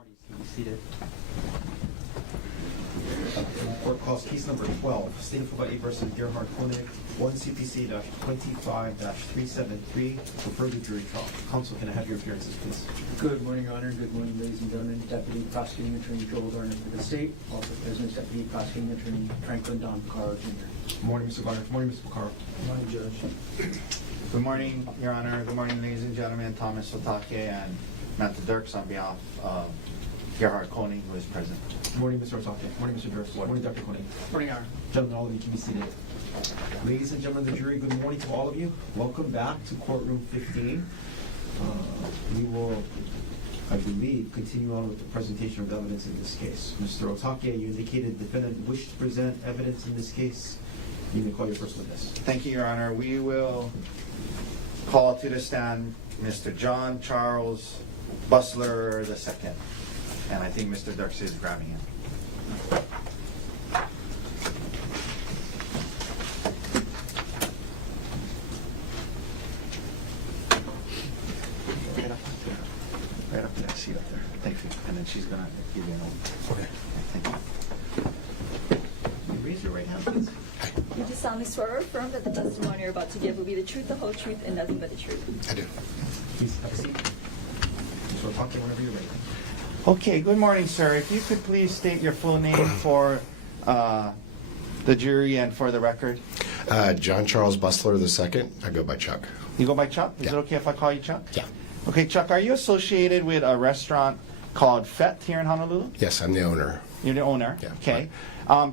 Parties can be seated. Court calls case number 12, State of Hawaii versus Gerhardt Konig, 1 CPC-25-373 for further jury trial. Counsel, can I have your appearances, please? Good morning, Your Honor. Good morning, ladies and gentlemen. Deputy Prosecuting Attorney Joel Garner for the state. Also present is Deputy Prosecuting Attorney Franklin Don Picaro, Jr. Good morning, Mr. Garner. Good morning, Mr. Picaro. Good morning, Judge. Good morning, Your Honor. Good morning, ladies and gentlemen. Thomas Otake and Matthew Dirks on behalf of Gerhardt Konig, who is present. Good morning, Mr. Otake. Good morning, Mr. Durst. Good morning, Dr. Konig. Good morning, Your Honor. Gentlemen, all of you can be seated. Ladies and gentlemen of the jury, good morning to all of you. Welcome back to courtroom 15. We will, I believe, continue on with the presentation of evidence in this case. Mr. Otake, you indicated the defendant wished to present evidence in this case. You may call your first witness. Thank you, Your Honor. We will call to the stand Mr. John Charles Bustler II. And I think Mr. Dirks is grabbing him. Right up there, seat up there. Thank you. And then she's going to give you an oath. Okay. Thank you. Can you raise your right hand, please? You do solemnly swear or affirm that the testimony you're about to give will be the truth, the whole truth, and nothing but the truth. I do. Please have a seat. Mr. Otake, whenever you're ready. Okay, good morning, sir. If you could please state your full name for the jury and for the record. John Charles Bustler II. I go by Chuck. You go by Chuck? Is Yeah. it okay if I call you Chuck? Yeah. Okay, Chuck, are you associated with a restaurant called FET here in Honolulu? Yes, I'm the owner. You're the owner? Yeah. Okay.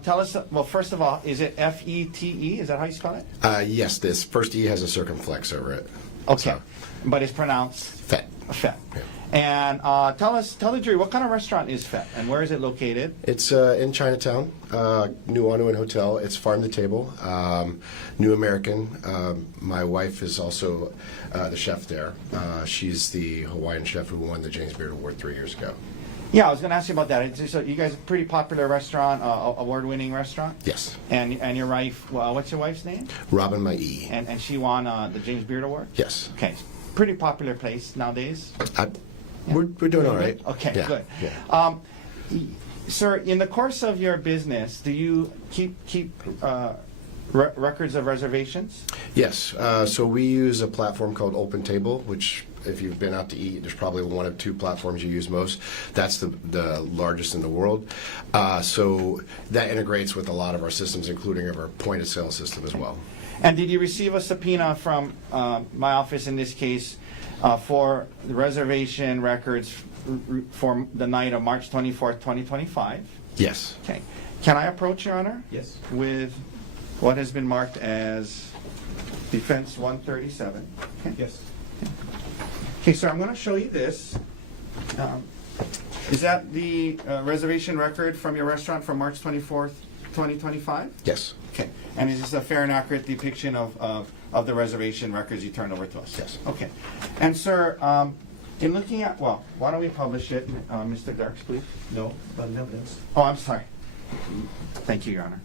Tell us, well, first of all, is it F-E-T-E? Is that how you spell it? Yes, this first E has a circumflex over it. Okay. So, But it's pronounced FET. FET. Yeah. And tell the jury, what kind of restaurant is FET and where is it located? It's in Chinatown, New Anuan Hotel. It's farm to table, New American. My wife is also the chef there. She's the Hawaiian chef who won the James Beard Award 3 years ago. Yeah, I was going to ask you about that. So you guys are a pretty popular restaurant, award-winning restaurant? Yes. And your wife, well, what's your wife's name? Robin my E. And she won the James Beard Award? Yes. Okay. Pretty popular place nowadays. We're doing all right. Okay, Yeah, good. yeah. Sir, in the course of your business, do you keep records of reservations? Yes. So we use a platform called Open Table, which if you've been out to eat, there's probably one of two platforms you use most. That's the largest in the world. So that integrates with a lot of our systems, including our point-of-sale system as well. And did you receive a subpoena from my office in this case for the reservation records for the night of March 24th, 2025? Yes. Okay. Can I approach, Your Honor? Yes. With what has been marked as Defense 137. Okay. Yes. Okay, sir, I'm going to show you this. Is that the reservation record from your restaurant from March 24th, 2025? Yes. Okay. And is this a fair and accurate depiction of the reservation records you turned over to us? Yes. Okay. And, sir, in looking at, well, why don't we publish it, Mr. Dirks, please? No, not in evidence. Oh, I'm sorry. Thank you, Your Honor.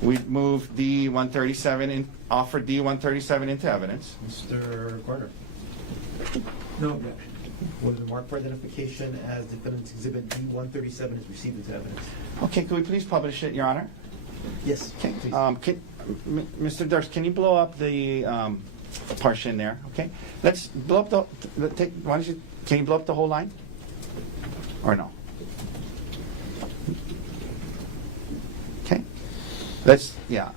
We moved D-137, offered D-137 into evidence. Mr. Garner. No objection. Whether the mark for identification as defendant's exhibit D-137 is received into evidence. Okay, could we please publish it, Your Honor? Yes. Okay. Please. Mr. Dirks, can you blow up the partition there? Okay. Let's blow up can you blow up the whole line? Or no? Okay. Yeah.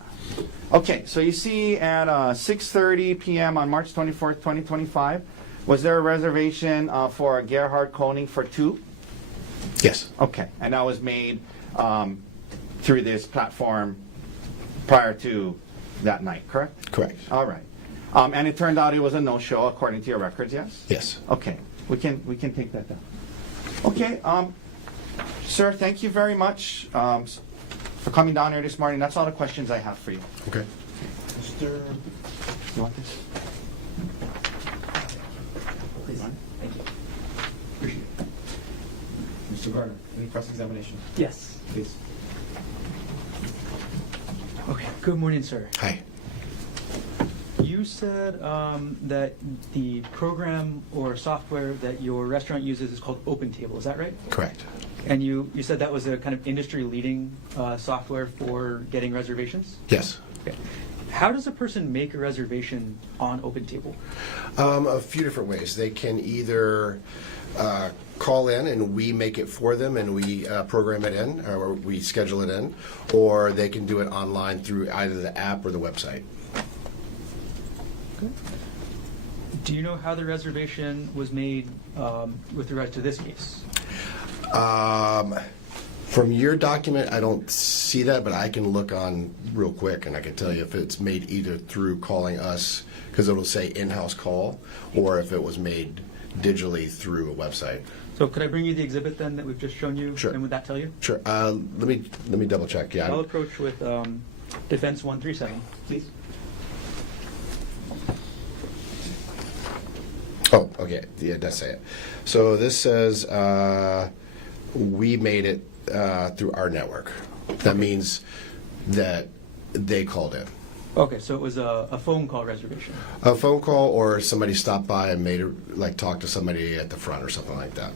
Okay, so you see at 6:30 p.m. on March 24th, 2025, was there a reservation for Gerhardt Konig for 2? Yes. Okay, and that was made through this platform prior to that night, correct? Correct. All right. And it turned out it was a no-show according to your records, yes? Yes. Okay, we can take that down. Okay, sir, thank you very much for coming down here this morning. That's all the questions I have for you. Okay. Mr. You want this? Please. Thank you. Appreciate it. Mr. Garner, any cross-examination? Yes. Please. Okay. Good morning, sir. Hi. You you said that the program or software that your restaurant uses is called OpenTable. Is that right? Correct. And you said that was a kind of industry-leading software for getting reservations? Yes. Okay. How does a person make a reservation on OpenTable? A few different ways. They can either call in and we make it for them and we program it in, or we schedule it in, or they can do it online through either the app or the website. Okay. Do you know how the reservation was made with regard to this case? From your document, I don't see that, but I can look on real quick and I can tell you if it's made either through calling us, because it'll say in-house call, or if it was made digitally through a website. So could I bring you the exhibit then that we've just shown you? Sure. And would that tell you? Sure. Let me double check. Yeah. I'll approach with Defense 137, please. Oh, okay. Yeah, it does say it. So this says we made it through our network. That means that they called in. Okay, so it was a phone call reservation. A phone call, or somebody stopped by and made it, like talked to somebody at the front or something like that.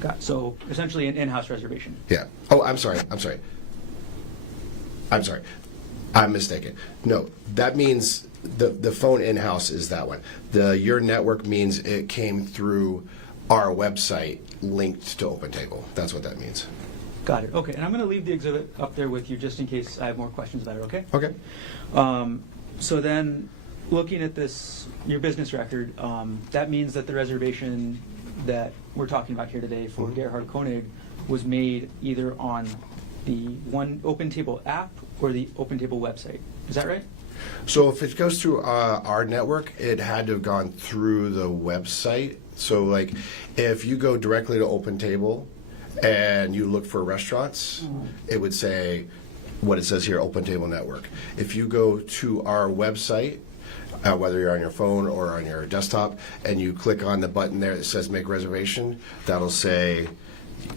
Got it. So essentially an in-house reservation. Yeah. Oh, I'm sorry. I'm mistaken. No, that means the phone in-house is that one. Your network means it came through our website linked to OpenTable. That's what that means. Got it. Okay, and I'm going to leave the exhibit up there with you just in case I have more questions about it, okay? Okay. So then, looking at this, your business record, that means that the reservation that we're talking about here today for Gerhardt Konig was made either on the OpenTable app or the OpenTable website. Is that right? So if it goes through our network, it had to have gone through the website. So like if you go directly to OpenTable and you look for restaurants, it would say what it says here, OpenTable Network. If you go to our website, whether you're on your phone or on your desktop, and you click on the button there that says make reservation, that'll say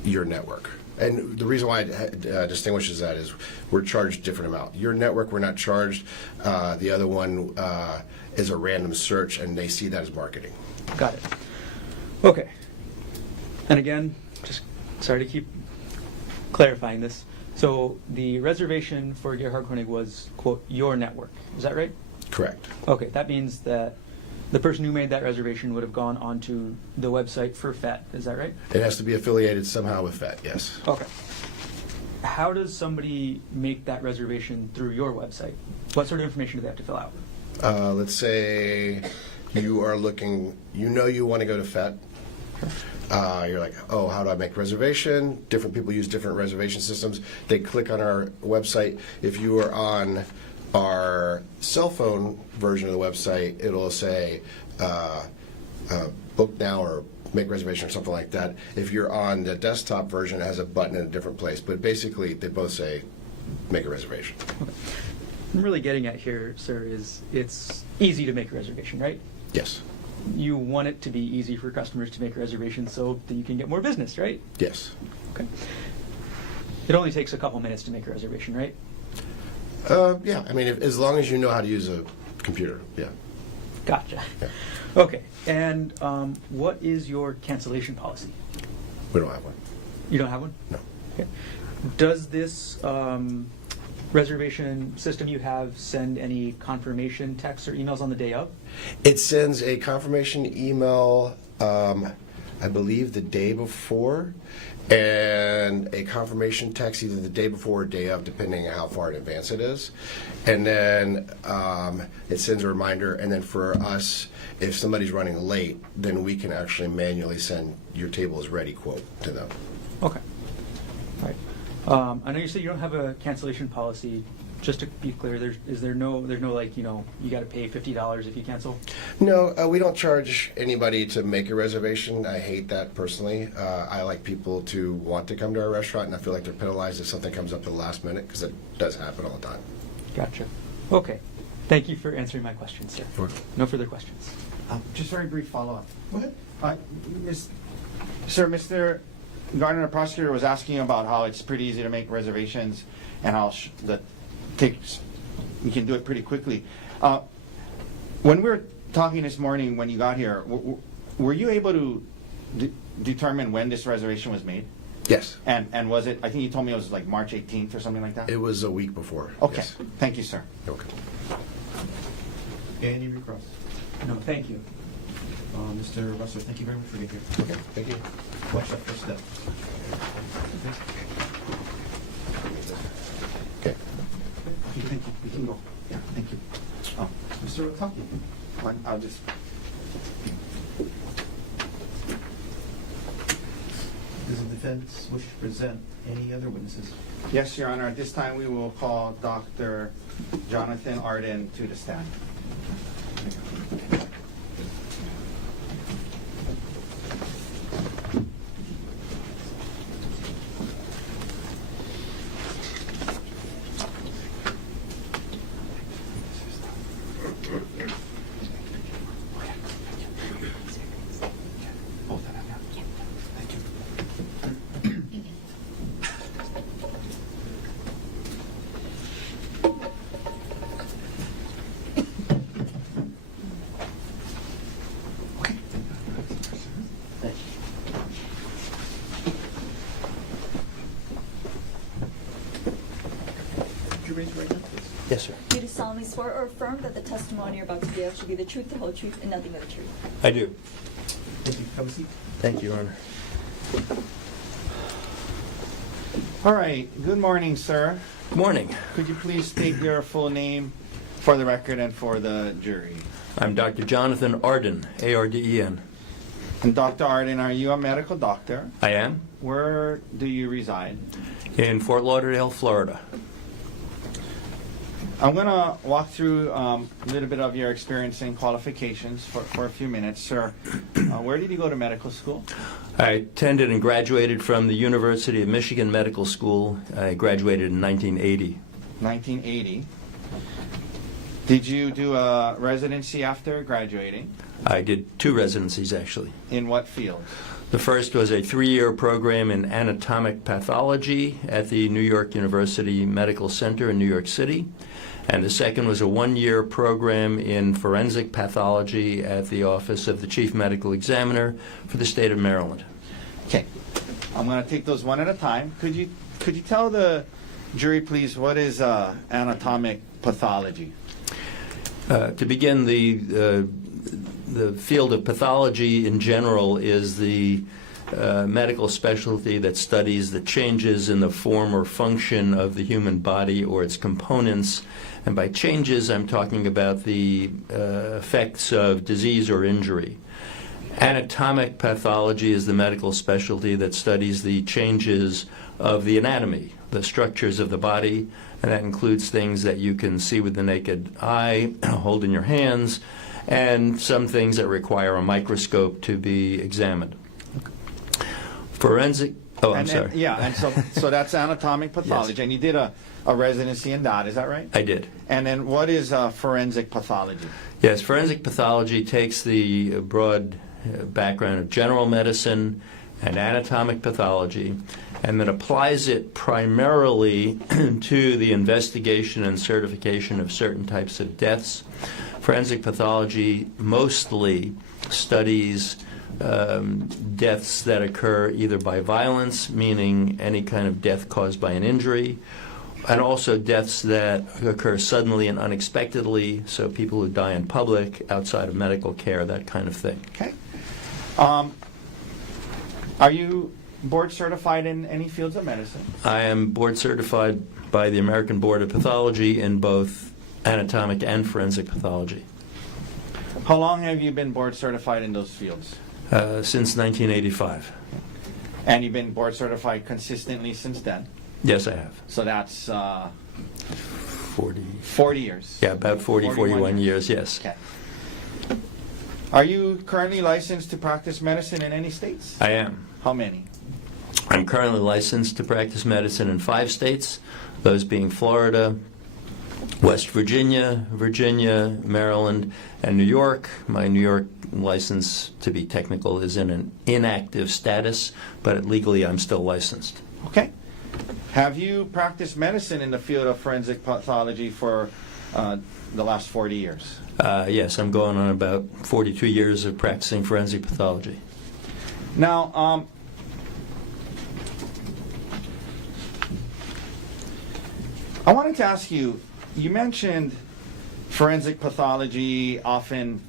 your network. And the reason why it distinguishes that is we're charged different amount. Your network, we're not charged. The other one is a random search, and they see that as marketing. Got it. Okay. And again, just sorry to keep clarifying this. So the reservation for Gerhardt Konig was, quote, your network. Is that right? Correct. Okay, that means that the person who made that reservation would have gone onto the website for FET. Is that right? It has to be affiliated somehow with FET, yes. Okay. How does somebody make that reservation through your website? What sort of information do they have to fill out? Let's say you are looking, you want to go to FET. You're like, oh, how do I make a reservation? Different people use different reservation systems. They click on our website. If you are on our cell phone version of the website, it'll say book now or make reservation or something like that. If you're on the desktop version, it has a button in a different place. But basically, they both say make a reservation. Okay. I'm really getting at here, sir, is it's easy to make a reservation, right? Yes. You want it to be easy for customers to make reservations so that you can get more business, right? Yes. Okay. It only takes a couple minutes to make a reservation, right? Yeah. I mean, as long as you know how to use a computer, yeah. Gotcha. Yeah. Okay. And what is your cancellation policy? We don't have one. You don't have one? No. Okay. Does this reservation system you have send any confirmation texts or emails on the day of? It sends a confirmation email, I believe, the day before, and a confirmation text either the day before or day of, depending on how far in advance it is. And then it sends a reminder, and then for us, if somebody's running late, then we can actually manually send your table is ready quote to them. Okay. All right. I know you said you don't have a cancellation policy. Just to be clear, there's no like, you got to pay $50 if you cancel? No, we don't charge anybody to make a reservation. I hate that personally. I like people to want to come to our restaurant, and I feel like they're penalized if something comes up at the last minute, because it does happen all the time. Gotcha. Okay. Thank you for answering my questions, sir. Sure. No further questions. Just very brief follow-up. Go ahead. Sir, Mr. Gardner, the prosecutor, was asking about how it's pretty easy to make reservations and how that takes, we can do it pretty quickly. When we were talking this morning, when you got here, were you able to determine when this reservation was made? Yes. And was it, I think you told me it was like March 18th or something like that? It was a week before. Okay, Yes. thank you, sir. Okay. Any requests? No, thank you. Mr. Bustler, thank you very much for being here. Okay, thank you. Watch that first step. Okay. Thank you, we can go. Yeah, thank you. Oh, Mr. Otaki. I'll just... Does the defense wish to present any other witnesses? Yes, Your Honor, at this time we will call Dr. Jonathan Arden to the stand. Could you raise your right hand, please? Yes, sir. Do you solemnly swear or affirm that the testimony you're about to give shall be the truth, the whole truth, and nothing but the truth? I do. Thank you. Have a seat. Thank you, Your Honor. All right, good morning, sir. Morning. Could you please state your full name for the record and for the jury? I'm Dr. Jonathan Arden, A-R-D-E-N. And Dr. Arden, are you a medical doctor? I am Where do you reside? in Fort Lauderdale, Florida. I'm going to walk through a little bit of your experience and qualifications for a few minutes, sir. Where did you go to medical school? I attended and graduated from the University of Michigan Medical School. I graduated in 1980. 1980. Did you do a residency after graduating? I did 2 residencies, actually. In what field? The first was a 3-year program in anatomic pathology at the New York University Medical Center in New York City. And the second was a 1-year program in forensic pathology at the Office of the Chief Medical Examiner for the state of Maryland. Okay. I'm going to take those one at a time. Could you tell the jury, please, what is anatomic pathology? To begin, the field of pathology in general is the medical specialty that studies the changes in the form or function of the human body or its components. And by changes, I'm talking about the effects of disease or injury. Anatomic pathology is the medical specialty that studies the changes of the anatomy, the structures of the body, and that includes things that you can see with the naked eye, hold in your hands, and some things that require a microscope to be examined. Forensic, I'm sorry. And so that's anatomic pathology, Yes. and you did a residency in that, is that right? I did. And then what is forensic pathology? Yes, forensic pathology takes the broad background of general medicine and anatomic pathology and then applies it primarily to the investigation and certification of certain types of deaths. Forensic pathology mostly studies deaths that occur either by violence, meaning any kind of death caused by an injury, and also deaths that occur suddenly and unexpectedly, so people who die in public, outside of medical care, that kind of thing. Okay. Are you board certified in any fields of medicine? I am board certified by the American Board of Pathology in both anatomic and forensic pathology. How long have you been board certified in those fields? Since 1985. And you've been board certified consistently since then? Yes, I have. So that's 40. 40 years. Yeah, about 41 years, yes. Okay. Are you currently licensed to practice medicine in any states? I am. How many? I'm currently licensed to practice medicine in 5 states, those being Florida, West Virginia, Maryland, and New York. My New York license, to be technical, is in an inactive status, but legally I'm still licensed. Okay. Have you practiced medicine in the field of forensic pathology for the last 40 years. Yes, I'm going on about 42 years of practicing forensic pathology. Now, I wanted to ask you, you mentioned forensic pathology often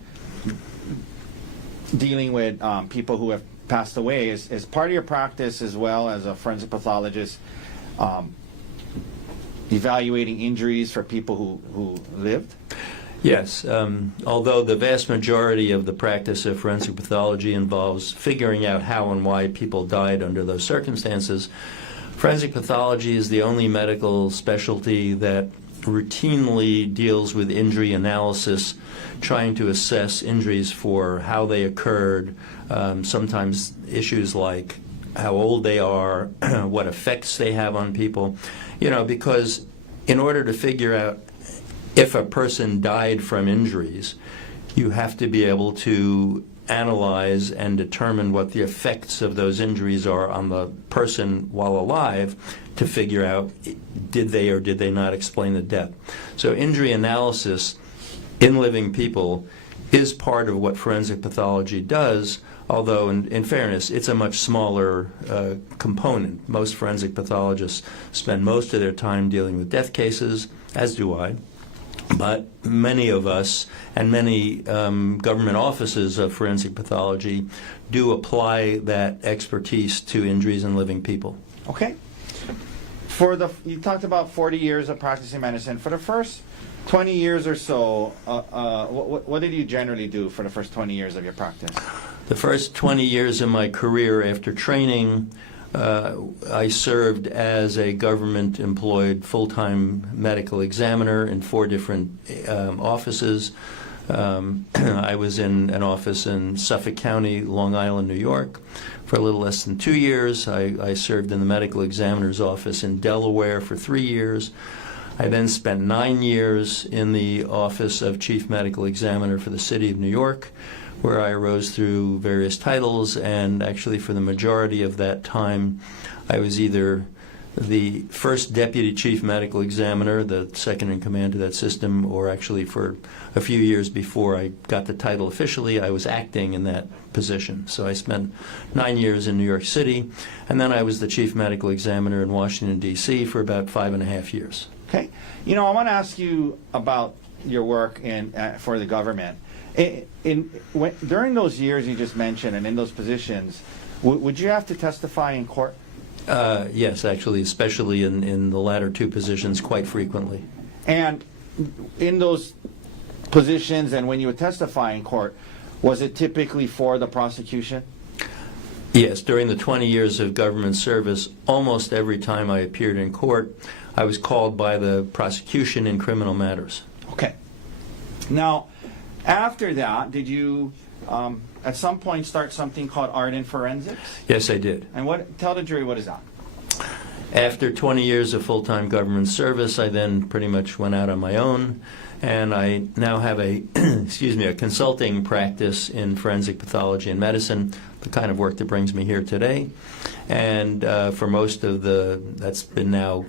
dealing with people who have passed away. Is part of your practice as well as a forensic pathologist evaluating injuries for people who lived? Yes, although the vast majority of the practice of forensic pathology involves figuring out how and why people died under those circumstances, forensic pathology is the only medical specialty that routinely deals with injury analysis, trying to assess injuries for how they occurred, sometimes issues like how old they are, what effects they have on people, because in order to figure out if a person died from injuries, you have to be able to analyze and determine what the effects of those injuries are on the person while alive to figure out did they or did they not explain the death. So injury analysis in living people is part of what forensic pathology does, although in fairness, it's a much smaller component. Most forensic pathologists spend most of their time dealing with death cases, as do I. But many of us and many government offices of forensic pathology do apply that expertise to injuries in living people. Okay. You talked about 40 years of practicing medicine. For the first 20 years or so, what did you generally do for the first 20 years of your practice? The first 20 years of my career after training, I served as a government-employed full-time medical examiner in 4 different offices. I was in an office in Suffolk County, Long Island, New York, for a little less than 2 years. I served in the medical examiner's office in Delaware for 3 years. I then spent 9 years in the office of chief medical examiner for the city of New York, where I rose through various titles, and actually for the majority of that time I was either the first deputy chief medical examiner, the second in command to that system, or actually for a few years before I got the title officially, I was acting in that position. So I spent 9 years in New York City, and then I was the chief medical examiner in Washington, D.C. for about 5.5 years. Okay. I want to ask you about your work for the government. During those years you just mentioned and in those positions, would you have to testify in court? Yes, actually, especially in the latter 2 positions, quite frequently. And in those positions and when you would testify in court, was it typically for the prosecution? Yes, during the 20 years of government service, almost every time I appeared in court, I was called by the prosecution in criminal matters. Okay. Now, after that, did you at some point start something called Arden Forensics? Yes, I did. And tell the jury, what is that? After 20 years of full-time government service, I then pretty much went out on my own, and I now have a a consulting practice in forensic pathology and medicine, the kind of work that brings me here today. And for most of that's been now,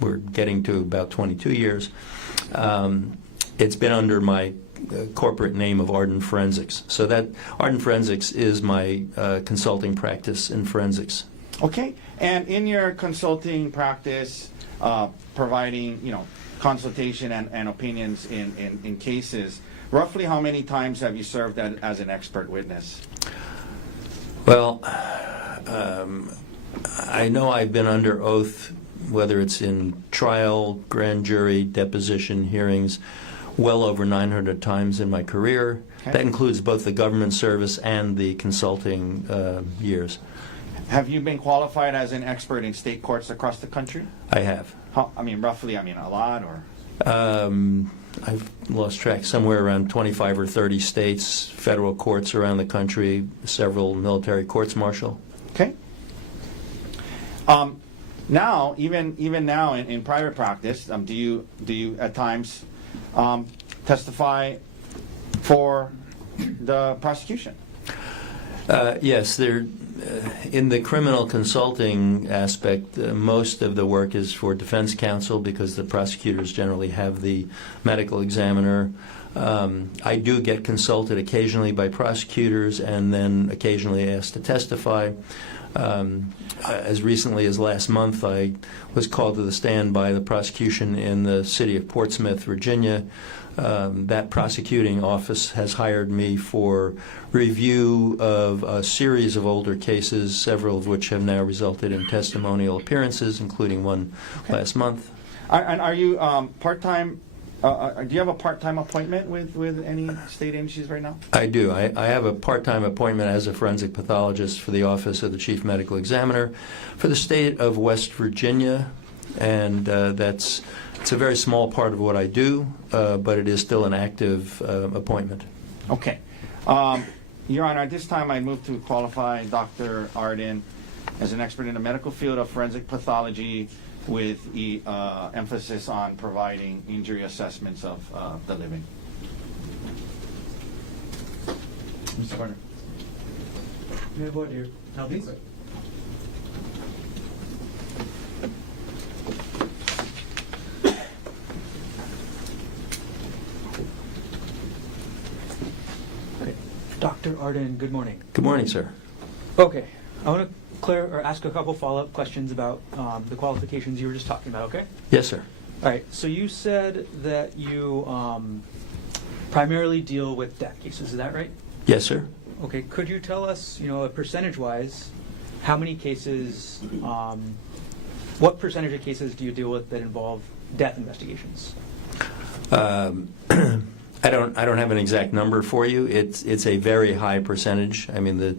we're getting to about 22 years. It's been under my corporate name of Arden Forensics. So that Arden Forensics is my consulting practice in forensics. Okay. And in your consulting practice, providing consultation and opinions in cases, roughly how many times have you served as an expert witness? Well, I know I've been under oath, whether it's in trial, grand jury, deposition, hearings, well over 900 times in my career. Okay. That includes both the government service and the consulting years. Have you been qualified as an expert in state courts across the country? I have. Roughly, a lot, or? I've lost track, somewhere around 25 or 30 states, federal courts around the country, several military courts-martial. Okay. Now, even now in private practice, do you at times testify for the prosecution? Yes, in the criminal consulting aspect, most of the work is for defense counsel because the prosecutors generally have the medical examiner. I do get consulted occasionally by prosecutors and then occasionally asked to testify. As recently as last month, I was called to the stand by the prosecution in the city of Portsmouth, Virginia. That prosecuting office has hired me for review of a series of older cases, several of which have now resulted in testimonial appearances, including one last month. And are you part-time? Do you have a part-time appointment with any state agencies right now? I do. I have a part-time appointment as a forensic pathologist for the Office of the Chief Medical Examiner for the state of West Virginia, and it's a very small part of what I do, but it is still an active appointment. Okay. Your Honor, at this time I move to qualify Dr. Arden as an expert in the medical field of forensic pathology with emphasis on providing injury assessments of the living. Mr. Gardner. May I vote here? Now, please. Okay. Dr. Arden, good morning. Good morning, sir. Okay, I want to ask a couple follow-up questions about the qualifications you were just talking about, okay? Yes, sir. All right, so you said that you primarily deal with death cases, is that right? Yes, sir. Okay, could you tell us, percentage-wise, how many cases, what percentage of cases do you deal with that involve death investigations? I don't have an exact number for you. It's a very high percentage. I mean, the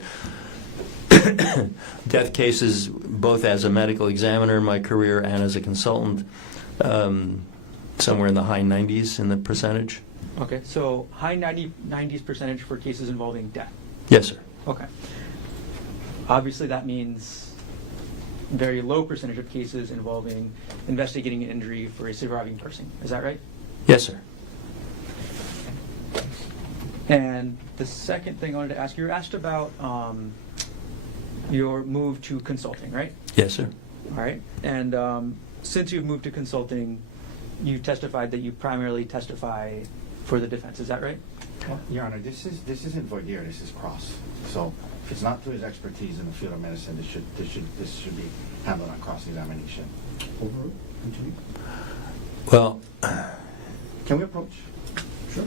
death cases, both as a medical examiner in my career and as a consultant, somewhere in the high 90s in the percentage. Okay, so high 90s percentage for cases involving death. Yes, sir. Okay. Obviously, that means very low percentage of cases involving investigating an injury for a surviving person. Is that right? Yes, sir. And the second thing I wanted to ask, you were asked about your move to consulting, right? Yes, sir. All right. And since you've moved to consulting, you testified that you primarily testify for the defense. Is that right? Well, Your Honor, this isn't voir dire. This is cross. So it's not to his expertise in the field of medicine. This should be handled on cross-examination. Overruled. Continue. Well, Can we approach? Sure.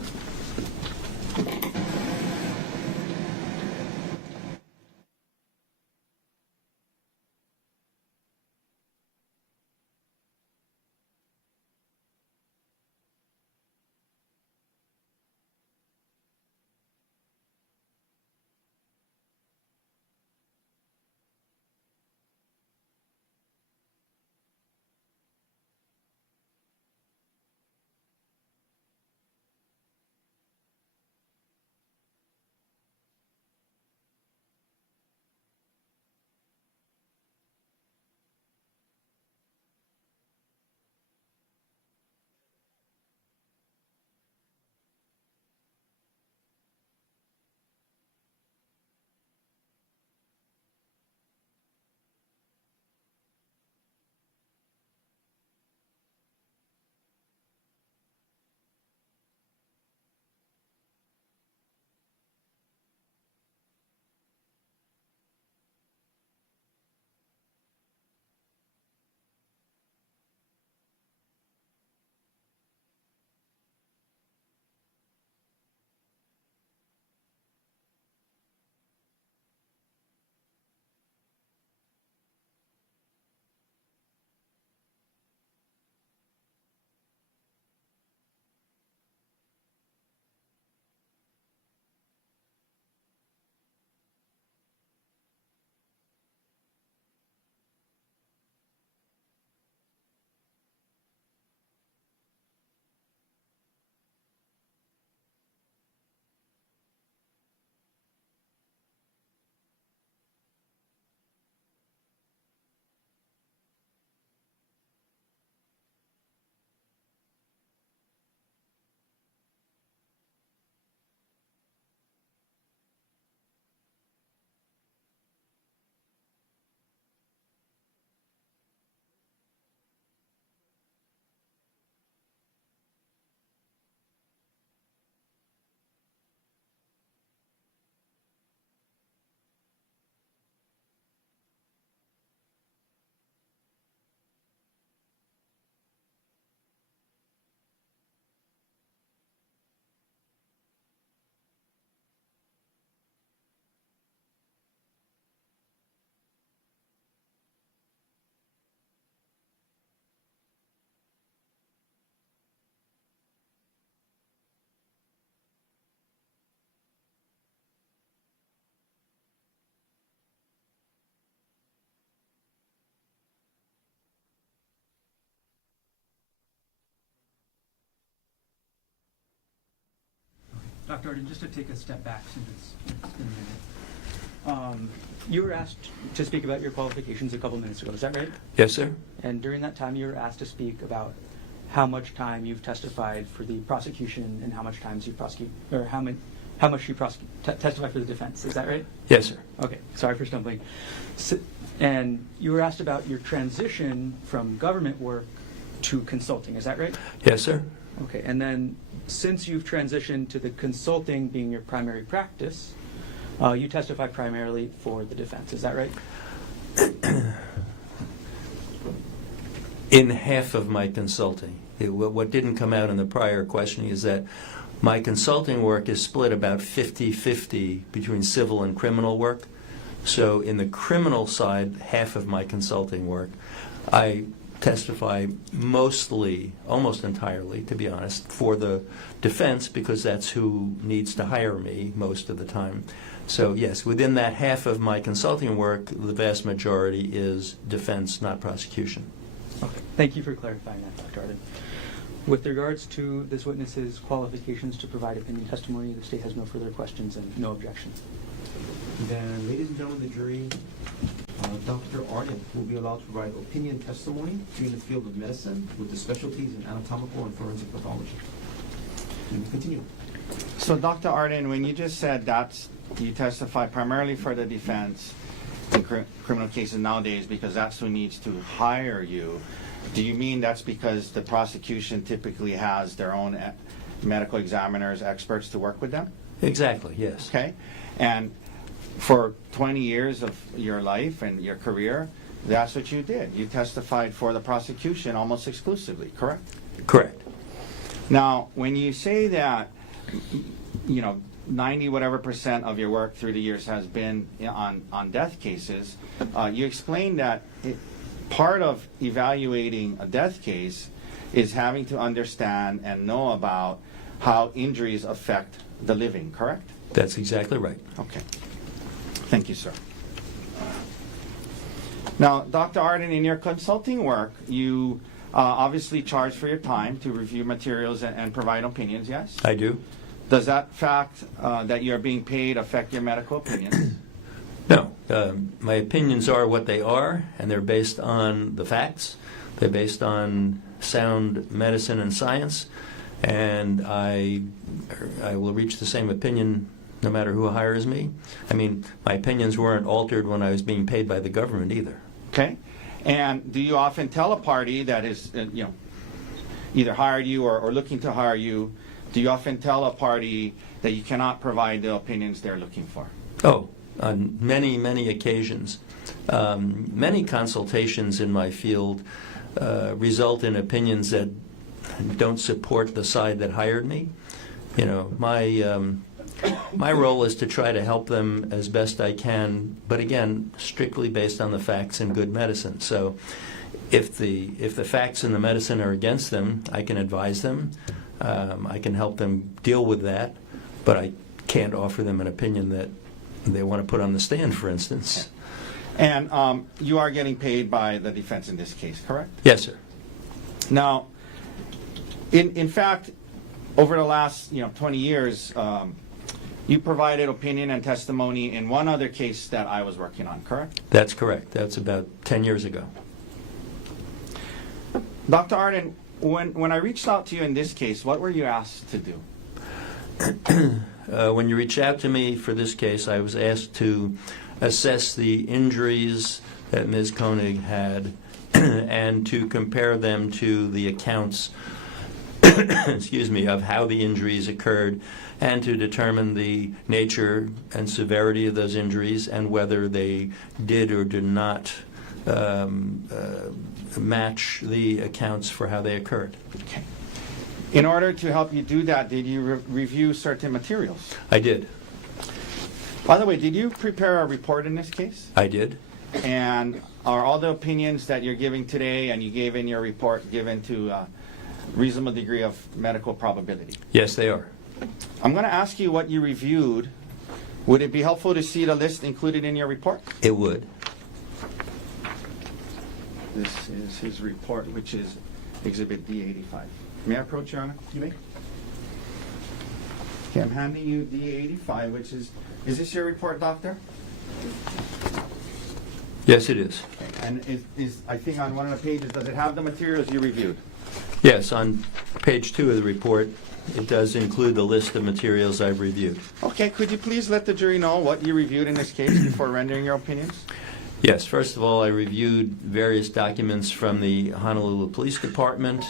Dr. Arden, just to take a step back since it's been a minute. You were asked to speak about your qualifications a couple minutes ago, is that right? Yes, sir. And during that time, you were asked to speak about how much time you've testified for the prosecution and how much times you prosecute, or how much you testify for the defense. Is that right? Yes, sir. Okay, sorry for stumbling. And you were asked about your transition from government work to consulting. Is that right? Yes, sir. Okay, and then since you've transitioned to the consulting being your primary practice, you testify primarily for the defense. Is that right? In half of my consulting. What didn't come out in the prior questioning is that my consulting work is split about 50-50 between civil and criminal work. So in the criminal side, half of my consulting work, I testify mostly, almost entirely, to be honest, for the defense because that's who needs to hire me most of the time. So yes, within that half of my consulting work, the vast majority is defense, not prosecution. Okay, thank you for clarifying that, Dr. Arden. With regards to this witness's qualifications to provide opinion testimony, the state has no further questions and no objection. Then, ladies and gentlemen of the jury, Dr. Arden will be allowed to provide opinion testimony in the field of medicine with the specialties in anatomical and forensic pathology. And continue. So, Dr. Arden, when you just said that you testify primarily for the defense in criminal cases nowadays because that's who needs to hire you, do you mean that's because the prosecution typically has their own medical examiners, experts to work with them? Exactly, yes. Okay. And for 20 years of your life and your career, that's what you did. You testified for the prosecution almost exclusively, correct? Correct. Now, when you say that, 90 whatever % of your work through the years has been on death cases, you explained that part of evaluating a death case is having to understand and know about how injuries affect the living, correct? That's exactly right. Okay. Thank you, sir. Now, Dr. Arden, in your consulting work, you obviously charge for your time to review materials and provide opinions, yes? I do. Does that fact that you're being paid affect your medical opinions? No. My opinions are what they are, and they're based on the facts. They're based on sound medicine and science, and I will reach the same opinion no matter who hires me. I mean, my opinions weren't altered when I was being paid by the government either. Okay. And do you often tell a party that is, either hired you or looking to hire you, do you often tell a party that you cannot provide the opinions they're looking for? Oh, on many, many occasions. Many consultations in my field result in opinions that don't support the side that hired me. My role is to try to help them as best I can, but again, strictly based on the facts and good medicine. So if the facts and the medicine are against them, I can advise them. I can help them deal with that, but I can't offer them an opinion that they want to put on the stand, for instance. And you are getting paid by the defense in this case, correct? Yes, sir. Now, in fact, over the last 20 years, you provided opinion and testimony in one other case that I was working on, correct? That's correct. That's about 10 years ago. Dr. Arden, when I reached out to you in this case, what were you asked to do? When you reached out to me for this case, I was asked to assess the injuries that Ms. Konig had and to compare them to the accounts of how the injuries occurred and to determine the nature and severity of those injuries and whether they did or did not match the accounts for how they occurred. Okay. In order to help you do that, did you review certain materials? I did. By the way, did you prepare a report in this case? I did. And are all the opinions that you're giving today and you gave in your report given to a reasonable degree of medical probability? Yes, they are. I'm going to ask you what you reviewed. Would it be helpful to see the list included in your report? It would. This is his report, which is Exhibit D85. May I approach, Your Honor? You may. Okay, I'm handing you D85, which is this your report, doctor? Yes, it is. Okay. And is I think on one of the pages, does it have the materials you reviewed? Yes, on page 2 of the report, it does include the list of materials I've reviewed. Okay, could you please let the jury know what you reviewed in this case before rendering your opinions? Yes, first of all, I reviewed various documents from the Honolulu Police Department.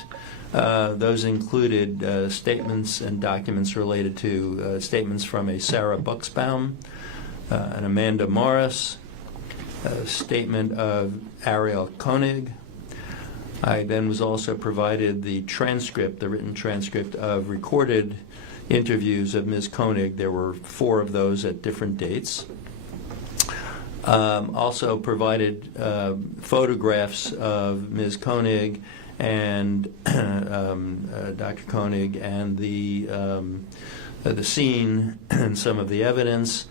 Those included statements and documents related to statements from a Sarah Buxbaum, an Amanda Morris, a statement of Gerhardt Konig. I then was also provided the transcript, the written transcript of recorded interviews of Ms. Konig. There were 4 of those at different dates. Also provided photographs of Ms. Konig and Dr. Konig and the scene and some of the evidence.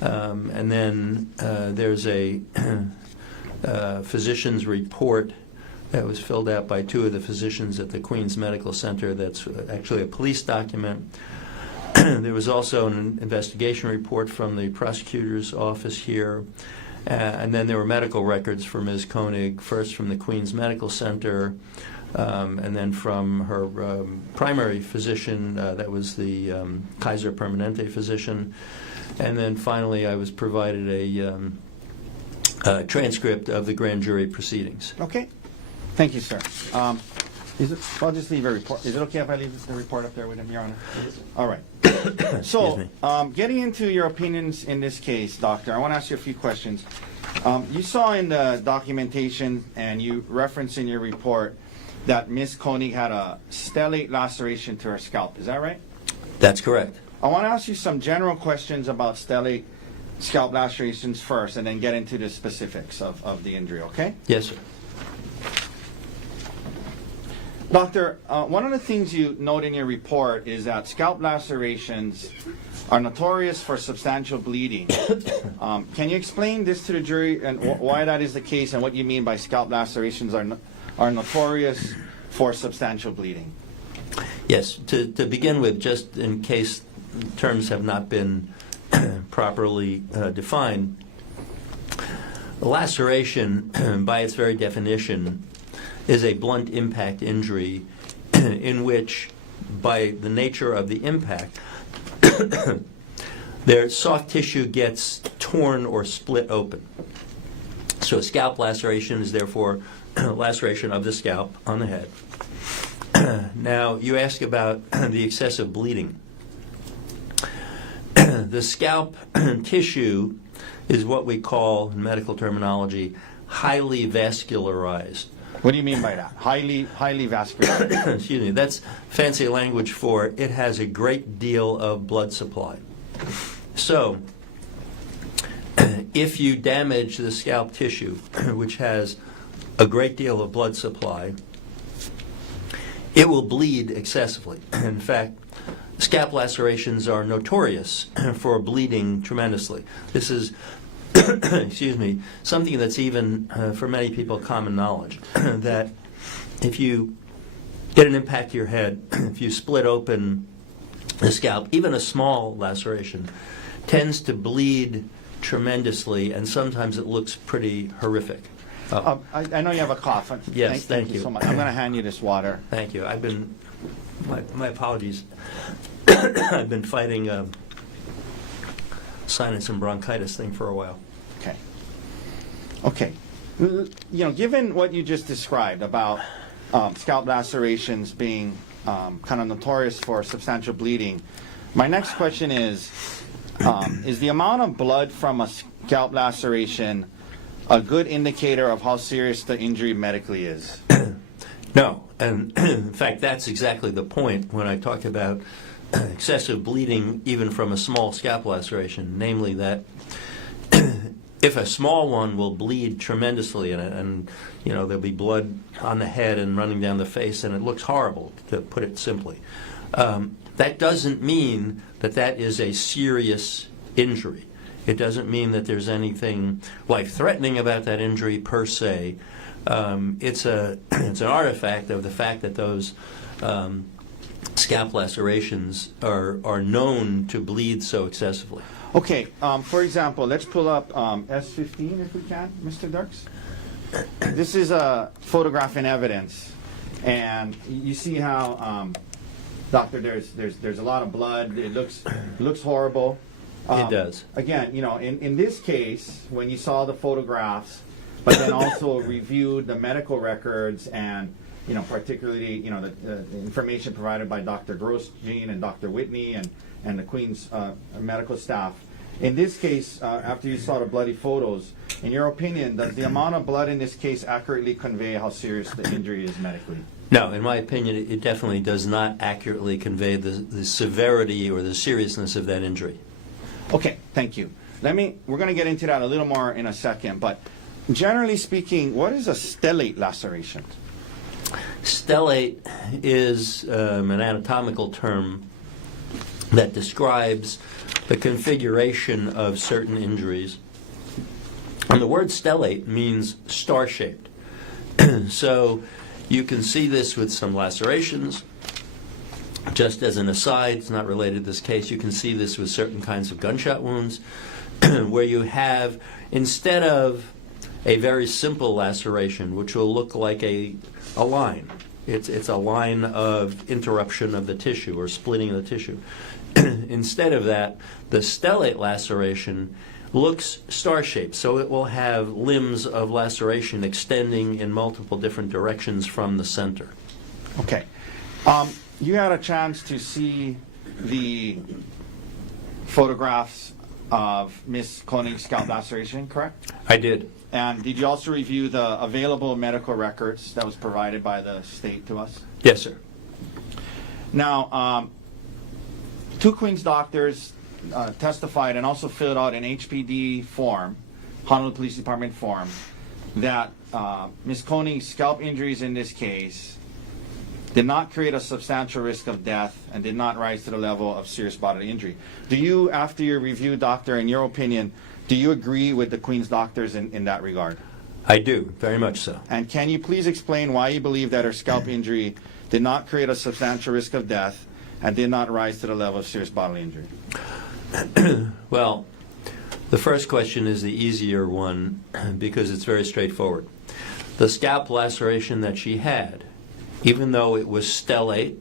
And then there's a physician's report that was filled out by 2 of the physicians at the Queens Medical Center. That's actually a police document. There was also an investigation report from the prosecutor's office here. And then there were medical records for Ms. Konig, first from the Queens Medical Center, and then from her primary physician, that was the Kaiser Permanente physician. And then finally I was provided a transcript of the grand jury proceedings. Okay. Thank you, sir. I'll just leave a report. Is it okay if I leave the report up there with him, Your Honor? All right. So, getting into your opinions in this case, Doctor, I want to ask you a few questions. You saw in the documentation, and you referenced in your report, that Ms. Konig had a stellate laceration to her scalp. Is that right? That's correct. I want to ask you some general questions about stellate scalp lacerations first, and then get into the specifics of the injury, okay? Yes, sir. Doctor, one of the things you note in your report is that scalp lacerations are notorious for substantial bleeding. Can you explain this to the jury and why that is the case, and what you mean by scalp lacerations are notorious for substantial bleeding? Yes. To begin with, just in case terms have not been properly defined, a laceration, by its very definition, is a blunt impact injury in which, by the nature of the impact, their soft tissue gets torn or split open. So a scalp laceration is therefore a laceration of the scalp on the head. Now, you ask about the excessive bleeding. The scalp tissue is what we call, in medical terminology, highly vascularized. What do you mean by that? Highly vascular. Excuse me. That's fancy language for it has a great deal of blood supply. So, if you damage the scalp tissue, which has a great deal of blood supply, it will bleed excessively. In fact, scalp lacerations are notorious for bleeding tremendously. This is excuse me, something that's even, for many people, common knowledge, that if you get an impact to your head, if you split open the scalp, even a small laceration tends to bleed tremendously, and sometimes it looks pretty horrific. I know you have a cough. Yes, thank you so much. I'm going to hand you this water. Thank you. My apologies. I've been fighting a sinus and bronchitis thing for a while. Okay. Given what you just described about scalp lacerations being kind of notorious for substantial bleeding, my next question is the amount of blood from a scalp laceration a good indicator of how serious the injury medically is? No. And in fact, that's exactly the point when I talk about excessive bleeding even from a small scalp laceration, namely that if a small one will bleed tremendously and there'll be blood on the head and running down the face and it looks horrible, to put it simply, that doesn't mean that is a serious injury. It doesn't mean that there's anything life-threatening about that injury per se. It's an artifact of the fact that those scalp lacerations are known to bleed so excessively. Okay, for example, let's pull up S15 if we can, Mr. Dirks. This is a photograph in evidence, and you see how, doctor, there's a lot of blood. It looks horrible. It does. Again, in this case, when you saw the photographs, but then also reviewed the medical records and particularly the information provided by Dr. Grosjean and Dr. Whitney and the Queen's medical staff. In this case, after you saw the bloody photos, in your opinion, does the amount of blood in this case accurately convey how serious the injury is medically? No, in my opinion, it definitely does not accurately convey the severity or the seriousness of that injury. Okay, thank you. We're going to get into that a little more in a second, but generally speaking, what is a stellate laceration? Stellate is an anatomical term that describes the configuration of certain injuries. And the word stellate means star-shaped. So you can see this with some lacerations. Just as an aside, it's not related to this case, you can see this with certain kinds of gunshot wounds where you have, instead of a very simple laceration, which will look like a line. It's a line of interruption of the tissue or splitting of the tissue. Instead of that, the stellate laceration looks star-shaped, so it will have limbs of laceration extending in multiple different directions from the center. Okay. You had a chance to see the photographs of Miss Konig's scalp laceration, correct? I did. And did you also review the available medical records that was provided by the state to us? Yes, sir. Now, two Queen's doctors testified and also filled out an HPD form, Honolulu Police Department form, that Ms. Konig's scalp injuries in this case did not create a substantial risk of death and did not rise to the level of serious bodily injury. Do you, after your review, doctor, in your opinion, do you agree with the Queen's doctors in that regard? I do, very much so. And can you please explain why you believe that her scalp injury did not create a substantial risk of death and did not rise to the level of serious bodily injury? Well, the first question is the easier one because it's very straightforward. The scalp laceration that she had, even though it was stellate,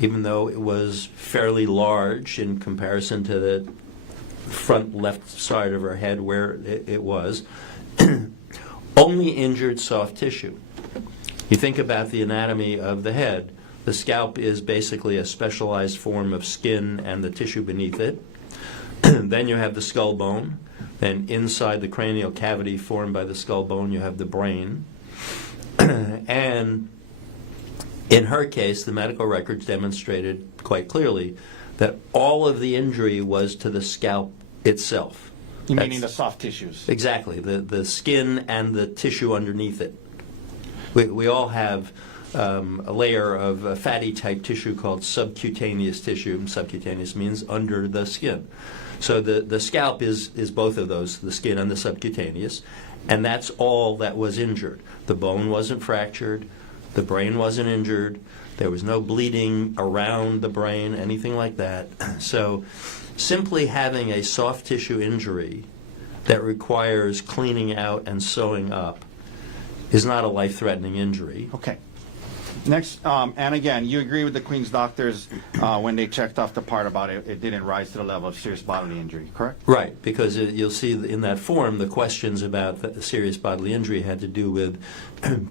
even though it was fairly large in comparison to the front left side of her head where it was, only injured soft tissue. You think about the anatomy of the head. The scalp is basically a specialized form of skin and the tissue beneath it. Then you have the skull bone. Then inside the cranial cavity formed by the skull bone, you have the brain. And in her case, the medical records demonstrated quite clearly that all of the injury was to the scalp itself. You meaning the soft tissues? Exactly, the skin and the tissue underneath it. We all have a layer of fatty type tissue called subcutaneous tissue. Subcutaneous means under the skin. So the scalp is both of those, the skin and the subcutaneous, and that's all that was injured. The bone wasn't fractured, the brain wasn't injured, there was no bleeding around the brain, anything like that. So simply having a soft tissue injury that requires cleaning out and sewing up is not a life-threatening injury. Okay. Next, and again, you agree with the Queen's doctors when they checked off the part about it didn't rise to the level of serious bodily injury, correct? Right, because you'll see in that form the questions about the serious bodily injury had to do with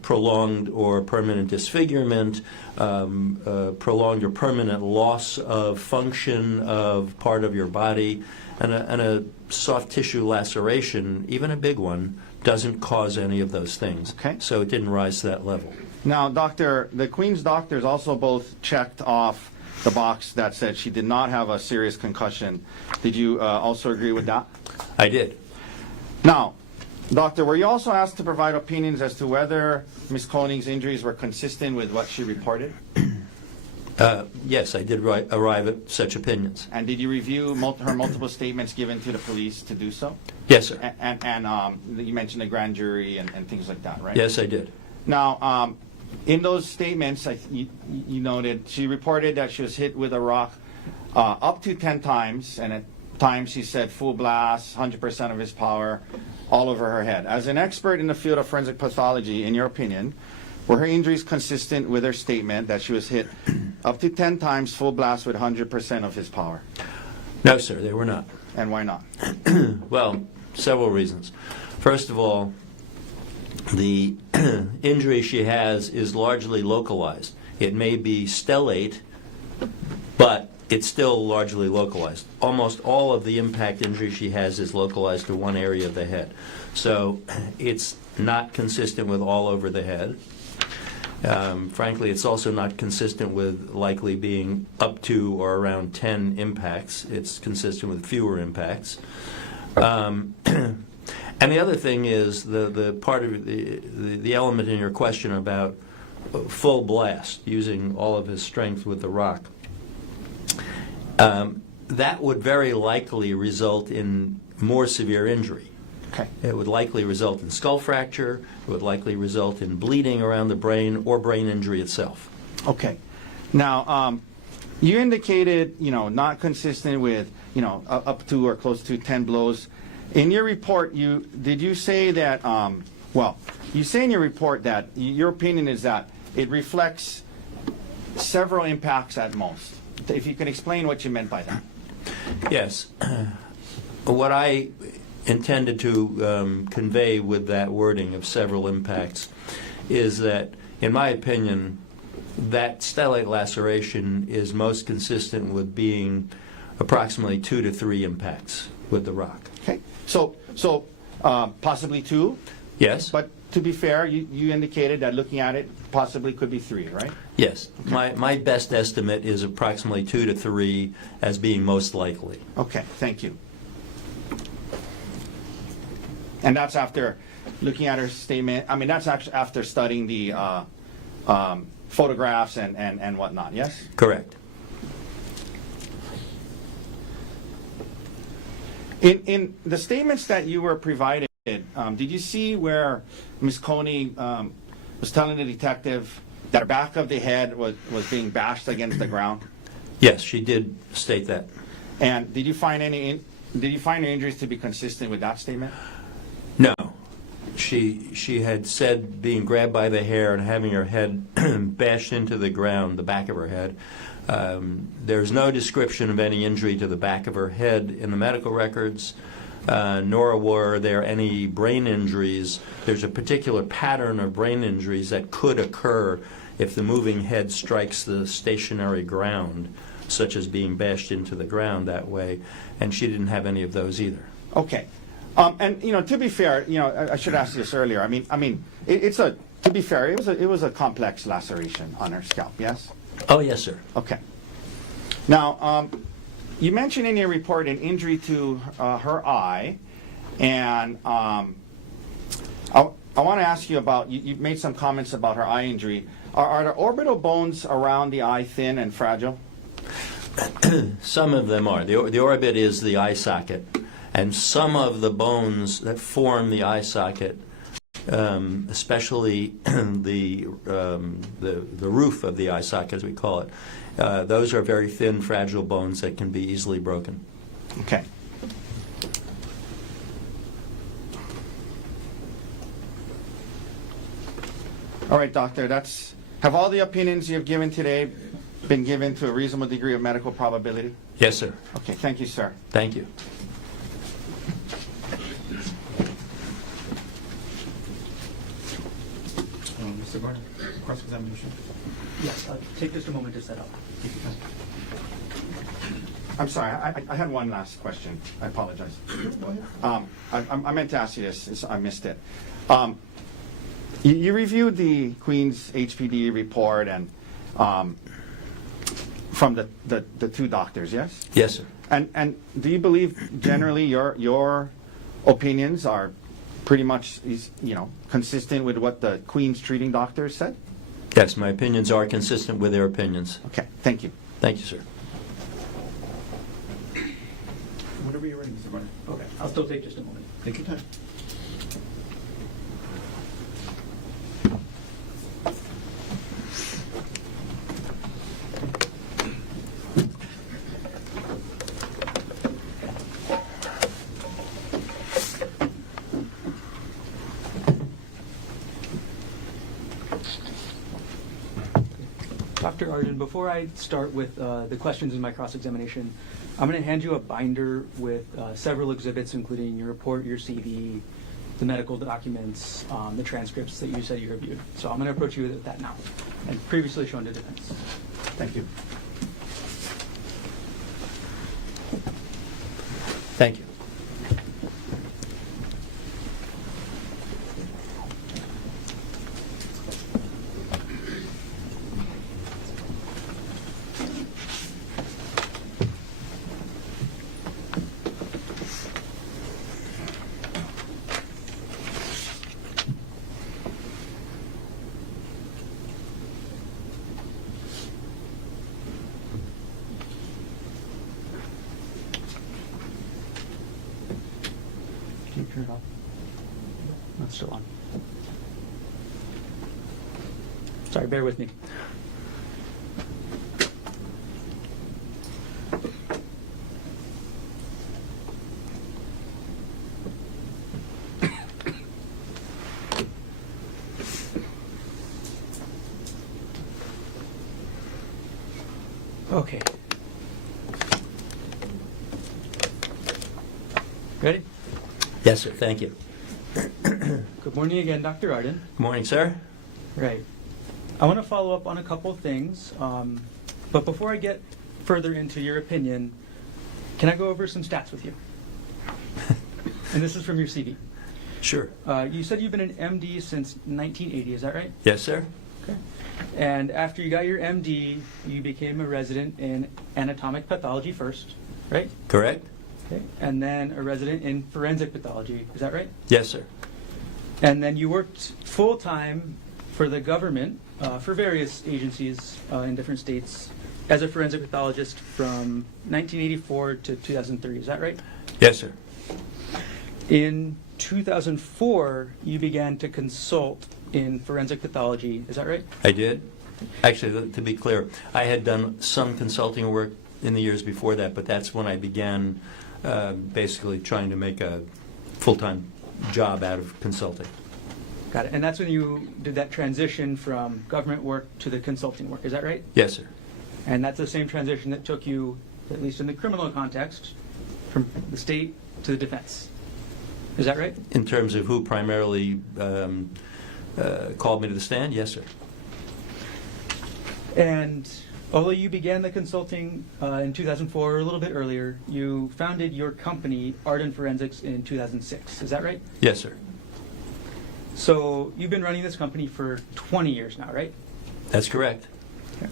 prolonged or permanent disfigurement, prolonged or permanent loss of function of part of your body, and a soft tissue laceration, even a big one, doesn't cause any of those things. Okay. So it didn't rise to that level. Now, doctor, the Queen's doctors also both checked off the box that said she did not have a serious concussion. Did you also agree with that? I did. Now, doctor, were you also asked to provide opinions as to whether Ms. Konig's injuries were consistent with what she reported? Yes, I did arrive at such opinions. And did you review her multiple statements given to the police to do so? Yes, sir. And you mentioned the grand jury and things like that, right? Yes, I did. Now, in those statements, you noted she reported that she was hit with a rock up to 10 times, and at times she said full blast, 100% of his power, all over her head. As an expert in the field of forensic pathology, in your opinion, were her injuries consistent with her statement that she was hit up to 10 times full blast with 100% of his power? No, sir, they were not. And why not? Well, several reasons. First of all, the injury she has is largely localized. It may be stellate, but it's still largely localized. Almost all of the impact injury she has is localized to one area of the head. So it's not consistent with all over the head. Frankly, it's also not consistent with likely being up to or around 10 impacts. It's consistent with fewer impacts. And the other thing is the part of the element in your question about full blast, using all of his strength with the rock. That would very likely result in more severe injury. Okay. It would likely result in skull fracture. It would likely result in bleeding around the brain or brain injury itself. Okay. Now, you indicated, not consistent with, up to or close to 10 blows. In your report, did you say that, you say in your report that your opinion is that it reflects several impacts at most. If you can explain what you meant by that. Yes. What I intended to convey with that wording of several impacts is that, in my opinion, that stellate laceration is most consistent with being approximately 2 to 3 impacts with the rock. Okay. So possibly 2? Yes? But to be fair, you indicated that looking at it, possibly could be 3, right? Yes. My best estimate is approximately 2 to 3 as being most likely. Okay, thank you. And that's after looking at her statement. I mean, that's actually after studying the photographs and whatnot, yes? Correct. In the statements that you were provided, did you see where Ms. Konig was telling the detective that her back of the head was being bashed against the ground? Yes, she did state that. And did you find her injuries to be consistent with that statement? No. She had said being grabbed by the hair and having her head bashed into the ground, the back of her head. There's no description of any injury to the back of her head in the medical records, nor were there any brain injuries. There's a particular pattern of brain injuries that could occur if the moving head strikes the stationary ground, such as being bashed into the ground that way, and she didn't have any of those either. Okay. And to be fair, I should ask this earlier. I mean, to be fair, it was a complex laceration on her scalp. Yes. Oh, yes, sir. Okay. Now, you mentioned in your report an injury to her eye, and I want to ask you about. You made some comments about her eye injury. Are the orbital bones around the eye thin and fragile? Some of them are. The orbit is the eye socket. And some of the bones that form the eye socket, especially the roof of the eye socket, as we call it, those are very thin, fragile bones that can be easily broken. Okay. All right, doctor. Have all the opinions you've given today been given to a reasonable degree of medical probability? Yes, sir. Okay. Thank you, sir. Thank you. Mr. Gardner, cross-examination. Yes, take just a moment to set up. I'm sorry. I had one last question. I apologize. I meant to ask you this. I missed it. You reviewed the Queen's HPD report and from the 2 doctors, yes? Yes, sir. And do you believe generally your opinions are pretty much consistent with what the Queen's treating doctors said? Yes, my opinions are consistent with their opinions. Okay, thank you. Thank you, sir. Whenever you're ready, Mr. Gardner. Okay, I'll still take just a moment. Take your time. Dr. Arden, before I start with the questions in my cross-examination, I'm going to hand you a binder with several exhibits, including your report, your CV, the medical documents, the transcripts that you said you reviewed. So I'm going to approach you with that now, and previously shown to defense. Thank you. Thank you. Can you turn it off? No, it's still on. Sorry, bear with me. Okay. Ready? Yes, sir. Thank you. Good morning again, Dr. Arden. Good morning, sir. Right. I want to follow up on a couple of things, but before I get further into your opinion, can I go over some stats with you? And this is from your CV. Sure. You said you've been an MD since 1980, is that right? Yes, sir. Okay. And after you got your MD, you became a resident in anatomic pathology first, right? Correct? Okay. And then a resident in forensic pathology, is that right? Yes, sir. And then you worked full-time for the government, for various agencies in different states, as a forensic pathologist from 1984 to 2003, is that right? Yes, sir. In 2004, you began to consult in forensic pathology, is that right? I did. Actually, to be clear, I had done some consulting work in the years before that, but that's when I began basically trying to make a full-time job out of consulting. Got it. And that's when you did that transition from government work to the consulting work, is that right? Yes, sir. And that's the same transition that took you, at least in the criminal context, from the state to the defense. Is that right? In terms of who primarily called me to the stand, yes, sir. And although you began the consulting in 2004, or a little bit earlier, you founded your company, Arden Forensics, in 2006. Is that right? Yes, sir. So you've been running this company for 20 years now, right? That's correct. Okay.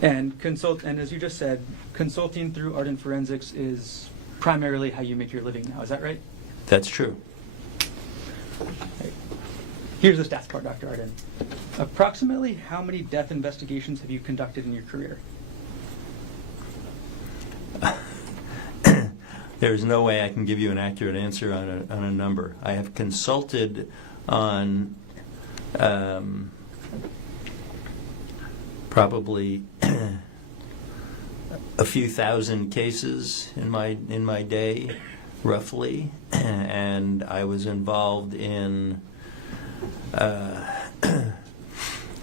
And as you just said, consulting through Arden Forensics is primarily how you make your living now. Is that right? That's true. Right. Here's the stats part, Dr. Arden. Approximately how many death investigations have you conducted in your career? There's no way I can give you an accurate answer on a number. I have consulted on probably a few thousand cases in my day, roughly, and I was involved in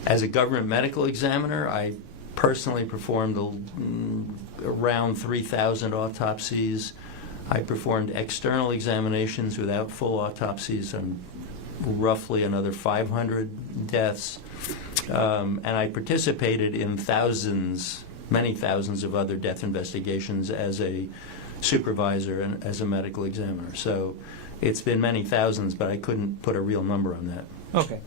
as a government medical examiner. I personally performed around 3,000 autopsies. I performed external examinations without full autopsies on roughly another 500 deaths. And I participated in many thousands of other death investigations as a supervisor and as a medical examiner. So it's been many thousands, but I couldn't put a real number on that. Okay.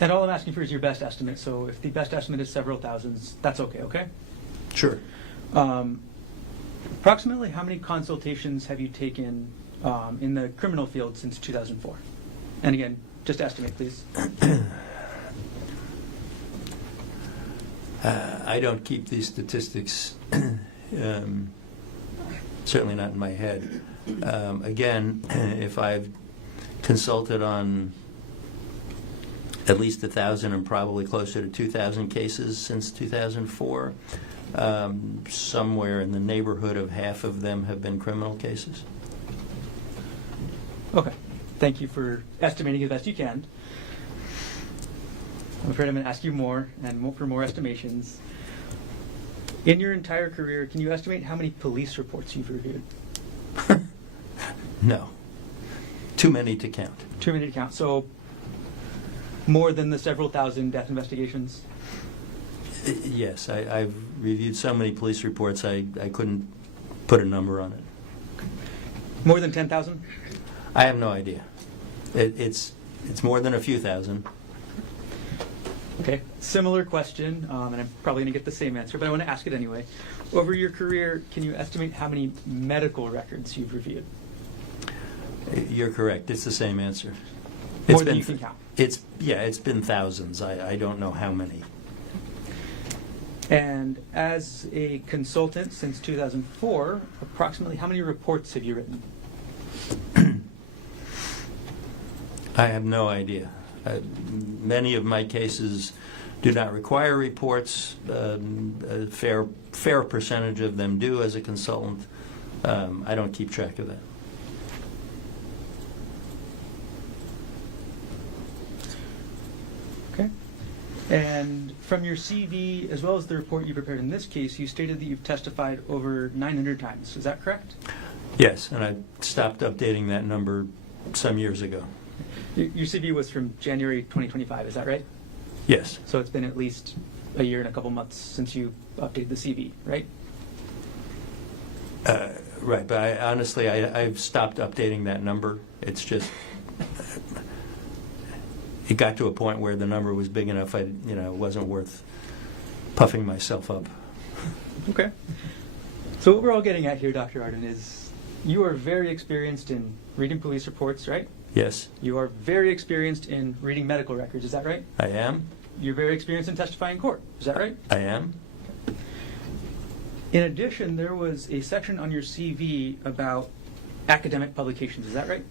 And all I'm asking for is your best estimate. So if the best estimate is several thousands, that's okay, okay? Sure. Approximately how many consultations have you taken in the criminal field since 2004? And again, just estimate, please. I don't keep these statistics, certainly not in my head. Again, if I've consulted on at least 1,000 and probably closer to 2,000 cases since 2004, somewhere in the neighborhood of half of them have been criminal cases. Okay. Thank you for estimating as best you can. I'm afraid I'm going to ask you more and for more estimations. In your entire career, can you estimate how many police reports you've reviewed? No. Too many to count. Too many to count. So more than the several thousand death investigations? Yes, I've reviewed so many police reports, I couldn't put a number on it. More than 10,000? I have no idea. It's more than a few thousand. Okay, similar question, and I'm probably going to get the same answer, but I want to ask it anyway. Over your career, can you estimate how many medical records you've reviewed? You're correct. It's the same answer. More than you can count. It's been thousands. I don't know how many. And as a consultant since 2004, approximately how many reports have you written? I have no idea. Many of my cases do not require reports. A fair percentage of them do as a consultant. I don't keep track of that. Okay. And from your CV, as well as the report you prepared in this case, you stated that you've testified over 900 times. Is that correct? Yes, and I stopped updating that number some years ago. Your CV was from January 2025, is that right? Yes. So it's been at least a year and a couple months since you updated the CV, right? Right, but I've stopped updating that number. It's just, it got to a point where the number was big enough, it wasn't worth puffing myself up. Okay. So what we're all getting at here, Dr. Arden, is you are very experienced in reading police reports, right? Yes, You are very experienced in reading medical records, is that right? I am. You're very experienced in testifying in court, is that right? I am. In addition, there was a section on your CV about academic publications, is that right?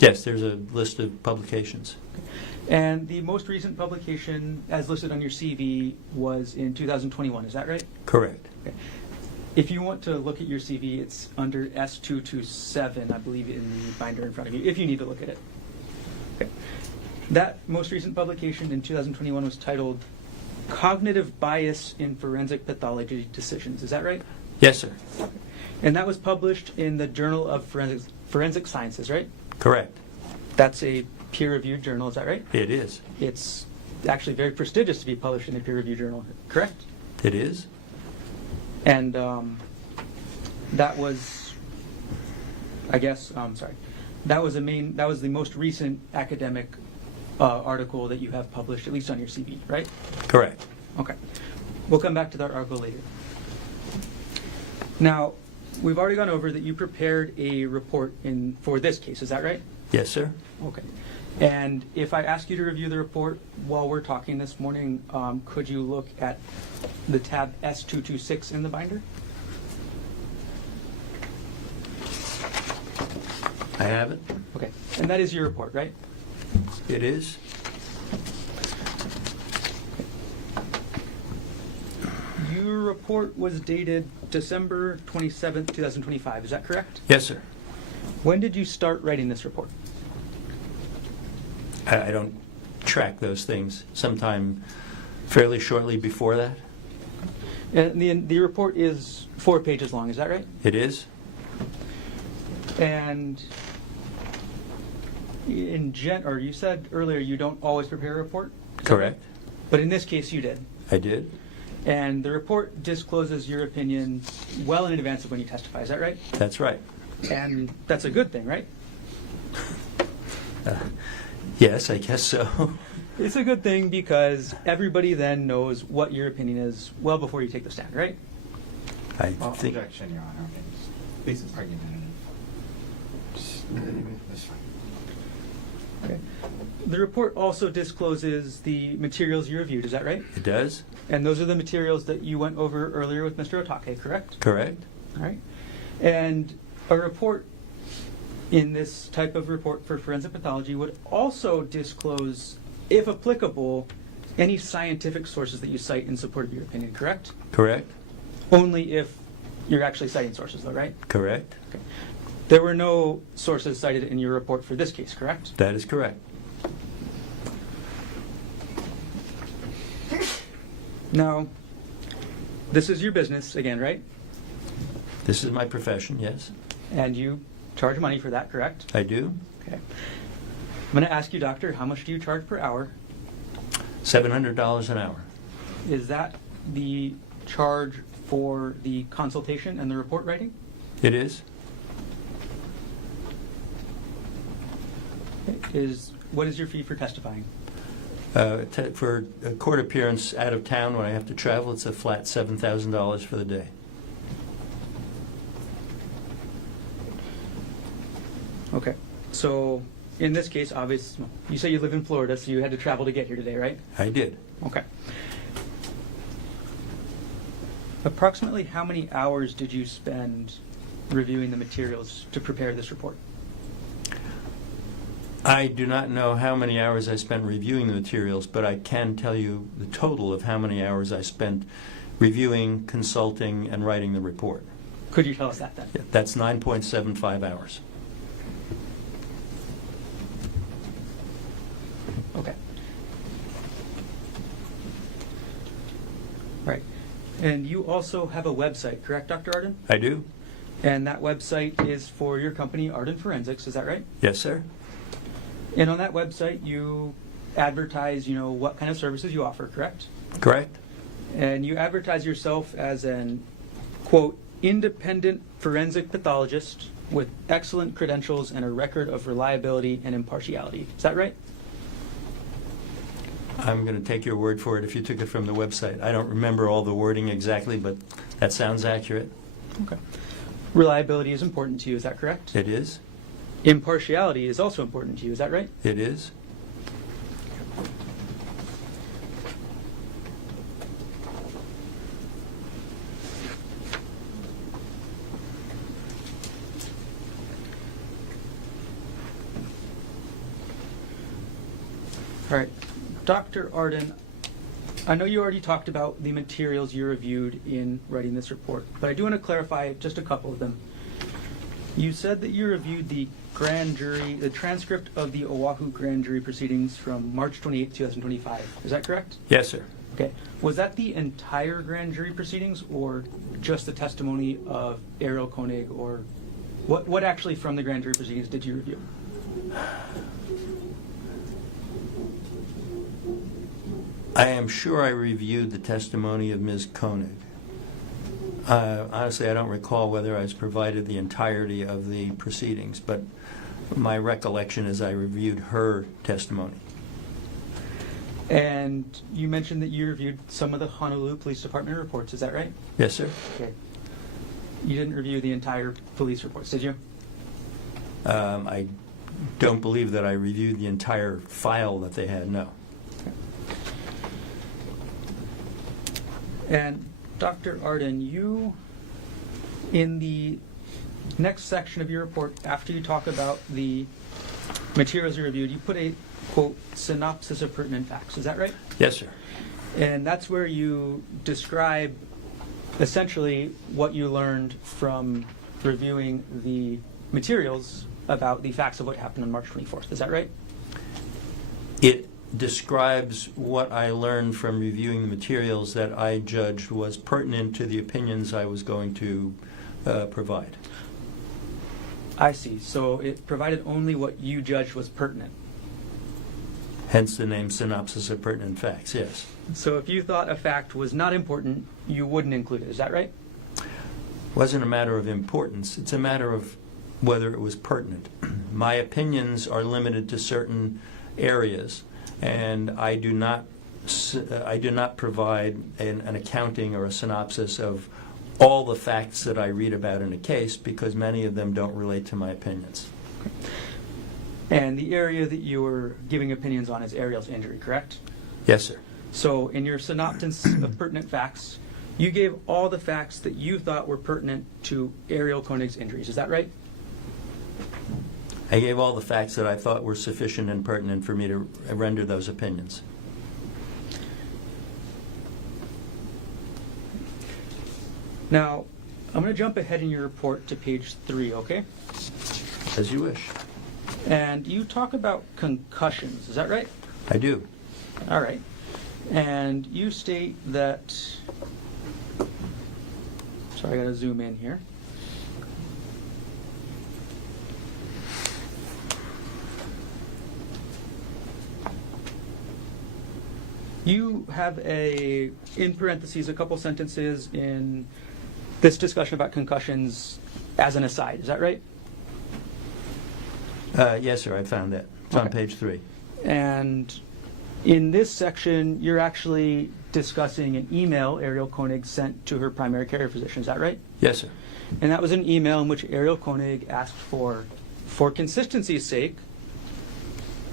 Yes, there's a list of publications. And the most recent publication, as listed on your CV, was in 2021, is that right? Correct. Okay. If you want to look at your CV, it's under S227, I believe, in the binder in front of you, if you need to look at it. Okay. That most recent publication in 2021 was titled Cognitive Bias in Forensic Pathology Decisions. Is that right? Yes, sir. And that was published in the Journal of Forensic Sciences, right? Correct. That's a peer-reviewed journal, is that right? It is. It's actually very prestigious to be published in a peer-reviewed journal, correct? It is. And that was, I guess, that was the most recent academic article that you have published, at least on your CV, right? Correct. Okay. We'll come back to that article later. Now, we've already gone over that you prepared a report for this case, is that right? Yes, sir. Okay. And if I ask you to review the report while we're talking this morning, could you look at the tab S226 in the binder? I have it. Okay. And that is your report, right? It is. Your report was dated December 27th, 2025. Is that correct? Yes, sir. When did you start writing this report? I don't track those things. Sometime fairly shortly before that. And the report is 4 pages long, is that right? It is. And you said earlier you don't always prepare a report? Correct. But in this case you did. I did. And the report discloses your opinion well in advance of when you testify, is that right? That's right. And that's a good thing, right? Yes, I guess so. It's a good thing because everybody then knows what your opinion is well before you take the stand, right? I think. Objection, Your Honor. Basis. Argumentative. That's fine. Okay. The report also discloses the materials you reviewed, is that right? It does. And those are the materials that you went over earlier with Mr. Otake, correct? Correct. All right. And a report in this type of report for forensic pathology would also disclose, if applicable, any scientific sources that you cite in support of your opinion, correct? Correct. Only if you're actually citing sources, though, right? Correct. Okay. There were no sources cited in your report for this case, correct? That is correct. Now, this is your business again, right? This is my profession, yes. And you charge money for that, correct? I do. Okay. I'm going to ask you, doctor, how much do you charge per hour? $700 an hour. Is that the charge for the consultation and the report writing? It is. What is your fee for testifying? For a court appearance out of town when I have to travel, it's a flat $7,000 for the day. Okay. So in this case, obviously, you say you live in Florida, so you had to travel to get here today, right? I did. Okay. Approximately how many hours did you spend reviewing the materials to prepare this report? I do not know how many hours I spent reviewing the materials, but I can tell you the total of how many hours I spent reviewing, consulting, and writing the report. Could you tell us that then? Yeah, that's 9.75 hours. Okay. Right. And you also have a website, correct, Dr. Arden? I do? And that website is for your company, Arden Forensics, is that right? Yes, sir. And on that website, you advertise, what kind of services you offer, correct? Correct? And you advertise yourself as an, quote, independent forensic pathologist with excellent credentials and a record of reliability and impartiality. Is that right? I'm going to take your word for it if you took it from the website. I don't remember all the wording exactly, but that sounds accurate. Okay. Reliability is important to you, is that correct? It is? Impartiality is also important to you, is that right? It is? All right. Dr. Arden, I know you already talked about the materials you reviewed in writing this report, but I do want to clarify just a couple of them. You said that you reviewed the transcript of the Oahu grand jury proceedings from March 28, 2025. Is that correct? Yes, sir. Okay. Was that the entire grand jury proceedings or just the testimony of Gerhardt Konig, or what actually from the grand jury proceedings did you review? I am sure I reviewed the testimony of Ms. Konig. Honestly, I don't recall whether I was provided the entirety of the proceedings, but my recollection is I reviewed her testimony. And you mentioned that you reviewed some of the Honolulu Police Department reports, is that right? Yes, sir. Okay. You didn't review the entire police reports, did you? I don't believe that I reviewed the entire file that they had, no. And Dr. Arden, you, in the next section of your report, after you talk about the materials you reviewed, you put a, quote, synopsis of pertinent facts. Is that right? Yes, sir. And that's where you describe essentially what you learned from reviewing the materials about the facts of what happened on March 24th. Is that right? It describes what I learned from reviewing the materials that I judged was pertinent to the opinions I was going to provide. I see. So it provided only what you judged was pertinent. Hence the name synopsis of pertinent facts, yes. So if you thought a fact was not important, you wouldn't include it. Is that right? It wasn't a matter of importance. It's a matter of whether it was pertinent. My opinions are limited to certain areas, and I do not provide an accounting or a synopsis of all the facts that I read about in a case, because many of them don't relate to my opinions. And the area that you were giving opinions on is Ariel's injury, correct? Yes, sir. So in your synopsis of pertinent facts, you gave all the facts that you thought were pertinent to Ariel Konig's injuries. Is that right? I gave all the facts that I thought were sufficient and pertinent for me to render those opinions. Now, I'm going to jump ahead in your report to page 3, okay? As you wish. And you talk about concussions. Is that right? I do. All right. And you state that, sorry, I gotta zoom in here. You have in parentheses, a couple sentences in this discussion about concussions as an aside. Is that right? Yes, sir, I found that. It's on Okay. page 3. And in this section, you're actually discussing an email Ariel Konig sent to her primary care physician. Is that right? Yes, sir. And that was an email in which Ariel Konig asked for consistency's sake,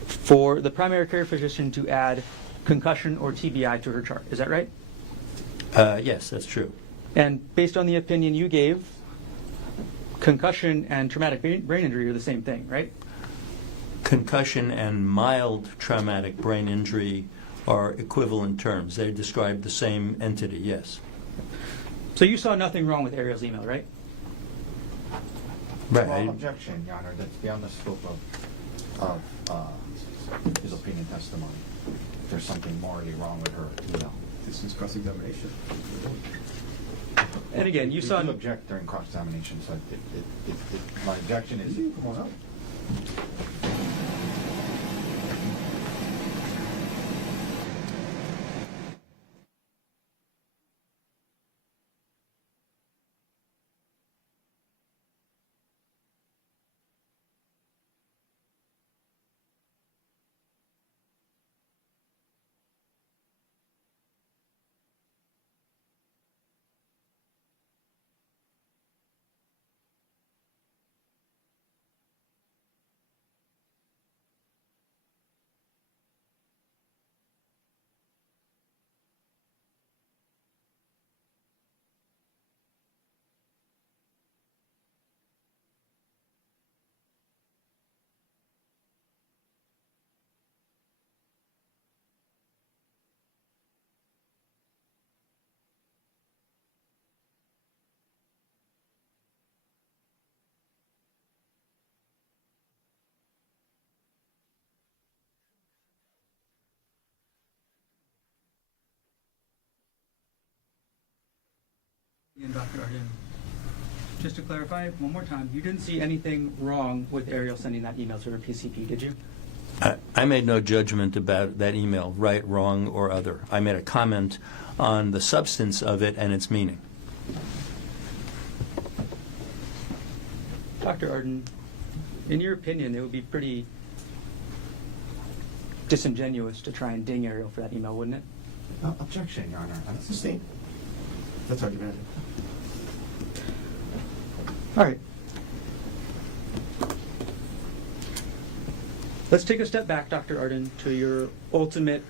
for the primary care physician to add concussion or TBI to her chart. Is that right? Yes, that's true. And based on the opinion you gave, concussion and traumatic brain injury are the same thing, right? Concussion and mild traumatic brain injury are equivalent terms. They describe the same entity, yes. So you saw nothing wrong with Ariel's email, right? Right. Well, objection, Your Honor, that's beyond the scope of his opinion testimony. There's something morally wrong with her email. This is cross-examination. And again, you We saw... do object during cross-examination, so my objection is... Come on out. And Dr. Arden, just to clarify one more time, you didn't see anything wrong with Ariel sending that email to her PCP, did you? I made no judgment about that email, right, wrong, or other. I made a comment on the substance of it and its meaning. Dr. Arden, in your opinion, it would be pretty disingenuous to try and ding Ariel for that email, wouldn't it? Objection, Your Honor. Sustained. That's argumentative. All right. Let's take a step back, Dr. Arden, to your ultimate,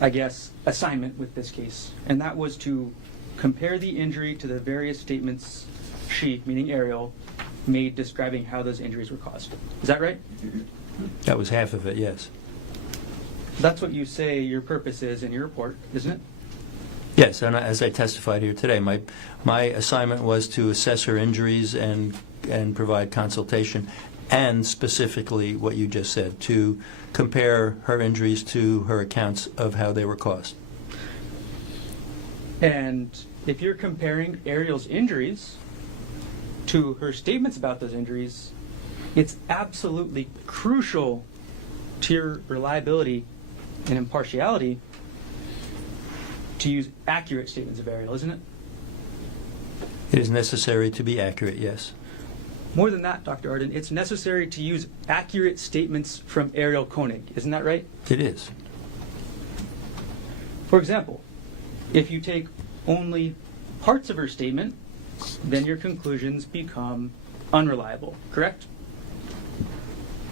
I guess, assignment with this case. And that was to compare the injury to the various statements she, meaning Ariel, made describing how those injuries were caused. Is that right? That was half of it, yes. That's what you say your purpose is in your report, isn't it? Yes, and as I testified here today, my assignment was to assess her injuries and provide consultation, and specifically what you just said, to compare her injuries to her accounts of how they were caused. And if you're comparing Ariel's injuries to her statements about those injuries, it's absolutely crucial to your reliability and impartiality to use accurate statements of Ariel, isn't it? It is necessary to be accurate, yes. More than that, Dr. Arden, it's necessary to use accurate statements from Ariel Konig. Isn't that right? It is. For example, if you take only parts of her statement, then your conclusions become unreliable, correct?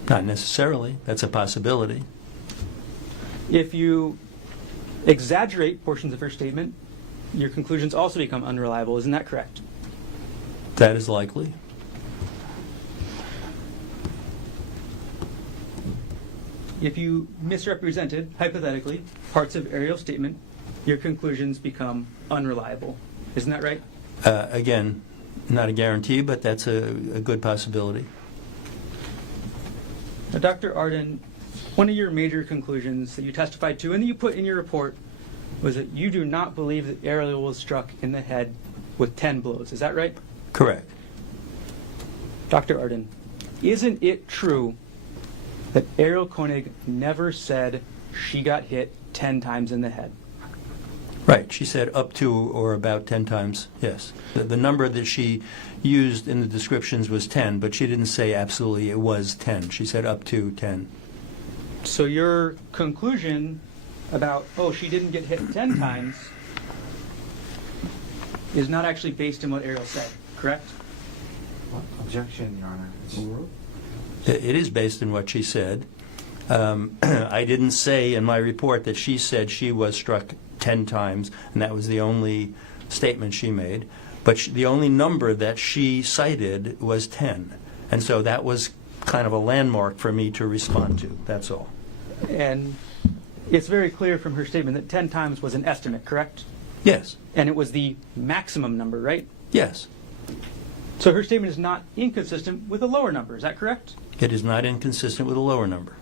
Not necessarily. That's a possibility. If you exaggerate portions of her statement, your conclusions also become unreliable. Isn't that correct? That is likely. If you misrepresented, hypothetically, parts of Ariel's statement, your conclusions become unreliable. Isn't that right? Again, not a guarantee, but that's a good possibility. Now, Dr. Arden, one of your major conclusions that you testified to and that you put in your report was that you do not believe that Ariel was struck in the head with 10 blows. Is that right? Correct. Dr. Arden, isn't it true that Ariel Konig never said she got hit 10 times in the head? Right. She said up to or about 10 times, yes. The number that she used in the descriptions was 10, but she didn't say absolutely it was 10. She said up to 10. So your conclusion about, oh, she didn't get hit 10 times is not actually based on what Ariel said, correct? Objection, Your Honor. It is based on what she said. I didn't say in my report that she said she was struck 10 times, and that was the only statement she made. But the only number that she cited was 10. And so that was kind of a landmark for me to respond to. That's all. And it's very clear from her statement that 10 times was an estimate, correct? Yes. And it was the maximum number, right? Yes. So her statement is not inconsistent with a lower number, is that correct? It is not inconsistent with a lower number.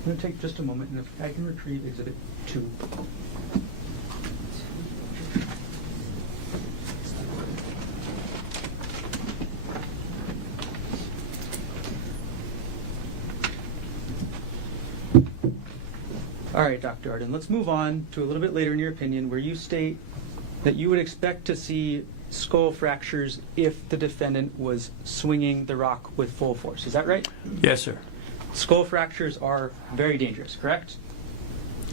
I'm going to take just a moment, and if I can retrieve Exhibit 2. All right, Dr. Arden, let's move on to a little bit later in your opinion where you state that you would expect to see skull fractures if the defendant was swinging the rock with full force. Is that right? Yes, sir. Skull fractures are very dangerous, correct?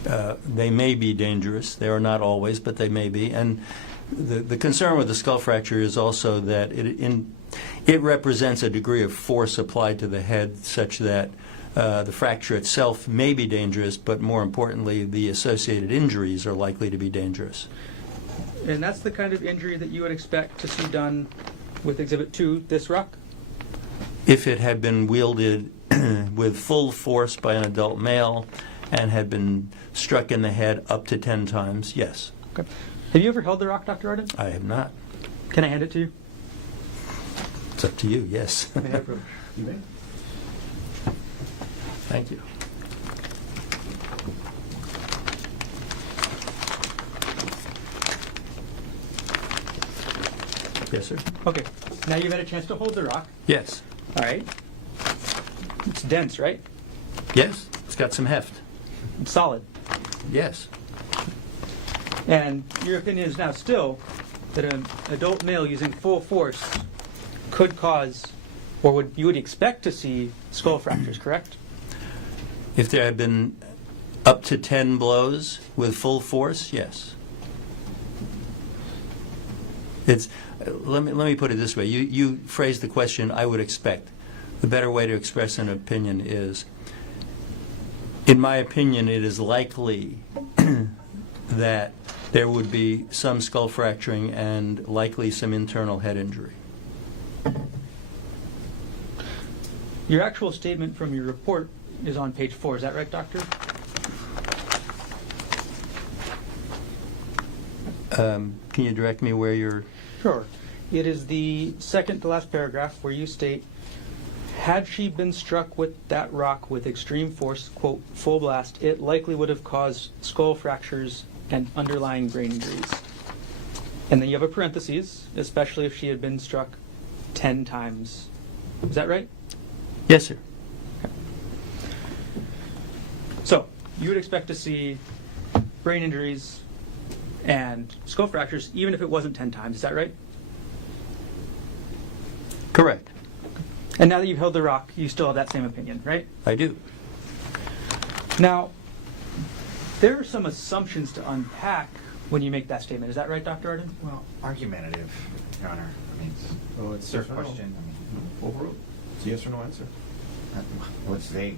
They may be dangerous. They are not always, but they may be. And the concern with the skull fracture is also that it represents a degree of force applied to the head such that the fracture itself may be dangerous, but more importantly, the associated injuries are likely to be dangerous. And that's the kind of injury that you would expect to see done with Exhibit 2, this rock? If it had been wielded with full force by an adult male and had been struck in the head up to 10 times, yes. Okay. Have you ever held the rock, Dr. Arden? I have not. Can I hand it to you? It's up to you, yes. May I approach? You may. Thank you. Yes, sir. Okay. Now you've had a chance to hold the rock. Yes. All right. It's dense, right? Yes. It's got some heft. It's solid. Yes. And your opinion is now still that an adult male using full force could cause, or you would expect to see skull fractures, correct? If there had been up to 10 blows with full force, yes. It's let me put it this way. You phrased the question, I would expect. The better way to express an opinion is, in my opinion, it is likely that there would be some skull fracturing and likely some internal head injury. Your actual statement from your report is on page 4. Is that right, Doctor? Can you direct me where you're... Sure. It is the second to last paragraph where you state, had she been struck with that rock with extreme force, quote, full blast, it likely would have caused skull fractures and underlying brain injuries. And then you have a parenthesis, especially if she had been struck 10 times. Is that right? Yes, sir. Okay. So, you would expect to see brain injuries and skull fractures even if it wasn't 10 times. Is that right? Correct. And now that you've held the rock, you still have that same opinion, right? I do. Now, there are some assumptions to unpack when you make that statement. Is that right, Dr. Arden? Well, argumentative, Your Honor. I mean, Oh, it's their yes or no. question. I mean, Overruled. It's a yes or no answer. what's vague?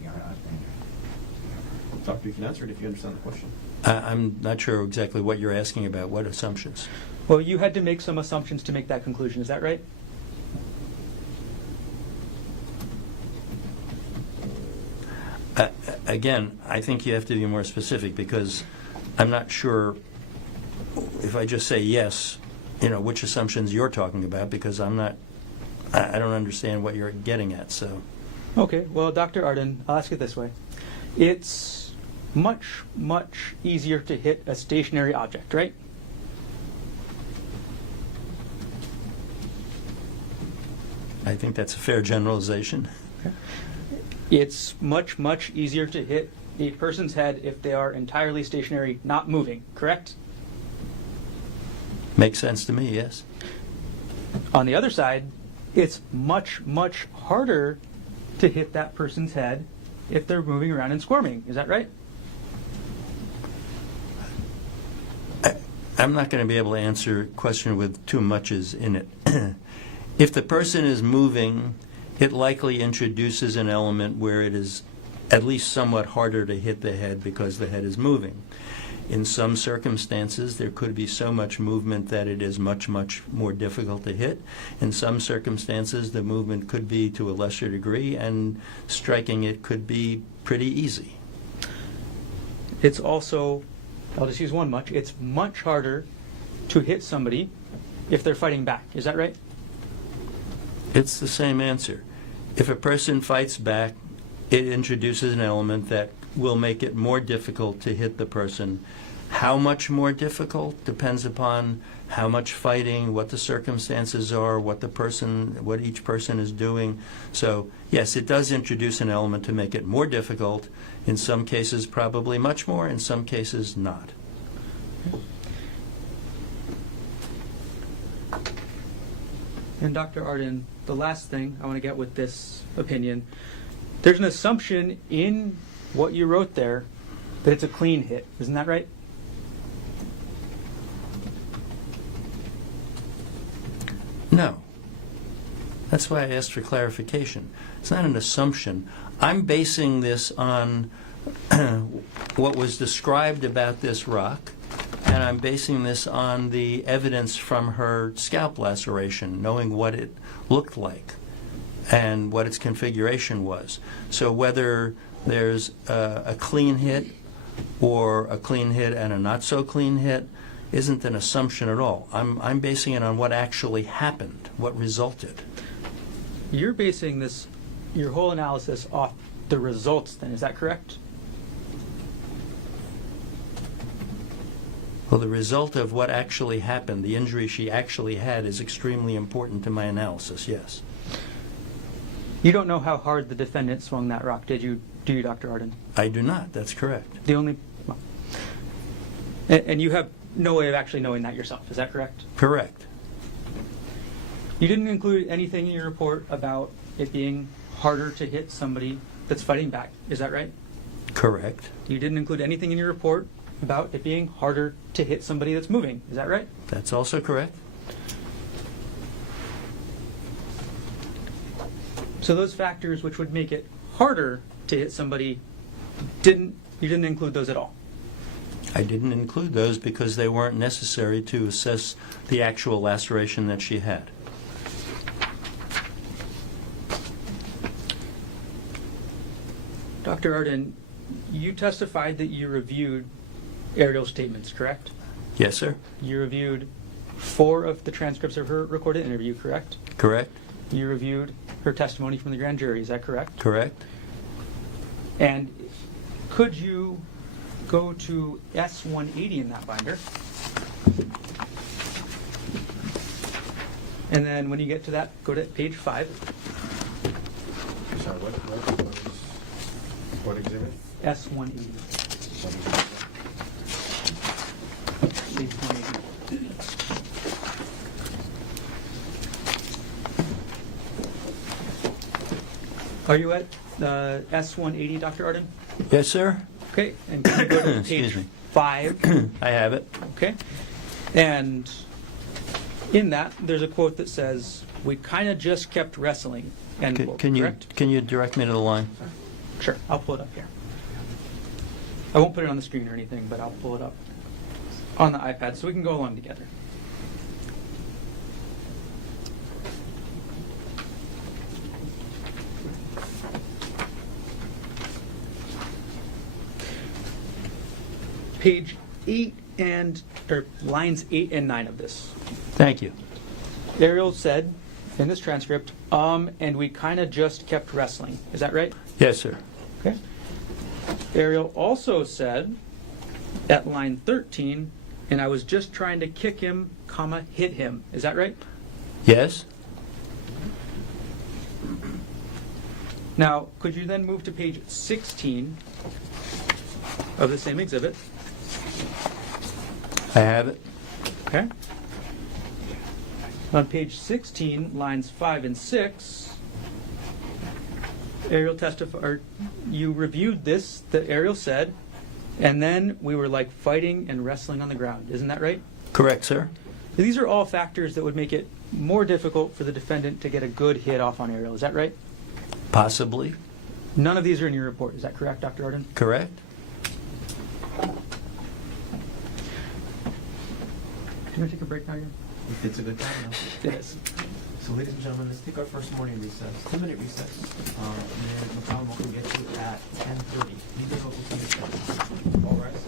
Doctor, you can answer it if you understand the question. I'm not sure exactly what you're asking about. What assumptions? Well, you had to make some assumptions to make that conclusion. Is that right? Again, I think you have to be more specific because I'm not sure if I just say yes, which assumptions you're talking about, because I don't understand what you're getting at, so. Okay, well, Dr. Arden, I'll ask it this way. It's much, much easier to hit a stationary object, right? I think that's a fair generalization. It's much, much easier to hit a person's head if they are entirely stationary, not moving, correct? Makes sense to me, yes. On the other side, it's much, much harder to hit that person's head if they're moving around and squirming. Is that right? I'm not going to be able to answer a question with too muches in it. If the person is moving, it likely introduces an element where it is at least somewhat harder to hit the head because the head is moving. In some circumstances, there could be so much movement that it is much, much more difficult to hit. In some circumstances, the movement could be to a lesser degree, and striking it could be pretty easy. It's also, I'll just use one much, it's much harder to hit somebody if they're fighting back. Is that right? It's the same answer. If a person fights back, it introduces an element that will make it more difficult to hit the person. How much more difficult depends upon how much fighting, what the circumstances are, what each person is doing. So yes, it does introduce an element to make it more difficult. In some cases, probably much more. In some cases, not. And Dr. Arden, the last thing I want to get with this opinion, there's an assumption in what you wrote there that it's a clean hit. Isn't that right? No. That's why I asked for clarification. It's not an assumption. I'm basing this on what was described about this rock, and I'm basing this on the evidence from her scalp laceration, knowing what it looked like and what its configuration was. So whether there's a clean hit or a clean hit and a not so clean hit isn't an assumption at all. I'm basing it on what actually happened, what resulted. You're basing your whole analysis off the results then, is that correct? Well, the result of what actually happened, the injury she actually had, is extremely important to my analysis, yes. You don't know how hard the defendant swung that rock, do you, Dr. Arden? I do not, that's correct. And you have no way of actually knowing that yourself, is that correct? Correct. You didn't include anything in your report about it being harder to hit somebody that's fighting back, is that right? Correct. You didn't include anything in your report about it being harder to hit somebody that's moving, is that right? That's also correct. So those factors which would make it harder to hit somebody, you didn't include those at all? I didn't include those because they weren't necessary to assess the actual laceration that she had. Dr. Arden, you testified that you reviewed aerial statements, correct? Yes, sir. You reviewed 4 of the transcripts of her recorded interview, correct? Correct. You reviewed her testimony from the grand jury, is that correct? Correct. And could you go to S180 in that binder? And then when you get to that, go to page 5. Sorry, what exhibit? S180. Page 180. Are you at S180, Dr. Arden? Yes, sir. Okay, and can you go to Excuse page me. 5? I have it. Okay. And in that, there's a quote that says, "We kind of just kept wrestling," end quote, Can correct? you direct me to the line? Sure, I'll pull it up here. I won't put it on the screen or anything, but I'll pull it up on the iPad so we can go along together. Page 8 or lines 8 and 9 of this Thank you. Ariel said in this transcript, and we kind of just kept wrestling. Is that right? Yes, sir. Okay. Ariel also said at line 13, and I was just trying to kick him, comma, hit him. Is that right? Yes? Now, could you then move to page 16 of the same exhibit? I have it. Okay. On page 16, lines 5 and 6, Ariel testified, or you reviewed this that Ariel said, and then we were like fighting and wrestling on the ground. Isn't that right? Correct, sir. These are all factors that would make it more difficult for the defendant to get a good hit off on Ariel. Is that right? Possibly. None of these are in your report. Is that correct, Dr. Arden? Correct. Do you want to take a break now? If it's a good time now. It is. So ladies and gentlemen, let's take our first morning recess, 2-minute recess. And then McCollum will get you at 10:30. Leave your local team. All rise.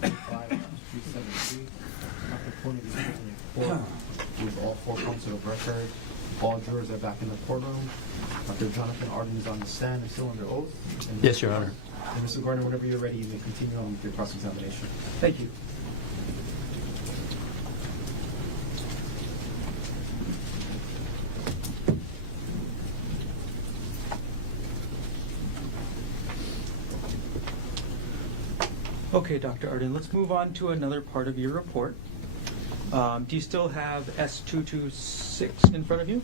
373. Dr. Konig is present in court with all 4 counts of record. All jurors are back in the courtroom. Dr. Jonathan Arden is on the stand and still under oath. And Yes, Your Honor. And Mr. Gardner, whenever you're ready, you may continue on with your cross-examination. Thank you. Okay, Dr. Arden, let's move on to another part of your report. Do you still have S226 in front of you?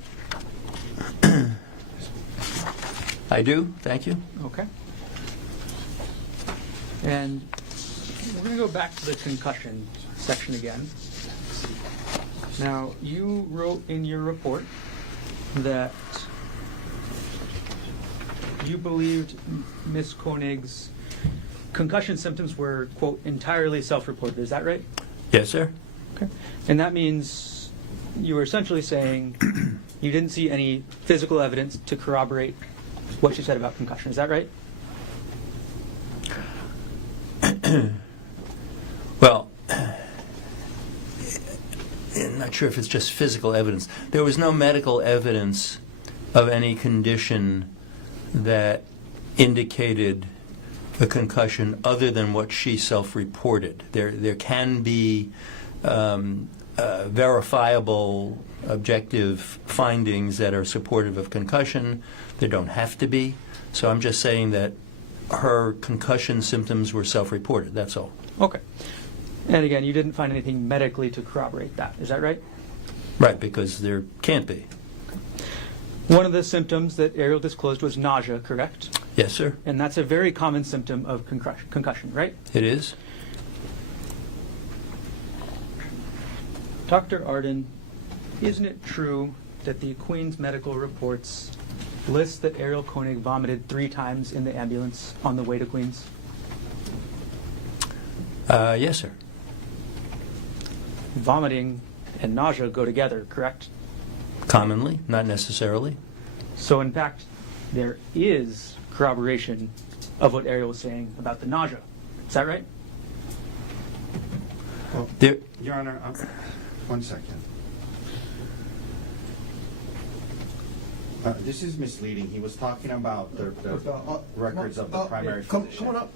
I do, thank you. Okay. And we're going to go back to the concussion section again. Now, you wrote in your report that you believed Ms. Konig's concussion symptoms were, quote, entirely self-reported. Is that right? Yes, sir. Okay. And that means you were essentially saying you didn't see any physical evidence to corroborate what you said about concussion. Is that right? Well, I'm not sure if it's just physical evidence. There was no medical evidence of any condition that indicated a concussion other than what she self-reported. There can be verifiable, objective findings that are supportive of concussion. There don't have to be. So I'm just saying that her concussion symptoms were self-reported. That's all. Okay. And again, you didn't find anything medically to corroborate that. Is that right? Right, because there can't be. One of the symptoms that Ariel disclosed was nausea, correct? Yes, sir. And that's a very common symptom of concussion, right? It is. Dr. Arden, isn't it true that the Queen's medical reports list that Ariel Konig vomited 3 times in the ambulance on the way to Queens? Yes, sir. Vomiting and nausea go together, correct? Commonly, not necessarily. So in fact, there is corroboration of what Ariel was saying about the nausea. Is that right? Well, There, Your Honor, 1 second. This is misleading. He was talking about the records of the primary physician. Come on up.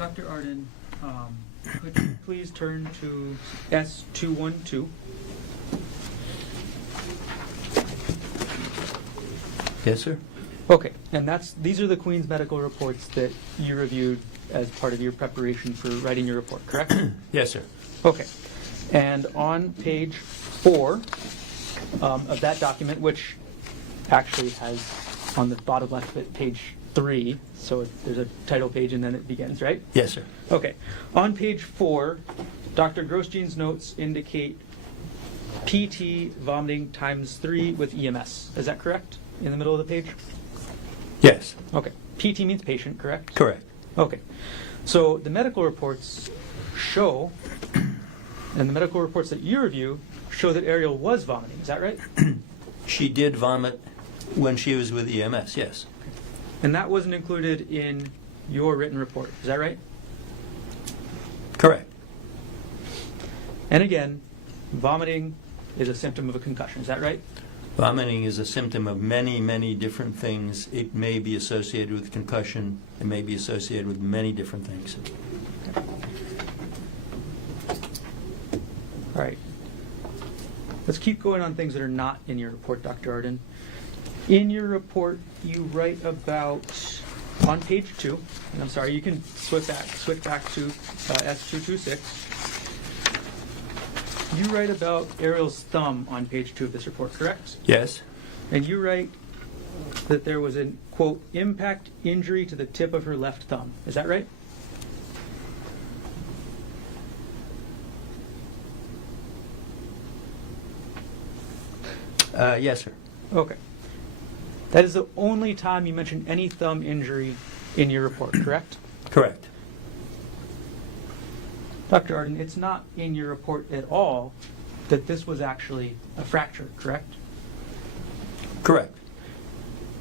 Dr. Arden, could you please turn to S212? Yes, sir. Okay, and these are the Queen's medical reports that you reviewed as part of your preparation for writing your report, correct? Yes, sir. Okay, and on page 4 of that document, which actually has on the bottom left of it page 3, so there's a title page and then it begins, right? Yes, sir. Okay, on page 4, Dr. Grosjean's notes indicate PT vomiting ×3 with EMS. Is that correct? In the middle of the page? Yes. Okay. PT means patient, correct? Correct. Okay. So the medical reports show, and the medical reports that you review show that Ariel was vomiting. Is that right? She did vomit when she was with EMS, yes. And that wasn't included in your written report. Is that right? Correct. And again, vomiting is a symptom of a concussion. Is that right? Vomiting is a symptom of many, many different things. It may be associated with concussion. It may be associated with many different things. All right. Let's keep going on things that are not in your report, Dr. Arden. In your report, you write about, on page 2, and I'm sorry, you can switch back to S226. You write about Ariel's thumb on page 2 of this report, correct? Yes. And you write that there was an, quote, impact injury to the tip of her left thumb. Is that right? Yes, sir. Okay. That is the only time you mention any thumb injury in your report, correct? Correct. Dr. Arden, it's not in your report at all that this was actually a fracture, correct? Correct.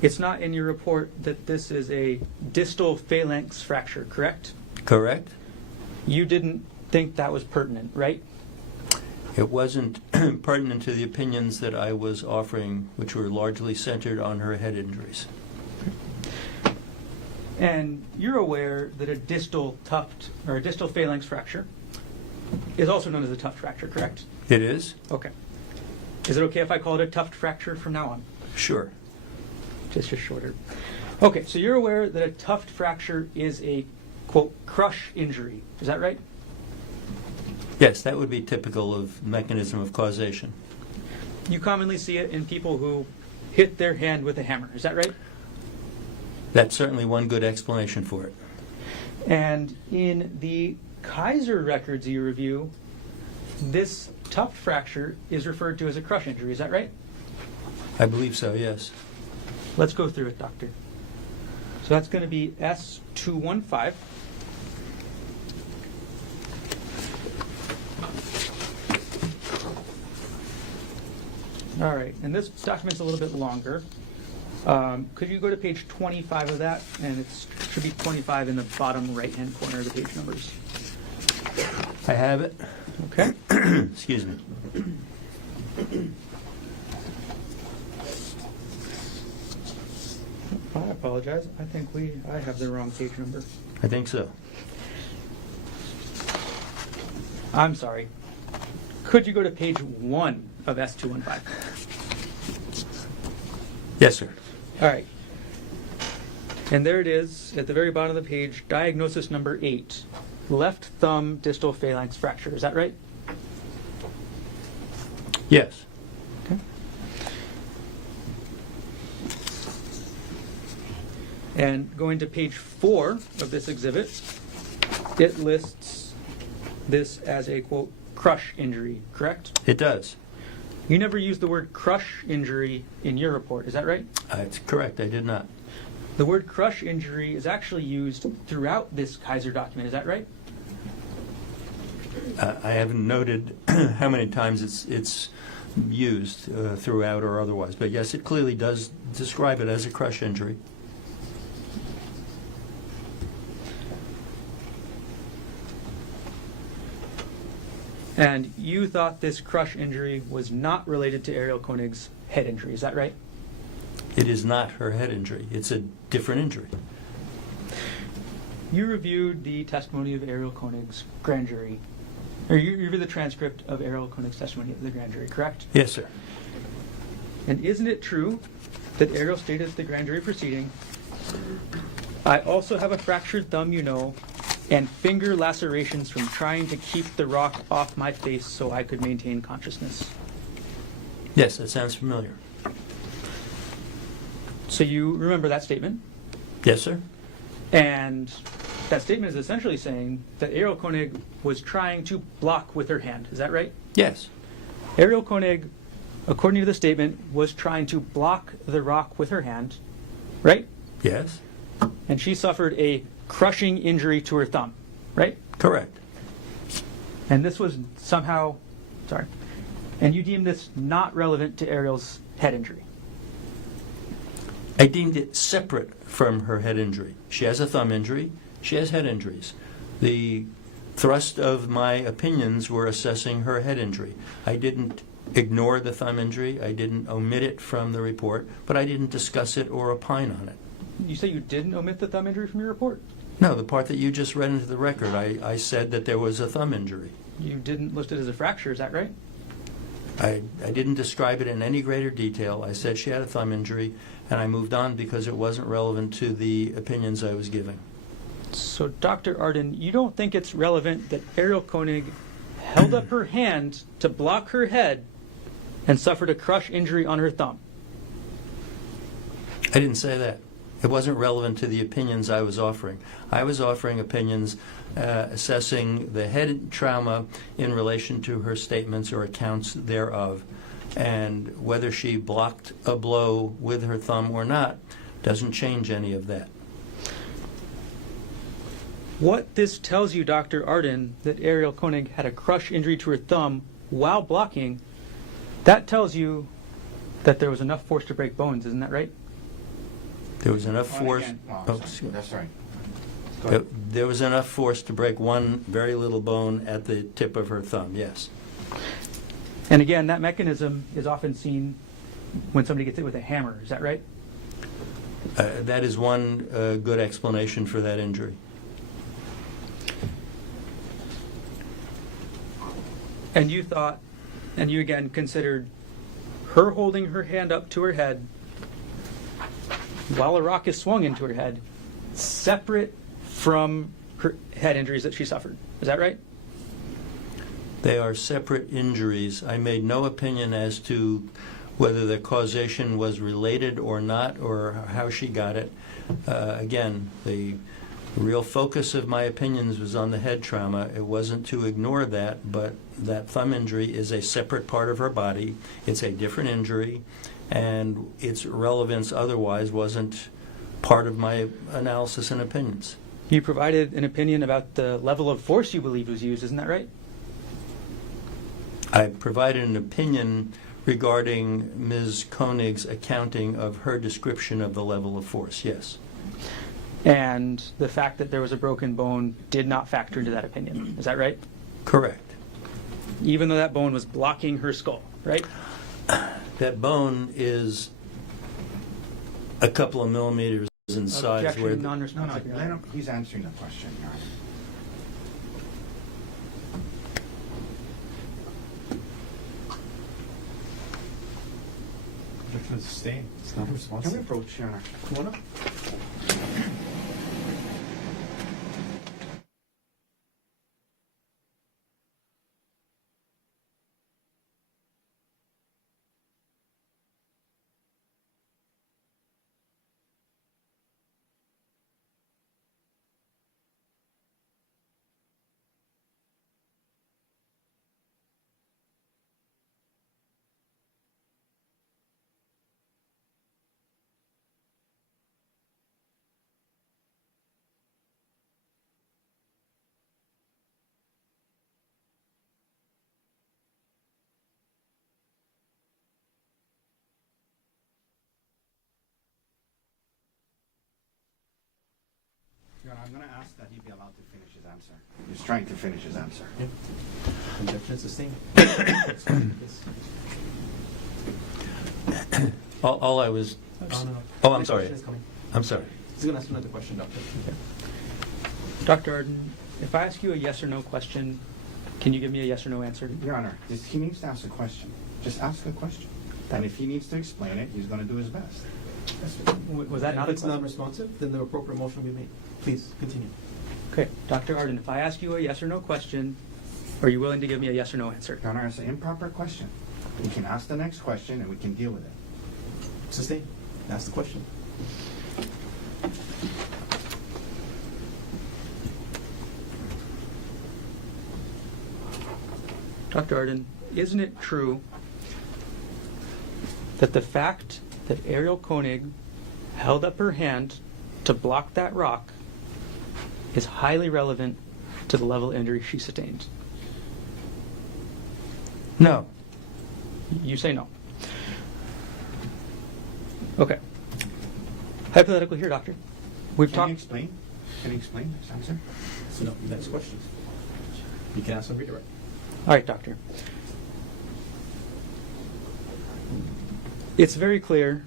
It's not in your report that this is a distal phalanx fracture, correct? Correct. You didn't think that was pertinent, right? It wasn't pertinent to the opinions that I was offering, which were largely centered on her head injuries. And you're aware that a distal tuft or a distal phalanx fracture is also known as a tuft fracture, correct? It is? Okay. Is it okay if I call it a tuft fracture from now on? Sure. Just shorter. Okay, so you're aware that a tuft fracture is a, quote, crush injury. Is that right? Yes, that would be typical of mechanism of causation. You commonly see it in people who hit their hand with a hammer. Is that right? That's certainly one good explanation for it. And in the Kaiser records you review, this tuft fracture is referred to as a crush injury. Is that right? I believe so, yes. Let's go through it, Doctor. So that's going to be S215. All right, and this document's a little bit longer. Could you go to page 25 of that? And it should be 25 in the bottom right-hand corner of the page numbers. I have it. Okay. Excuse me. I apologize. I think I have the wrong page number. I think so. I'm sorry. Could you go to page 1 of S215? Yes, sir. All right. And there it is at the very bottom of the page, diagnosis number 8, left thumb distal phalanx fracture. Is that right? Yes. Okay. And going to page 4 of this exhibit, it lists this as a, quote, crush injury, correct? It does. You never used the word crush injury in your report, is that right? It's correct. I did not. The word crush injury is actually used throughout this Kaiser document, is that right? I haven't noted how many times it's used throughout or otherwise, but yes, it clearly does describe it as a crush injury. And you thought this crush injury was not related to Ariel Konig's head injury, is that right? It is not her head injury. It's a different injury. You reviewed the testimony of Ariel Konig's grand jury, or you reviewed the transcript of Ariel Konig's testimony at the grand jury, correct? Yes, sir. And isn't it true that Ariel stated at the grand jury proceeding, I also have a fractured thumb, you know, and finger lacerations from trying to keep the rock off my face so I could maintain consciousness? Yes, that sounds familiar. So you remember that statement? Yes, sir. And that statement is essentially saying that Ariel Konig was trying to block with her hand. Is that right? Yes. Ariel Konig, according to the statement, was trying to block the rock with her hand, right? Yes. And she suffered a crushing injury to her thumb, right? Correct. And this was somehow, sorry, and you deemed this not relevant to Ariel's head injury. I deemed it separate from her head injury. She has a thumb injury. She has head injuries. The thrust of my opinions were assessing her head injury. I didn't ignore the thumb injury. I didn't omit it from the report, but I didn't discuss it or opine on it. You say you didn't omit the thumb injury from your report? No, the part that you just read into the record, I said that there was a thumb injury. You didn't list it as a fracture, is that right? I didn't describe it in any greater detail. I said she had a thumb injury, and I moved on because it wasn't relevant to the opinions I was giving. So, Dr. Arden, you don't think it's relevant that Ariel Konig held up her hand to block her head and suffered a crush injury on her thumb? I didn't say that. It wasn't relevant to the opinions I was offering. I was offering opinions assessing the head trauma in relation to her statements or accounts thereof, and whether she blocked a blow with her thumb or not doesn't change any of that. What this tells you, Dr. Arden, that Ariel Konig had a crush injury to her thumb while blocking, that tells you that there was enough force to break bones, isn't that right? There was enough Well, force. again, Oh, sorry. excuse me. That's right. Go ahead. There was enough force to break one very little bone at the tip of her thumb, yes. And again, that mechanism is often seen when somebody gets hit with a hammer, is that right? That is one good explanation for that injury. And you thought, and you again considered her holding her hand up to her head while a rock is swung into her head, separate from her head injuries that she suffered. Is that right? They are separate injuries. I made no opinion as to whether the causation was related or not, or how she got it. Again, the real focus of my opinions was on the head trauma. It wasn't to ignore that, but that thumb injury is a separate part of her body. It's a different injury, and its relevance otherwise wasn't part of my analysis and opinions. You provided an opinion about the level of force you believe was used, isn't that right? I provided an opinion regarding Ms. Konig's accounting of her description of the level of force, yes. And the fact that there was a broken bone did not factor into that opinion. Is that right? Correct. Even though that bone was blocking her skull, right? That bone is a couple of millimeters in size. Objection, Where No, non-responsive. let him, he's answering the question, Your Honor. Objection is sustained. It's not Can we responsive. approach, Your Honor? Come on up. Your Honor, I'm going to ask that he be allowed to finish his answer. He's trying to finish his answer. Objection is sustained. all I was. Oh, no. Oh, I'm The sorry. question is coming. I'm sorry. He's going to ask another question, Doctor. Dr. Arden, if I ask you a yes or no question, can you give me a yes or no answer? Your Honor, he needs to ask a question. Just ask a question. And if he needs to explain it, he's going to do his best. Was that not a If it's question? non-responsive, then the appropriate motion will be made. Please, continue. Okay, Dr. Arden, if I ask you a yes or no question, are you willing to give me a yes or no answer? Your Honor, it's an improper question. We can ask the next question and we can deal with it. Sustain. Ask the question. Dr. Arden, isn't it true that the fact that Ariel Konig held up her hand to block that rock is highly relevant to the level of injury she sustained? No. You say no. Okay. Hypothetical here, doctor. We've Can talked. you explain? Can you explain his answer? So no, next question. You can ask and redirect. All right, doctor. It's very clear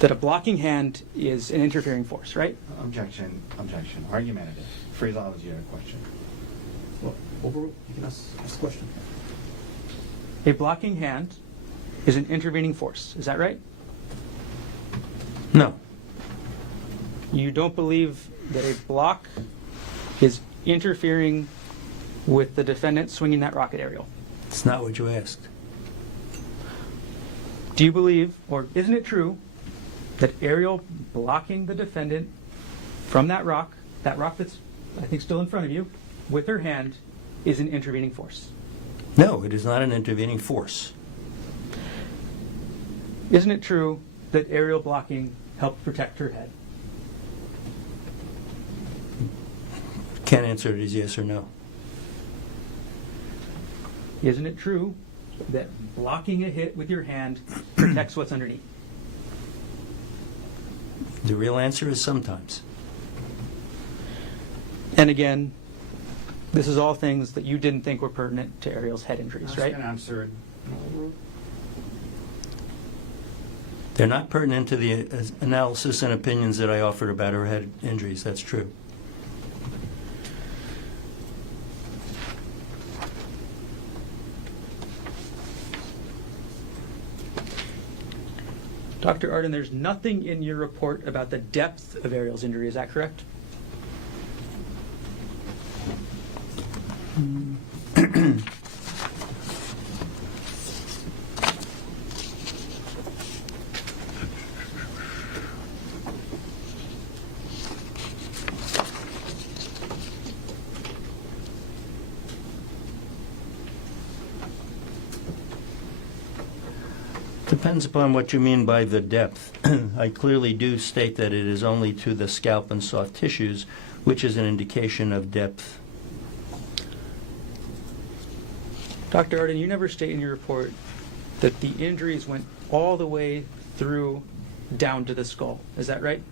that a blocking hand is an interfering force, right? Objection. Objection. Argumentative. Phraseology of a question. Well, overruled. You can ask the question. A blocking hand is an intervening force. Is that right? No. You don't believe that a block is interfering with the defendant swinging that rocket aerial? It's not what you asked. Do you believe, or isn't it true, that aerial blocking the defendant from that rock that's, I think, still in front of you, with her hand, is an intervening force? No, it is not an intervening force. Isn't it true that aerial blocking helped protect her head? Can't answer it as yes or no. Isn't it true that blocking a hit with your hand protects what's underneath? The real answer is sometimes. And again, this is all things that you didn't think were pertinent to Ariel's head injuries, Ask right? and answer. They're not pertinent to the analysis and opinions that I offered about her head injuries. That's true. Dr. Arden, there's nothing in your report about the depth of Ariel's injury. Is that correct? Depends upon what you mean by the depth. I clearly do state that it is only to the scalp and soft tissues, which is an indication of depth. Dr. Arden, you never state in your report that the injuries went all the way through down to the skull. Is that right?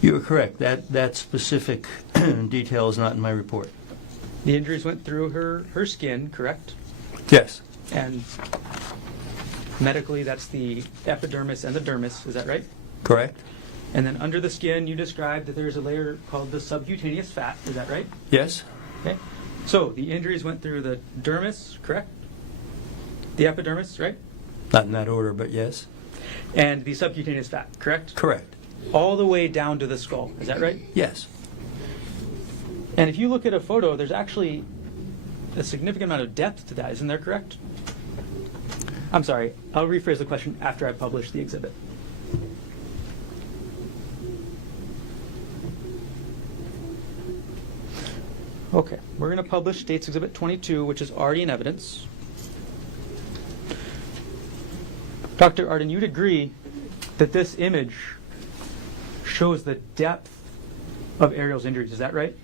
You are correct. That specific detail is not in my report. The injuries went through her skin, correct? Yes. And medically, that's the epidermis and the dermis. Is that right? Correct? And then under the skin, you described that there's a layer called the subcutaneous fat. Is that right? Yes? Okay. So the injuries went through the dermis, correct? The epidermis, right? Not in that order, but yes. And the subcutaneous fat, correct? Correct. All the way down to the skull. Is that right? Yes. And if you look at a photo, there's actually a significant amount of depth to that. Isn't there correct? I'm sorry. I'll rephrase the question after I publish the exhibit. Okay. We're going to publish State's Exhibit 22, which is already in evidence. Dr. Arden, you'd agree that this image shows the depth of Ariel's injuries. Is that right?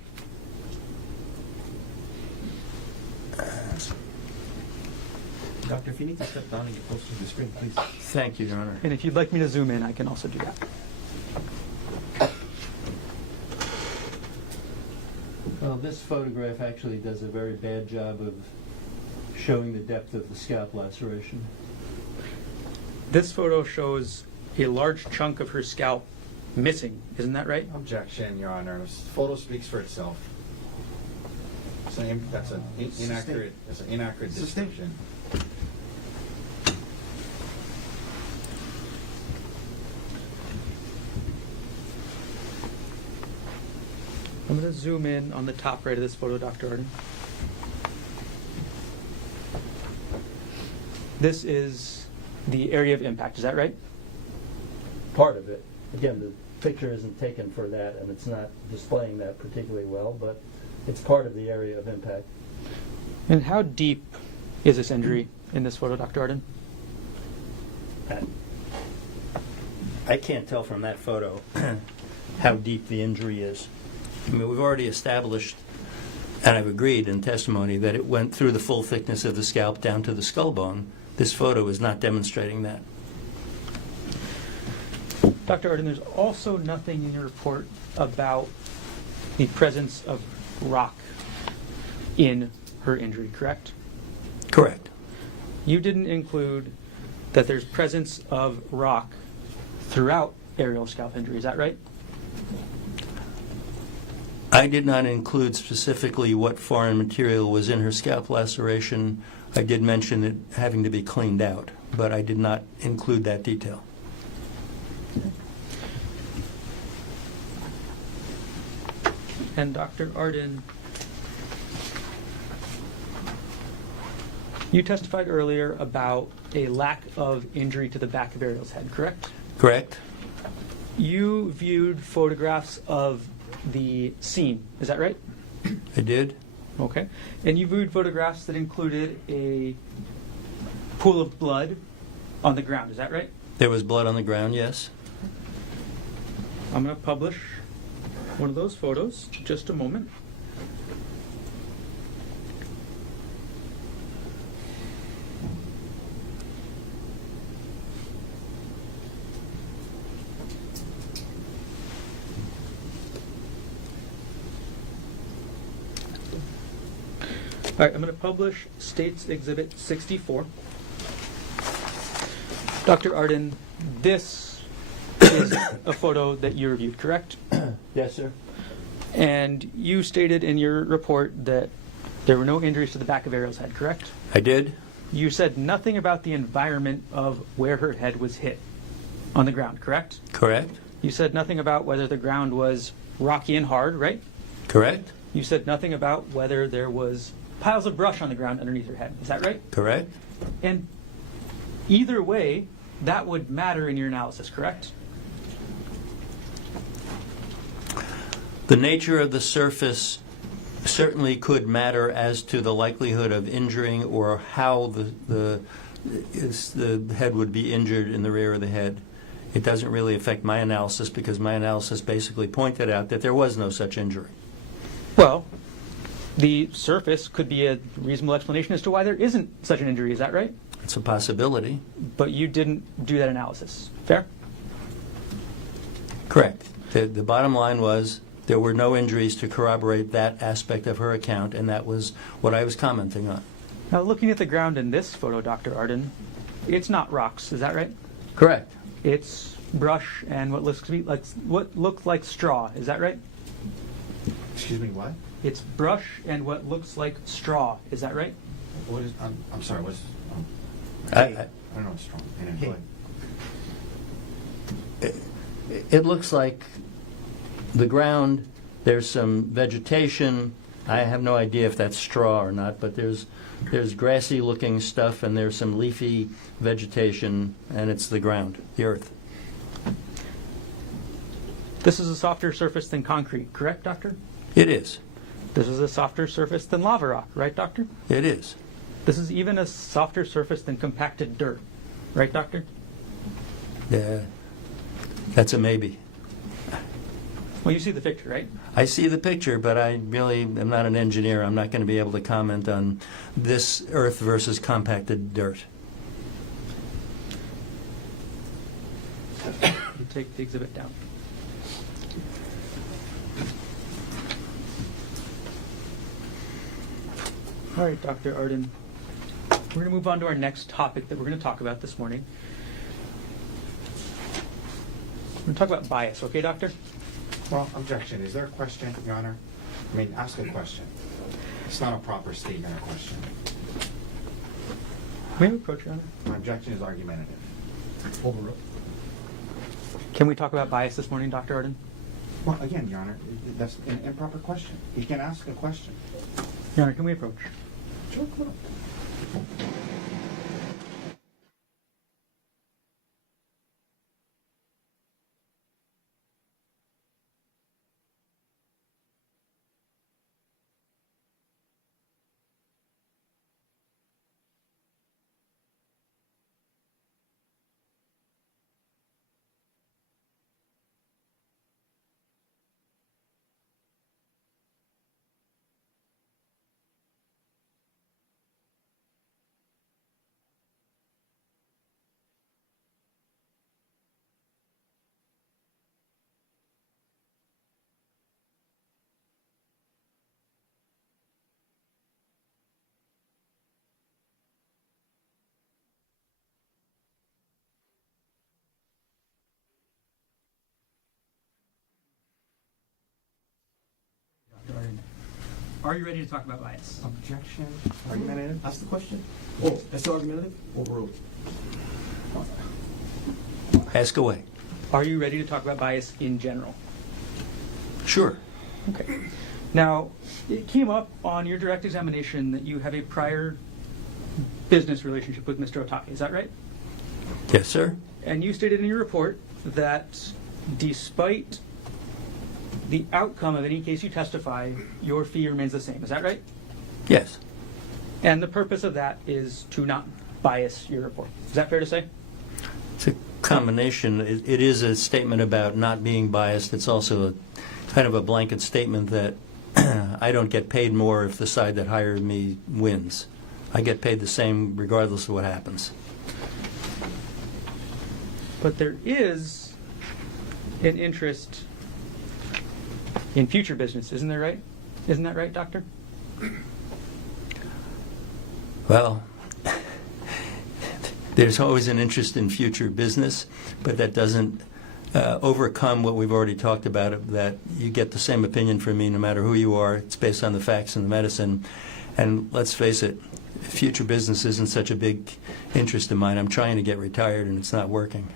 Doctor, if you need to step down and get closer to the screen, please. Thank you, Your Honor. And if you'd like me to zoom in, I can also do that. Well, this photograph actually does a very bad job of showing the depth of the scalp laceration. This photo shows a large chunk of her scalp missing. Isn't that right? Objection, Your Honor. This photo speaks for itself. That's an inaccurate description. I'm going to zoom in on the top right of this photo, Dr. Arden. This is the area of impact. Is that right? Part of it. Again, the picture isn't taken for that, and it's not displaying that particularly well, but it's part of the area of impact. And how deep is this injury in this photo, Dr. Arden? I can't tell from that photo how deep the injury is. I mean, we've already established, and I've agreed in testimony, that it went through the full thickness of the scalp down to the skull bone. This photo is not demonstrating that. Dr. Arden, there's also nothing in your report about the presence of rock in her injury, correct? Correct. You didn't include that there's presence of rock throughout aerial scalp injury, is that right? I did not include specifically what foreign material was in her scalp laceration. I did mention it having to be cleaned out, but I did not include that detail. And Dr. Arden, you testified earlier about a lack of injury to the back of Ariel's head, correct? Correct? You viewed photographs of the scene, is that right? I did. Okay. And you viewed photographs that included a pool of blood on the ground, is that right? There was blood on the ground, yes. I'm going to publish one of those photos in just a moment. All right, I'm going to publish States Exhibit 64. Dr. Arden, this is a photo that you reviewed, correct? Yes, sir. And you stated in your report that there were no injuries to the back of Ariel's head, correct? I did. You said nothing about the environment of where her head was hit on the ground, correct? Correct. You said nothing about whether the ground was rocky and hard, right? Correct. You said nothing about whether there was piles of brush on the ground underneath her head. Is that right? Correct. And either way, that would matter in your analysis, correct? The nature of the surface certainly could matter as to the likelihood of injuring or how the head would be injured in the rear of the head. It doesn't really affect my analysis because my analysis basically pointed out that there was no such injury. Well, the surface could be a reasonable explanation as to why there isn't such an injury. Is that right? It's a possibility. But you didn't do that analysis. Fair? Correct. The bottom line was there were no injuries to corroborate that aspect of her account, and that was what I was commenting on. Now, looking at the ground in this photo, Dr. Arden, it's not rocks. Is that right? Correct. It's brush and what looks like straw. Is that right? Excuse me, what? It's brush and what looks like straw. Is that right? What is? I'm sorry. What's? I don't know what's strong. Hey. It looks like the ground, there's some vegetation. I have no idea if that's straw or not, but there's grassy looking stuff and there's some leafy vegetation, and it's the ground, the earth. This is a softer surface than concrete, correct, Doctor? It is. This is a softer surface than lava rock, right, Doctor? It is. This is even a softer surface than compacted dirt, right, Doctor? That's a maybe. Well, you see the picture, right? I see the picture, but I really am not an engineer. I'm not going to be able to comment on this earth versus compacted dirt. You take the exhibit down. All right, Dr. Arden. We're going to move on to our next topic that we're going to talk about this morning. We're going to talk about bias, okay, Doctor? Well, objection. Is there a question, Your Honor? I mean, ask a question. It's not a proper statement or question. May we approach, Your Honor? My objection is argumentative. Overruled. Can we talk about bias this morning, Dr. Arden? Well, again, Your Honor, that's an improper question. You can ask a question. Your Honor, can we approach? Sure, come on. Dr. Arden, are you ready to talk about bias? Objection. Argumentative. Ask the question. Oh, that's the argumentative? Overruled. Ask away. Are you ready to talk about bias in general? Sure. Okay. Now, it came up on your direct examination that you have a prior business relationship with Mr. Otake. Is that right? Yes, sir. And you stated in your report that despite the outcome of any case you testify, your fee remains the same. Is that right? Yes. And the purpose of that is to not bias your report. Is that fair to say? It's a combination. It is a statement about not being biased. It's also a kind of a blanket statement that I don't get paid more if the side that hired me wins. I get paid the same regardless of what happens. But there is an interest in future business, isn't there, right? Isn't that right, Doctor? Well, there's always an interest in future business, but that doesn't overcome what we've already talked about, that you get the same opinion from me no matter who you are. It's based on the facts and the medicine. And let's face it, future business isn't such a big interest of mine. I'm trying to get retired and it's not working.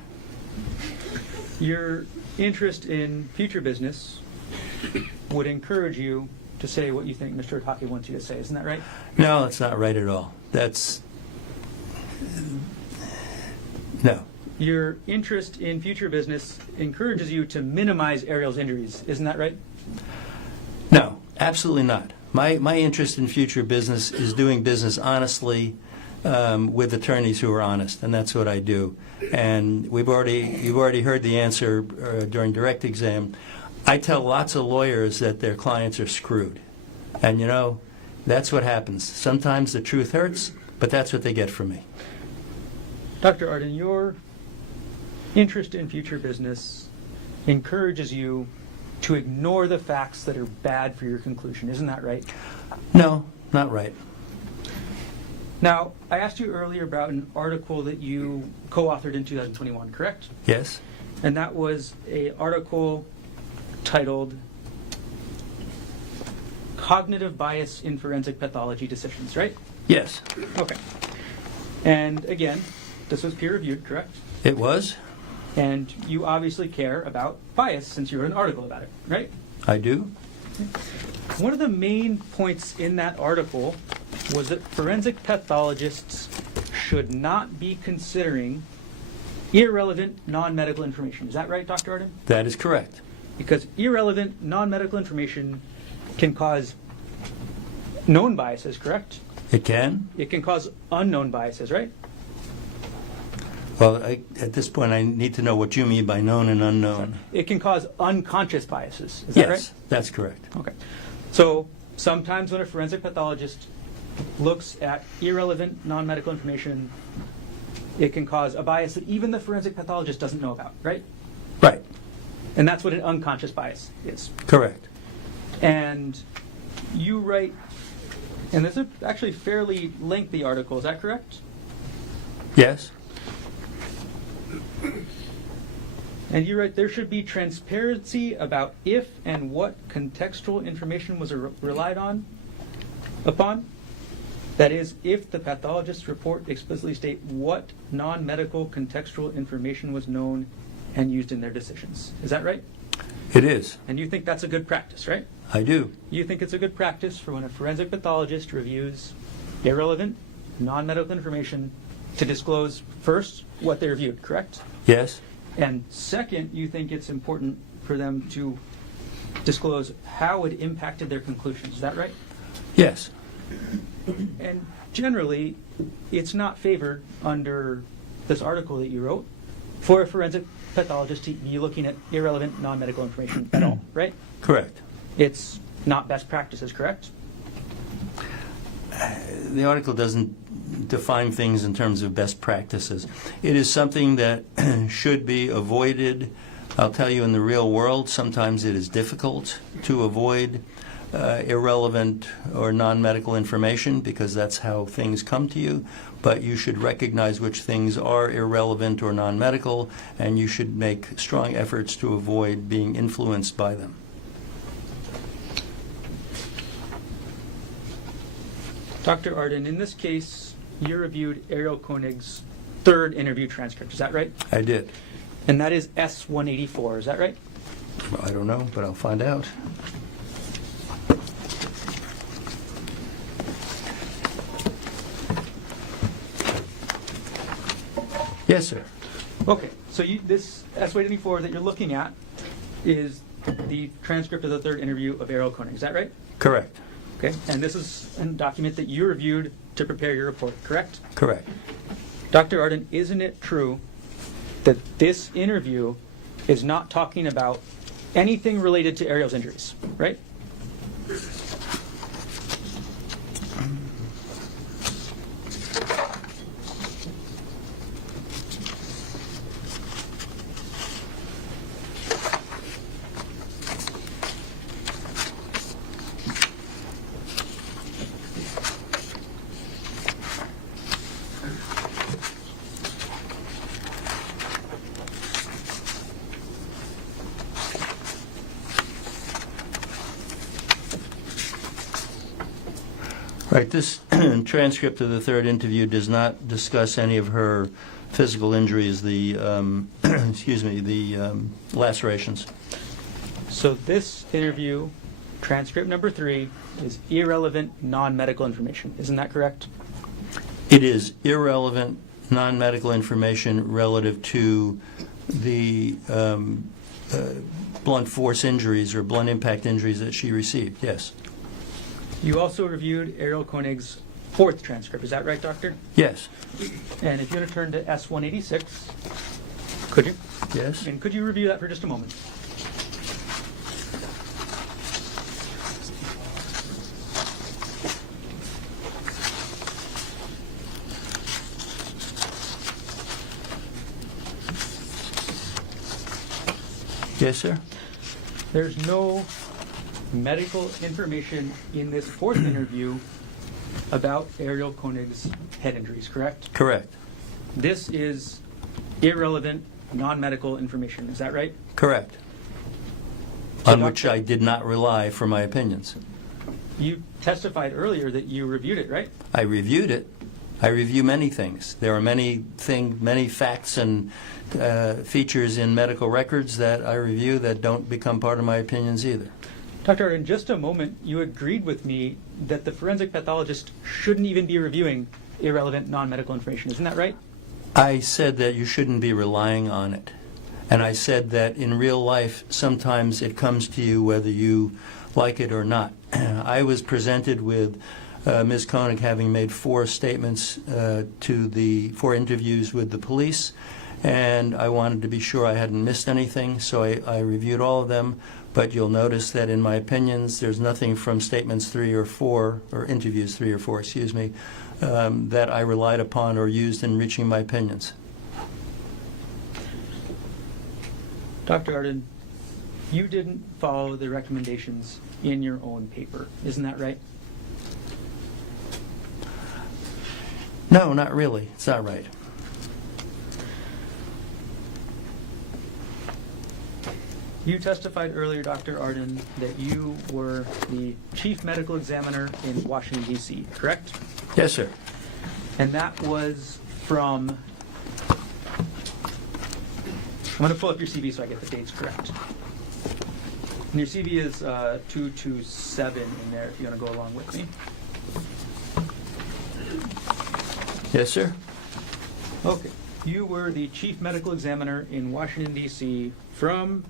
Your interest in future business would encourage you to say what you think Mr. Otake wants you to say. Isn't that right? No, that's not right at all. No. Your interest in future business encourages you to minimize Ariel's injuries. Isn't that right? No, absolutely not. My interest in future business is doing business honestly with attorneys who are honest, and that's what I do. And you've already heard the answer during direct exam. I tell lots of lawyers that their clients are screwed. And you know, that's what happens. Sometimes the truth hurts, but that's what they get from me. Dr. Arden, your interest in future business encourages you to ignore the facts that are bad for your conclusion. Isn't that right? No, not right. Now, I asked you earlier about an article that you co-authored in 2021, correct? Yes? And that was an article titled Cognitive Bias in Forensic Pathology Decisions, right? Yes. Okay. And again, this was peer-reviewed, correct? It was? And you obviously care about bias since you wrote an article about it, right? I do. One of the main points in that article was that forensic pathologists should not be considering irrelevant non-medical information. Is that right, Dr. Arden? That is correct. Because irrelevant non-medical information can cause known biases, correct? It can? It can cause unknown biases, right? Well, at this point, I need to know what you mean by known and unknown. It can cause unconscious biases. Is that right? Yes, that's correct. Okay. So sometimes when a forensic pathologist looks at irrelevant non-medical information, it can cause a bias that even the forensic pathologist doesn't know about, right? Right, And that's what an unconscious bias is. correct. And you write, and this is actually a fairly lengthy article, is that correct? Yes, And you write, there should be transparency about if and what contextual information was relied upon. That is, if the pathologist's report explicitly state what non-medical contextual information was known and used in their decisions. Is that right? it is. And you think that's a good practice, right? I do. You think it's a good practice for when a forensic pathologist reviews irrelevant, non-medical information to disclose first what they reviewed, correct? Yes, And second, you think it's important for them to disclose how it impacted their conclusions. Is that right? yes, And generally, it's not favored under this article that you wrote for a forensic pathologist to be looking at irrelevant non-medical information at all, right? correct. It's not best practices, correct? The article doesn't define things in terms of best practices. It is something that should be avoided. I'll tell you, in the real world, sometimes it is difficult to avoid irrelevant or non-medical information because that's how things come to you. But you should recognize which things are irrelevant or non-medical, and you should make strong efforts to avoid being influenced by them. Dr. Arden, in this case, you reviewed Gerhardt Konig's third interview transcript. Is that right? I did. And that is S-184. Is that right? Well, I don't know, but I'll find out. Yes, sir. Okay. So this S-184 that you're looking at is the transcript of the third interview of Gerhardt Konig. Is that right? Correct. Okay. And this is a document that you reviewed to prepare your report, correct? Correct. Dr. Arden, isn't it true that this interview is not talking about anything related to Ariel's injuries, right? Right. This transcript of the third interview does not discuss any of her physical injuries, the lacerations. So this interview, transcript number 3, is irrelevant non-medical information. Isn't that correct? It is irrelevant non-medical information relative to the blunt force injuries or blunt impact injuries that she received. Yes. You also reviewed Gerhardt Konig's fourth transcript. Is that right, Doctor? Yes. And if you want to turn to S-186, could you? Yes. And could you review that for just a moment? Yes, sir. There's no medical information in this fourth interview about Gerhardt Konig's head injuries, correct? Correct. This is irrelevant non-medical information. Is that right? Correct. So On which Dr. I did not rely for my opinions. You testified earlier that you reviewed it, right? I reviewed it. I review many things. There are many facts and features in medical records that I review that don't become part of my opinions either. Dr. in just a moment, you agreed with me that the forensic pathologist shouldn't even be reviewing irrelevant non-medical information. Isn't that right? I said that you shouldn't be relying on it. And I said that in real life, sometimes it comes to you whether you like it or not. I was presented with Ms. Konig having made 4 statements to the 4 interviews with the police, and I wanted to be sure I hadn't missed anything, so I reviewed all of them. But you'll notice that in my opinions, there's nothing from statements 3 or 4, or interviews 3 or 4, excuse me, that I relied upon or used in reaching my opinions. Dr. Arden, you didn't follow the recommendations in your own paper, isn't that right? No, not really. It's not right. You testified earlier, Dr. Arden, that you were the chief medical examiner in Washington, D.C., correct? Yes, sir. And that was from... I'm going to pull up your CV so I get the dates correct. And your CV is 227 in there if you want to go along with me. Yes, sir. Okay. You were the chief medical examiner in Washington, D.C. from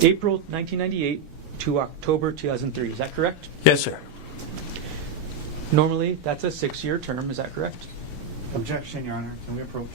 April 1998 to October 2003. Is that correct? Yes, sir. Normally, that's a 6-year term. Is that correct? Objection, Your Honor. Can we approach?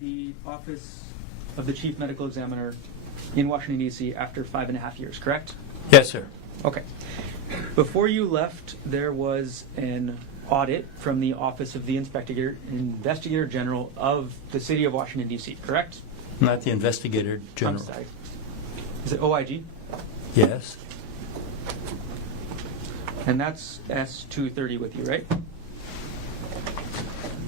The office of the chief medical examiner in Washington, D.C. after 5.5 years, correct? Yes, sir. Okay. Before you left, there was an audit from the Office of the Investigator General of the City of Washington, D.C., correct? Not the Investigator General. I'm sorry. Is it OIG? Yes. And that's S230 with you, right?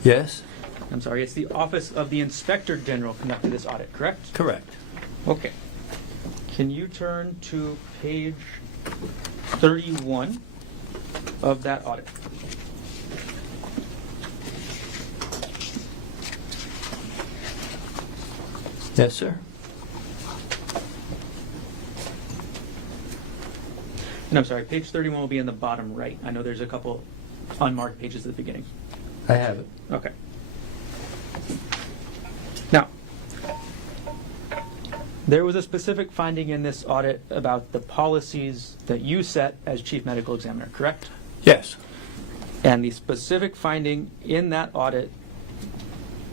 Yes. I'm sorry, it's the Office of the Inspector General conducted this audit, correct? Correct. Okay. Can you turn to page 31 of that audit? Yes, sir. And I'm sorry, page 31 will be in the bottom right. I know there's a couple unmarked pages at the beginning. I have it. Okay. Now, there was a specific finding in this audit about the policies that you set as chief medical examiner, correct? Yes. And the specific finding in that audit,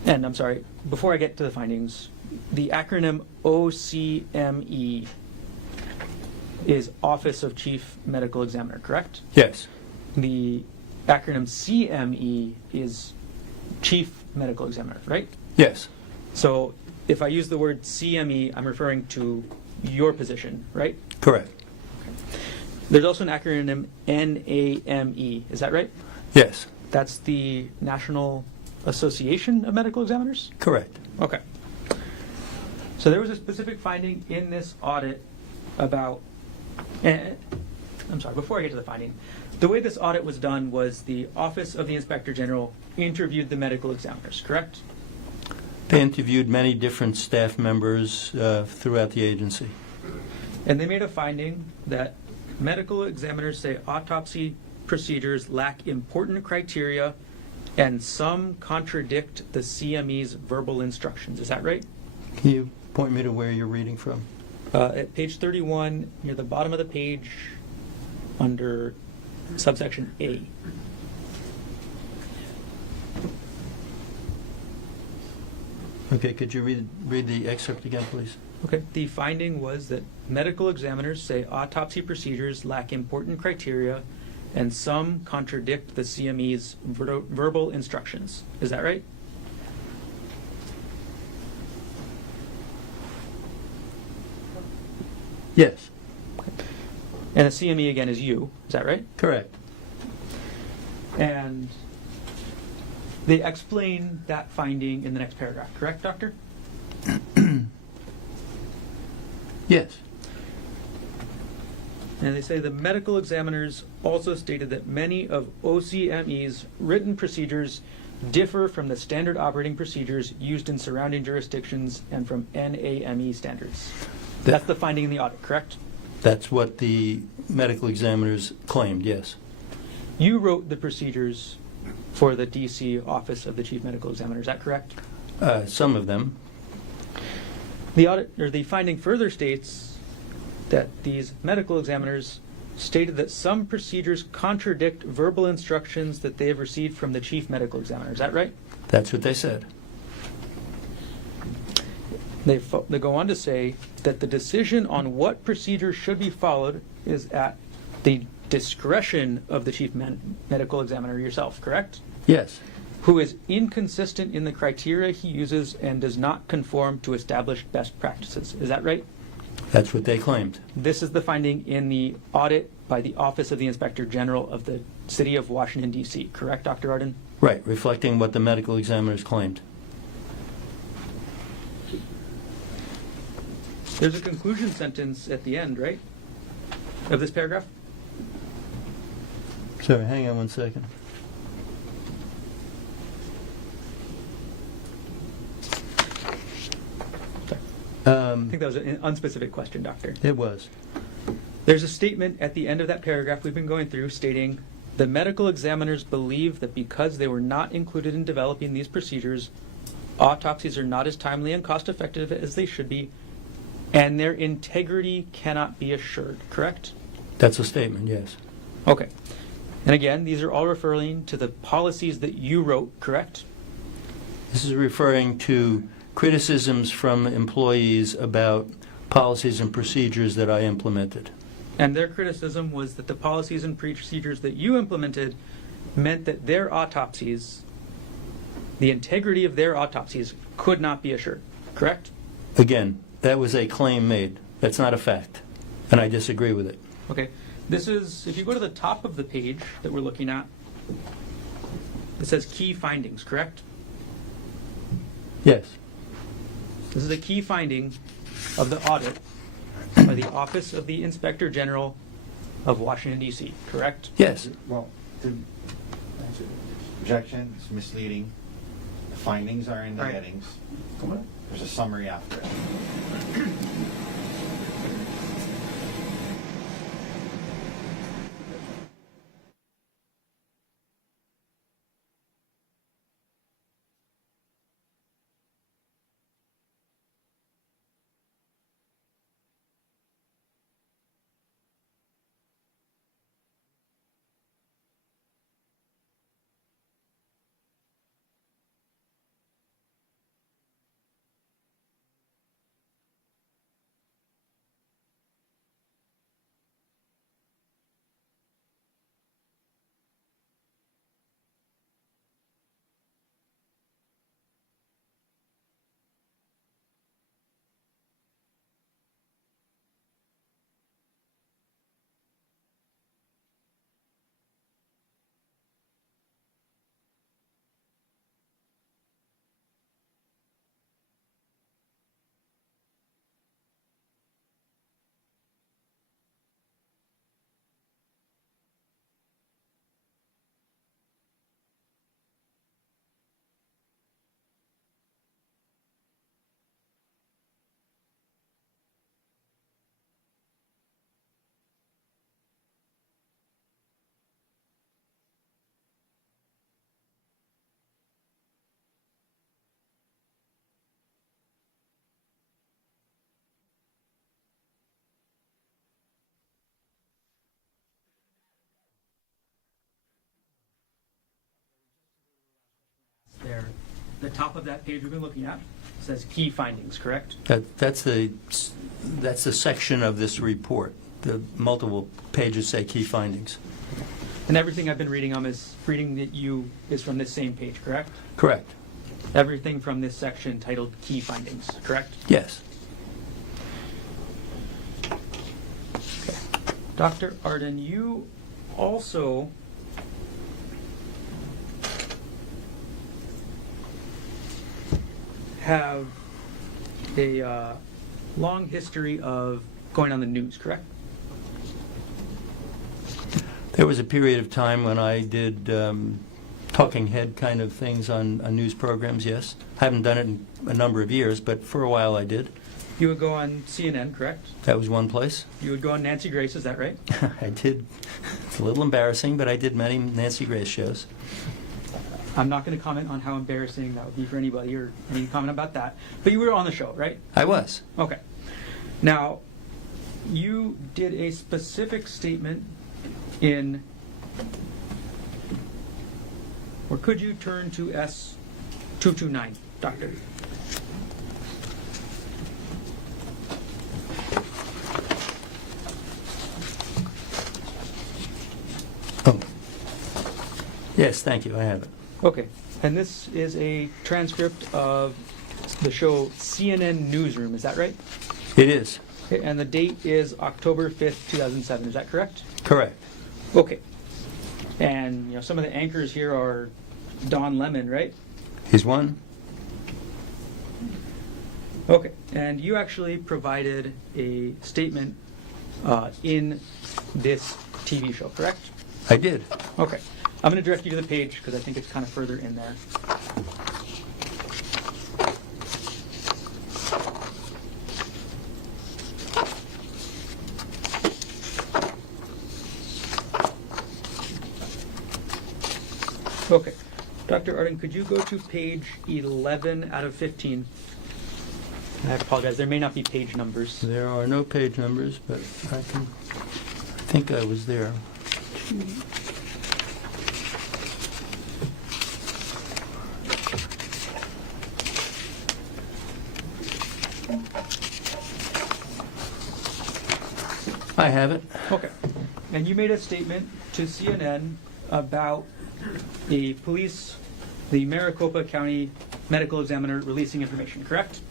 and I'm sorry, before I get to the findings, the acronym OCME is Office of Chief Medical Examiner, correct? Yes. The acronym CME is Chief Medical Examiner, right? Yes. So if I use the word CME, I'm referring to your position, right? Correct. There's also an acronym NAME. Is that right? Yes, That's the National Association of Medical Examiners? correct. Okay. So there was a specific finding in this audit about, I'm sorry, before I get to the finding, the way this audit was done was the Office of the Inspector General interviewed the medical examiners, correct? They interviewed many different staff members throughout the agency. And they made a finding that medical examiners say autopsy procedures lack important criteria and some contradict the CME's verbal instructions. Is that right? Can you point me to where you're reading from? At page 31, near the bottom of the page, under subsection A. Okay, could you read the excerpt again, please? Okay. The finding was that medical examiners say autopsy procedures lack important criteria and some contradict the CME's verbal instructions. Is that right? Yes, And the CME again is you. Is that right? correct. And they explain that finding in the next paragraph. Correct, Doctor? Yes, And they say the medical examiners also stated that many of OCME's written procedures differ from the standard operating procedures used in surrounding jurisdictions and from NAME standards. That's the finding in the audit, correct? that's what the medical examiners claimed, yes. You wrote the procedures for the DC Office of the Chief Medical Examiner. Is that correct? Some of them. The audit or the finding further states that these medical examiners stated that some procedures contradict verbal instructions that they have received from the chief medical examiner. Is that right? That's what they said. They go on to say that the decision on what procedure should be followed is at the discretion of the chief medical examiner yourself, correct? Yes, Who is inconsistent in the criteria he uses and does not conform to established best practices. Is that right? that's what they claimed. This is the finding in the audit by the Office of the Inspector General of the City of Washington, D.C. Correct, Dr. Arden? Right, reflecting what the medical examiners claimed. There's a conclusion sentence at the end, right, of this paragraph? Sorry, hang on one second. I think that was an unspecific question, Doctor. It was. There's a statement at the end of that paragraph we've been going through stating the medical examiners believe that because they were not included in developing these procedures, autopsies are not as timely and cost effective as they should be, and their integrity cannot be assured, correct? That's a statement, yes. Okay. And again, these are all referring to the policies that you wrote, correct? This is referring to criticisms from employees about policies and procedures that I implemented. And their criticism was that the policies and procedures that you implemented meant that their autopsies, the integrity of their autopsies, could not be assured, correct? Again, that was a claim made. That's not a fact. And I disagree with it. Okay. This is, if you go to the top of the page that we're looking at, it says key findings, correct? Yes. This is a key finding of the audit by the Office of the Inspector General of Washington, D.C., correct? Yes. Well, objection, it's misleading. The findings are in the Right. headings. Come on. There's a summary after it. the top of that page we've been looking at says key findings, correct? That's the section of this report. The multiple pages say key findings. And everything I've been reading is from this same page, correct? Correct. Everything from this section titled key findings, correct? Yes. Okay. Dr. Arden, you also have a long history of going on the news, correct? There was a period of time when I did talking head kind of things on news programs, yes. I haven't done it in a number of years, but for a while I did. You would go on CNN, correct? That was one place. You would go on Nancy Grace, is that right? I did. It's a little embarrassing, but I did many Nancy Grace shows. I'm not going to comment on how embarrassing that would be for anybody or any comment about that. But you were on the show, right? I was. Okay. Now, you did a specific statement in, or could you turn to S229, Doctor? Oh. Yes, thank you. I have it. Okay. And this is a transcript of the show CNN Newsroom, is that right? It is. Okay, and the date is October 5th, 2007, is that correct? Correct. Okay. And some of the anchors here are Don Lemon, right? He's one. Okay. And you actually provided a statement in this TV show, correct? I did. Okay. I'm going to direct you to the page because I think it's kind of further in there. Okay. Dr. Arden, could you go to page 11 out of 15? I apologize, there may not be page numbers. There are no page numbers, but I think I was there. I have it. Okay. And you made a statement to CNN about the Maricopa County medical examiner releasing information, correct?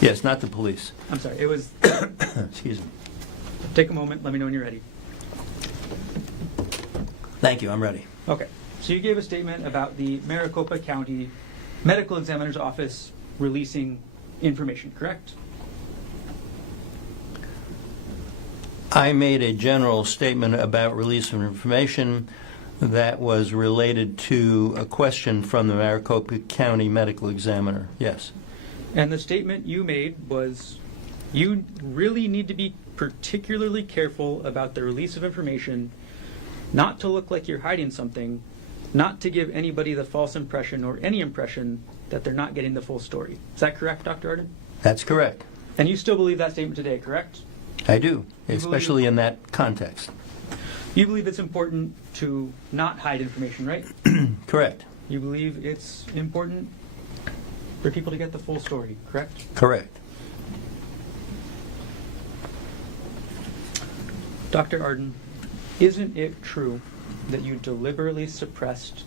Yes, not the police. I'm sorry, it was... Excuse me. Take a moment, let me know when you're ready. Thank you, I'm ready. Okay. So you gave a statement about the Maricopa County medical examiner's office releasing information, correct? I made a general statement about release of information that was related to a question from the Maricopa County medical examiner. Yes. And the statement you made was you really need to be particularly careful about the release of information, not to look like you're hiding something, not to give anybody the false impression or any impression that they're not getting the full story. Is that correct, Dr. Arden? That's correct. And you still believe that statement today, correct? I do, You especially believe- in that context. You believe it's important to not hide information, right? Correct. You believe it's important for people to get the full story, correct? Correct. Dr. Arden, isn't it true that you deliberately suppressed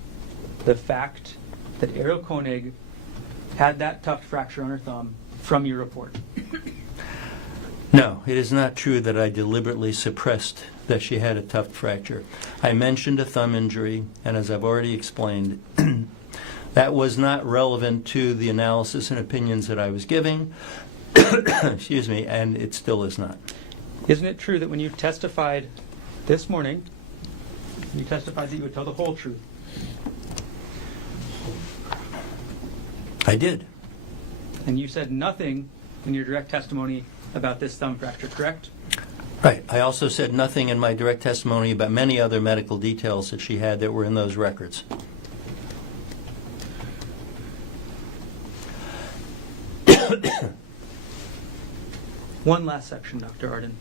the fact that Ariel Konig had that tuft fracture on her thumb from your report? No, it is not true that I deliberately suppressed that she had a tuft fracture. I mentioned a thumb injury, and as I've already explained, that was not relevant to the analysis and opinions that I was giving. Excuse me, and it still is not. Isn't it true that when you testified this morning, you testified that you would tell the whole truth? I did. And you said nothing in your direct testimony about this thumb fracture, correct? Right. I also said nothing in my direct testimony about many other medical details that she had that were in those records. One last section, Dr. Arden.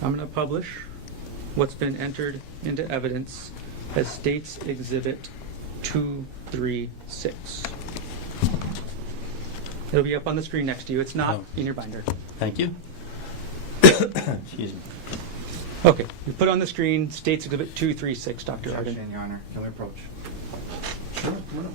I'm going to publish what's been entered into evidence as States Exhibit 236. It'll be up on the screen next to you. It's not Oh. in your binder. Thank you. Excuse me. Okay, you put on the screen States Exhibit 236, Dr. Arden. Objection, Your Honor. Can we approach? Sure, come on up.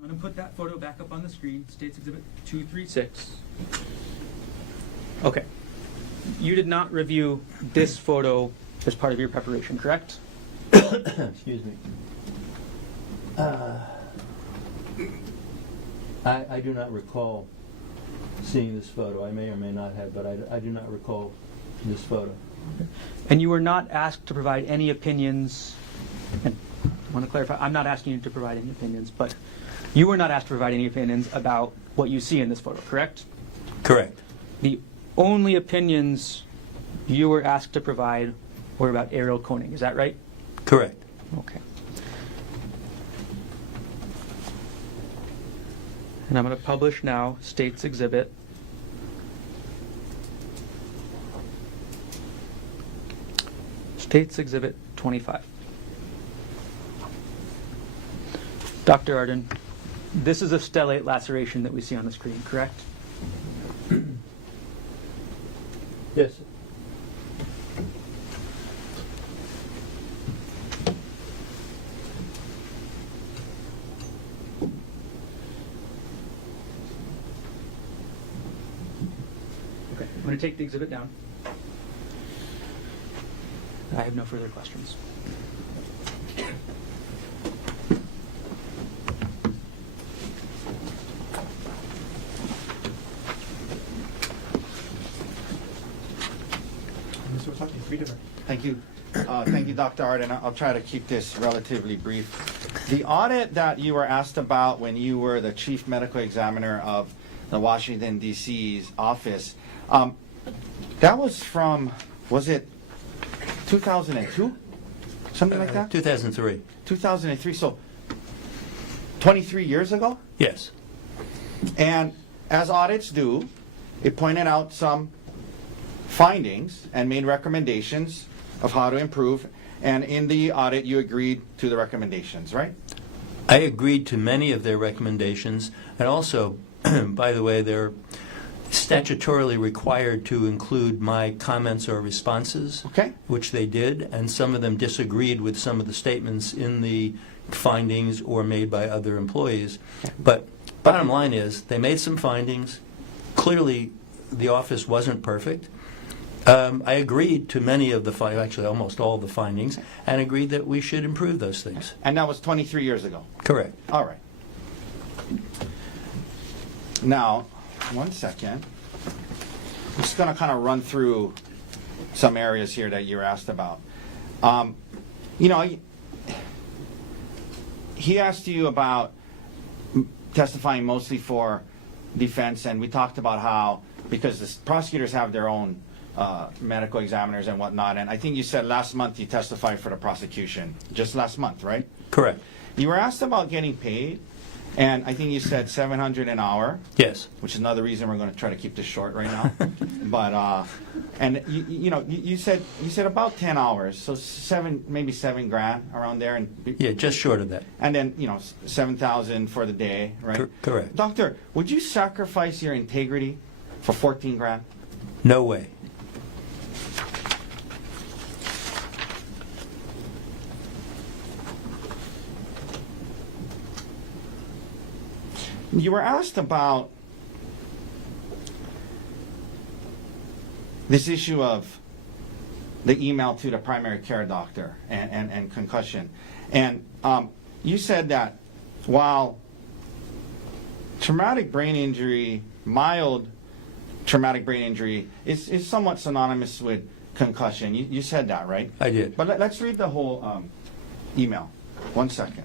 I'm going to put that photo back up on the screen, States Exhibit 236. Okay. You did not review this photo as part of your preparation, correct? Excuse me. I do not recall seeing this photo. I may or may not have, but I do not recall this photo. And you were not asked to provide any opinions, and I want to clarify, I'm not asking you to provide any opinions, but you were not asked to provide any opinions about what you see in this photo, correct? Correct. The only opinions you were asked to provide were about Gerhardt Konig, is that right? Correct. Okay. And I'm going to publish now States Exhibit. States Exhibit 25. Dr. Arden, this is a stellate laceration that we see on the screen, correct? Yes. Okay, I'm going to take the exhibit down. I have no further questions. So we're talking three different. Thank you. Thank you, Dr. Arden. I'll try to keep this relatively brief. The audit that you were asked about when you were the chief medical examiner of the Washington, D.C.'s office, that was from, was it 2002? Something like that? 2003. 2003, so 23 years ago? Yes. And as audits do, it pointed out some findings and made recommendations of how to improve. And in the audit, you agreed to the recommendations, right? I agreed to many of their recommendations, and also, by the way, they're statutorily required to include my comments or responses, Okay. which they did, and some of them disagreed with some of the statements in the findings or made by other employees. But Bottom line is, they made some findings. Clearly, the office wasn't perfect. I agreed to many of the actually almost all of the findings, and agreed that we should improve those things. And that was 23 years ago. Correct. All right. Now, one second. I'm just going to kind of run through some areas here that you were asked about. You know, he asked you about testifying mostly for defense, and we talked about how, because the prosecutors have their own medical examiners and whatnot, and I think you said last month you testified for the prosecution. Just last month, right? Correct. You were asked about getting paid, and I think you said $700 an hour. Yes. Which is another reason we're going to try to keep this short right now. But and you said about 10 hours, so maybe $7,000 around there, and Yeah, just short of that. and then 7,000 for the day, right? Correct. Doctor, would you sacrifice your integrity for $14,000? No way. You were asked about this issue of the email to the primary care doctor and concussion. And you said that while traumatic brain injury, mild traumatic brain injury, is somewhat synonymous with concussion. You said that, right? I did. But let's read the whole email. 1 second.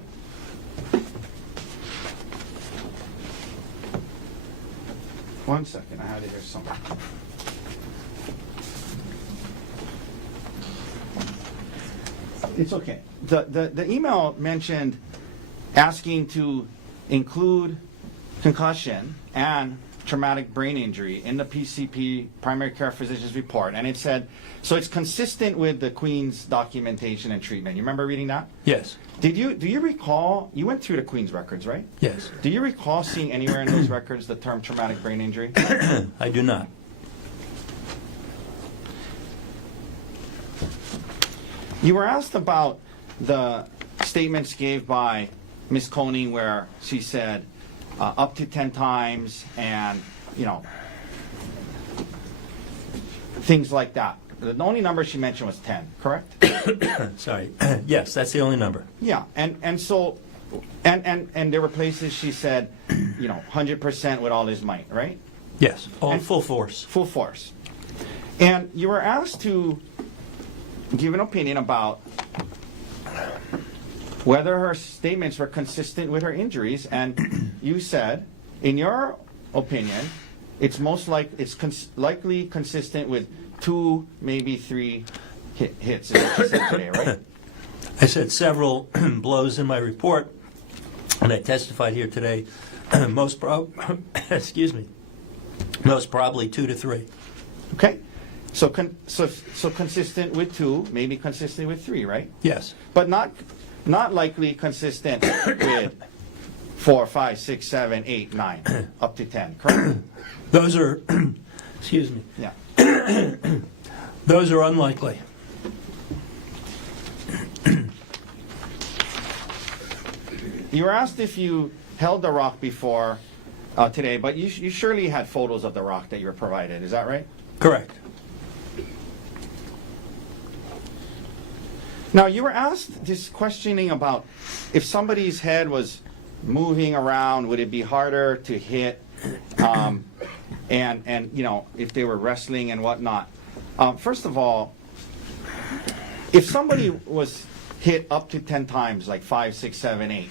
One second, I had it here somewhere. It's okay. The email mentioned asking to include concussion and traumatic brain injury in the PCP, primary care physician's report, and it said, so it's consistent with the Queen's documentation and treatment. You remember reading that? Yes. Do you recall, you went through the Queen's records, right? Yes. Do you recall seeing anywhere in those records the term traumatic brain injury? I do not. You were asked about the statements gave by Ms. Konig where she said up to 10 times and, things like that. The only number she mentioned was 10, correct? Sorry. Yes, that's the only number. Yeah, and so, and there were places she said, 100% with all his might, right? Yes. All And- full force. Full force. And you were asked to give an opinion about whether her statements were consistent with her injuries, and you said, in your opinion, it's likely consistent with 2, maybe 3 hits, is what you said today, right? I said several blows in my report, and I testified here today. Most probably 2 to 3. Okay, so consistent with 2, maybe consistent with 3, right? Yes. But not likely consistent with 4, 5, 6, 7, 8, 9, up to 10, correct? Those are, excuse me, Yeah. those are unlikely. You were asked if you held the rock before today, but you surely had photos of the rock that you were provided. Is that right? Correct. Now, you were asked this questioning about if somebody's head was moving around, would it be harder to hit? And if they were wrestling and whatnot. First of all, if somebody was hit up to 10 times, like 5, 6, 7, 8,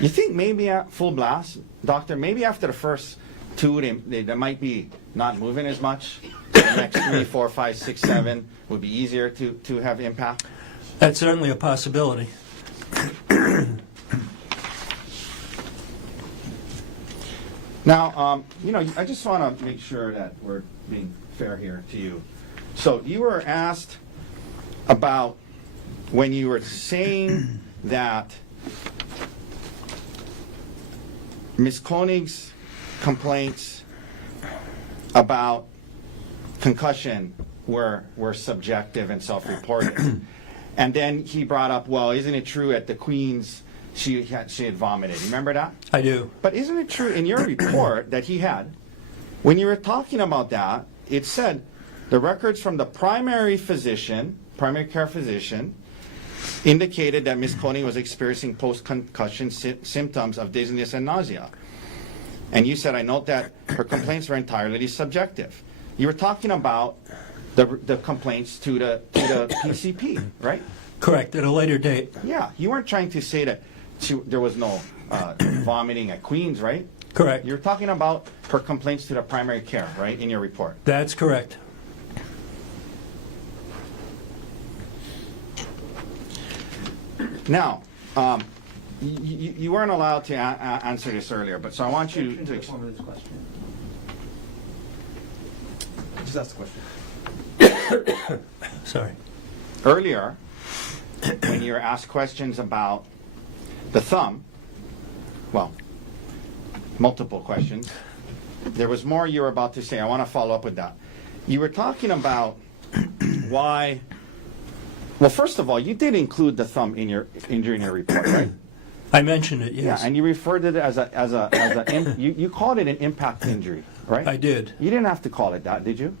you think maybe at full blast, doctor, maybe after the first 2, they might be not moving as much. The next 3, 4, 5, 6, 7 would be easier to have impact. That's certainly a possibility. Now, I just want to make sure that we're being fair here to you. So you were asked about when you were saying that Ms. Konig's complaints about concussion were subjective and self-reported. And then he brought up, well, isn't it true at the Queen's she had vomited. Remember that? I do. But isn't it true in your report that he had, when you were talking about that, it said the records from the primary care physician, indicated that Ms. Konig was experiencing post-concussion symptoms of dizziness and nausea. And you said, I note that her complaints were entirely subjective. You were talking about the complaints to the PCP, right? Correct, at a later date. Yeah, you weren't trying to say that there was no vomiting at Queens, right? Correct. You're talking about her complaints to the primary care, right, in your report? That's correct. Now, you weren't allowed to answer this earlier, but so I want you to... Just ask the question. Sorry. Earlier, when you were asked questions about the thumb, well, multiple questions, there was more you were about to say. I want to follow up with that. You were talking about why... Well, first of all, you did include the thumb in your injury in your report, right? I mentioned it, yes. Yeah, and you referred to it as you called it an impact injury, right? I did. You didn't have to call it that, did you?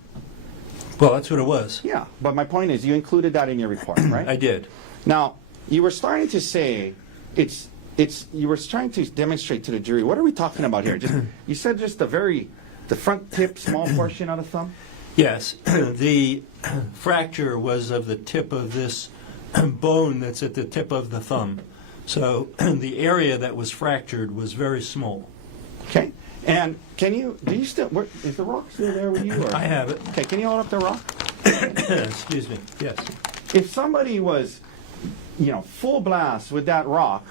Well, that's what it was. Yeah, but my point is you included that in your report, right? I did. Now, you were starting to say you were trying to demonstrate to the jury, what are we talking about here? You said just the front tip, small portion of the thumb? Yes, the fracture was of the tip of this bone that's at the tip of the thumb. So the area that was fractured was very small. Okay. And is the rock still there with you? Or? I have it. Okay, can you hold up the rock? Excuse me, yes. If somebody was, full blast with that rock,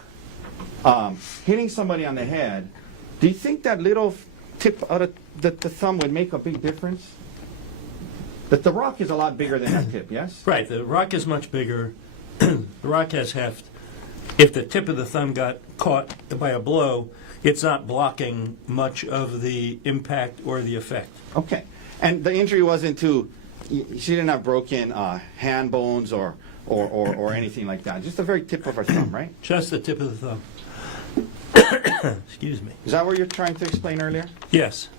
hitting somebody on the head, do you think that little tip of the thumb would make a big difference? That the rock is a lot bigger than that tip, yes? Right, the rock is much bigger. The rock has heft. If the tip of the thumb got caught by a blow, it's not blocking much of the impact or the effect. Okay. And the injury wasn't she didn't have broken hand bones or anything like that. Just the very tip of her thumb, right? Just the tip of the thumb. Excuse me. Is that what you're trying to explain earlier? Yes.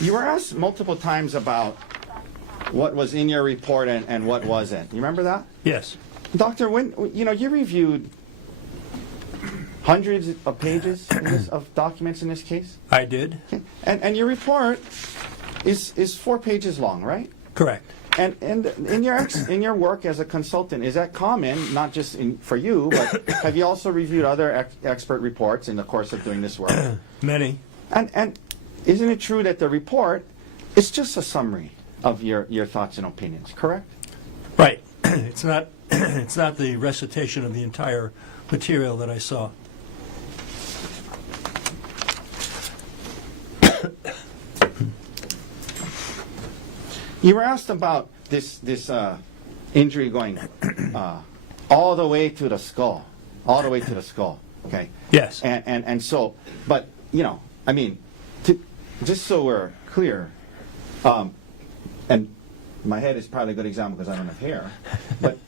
You were asked multiple times about what was in your report and what wasn't. You remember that? Yes. Doctor, when you reviewed hundreds of pages of documents in this case? I did. Okay. And your report is 4 pages long, right? Correct. And in your work as a consultant, is that common, not just for you, but have you also reviewed other expert reports in the course of doing this work? Many. And isn't it true that the report is just a summary of your thoughts and opinions, correct? Right. It's not the recitation of the entire material that I saw. You were asked about this injury going all the way to the skull, okay? Yes. And so, but just so we're clear, and my head is probably a good example because I don't have hair, but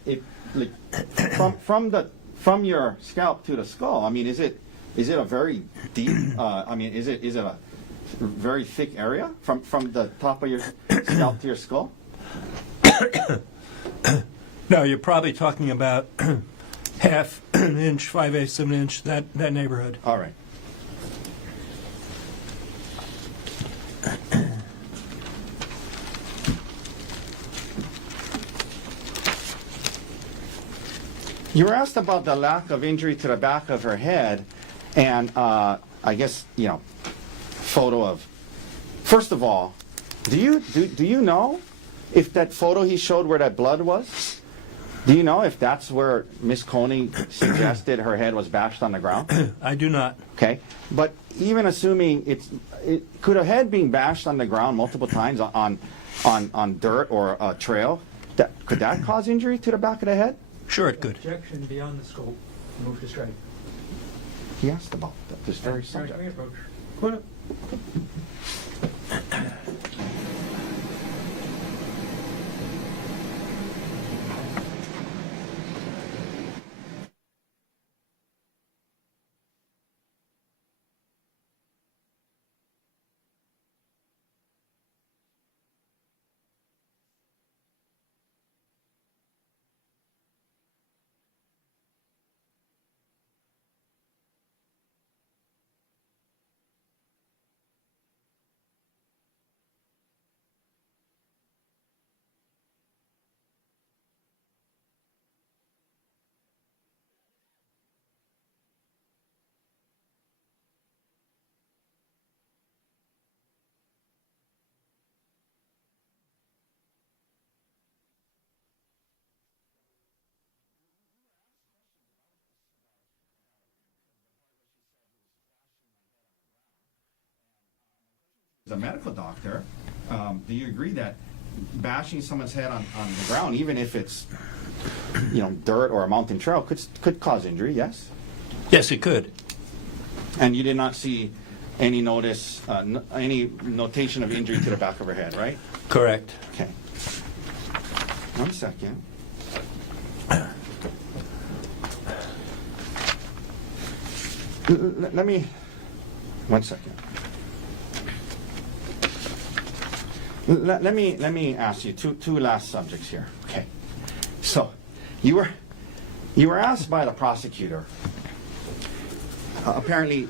from your scalp to the skull, is it a very deep? Is it a very thick area from the top of your scalp to your skull? No, you're probably talking about half an inch, 5/8 of an inch, that neighborhood. All right. You were asked about the lack of injury to the back of her head, and I guess photo of. First of all, do you know if that photo he showed where that blood was? Do you know if that's where Miss Konig suggested her head was bashed on the ground? I do not. Okay, but even assuming could a head being bashed on the ground multiple times on dirt or a trail, could that cause injury to the back of the head? Sure, it could. Objection beyond the scope. Move to strike. He asked about this very subject. Put it. As a medical doctor, do you agree that bashing someone's head on the ground, even if it's, dirt or a mountain trail, could cause injury? Yes. Yes, it could. And you did not see any any notation of injury to the back of her head, right? Correct. Okay. 1 second. Let me. 1 second. Let me ask you two last subjects here. Okay. So, you were asked by the prosecutor. Apparently,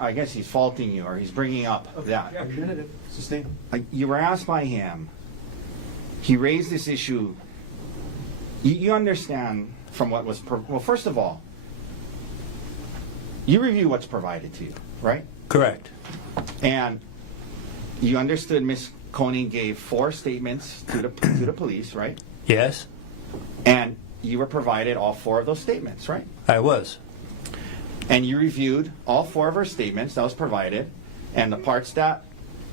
I guess he's faulting you, or he's bringing up that. Argumentative. Sustain. You were asked by him. He raised this issue. You understand from what was well. First of all, you review what's provided to you, right? Correct. And you understood Ms. Konig gave 4 statements to the police, right? Yes, And you were provided all 4 of those statements, right? I was. And you reviewed all 4 of her statements that was provided, and the parts that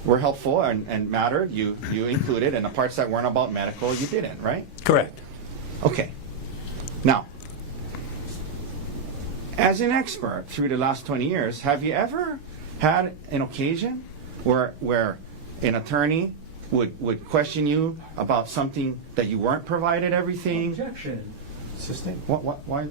were helpful and mattered, you included, and the parts that weren't about medical, you didn't, right? Correct. Okay. Now, as an expert through the last 20 years, have you ever had an occasion where an attorney would question you about something that you weren't provided everything? Objection. Sustain. Why?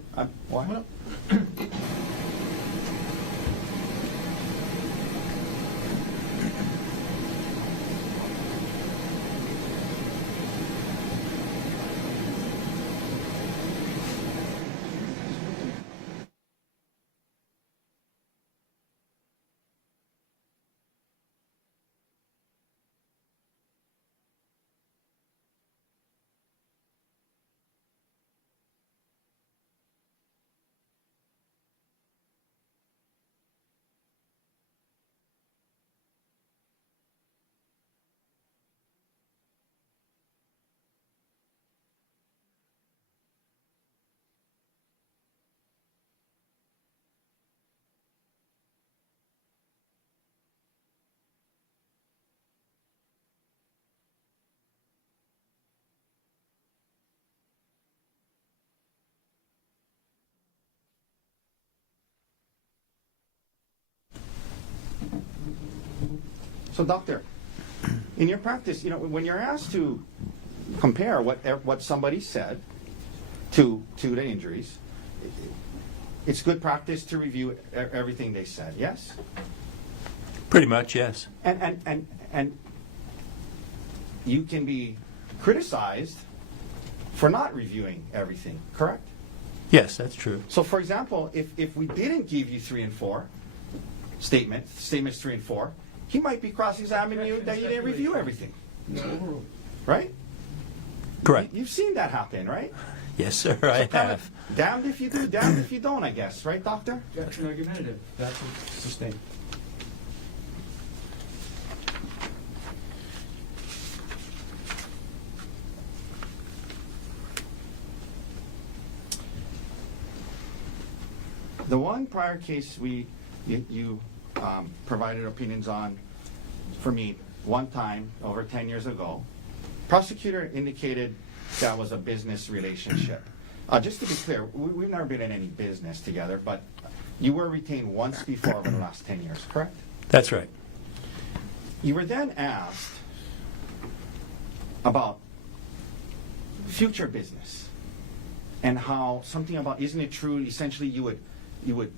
So, doctor, in your practice, when you're asked to compare what somebody said to the injuries, it's good practice to review everything they said. Yes. Pretty much, yes. And you can be criticized for not reviewing everything. Correct. Yes, that's true. So, for example, if we didn't give you 3 and 4 statements 3 and 4, he might be cross-examining you that you didn't review everything. Right? Correct. You've seen that happen, right? Yes, sir, I have. Damned if you do, damned if you don't, I guess. Right, doctor? Objection. Argumentative. That's sustain. The one prior case you provided opinions on for me one time over 10 years ago, prosecutor indicated that was a business relationship. Just to be clear, we've never been in any business together, but you were retained once before over the last 10 years, correct? That's right. You were then asked about future business and how something about, isn't it true, essentially you would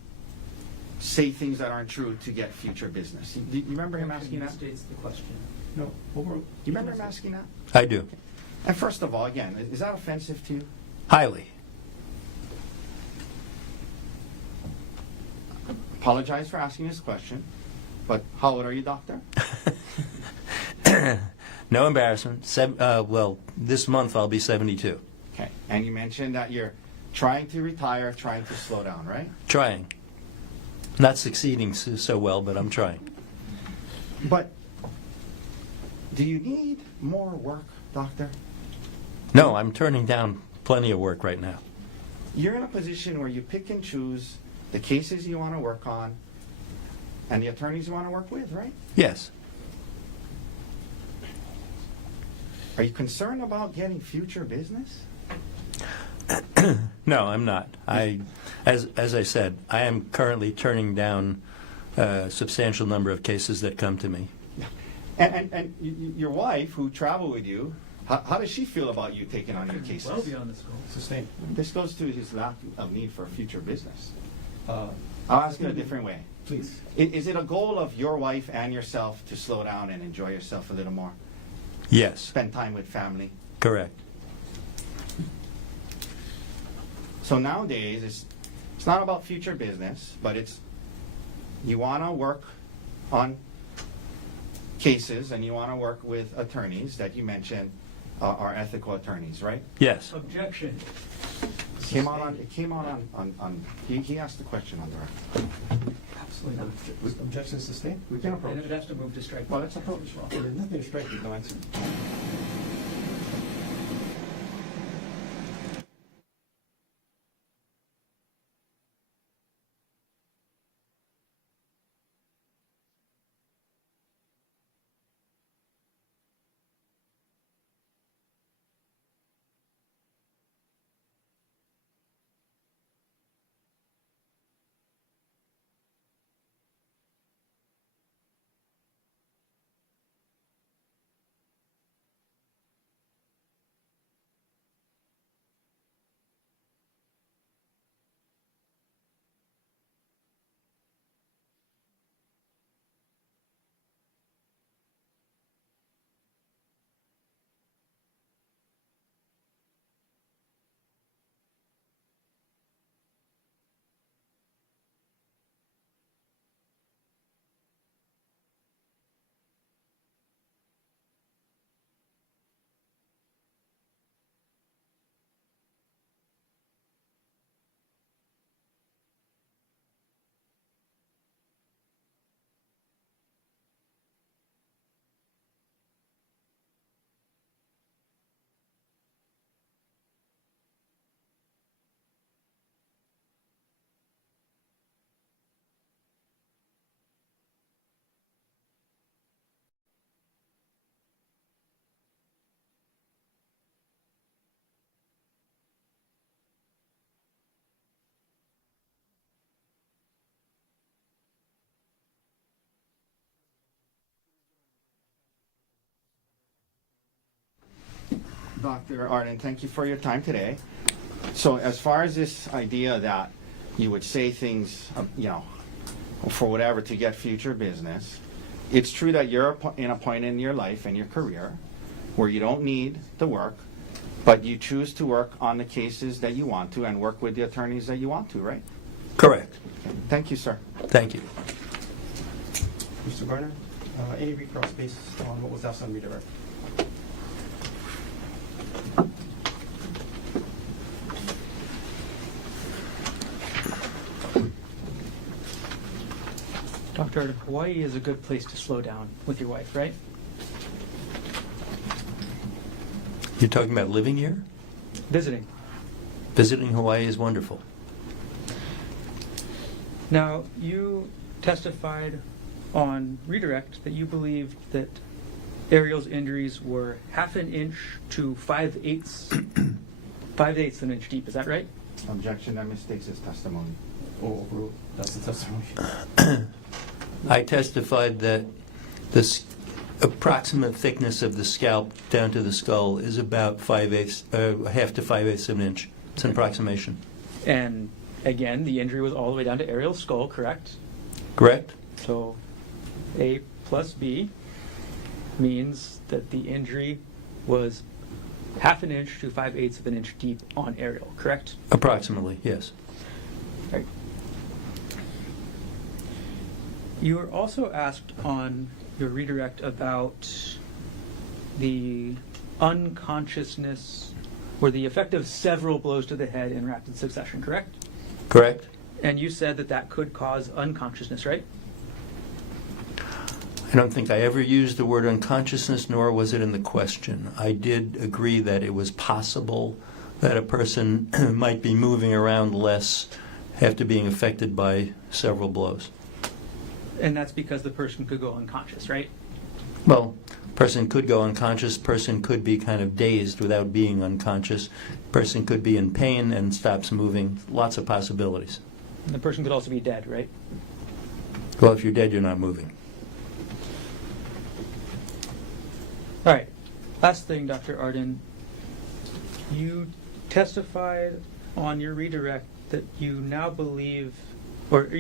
say things that aren't true to get future business. Do you remember him asking that? States the question. No. Overall. You remember him asking that? I do. And first of all, again, is that offensive to you? Highly. Apologize for asking this question, but how old are you, doctor? No embarrassment. Well, this month I'll be 72. Okay. And you mentioned that you're trying to retire, trying to slow down, right? Trying. Not succeeding so well, but I'm trying. But do you need more work, doctor? No, I'm turning down plenty of work right now. You're in a position where you pick and choose the cases you want to work on, and the attorneys you want to work with, right? Yes. Are you concerned about getting future business? No, I'm not. As I said, I am currently turning down a substantial number of cases that come to me. And your wife, who traveled with you, how does she feel about you taking on your cases? Well beyond this goal. Sustained. This goes to his lack of need for future business. I'll ask it a different way. Please. Is it a goal of your wife and yourself to slow down and enjoy yourself a little more? Yes, Spend time with family? correct. So nowadays, it's not about future business, but it's you want to work on cases and you want to work with attorneys that you mentioned are ethical attorneys, right? Yes. Objection. It came out on he asked the question on the record. Absolutely not. Objection sustained? We can approach. And it has to move to strike. Well, let's approach. There's nothing to strike with no answer. Dr. Arden, thank you for your time today. So as far as this idea that you would say things, for whatever to get future business, it's true that you're in a point in your life and your career where you don't need the work, but you choose to work on the cases that you want to and work with the attorneys that you want to, right? Correct. Okay. Thank you, sir. Thank you. Mr. Garner, any recross based on what was asked on redirect? Dr. Arden, Hawaii is a good place to slow down with your wife, right? You're talking about living here? Visiting. Visiting Hawaii is wonderful. Now, you testified on redirect that you believed that Ariel's injuries were 1/2 inch to 5/8 an inch deep. Is that right? Objection, that mistakes his testimony. Oh, overruled. That's the testimony. I testified that the approximate thickness of the scalp down to the skull is about 1/2 to 5/8 of an inch. It's an approximation. And again, the injury was all the way down to Ariel's skull, correct? Correct? So A plus B means that the injury was 1/2 inch to 5/8 of an inch deep on Ariel, correct? Approximately, yes. Right. You were also asked on your redirect about the unconsciousness or the effect of several blows to the head in rapid succession, correct? Correct? And you said that that could cause unconsciousness, right? I don't think I ever used the word unconsciousness, nor was it in the question. I did agree that it was possible that a person might be moving around less after being affected by several blows. And that's because the person could go unconscious, right? Well, person could go unconscious, person could be kind of dazed without being unconscious, person could be in pain and stops moving, lots of possibilities. And the person could also be dead, right? Well, if you're dead, you're not moving. All right. Last thing, Dr. Arden. You testified on your redirect that you now believe, or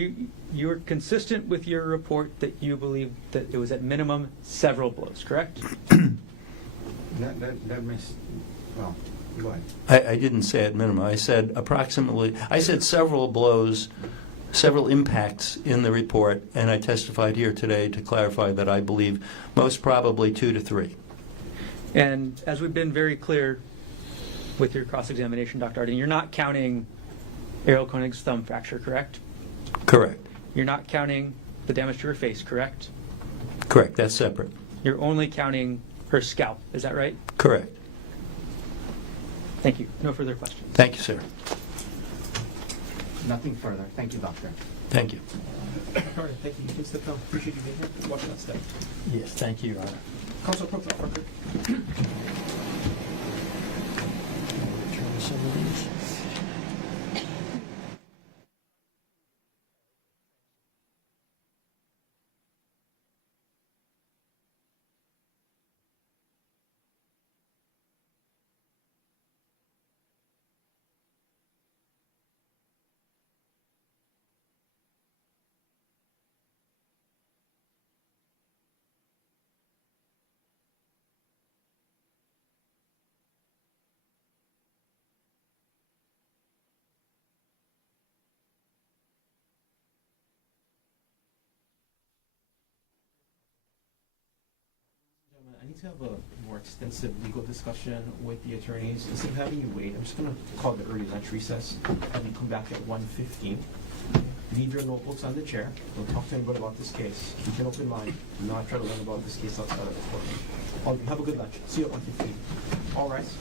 you're consistent with your report that you believe that it was at minimum several blows, correct? That makes, well, go ahead. I didn't say at minimum. I said approximately, I said several blows, several impacts in the report, and I testified here today to clarify that I believe most probably 2 to 3. And as we've been very clear with your cross-examination, Dr. Arden, you're not counting Errol Konig's thumb fracture, correct? Correct. You're not counting the damage to her face, correct? Correct. That's separate. You're only counting her scalp, is that right? Correct. Thank you. No further questions. Thank you, sir. Nothing further. Thank you, doctor. Thank you. All right, thank you. You can step down. Appreciate you being here. Watch that step. Yes, thank you, Your Honor. Counsel Crooks, off record. I need to have a more extensive legal discussion with the attorneys. Instead of having you wait, I'm just going to call the early lunch recess. Have you come back at 1:15. Leave your notebooks on the chair. Don't talk to anybody about this case. Keep an open mind. Do not try to learn about this case outside of the court. All of you, have a good lunch. See you at 1:15. All rise.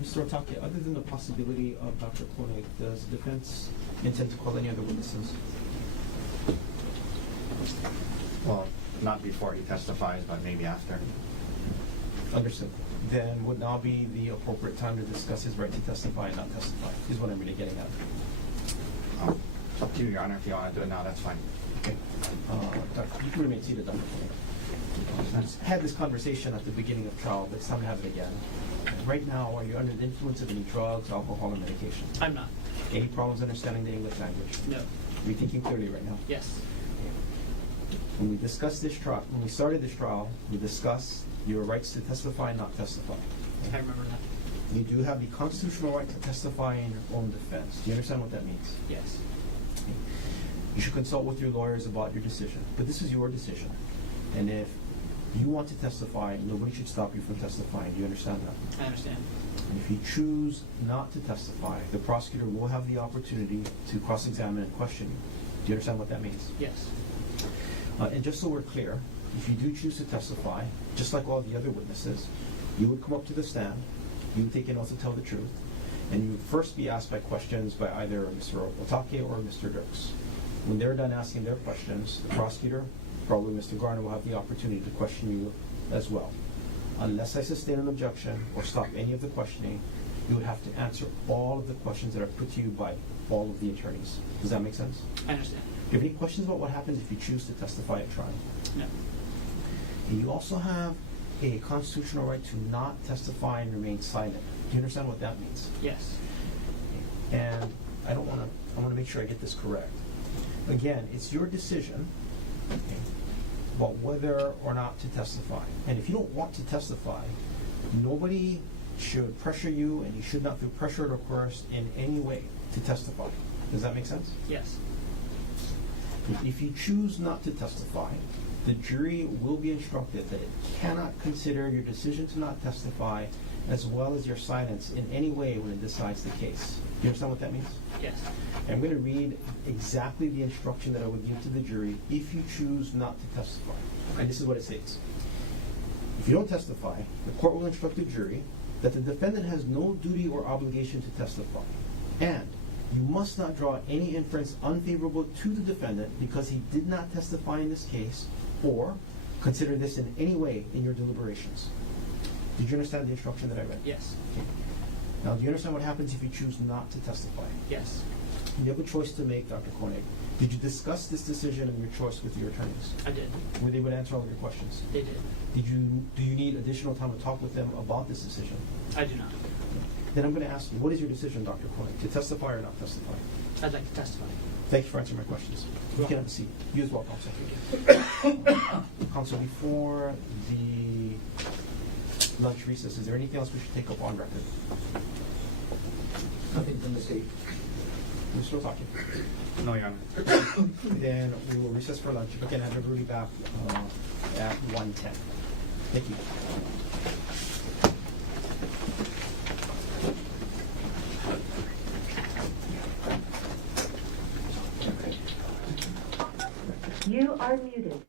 Mr. Otake, other than the possibility of Dr. Konig, does the defense intend to call any other witnesses? Well, not before he testifies, but maybe after. Understood. Then would now be the appropriate time to discuss his right to testify and not testify, is what I'm really getting at. It's up to you, Your Honor. If you want to do it now, that's fine. Okay. You can remain seated, Dr. Konig. I had this conversation at the beginning of trial, but it's time to have it again. Right now, are you under the influence of any drugs, alcohol, or medication? I'm not. Any problems understanding the English language? No. Are you thinking clearly right now? Yes. When we discussed this trial, when we started this trial, we discussed your rights to testify and not testify. I remember that. You do have the constitutional right to testify in your own defense. Do you understand what that means? Yes. You should consult with your lawyers about your decision. But this is your decision. And if you want to testify, nobody should stop you from testifying. Do you understand that? I understand. And if you choose not to testify, the prosecutor will have the opportunity to cross-examine and question you. Do you understand what that means? Yes. And just so we're clear, if you do choose to testify, just like all the other witnesses, you would come up to the stand, you would take an oath to tell the truth, and you would first be asked by questions by either Mr. Otake or Mr. Dirks. When they're done asking their questions, the prosecutor, probably Mr. Garner, will have the opportunity to question you as well. Unless I sustain an objection or stop any of the questioning, you would have to answer all of the questions that are put to you by all of the attorneys. Does that make sense? I understand. Do you have any questions about what happens if you choose to testify at trial? No. And you also have a constitutional right to not testify and remain silent. Do you understand what that means? Yes. And I want to make sure I get this correct. Again, it's your decision, okay, about whether or not to testify. And if you don't want to testify, nobody should pressure you, and you should not feel pressured or coerced in any way to testify. Does that make sense? Yes. If you choose not to testify, the jury will be instructed that it cannot consider your decision to not testify as well as your silence in any way when it decides the case. You understand what that means? Yes. I'm going to read exactly the instruction that I would give to the jury if you choose not to testify. And this is what it states. If you don't testify, the court will instruct the jury that the defendant has no duty or obligation to testify, and you must not draw any inference unfavorable to the defendant because he did not testify in this case, or consider this in any way in your deliberations. Did you understand the instruction that I read? Yes. Okay. Now, do you understand what happens if you choose not to testify? Yes. You have a choice to make, Dr. Konig. Did you discuss this decision and your choice with your attorneys? I did. Were they able to answer all of your questions? They did. Do you need additional time to talk with them about this decision? I do not. Then I'm going to ask you, what is your decision, Dr. Konig, to testify or not testify? I'd like to testify. Thank you for answering my questions. You can have a seat. You as well, Counsel. Counsel, before the lunch recess, is there anything else we should take up on record? Nothing from the state. We're still talking. No, Your Honor. Then we will recess for lunch. Again, have everybody back at 1:10. Thank you. You are muted.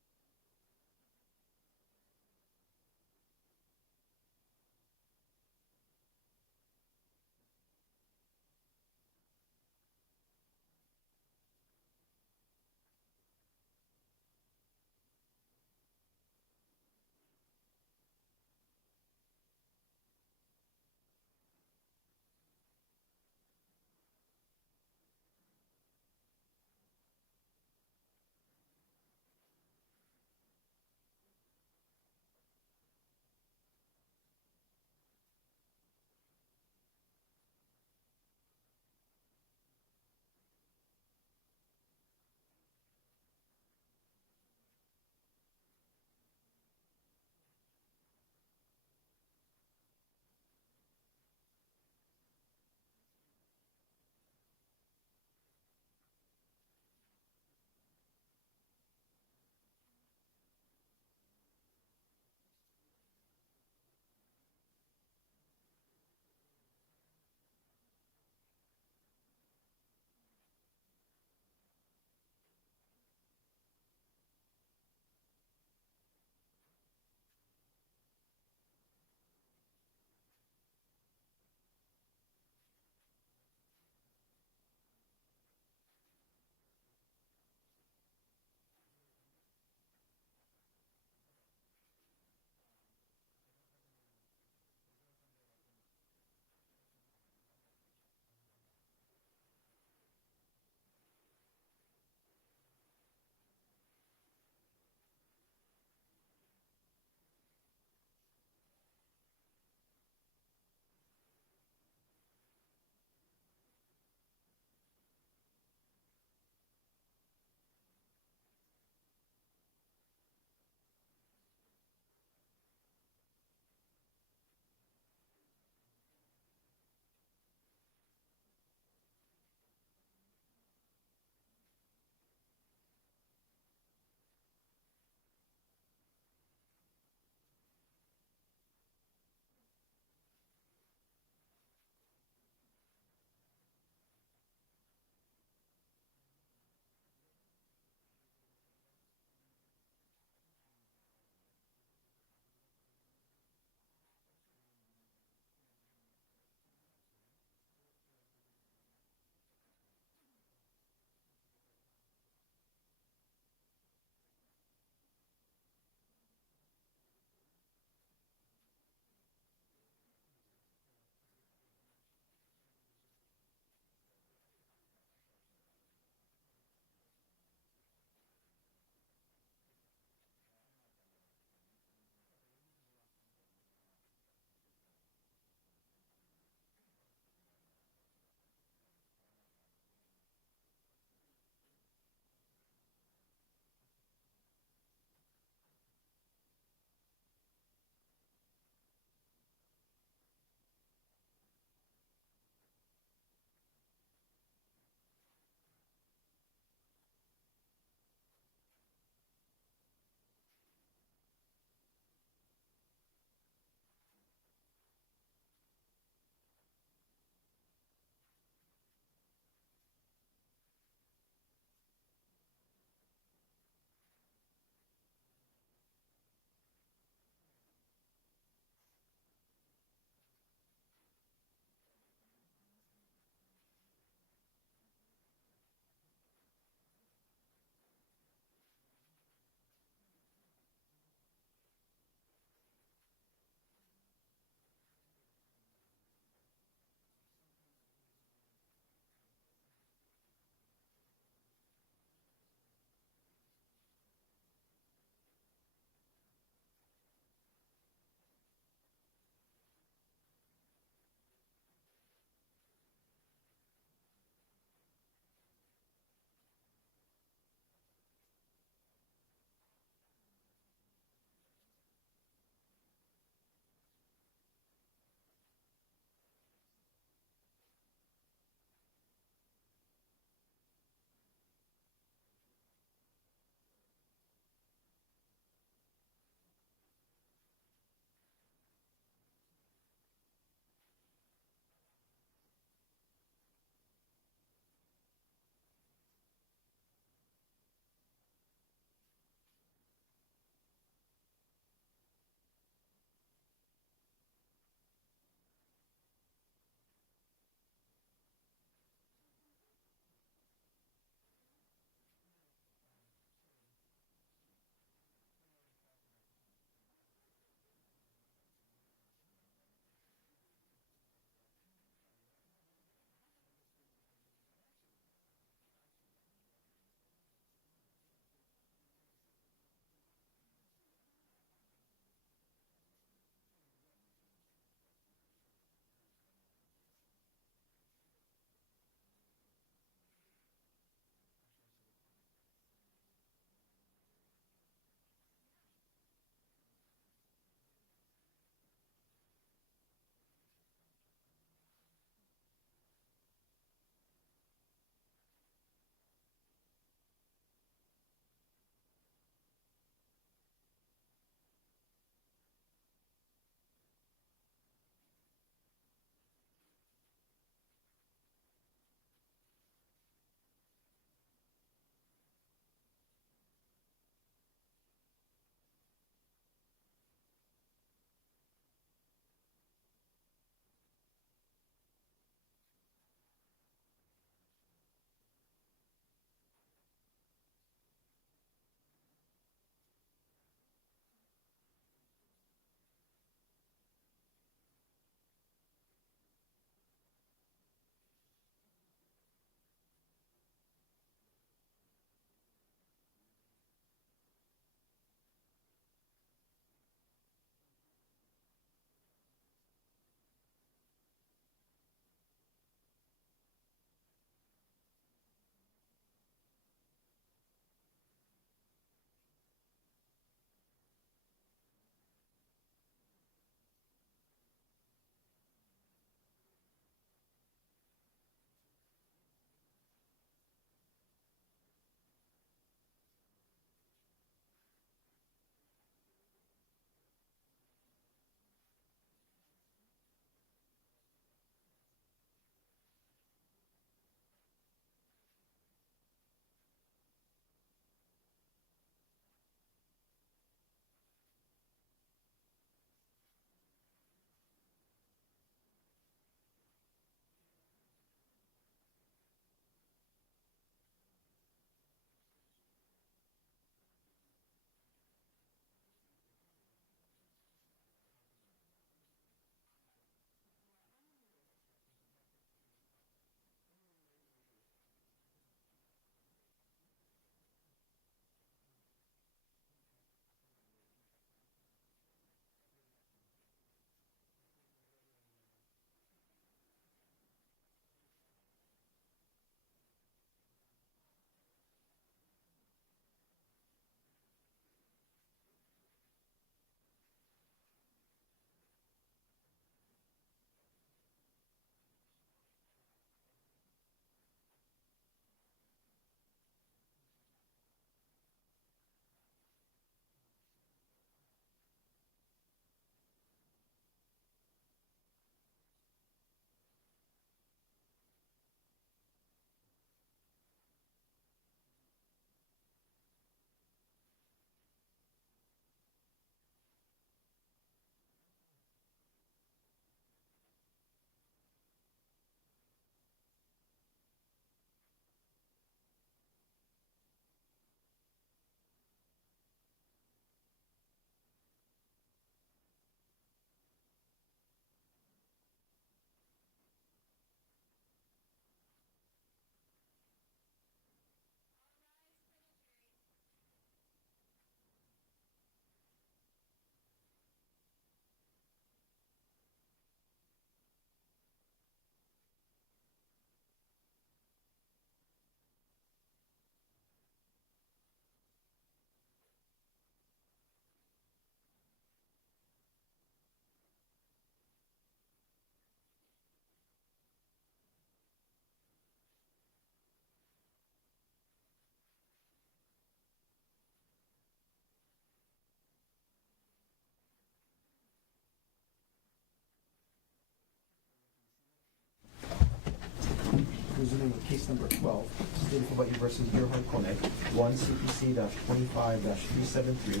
case number 12, State of Hawaii versus Gerhardt Konig, 1 CPC-25-373.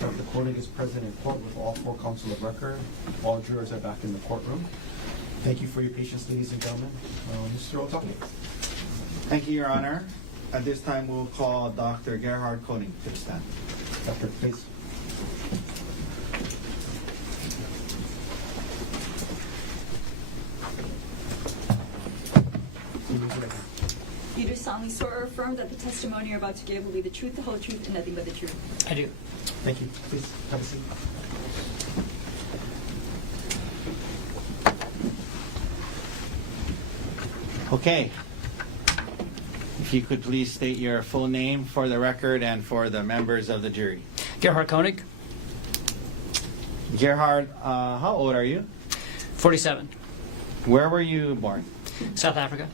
Dr. Konig is present in court with all 4 counsel of record. All jurors are back in the courtroom. Thank you for your patience, ladies and gentlemen. Mr. Otake. Thank you, Your Honor. At this time, we'll call Dr. Gerhardt Konig to the stand. Doctor, please. You do solemnly swear or affirm that the testimony you're about to give will be the truth, the whole truth, and nothing but the truth. I do. Thank you. Please have a seat. Okay. If you could please state your full name for the record and for the members of the jury. Gerhardt Konig, Gerhard, how old are you? 47, Where were you born? South Africa.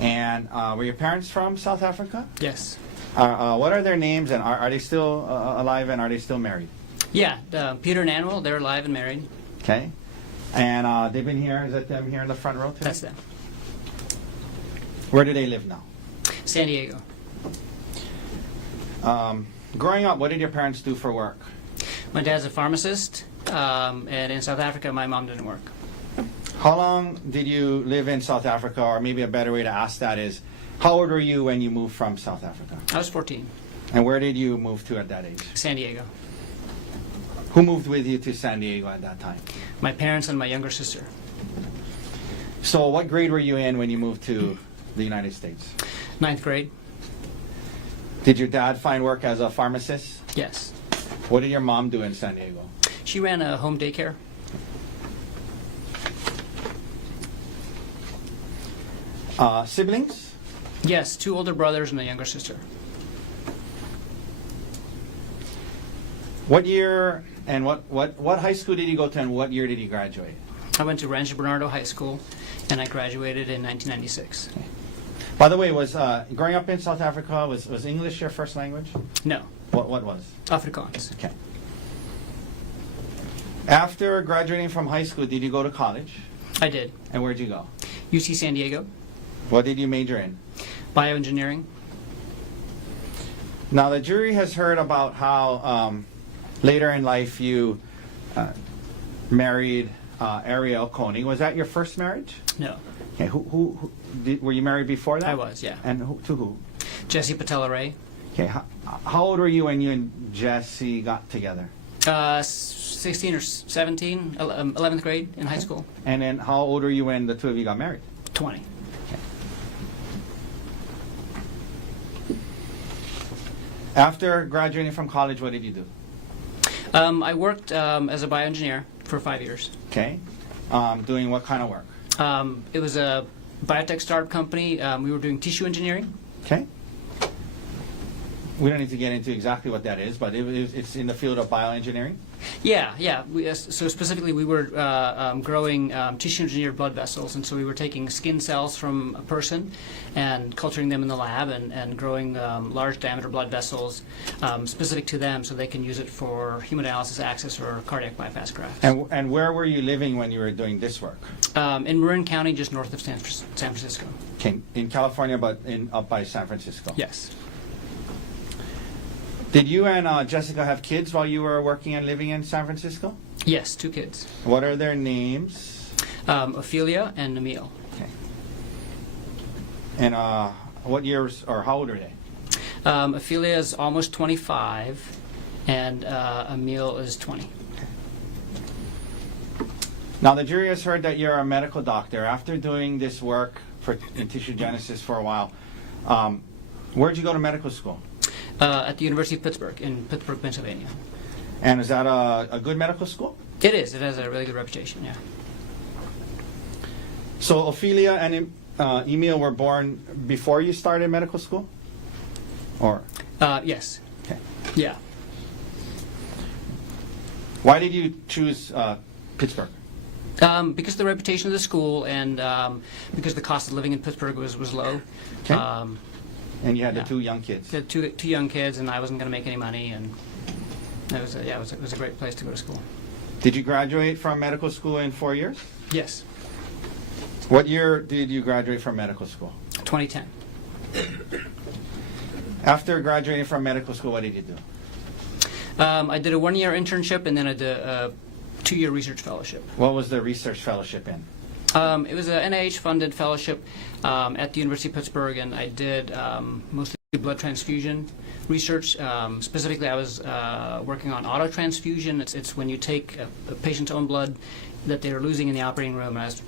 And were your parents from South Africa? Yes. What are their names, and are they still alive, and are they still married? Yeah, Peter and Annabelle, they're alive and married. Okay. And they've been here, is that them here in the front row today? That's them. Where do they live now? San Diego. Growing up, what did your parents do for work? My dad's a pharmacist, and in South Africa, my mom didn't work. How long did you live in South Africa, or maybe a better way to ask that is, how old were you when you moved from South Africa? I was 14, And where did you move to at that age? San Diego. Who moved with you to San Diego at that time? My parents and my younger sister. So what grade were you in when you moved to the United States? 9th grade? Did your dad find work as a pharmacist? Yes. What did your mom do in San Diego? She ran a home daycare. Siblings? Yes, 2 older brothers and a younger sister. What year and what high school did you go to, and what year did you graduate? I went to Rancho Bernardo High School, and I graduated in 1996. By the way, was growing up in South Africa, was English your first language? No, What was? Afrikaans. Okay. After graduating from high school, did you go to college? I did. And where'd you go? UC San Diego, What did you major in? bioengineering. Now, the jury has heard about how later in life you married Ariel Konig. Was that your first marriage? No, Okay. Were you married before that? I was, yeah. And to who? Jesse Patella Ray. Okay. How old were you when you and Jesse got together? 16 or 17, 11th grade in high school. And then how old were you when the two of you got married? 20. After graduating from college, what did you do? I worked as a bioengineer for 5 years. Okay. Doing what kind of work? It was a biotech startup company. We were doing tissue engineering. Okay. We don't need to get into exactly what that is, but it's in the field of bioengineering. Yeah. So specifically, we were growing tissue-engineered blood vessels, and so we were taking skin cells from a person and culturing them in the lab and growing large diameter blood vessels specific to them, so they can use it for hemodialysis access or cardiac bypass grafts. And where were you living when you were doing this work? In Marin County, just north of San Francisco. Okay, in California, but up by San Francisco. Yes. Did you and Jessica have kids while you were working and living in San Francisco? Yes, 2 kids. What are their names? Ophelia and Emil. Okay. And what years or how old are they? Ophelia is almost 25, and Emil is 20. Now, the jury has heard that you're a medical doctor. After doing this work in tissue genesis for a while, where'd you go to medical school? At the University of Pittsburgh, in Pittsburgh, Pennsylvania. And is that a good medical school? It is. It has a really good reputation, yeah. So Ophelia and Emil were born before you started medical school? Or? Yes. Okay. Yeah. Why did you choose Pittsburgh? Because of the reputation of the school and because the cost of living in Pittsburgh was low. Okay. And you had Yeah. the 2 young kids. The two young kids, and I wasn't going to make any money, and it was a great place to go to school. Did you graduate from medical school in 4 years? Yes. What year did you graduate from medical school? 2010. After graduating from medical school, what did you do? I did a 1-year internship, and then I did a 2-year research fellowship. What was the research fellowship in? It was an NIH-funded fellowship at the University of Pittsburgh, and I did mostly blood transfusion research. Specifically, I was working on autotransfusion. It's when you take a patient's own blood that they're losing in the operating room, and I was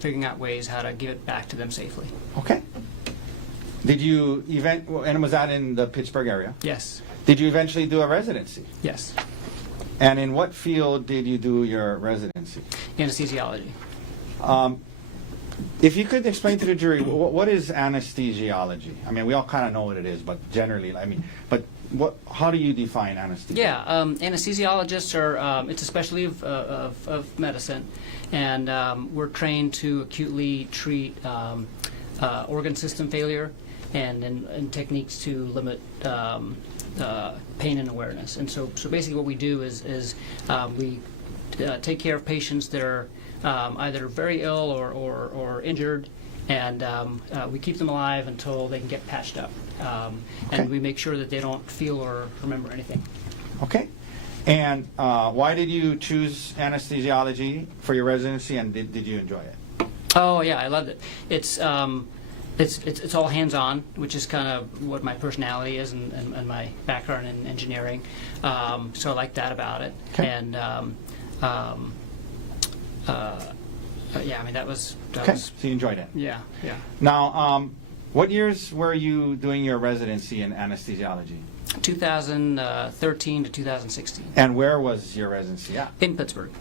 figuring out ways how to give it back to them safely. Okay. Did you and was that in the Pittsburgh area? Yes. Did you eventually do a residency? Yes. And in what field did you do your residency? Anesthesiology. If you could explain to the jury, what is anesthesiology? I mean, we all kind of know what it is, but generally, how do you define anesthesia? Yeah, anesthesiologists are, it's a specialty of medicine, and we're trained to acutely treat organ system failure and techniques to limit pain and awareness. And so basically what we do is we take care of patients that are either very ill or injured, and we keep them alive until they can get patched up. And we make sure that they don't feel or remember anything. Okay. And why did you choose anesthesiology for your residency, and did you enjoy it? Oh yeah, I loved it. It's all hands-on, which is kind of what my personality is and my background in engineering. So I like that about it. Okay. And yeah, I mean that was So you enjoyed it. yeah. Now, what years were you doing your residency in anesthesiology? 2013 to 2016 And where was your residency at? in Pittsburgh.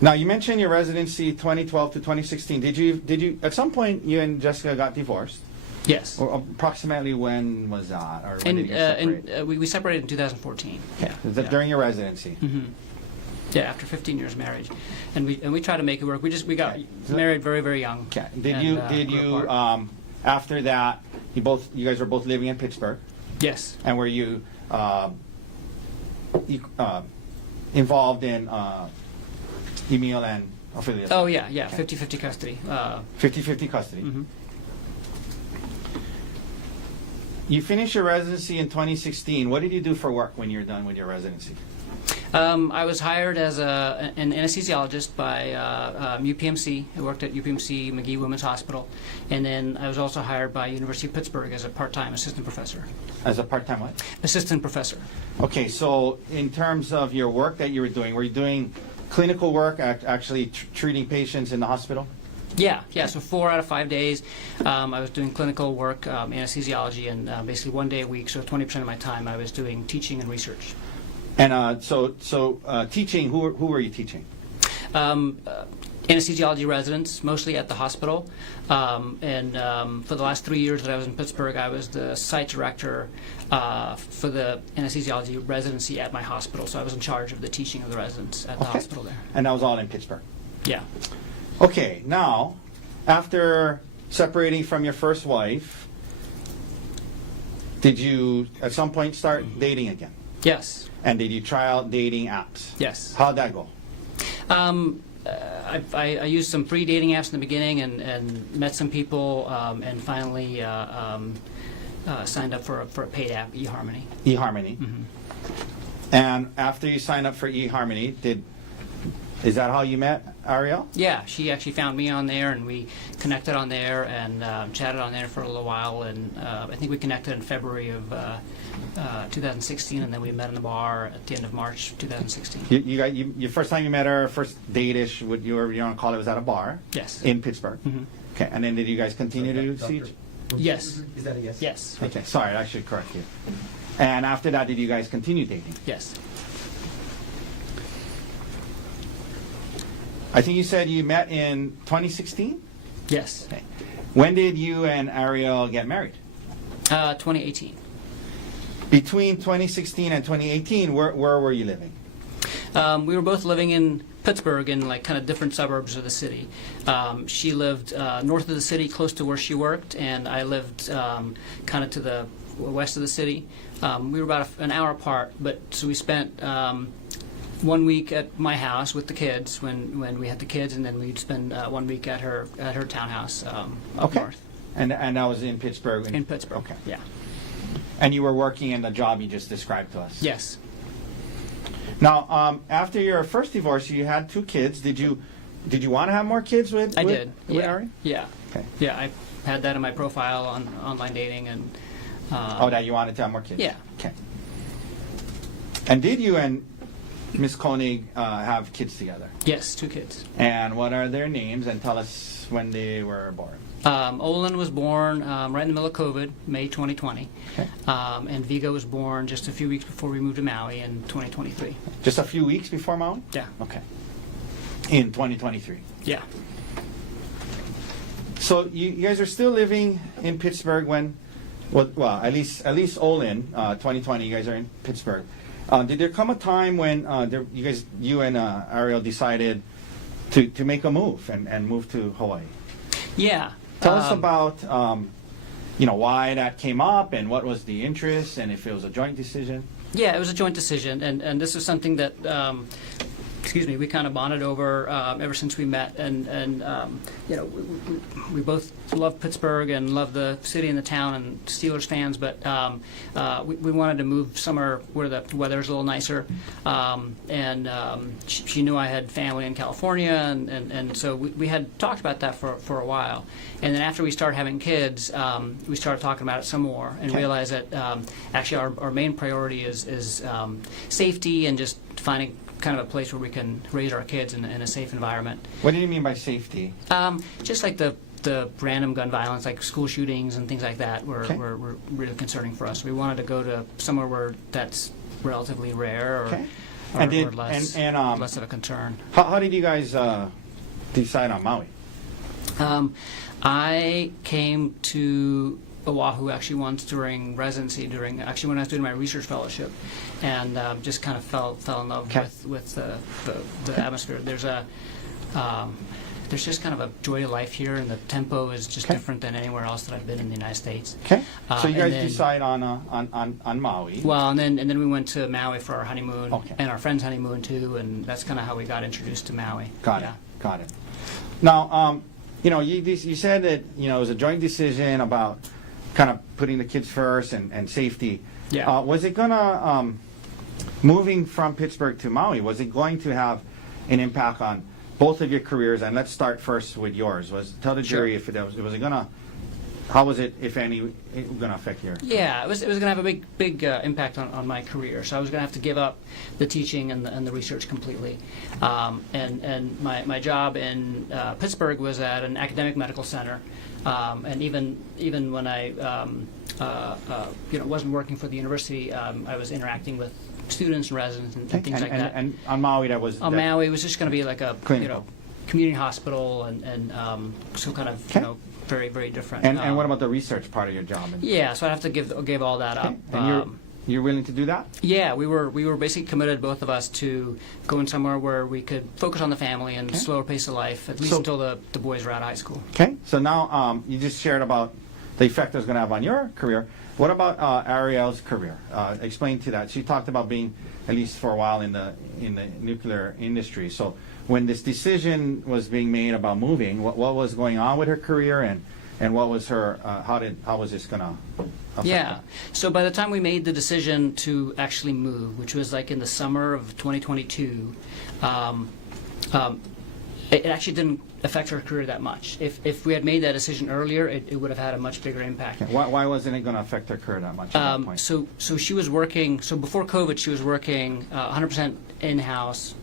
Now, you mentioned your residency 2012 to 2016. Did you at some point you and Jessica got divorced? Yes. Or approximately when was that? Or when did you separate? We separated in 2014. Okay. Was that during your residency? Mm-hmm. Yeah, after 15 years of marriage, and we tried to make it work. We got Okay. married very, very young. Okay. And, Did we're you apart. after that you guys were both living in Pittsburgh, Yes. and were you involved in Emil and Ophelia? Oh yeah, Okay. 50-50 custody. 50-50 custody. Mhm. You finished your residency in 2016. What did you do for work when you were done with your residency? I was hired as an anesthesiologist by UPMC. I worked at UPMC McGee Women's Hospital, and then I was also hired by University of Pittsburgh as a part-time assistant professor. As a part-time what? Assistant professor. Okay, so in terms of your work that you were you doing clinical work, actually treating patients in the hospital? Yeah. So 4 out of 5 days, I was doing clinical work, anesthesiology, and basically 1 day a week. So 20% of my time, I was doing teaching and research. And so teaching, who were you teaching? Anesthesiology residents, mostly at the hospital. And for the last 3 years that I was in Pittsburgh, I was the site director for the anesthesiology residency at my hospital. So I was in charge of the teaching of the residents at the hospital there. And that was all in Pittsburgh? Yeah. Okay, now, after separating from your first wife, did you at some point start dating again? Yes. And did you try out dating apps? Yes. How'd that go? I used some free dating apps in the beginning and met some people and finally signed up for a paid app, eHarmony. eHarmony. Mm-hmm. And after you signed up for eHarmony, is that how you met Ariel? Yeah, she actually found me on there, and we connected on there and chatted on there for a little while. And I think we connected in February of 2016, and then we met in the bar at the end of March 2016. Your first time you met her, first date-ish, what you want to call it, was at a bar? Yes. In Pittsburgh? Mhm. Okay, and then did you guys continue to see each Yes. Is that a yes? Yes. Okay, sorry, I should correct you. And after that, did you guys continue dating? Yes. I think you said you met in 2016? Yes. Okay. When did you and Ariel get married? 2018. Between 2016 and 2018, where were you living? We were both living in Pittsburgh in like kind of different suburbs of the city. She lived north of the city, close to where she worked, and I lived kind of to the west of the city. We were about an hour apart, but so we spent 1 week at my house with the kids when we had the kids, and then we'd spend 1 week at her townhouse up Okay. north And that was in Pittsburgh? in Pittsburgh. Okay. Yeah. And you were working in the job you just described to us? Yes. Now, after your first divorce, you had 2 kids. Did you want to have more kids with? I with, did. With Yeah. Ari? Yeah. Okay. Yeah. I had that in my profile on online dating and. That you wanted to have more kids? Yeah. Okay. And did you and Ms. Konig have kids together? Yes, 2 kids. And what are their names? And tell us when they were born. Olin was born right in the middle of COVID, May 2020. Okay. And Vigo was born just a few weeks before we moved to Maui in 2023. Just a few weeks before Maui? Yeah. Okay. In 2023. Yeah. So you guys are still living in Pittsburgh when, well, at least Olin, 2020, you guys are in Pittsburgh. Did there come a time when you and Ariel decided to make a move and move to Hawaii? Yeah. Tell us about why that came up and what was the interest and if it was a joint decision. Yeah, it was a joint decision, and this was something that we kind of bonded over ever since we met, and we both love Pittsburgh and love the city and the town and Steelers fans, but we wanted to move somewhere where the weather's a little nicer, and she knew I had family in California, and so we had talked about that for a while, and then after we started having kids, we started talking about it some more and realized that actually our main priority is safety and just finding kind of a place where we can raise our kids in a safe environment. What do you mean by safety? Just like the random gun violence, like school shootings and things like that, were really concerning for us. We wanted to go to somewhere where that's relatively rare or less of a concern. How did you guys decide on Maui? I came to Oahu actually once during residency, when I was doing my research fellowship, and just kind of fell in love with the atmosphere. There's just kind of a joy to life here, and the tempo is just different than anywhere else that I've been in the United States. Okay. So you guys decide on Maui. Well, and then we went to Maui for our honeymoon, and our friend's honeymoon too, and that's kind of how we got introduced to Maui. Got it. Now, you said that it was a joint decision about kind of putting the kids first and safety. Yeah. Was it gonna moving from Pittsburgh to Maui? Was it going to have an impact on both of your careers? And let's start first with yours. Tell the jury if was it gonna. How was it, if any, gonna affect your? Yeah, it was gonna have a big impact on my career. So I was gonna have to give up the teaching and the research completely. And my job in Pittsburgh was at an academic medical center. And even when I wasn't working for the university, I was interacting with students and residents and things like that. And on Maui, Maui, it was just going to be like a clinical. Community hospital, and so kind of very, very different. And what about the research part of your job? Yeah, so I have to give all that up. And you're willing to do that? Yeah, we were basically committed, both of us, to going somewhere where we could focus on the family and slower pace of life, at least until the boys were out of high school. Okay, so now you just shared about the effect it was going to have on your career. What about Ariel's career? Explain to that. She talked about being, at least for a while, in the nuclear industry. So when this decision was being made about moving, what was going on with her career, and what was her? How was this going to affect her? So by the time we made the decision to actually move, which was like in the summer of 2022, it actually didn't affect her career that much. If we had made that decision earlier, it would have had a much bigger impact. Okay. Why wasn't it going to affect her career that much at that point? So she was working. So before COVID, she was working 100% in-house,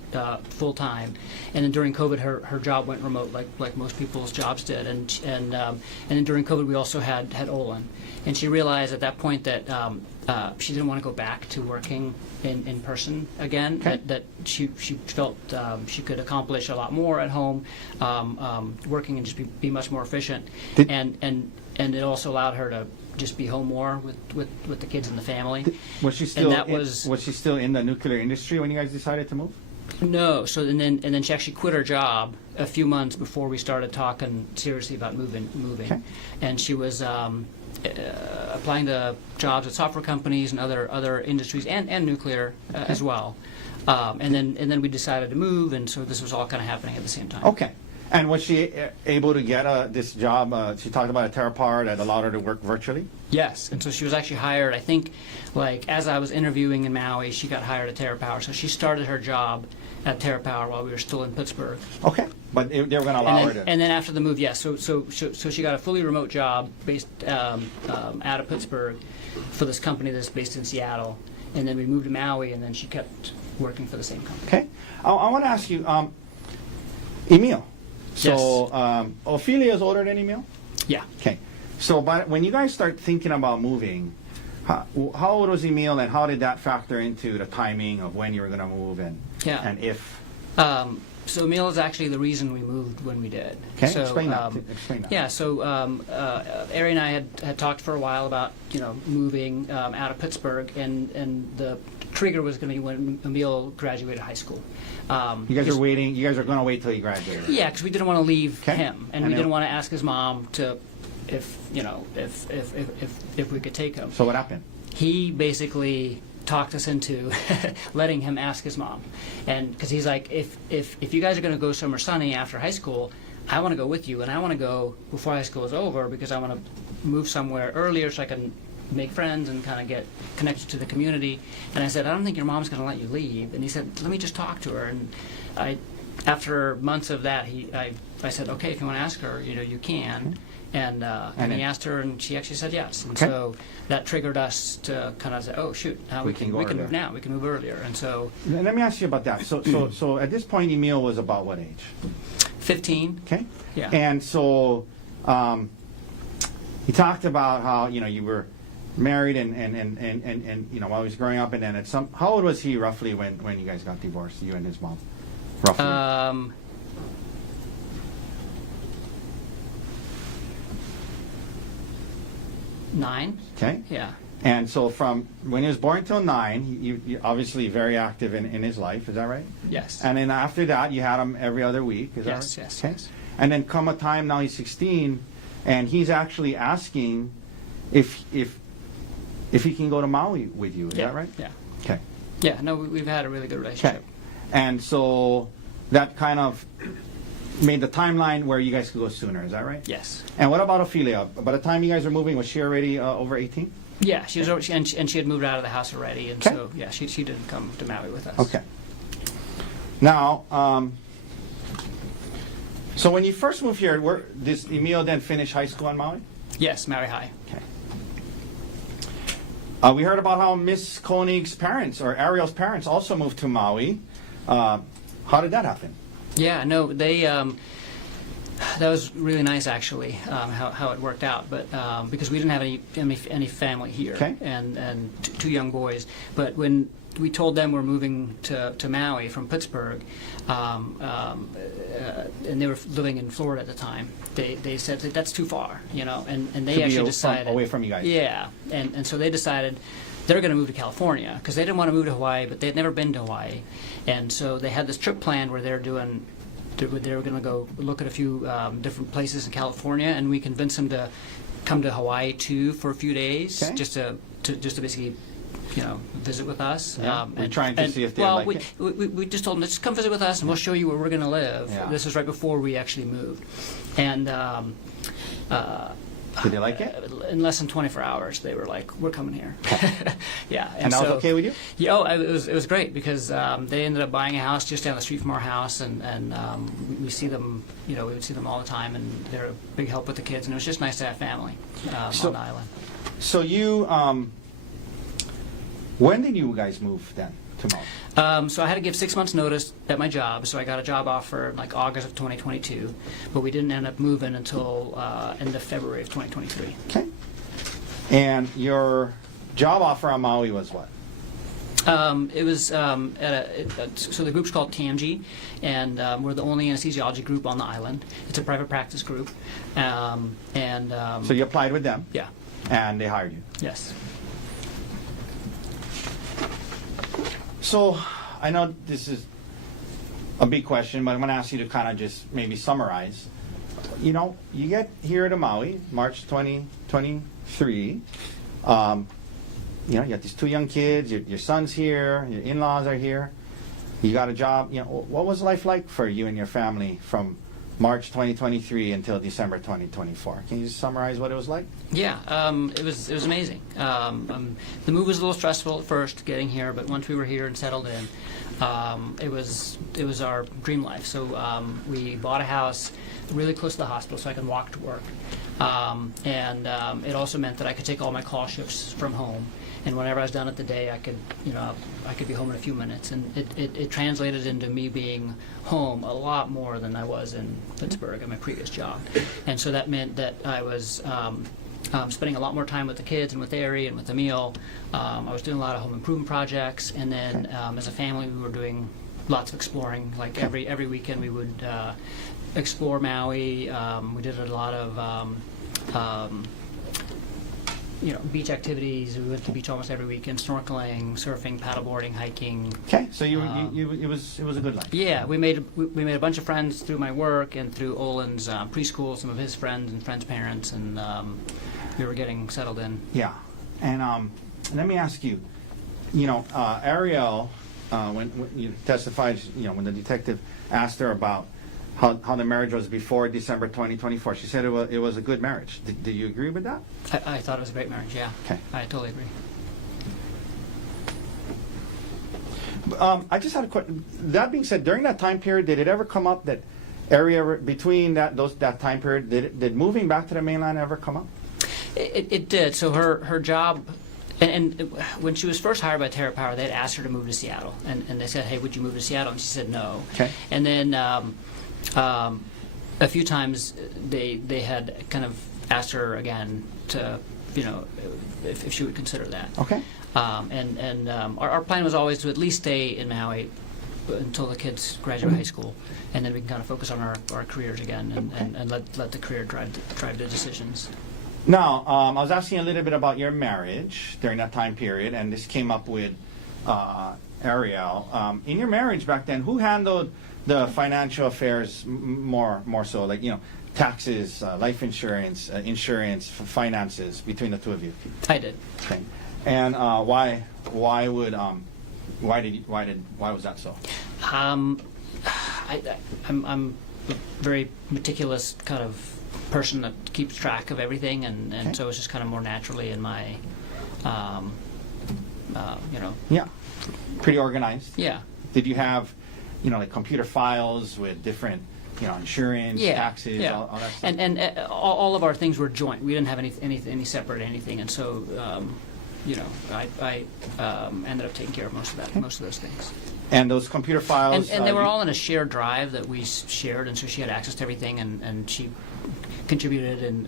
full-time, and then during COVID, her job went remote, like most people's jobs did. And then during COVID, we also had Olin, and she realized at that point that she didn't want to go back to working in person again. That she felt she could accomplish a lot more at home, working and just be much more efficient. And it also allowed her to just be home more with the kids and the family. Was she still? Was she still in the nuclear industry when you guys decided to move? No. So and then she actually quit her job a few months before we started talking seriously about moving. Okay. And she was applying to jobs at software companies and other industries and nuclear as well. And then we decided to move, and so this was all kind of happening at the same time. Okay. And was she able to get this job? She talked about a TerraPower that allowed her to work virtually? Yes, and so she was actually hired, I think, like as I was interviewing in Maui, she got hired at TerraPower. So she started her job at TerraPower while we were still in Pittsburgh. Okay. But they were going to allow her to... And then after the move, yes. So she got a fully remote job based out of Pittsburgh for this company that's based in Seattle. And then we moved to Maui, and then she kept working for the same company. Okay. I want to ask you, Emil. So Ophelia is older than Emil? Yeah. Okay. So when you guys start thinking about moving, how old was Emil, and how did that factor into the timing of when you were going to move and if? So Emil is actually the reason we moved when we did. Okay, so, explain that. Yeah, so Ari and I had talked for a while about moving out of Pittsburgh, and the trigger was going to be when Emil graduated high school. You guys are waiting. You guys are going to wait till he graduates. Yeah, because we didn't want to leave Okay. him, and we didn't want to ask his mom to if we could take him. So what happened? He basically talked us into letting him ask his mom, and because he's like, if you guys are going to go somewhere sunny after high school, I want to go with you, and I want to go before high school is over because I want to move somewhere earlier so I can make friends and kind of get connected to the community. And I said, I don't think your mom's going to let you leave. And he said, let me just talk to her. And after months of that, I said, okay, if you want to ask her, you can. And he asked her, and she actually said yes. And so that triggered us to kind of say, oh shoot, now we can move now. We can move earlier. And so let me ask you about that. So at this point, Emil was about what age? 15. Okay. Yeah. And so he talked about how you were married and while he was growing up, and then how old was he roughly when you guys got divorced, you and his mom? Roughly. 9. Okay. Yeah. And so from when he was born till 9, you obviously very active in his life. Is that right? Yes. And then after that, you had him every other week. Is that right? Yes. Okay. And then come a time now he's 16, and he's actually asking if he can go to Maui with you. Is that right? Yeah. Okay. Yeah. No, we've had a really good relationship. Okay. And so that kind of made the timeline where you guys could go sooner. Is that right? Yes. And what about Ophelia? By the time you guys were moving, was she already over 18? Yeah, she was over, and she had moved out of the house already, and Okay. so yeah, she didn't come to Maui with us. Okay. Now, so when you first moved here, did Emil then finish high school on Maui? Yes, Maui High. Okay. We heard about how Miss Konig's parents, or Ariel's parents, also moved to Maui. How did that happen? Yeah, no, they. That was really nice, actually, how it worked out. But because we didn't have any family here, Okay. and two young boys. But when we told them we're moving to Maui from Pittsburgh, and they were living in Florida at the time, they said that that's too far, and they To be actually decided away from you guys. Yeah, and so they decided they're going to move to California because they didn't want to move to Hawaii, but they'd never been to Hawaii, and so they had this trip planned where they were going to go look at a few different places in California, and we convinced them to come to Hawaii too for a few days, Okay. just to basically, visit with us. Yeah, we're trying to see if they like it. We just told them, just come visit with us, and we'll show you where we're going to live. Yeah. This was right before we actually moved, and. Did they like it? In less than 24 hours, they were like, "We're coming here." Yeah, And that was okay with you? Yeah, it was great because they ended up buying a house just down the street from our house, and we see them. We would see them all the time, and they're a big help with the kids, and it was just nice to have family on the island. So you, when did you guys move then to Maui? So I had to give 6 months' notice at my job. So I got a job offer in like August of 2022, but we didn't end up moving until end of February of 2023. Okay. And your job offer on Maui was what? It was so the group's called TMG, and we're the only anesthesiology group on the island. It's a private practice group, So you applied with them? Yeah. And they hired you? Yes. So I know this is a big question, but I'm going to ask you to kind of just maybe summarize. You know, you get here to Maui, March 2023. You know, you got these 2 young kids. Your son's here. Your in-laws are here. You got a job. You know, what was life like for you and your family from March 2023 until December 2024? Can you just summarize what it was like? Yeah, it was amazing. The move was a little stressful at first, getting here, but once we were here and settled in, it was our dream life. So we bought a house really close to the hospital, so I could walk to work, and it also meant that I could take all my call shifts from home. And whenever I was done at the day, I could be home in a few minutes, and it translated into me being home a lot more than I was in Pittsburgh at my previous job. And so that meant that I was spending a lot more time with the kids and with Ari and with Emil. I was doing a lot of home improvement projects, and then as a family, we were doing lots of exploring. Like every weekend, we would explore Maui. We did a lot of beach activities. We went to the beach almost every weekend, snorkeling, surfing, paddleboarding, hiking. Okay, so it was a good life. Yeah, we made a bunch of friends through my work and through Olin's preschool, some of his friends and friends' parents, and we were getting settled in. Yeah, and let me ask you, Ariel, when you testified, when the detective asked her about how the marriage was before December 2024, she said it was a good marriage. Do you agree with that? I thought it was a great marriage, yeah. Okay. I totally agree. I just had a question. That being said, during that time period, did it ever come up that area between that time period, did moving back to the mainland ever come up? It did. So her job, and when she was first hired by Terra Power, they had asked her to move to Seattle, and they said, "Hey, would you move to Seattle?" And she said no. Okay. And then a few times they had kind of asked her again to, if she would consider that. Okay. And our plan was always to at least stay in Maui until the kids graduate high school, and then we can kind of focus on our careers again and let the career drive the decisions. Now, I was asking a little bit about your marriage during that time period, and this came up with Ariel. In your marriage back then, who handled the financial affairs more so, like taxes, life insurance, finances between the two of you? I did. Okay. And why was that so? I'm a very meticulous kind of person that keeps track of everything, and Okay. so it's just kind of more naturally in my, Yeah. Pretty organized. Yeah. Did you have, like computer files with different, insurance, Yeah, taxes, yeah. all that stuff? And all of our things were joint. We didn't have any separate anything, and so I ended up taking care of most of those things. And those computer files. And they were all in a shared drive that we shared, and so she had access to everything, and she contributed and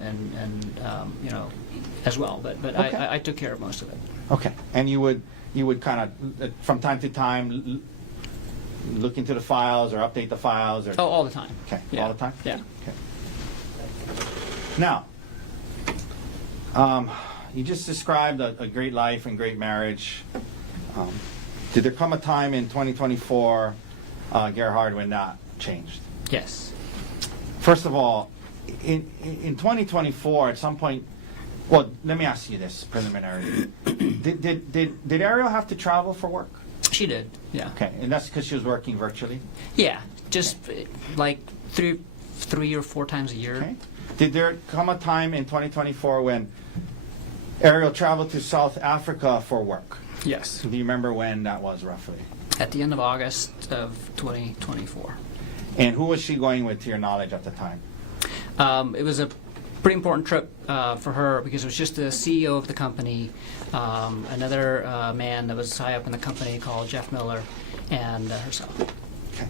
as well. But Okay. I took care of most of it. Okay. And you would kind of from time to time look into the files or update the files or. Oh, all the time. Okay. Yeah. All the time. Yeah. Okay. Now, you just described a great life and great marriage. Did there come a time in 2024, Gerhardt, when that changed? Yes. First of all, in 2024, at some point, well, let me ask you this preliminarily. Did Ariel have to travel for work? She did. Yeah. Okay, and that's because she was working virtually? Yeah. Just like three or four times a year. Okay. Did there come a time in 2024 when Ariel traveled to South Africa for work? Yes. Do you remember when that was roughly? At the end of August of 2024. And who was she going with, to your knowledge, at the time? It was a pretty important trip for her because it was just the CEO of the company, another man that was high up in the company called Jeff Miller, and herself. Okay.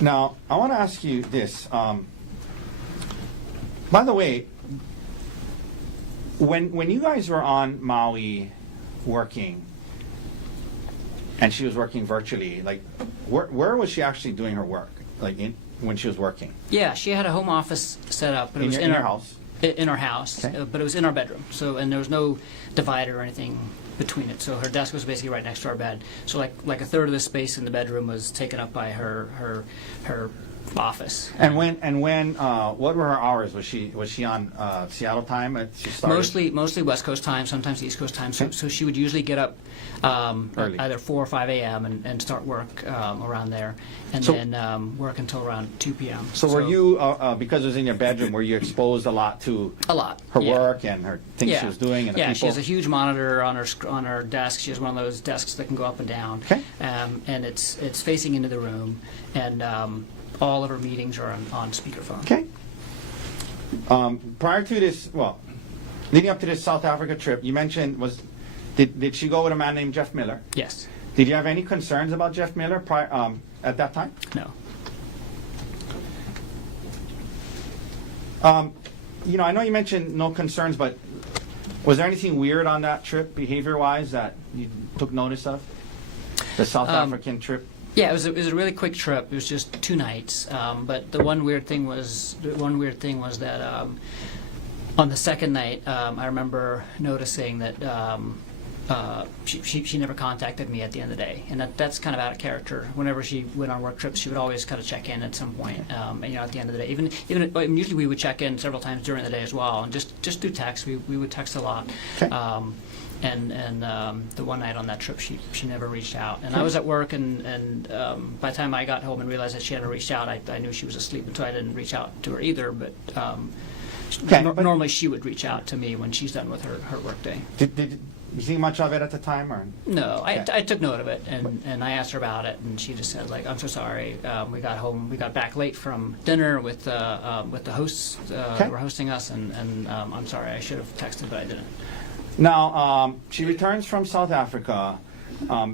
Now, I want to ask you this. By the way, when you guys were on Maui working, and she was working virtually, like, where was she actually doing her work? Like, when she was working? Yeah, she had a home office set up. But it was in your house? in our house, Okay. but it was in our bedroom. So, and there was no divider or anything between it. So her desk was basically right next to our bed. So like a third of the space in the bedroom was taken up by her office. And when what were her hours? Was she on Seattle time? She started? Mostly West Coast time, sometimes East Coast time. So she would usually get up Early. either 4 or 5 a.m. and start work around there, and So- then work until around 2 p.m. So were you, because it was in your bedroom, were you exposed a lot to A lot. her yeah. work and her things she was doing and the Yeah, people? she has a huge monitor on her desk. She has one of those desks that can go up and down. Okay. And it's facing into the room, and all of her meetings are on speakerphone. Okay. Prior to this, leading up to this South Africa trip, you mentioned did she go with a man named Jeff Miller? Yes. Did you have any concerns about Jeff Miller at that time? No. I know you mentioned no concerns, but was there anything weird on that trip, behavior-wise, that you took notice of? The South African trip? Yeah, it was a really quick trip. It was just 2 nights. But the one weird thing was that on the second night, I remember noticing that she never contacted me at the end of the day, and that's kind of out of character. Whenever she went on work trips, she would always kind of check in at some point. At the end of the day, even usually we would check in several times during the day as well, and just do text. We would text a lot. Okay. And the one night on that trip, she never reached out. And I was at work, and by the time I got home and realized that she hadn't reached out, I knew she was asleep, and so I didn't reach out to her either. But normally she would reach out to me when she's done with her work day. Did you see much of it at the time, or? No, Okay. I took note of it, and I asked her about it, and she just said, like, I'm so sorry. We got back late from dinner with the hosts who were hosting us, and I'm sorry, I should have texted, but I didn't. Now, she returns from South Africa.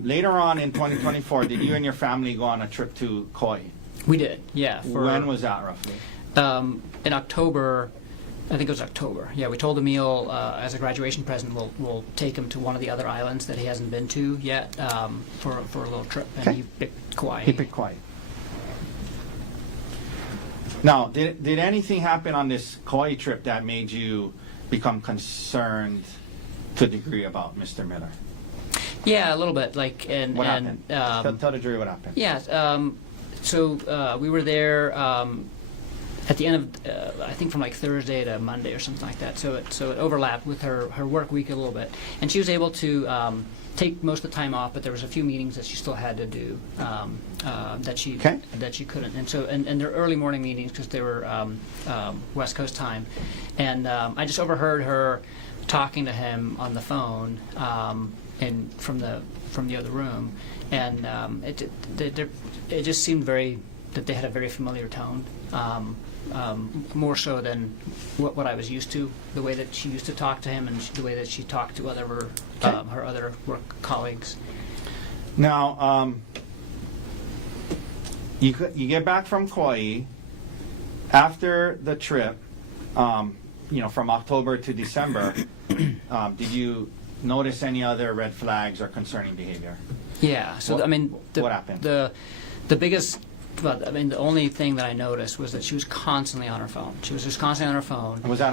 Later on in 2024, did you and your family go on a trip to Kauai? We did, yeah. When was that, roughly? In October, I think it was October. Yeah, we told Emil as a graduation present we'll take him to one of the other islands that he hasn't been to yet for a little trip, and he picked Kauai. He picked Kauai. Now, did anything happen on this Kauai trip that made you become concerned to a degree about Mr. Miller? Yeah, a little bit. What happened? Tell the jury what happened. Yeah. So we were there at the end of I think from like Thursday to Monday or something like that. So it overlapped with her work week a little bit, and she was able to take most of the time off, but there was a few meetings that she still had to do that she couldn't. And so and they're early morning meetings because they were West Coast time, and I just overheard her talking to him on the phone and from the other room, and it just seemed that they had a very familiar tone, more so than what I was used to, the way that she used to talk to him and the way that she talked to her other work colleagues. Now, you get back from Kauai after the trip. From October to December, did you notice any other red flags or concerning behavior? Yeah. So what happened? The biggest, the only thing that I noticed was that she was constantly on her phone. She was just constantly on her phone. Was that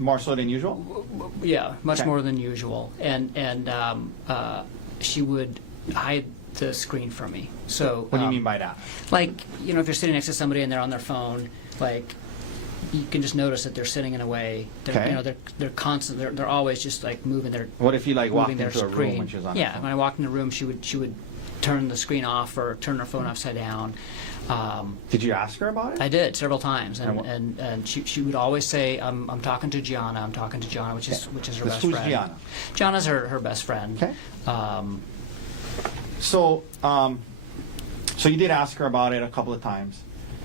more so than usual? Yeah, much Okay. more than usual. And she would hide the screen from me. So What do you mean by that? Like, if you're sitting next to somebody and they're on their phone, like, you can just notice that they're sitting in a way. They're constant. They're always just like moving their. What if you walked moving their into a room screen. when she was on? Yeah, her phone? when I walked in the room, she would turn the screen off or turn her phone upside down. Did you ask her about it? I did several times, And what- and she would always say, "I'm talking to Gianna. I'm talking to Gianna," which is her best Who's friend. Gianna? Gianna's her best friend. Okay. So you did ask her about it a couple of times,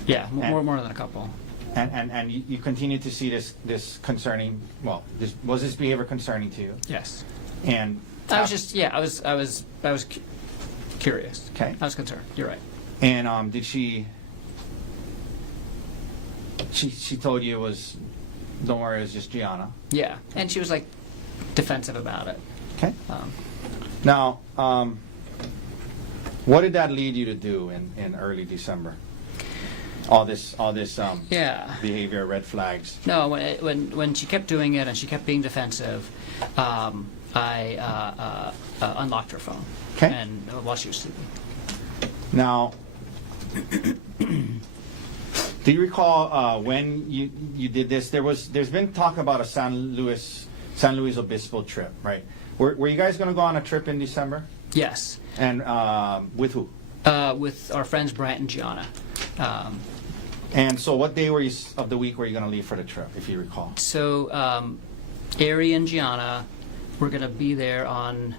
Yeah, more than a couple. and you continue to see this concerning. Well, was this behavior concerning to you? Yes. And I was curious. Okay. I was concerned. You're right. And did she told you it was, don't worry, it was just Gianna? Yeah, and she was like defensive about it. Okay. Now, what did that lead you to do in early December? All this Yeah. behavior, red flags. No, when she kept doing it and she kept being defensive, I unlocked her phone. Okay. And while she was sleeping. Now, do you recall when you did this? There's been talk about a San Luis Obispo trip, right? Were you guys going to go on a trip in December? Yes. And with who? With our friends Brant and Gianna. And so, what day of the week were you going to leave for the trip, if you recall? So, Ari and Gianna were going to be there on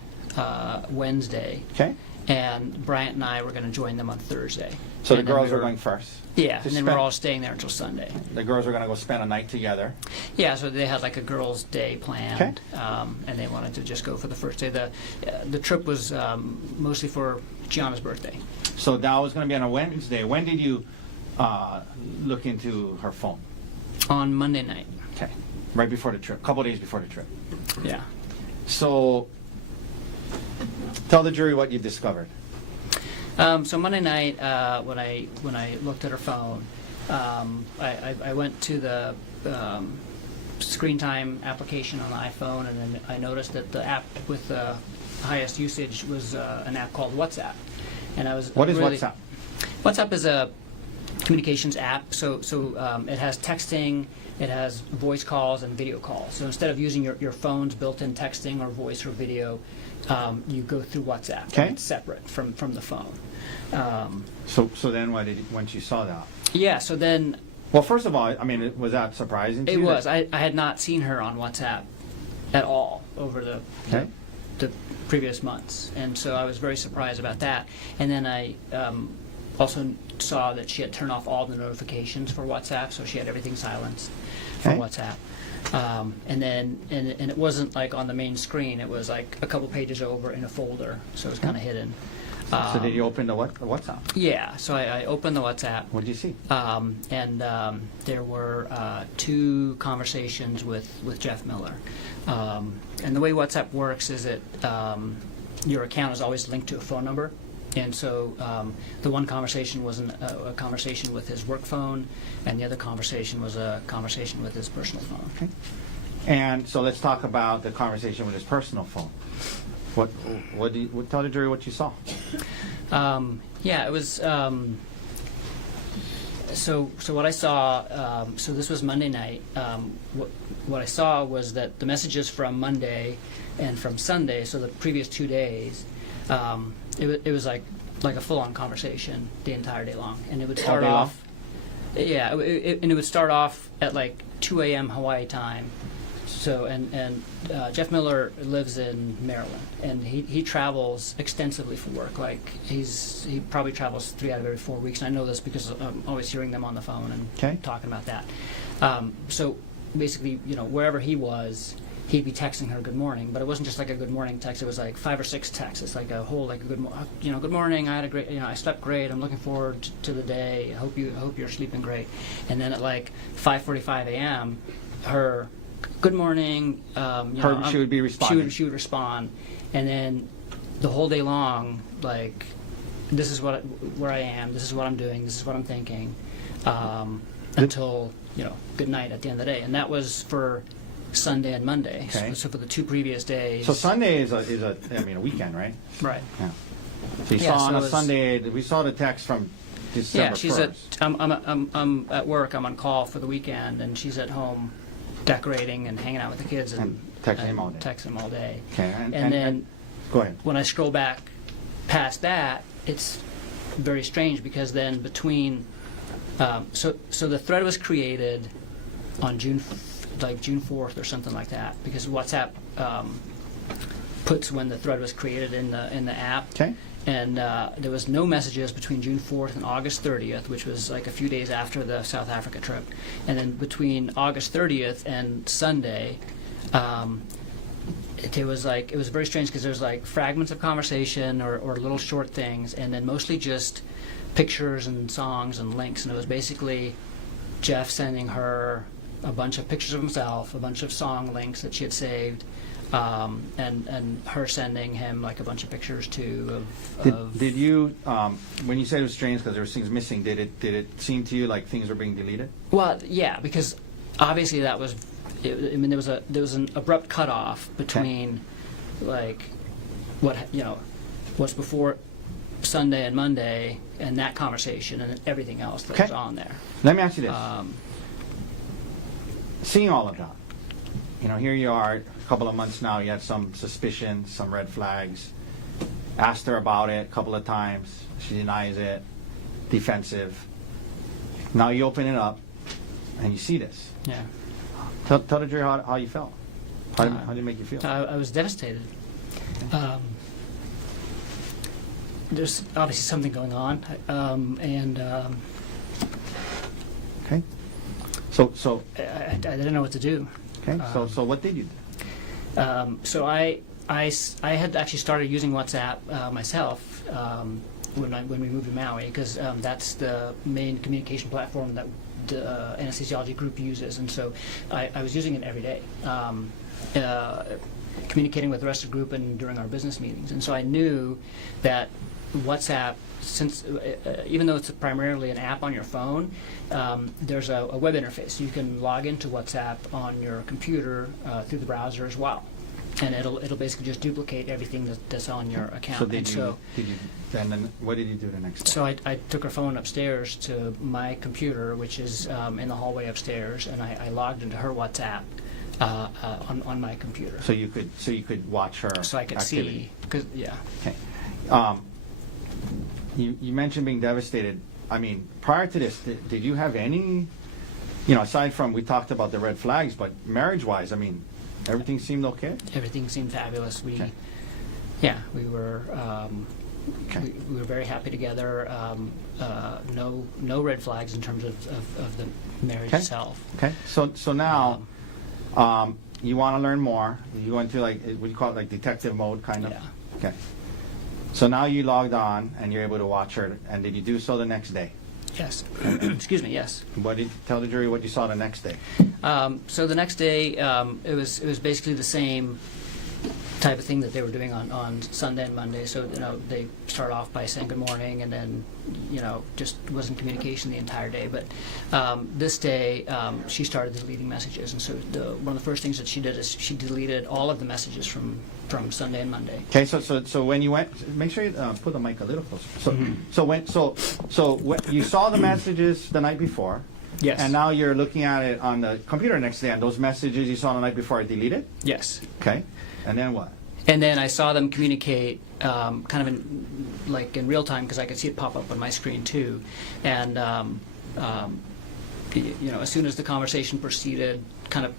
Wednesday. Okay. And Bryant and I were going to join them on Thursday. So the And then girls we were going first? Yeah, To and then we're spend- all staying there until Sunday. The girls were going to go spend a night together. Yeah, so they had like a girls' day planned, and they wanted to just go for the first day. The trip was mostly for Gianna's birthday. So that was going to be on a Wednesday. When did you look into her phone? On Monday night. Okay. Right before the trip, a couple days before the trip. Yeah. So tell the jury what you discovered. So Monday night, when I looked at her phone, I went to the screen time application on the iPhone, and then I noticed that the app with the highest usage was an app called WhatsApp. And I was What is really- WhatsApp? WhatsApp is a communications app. So it has texting, it has voice calls and video calls. So instead of using your phone's built-in texting or voice or video, you go through WhatsApp. Okay. It's separate from the phone. So then once you saw that? Yeah, so then Well, first of all, I mean, was that surprising to it you? was. I had not seen her on WhatsApp at all over Okay. the previous months. And so I was very surprised about that. And then I also saw that she had turned off all the notifications for WhatsApp, so she had everything silenced for Okay. WhatsApp. And it wasn't like on the main screen. It was like a couple pages over in a folder, so it was kind of hidden. So did you open the WhatsApp? Yeah, so I opened the WhatsApp. What did you see? And there were 2 conversations with Jeff Miller. And the way WhatsApp works is that your account is always linked to a phone number. And so the one conversation was a conversation with his work phone, and the other conversation was a conversation with his personal phone. Okay. And so let's talk about the conversation with his personal phone. Tell the jury what you saw. Yeah, it was. So what I saw. So this was Monday night. What I saw was that the messages from Monday and from Sunday, so the previous 2 days, it was like a full-on conversation the entire day long, and it would start All day off. Yeah, and it would start off at like 2 a.m. Hawaii time. So and Jeff Miller lives in Maryland, and he travels extensively for work. Like he probably travels 3 out of every 4 weeks, and I know this because I'm always hearing them on the phone and Okay. talking about that. So basically, wherever he was, he'd be texting her good morning, but it wasn't just like a good morning text. It was like 5 or 6 texts. It's like a whole good morning. I had a great, I slept great. I'm looking forward to the day. I hope you're sleeping great. And then at like 5:45 a.m., her good morning. She would be responding. She would respond, and then the whole day long, like, this is where I am. This is what I'm doing. This is what I'm thinking, until good night at the end of the day. And that was for Sunday and Monday. Okay. So for the 2 previous days. So Sunday is a weekend, right? Right. Yeah. So you Yeah, saw so on it a was- Sunday. We saw the text from December Yeah, she's 1st. I'm at work. I'm on call for the weekend, and she's at home decorating and hanging out with the kids And texting him all day. Texting him all day. Okay. And then go ahead. when I scroll back past that, it's very strange because then between so the thread was created on June 4th or something like that, because WhatsApp puts when the thread was created in the app. Okay. And there was no messages between June 4th and August 30th, which was like a few days after the South Africa trip. And then between August 30th and Sunday, it was very strange because there was like fragments of conversation or little short things, and then mostly just pictures and songs and links. And it was basically Jeff sending her a bunch of pictures of himself, a bunch of song links that she had saved, and her sending him like a bunch of pictures too of Did you, when you said it was strange because there were things missing, did it seem to you like things were being deleted? Well, yeah, because obviously that was, I mean, there was an abrupt cutoff between like what's before Sunday and Monday and that conversation and everything else that was on there. Let me ask you this. Seeing all of that, here you are, a couple of months now, you had some suspicion, some red flags, asked her about it a couple of times, she denies it, defensive. Now you open it up and you see this. Yeah. Tell the jury how you felt. How did it make you feel? I was devastated. There's obviously something going on, and Okay. So I didn't know what to do. okay. So what did you do? So I had actually started using WhatsApp myself when we moved to Maui, because that's the main communication platform that the anesthesiology group uses, and so I was using it every day, communicating with the rest of the group and during our business meetings. And so I knew that WhatsApp, since even though it's primarily an app on your phone, there's a web interface. You can log into WhatsApp on your computer through the browser as well, and it'll basically just duplicate everything that's on your account. So did you then what did you do the next day? So I took her phone upstairs to my computer, which is in the hallway upstairs, and I logged into her WhatsApp on my computer. So you could watch her. So I could activity. see, because yeah. Okay. You mentioned being devastated. I mean, prior to this, did you have any, aside from we talked about the red flags, but marriage-wise, I mean, everything seemed okay? Everything seemed fabulous. We were we were very happy together. No red flags in terms of the marriage itself. Okay. So now, you want to learn more. You go into what do you call it, like detective mode, kind of? Yeah. Okay. So now you logged on and you're able to watch her. And did you do so the next day? Yes. Excuse me. Yes. Tell the jury what you saw the next day? So the next day, it was basically the same type of thing that they were doing on Sunday and Monday. So they start off by saying good morning, and then just wasn't communication the entire day. But this day, she started deleting messages, and so one of the first things that she did is she deleted all of the messages from Sunday and Monday. Okay, so when you went, make sure you put the mic a little closer. So when you saw the messages the night before. Yes. And now you're looking at it on the computer next day, and those messages you saw the night before are deleted? Yes. Okay. And then what? And then I saw them communicate kind of in real time, because I could see it pop up on my screen too. And as soon as the conversation proceeded, kind of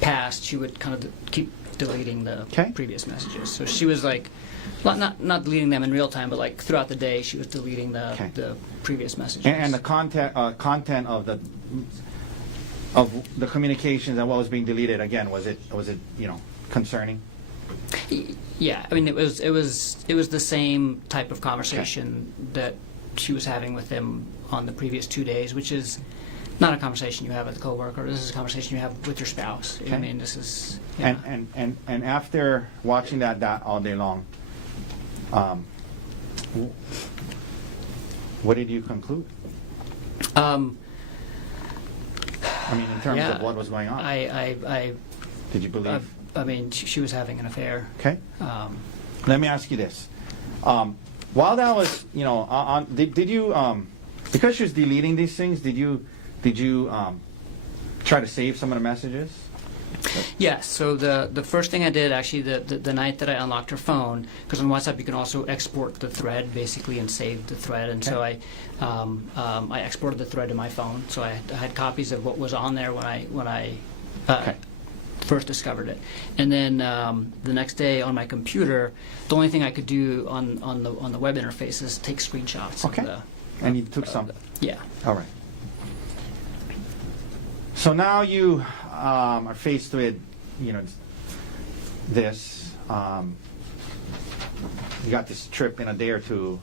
passed, she would kind of keep deleting the previous messages. So she was like, not deleting them in real time, but like throughout the day, she was deleting the previous messages. And the content of the communications and what was being deleted, again, was it concerning? Yeah, I mean, it was the same type of conversation that she was having with them on the previous 2 days, which is not a conversation you have with a coworker. This is a conversation you have with your spouse. Okay. I mean, this is and after watching that all day long, what did you conclude? I mean, in terms of what was going on. Did you believe? I mean, she was having an affair. Okay. Let me ask you this: while that was, did you, because she was deleting these things, did you try to save some of the messages? Yes. So the first thing I did, actually, the night that I unlocked her phone, because on WhatsApp you can also export the thread basically and save the thread, and so I exported the thread to my phone. So I had copies of what was on there when I first discovered it, and then the next day on my computer, the only thing I could do on the web interface is take screenshots. Okay. And you took some. Yeah. All right. So now you are faced with, this. You got this trip in a day or two.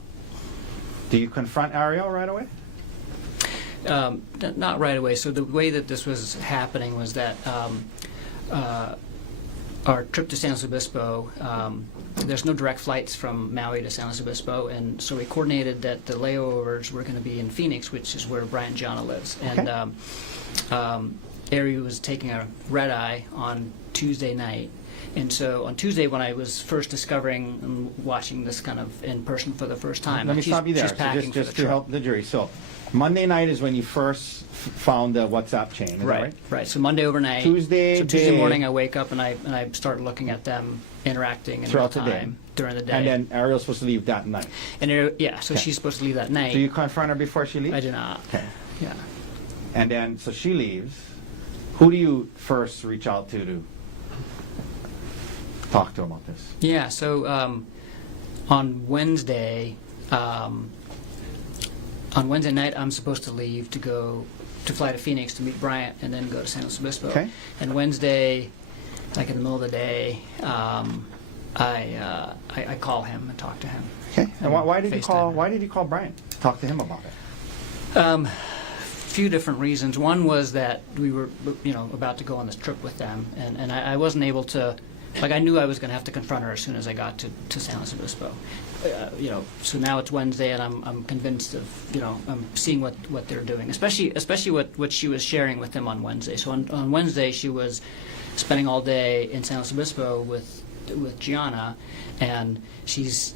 Do you confront Ariel right away? Not right away. So the way that this was happening was that our trip to San Luis Obispo, there's no direct flights from Maui to San Luis Obispo, and so we coordinated that the layovers were going to be in Phoenix, which is where Brian Gianna lives. Okay. And Ari was taking a red eye on Tuesday night. And so on Tuesday, when I was first discovering and watching this kind of in person for the first time, Let me stop you there. she's So packing for just the to trip. help the jury. So Monday night is when you first found the WhatsApp chain, is that Right, right? right. So Monday overnight. Tuesday So Tuesday day. morning, I wake up and I start looking at them interacting in Throughout the real day. time during the day. And then Ariel's supposed to leave that night. And yeah, so Okay. she's supposed to leave that night. Do you confront her before she leaves? I do not. Okay. Yeah. And then, so she leaves. Who do you first reach out to talk to about this? Yeah. So on Wednesday night, I'm supposed to leave to fly to Phoenix to meet Bryant and then go to San Luis Obispo. Okay. And Wednesday, like in the middle of the day, I call him and talk to him. Okay. And why did you call? FaceTime. Why did you call Brian? Talk to him about it. Few different reasons. One was that we were, about to go on this trip with them, and I wasn't able to. Like, I knew I was going to have to confront her as soon as I got to San Luis Obispo. So now it's Wednesday, and I'm convinced of, I'm seeing what they're doing, especially what she was sharing with them on Wednesday. So on Wednesday, she was spending all day in San Luis Obispo with Gianna, and she's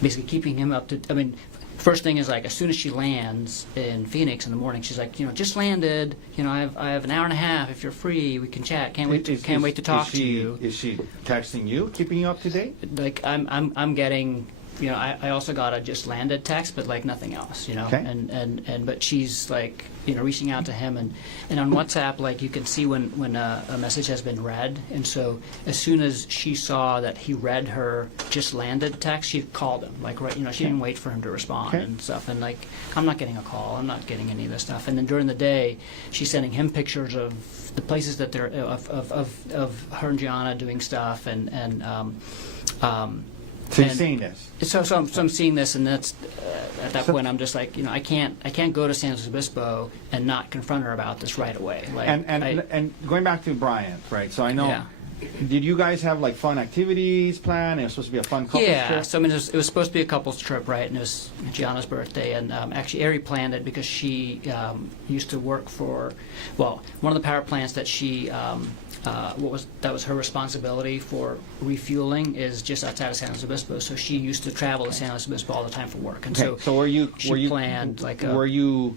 basically keeping him up to. I mean, first thing is, like, as soon as she lands in Phoenix in the morning, she's like, just landed. I have an hour and a half. If you're free, we can chat. Can't wait to talk to you. Is she texting you, keeping you up to date? Like, I'm getting. I also got a just landed text, but like nothing else. Okay. And but she's like, reaching out to him, and on WhatsApp, like, you can see when a message has been read, and so as soon as she saw that he read her just landed text, she called him, like, right, she didn't wait for him to respond. Okay. And stuff, and like, I'm not getting a call, I'm not getting any of this stuff, and then during the day, she's sending him pictures of the places that they're of her and Gianna doing stuff, So you're seeing this. So I'm seeing this, and that's at that point I'm just like, I can't go to San Luis Obispo and not confront her about this right away. Like, And going back to Bryant, right? So I know. Yeah. Did you guys have like fun activities planned? It was supposed to be a fun couple yeah. trip. So I mean, it was supposed to be a couple's trip, right? And it was Gianna's birthday, and actually Ari planned it because she used to work for, one of the power plants that she. That was her responsibility for refueling is just outside of San Luis Obispo. So she used to travel to San Luis Obispo all the time for work, and Okay. So were you planned like were you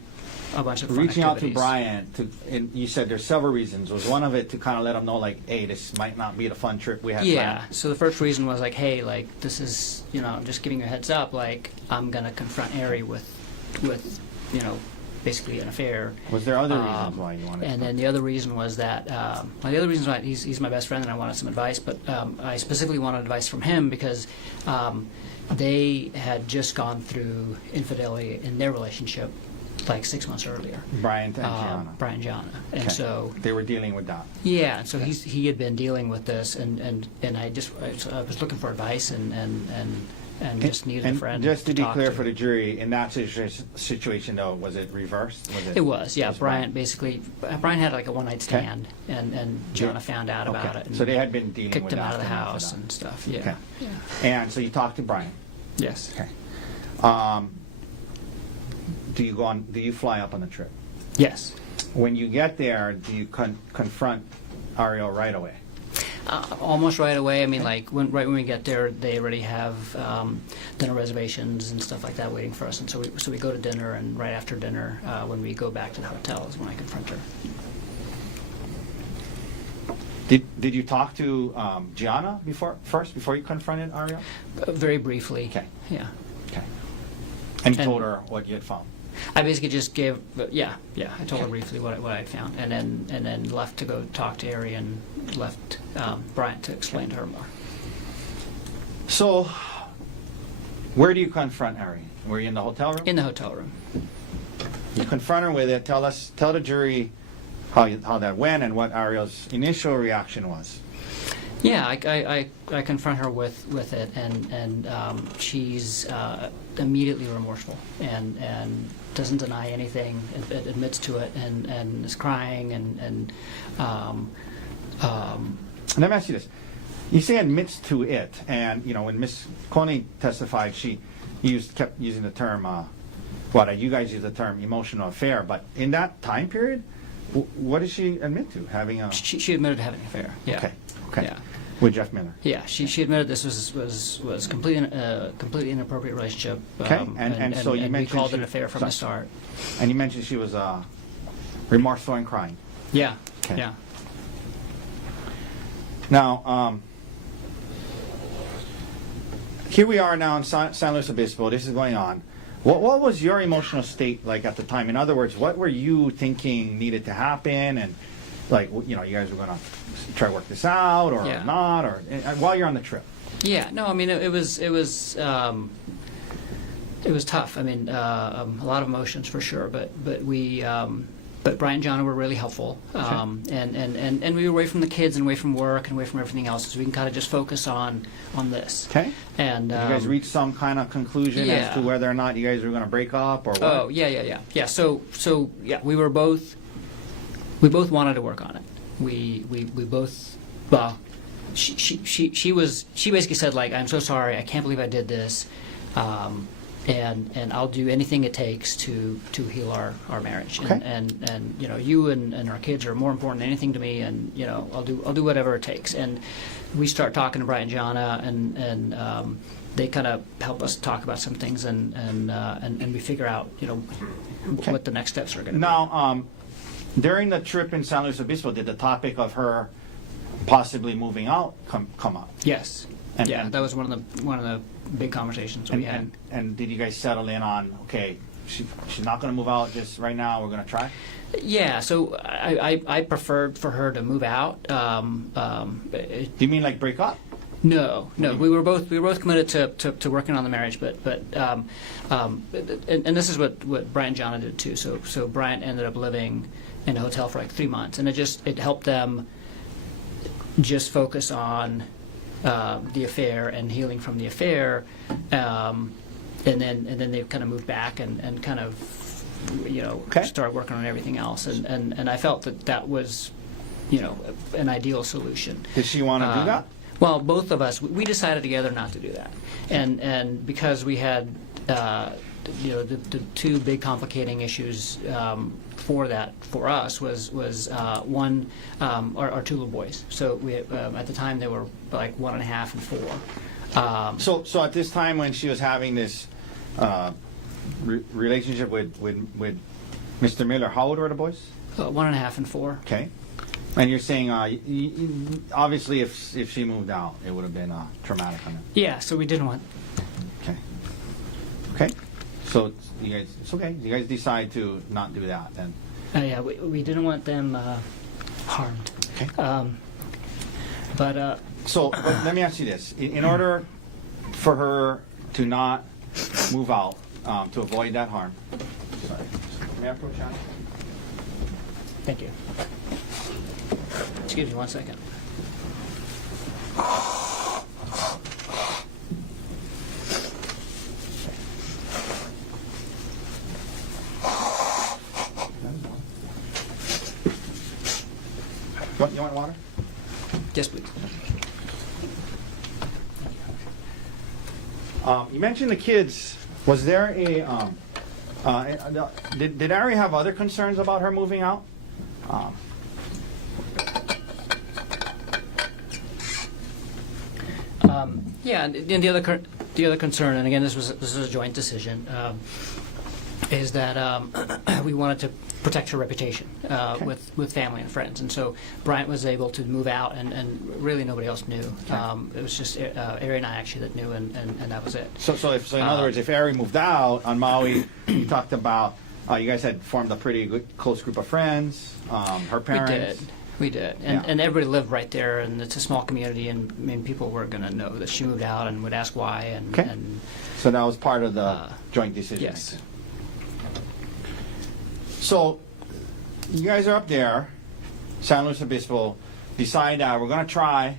a bunch of fun reaching out to activities. Brian and you said there's several reasons. Was one of it to kind of let him know, like, hey, this might not be the fun trip we had Yeah. planned? So the first reason was like, hey, like, this is, I'm just giving you a heads up. Like, I'm gonna confront Ari with, basically an affair. Was there other reasons why you wanted And to? then the other reason was that, the other reason why he's my best friend and I wanted some advice, but I specifically wanted advice from him because they had just gone through infidelity in their relationship like 6 months earlier. Brian and Gianna. Brian Gianna. And Okay. so They were dealing with that. yeah, and so he had been dealing with this, and I was looking for advice and just needed a friend. And just to be talk clear to. for the jury, in that situation though, was it reversed? It was, yeah. was Brian had like a one-night Okay. stand, and Gianna found out about Okay. it. And So they had been dealing kicked with him that out of the and after house that. and stuff. Yeah. Okay. Yeah. And so you talked to Brian. Yes. Okay. Do you fly up on the trip? Yes. When you get there, do you confront Ariel right away? Almost right away. I mean, like right when we get there, they already have dinner reservations and stuff like that waiting for us. And so we go to dinner, and right after dinner, when we go back to the hotel, is when I confront her. Did you talk to Gianna before you confronted Ariel? Very briefly. Okay. Yeah. Okay. And you And- told her what you had found. I basically just gave, I told her briefly what I had found, and then left to go talk to Ari and left Bryant to explain to her more. So, where do you confront Ari? Were you in the hotel room? In the hotel room. You confront her with it. Tell the jury how that went and what Ariel's initial reaction was. Yeah, I confront her with it, and she's immediately remorseful, and doesn't deny anything, admits to it, and is crying, Let me ask you this. You say admits to it, and when Ms. Konig testified, she kept using the term, you guys use the term emotional affair, but in that time period, what did she admit to? Having a... She admitted to having an affair. Yeah. Okay. Yeah. With Jeff Miller. Yeah, she admitted this was completely inappropriate relationship. Okay, and so you we mentioned called it she- an affair from sorry. the start. And you mentioned she was remorseful and crying. Yeah. Okay. Yeah. Now, here we are now in San Luis Obispo. This is going on. What was your emotional state like at the time? In other words, what were you thinking needed to happen? And you guys were going to try to work this out or Yeah. not, or while you're on the trip. Yeah. No, I mean it was tough. I mean a lot of emotions for sure, but we. But Brian and John were really helpful, and we were away from the kids and away from work and away from everything else, so we can kind of just focus on this. Okay. And you guys reached some kind of conclusion as yeah. to whether or not you guys were going to break up or what? Oh yeah. So yeah, we both wanted to work on it. We both. Well, she basically said like, I'm so sorry, I can't believe I did this. And I'll do anything it takes to heal our marriage. Okay. And you and our kids are more important than anything to me. And I'll do whatever it takes. And we start talking to Brian and Jana, and they kind of help us talk about some things, and we figure out what the next steps are going to be. Now, during the trip in San Luis Obispo, did the topic of her possibly moving out come up? Yes. And- Yeah, and- that was one of the big conversations we had. And did you guys settle in on, okay, she's not going to move out just right now, we're going to try? Yeah, so I preferred for her to move out. Do you mean like break up? No, we were both committed to working on the marriage, but and this is what Brian and Jana did too. So Brian ended up living in a hotel for like 3 months, and it helped them just focus on the affair and healing from the affair, and then they kind of moved back and kind of Okay. start working on everything else, and I felt that was an ideal solution. Did she want to do that? Well, both of us, we decided together not to do that, and because we had the two big complicating issues for us was one, our two little boys. So we at the time they were like 1.5 and 4. So at this time when she was having this relationship with Mr. Miller, how old were the boys? 1.5 and 4. Okay. And you're saying, obviously, if she moved out, it would have been traumatic on her. Yeah, so we didn't want. Okay. Okay. So it's okay. You guys decide to not do that then. Yeah, we didn't want them harmed. Okay. But But let me ask you this: in order for her to not move out, to avoid that harm. Sorry. May I approach John? thank you. Excuse me 1 second. You want water? Yes, please. You mentioned the kids. Was there a? Did Ari have other concerns about her moving out? Yeah, and the other concern, and again, this is a joint decision, is that we wanted to protect her reputation with family and friends, and so Bryant was able to move out, and really nobody else knew. It was just Ari and I actually that knew, and that was it. So in other words, if Ari moved out on Maui, you talked about you guys had formed a pretty good, close group of friends. Her parents. We did, and everybody lived right there, and it's a small community, and I mean, people were going to know that she moved out and would ask why, and So that was part of the joint decision. yes. So you guys are up there, San Luis Obispo, decide that we're going to try.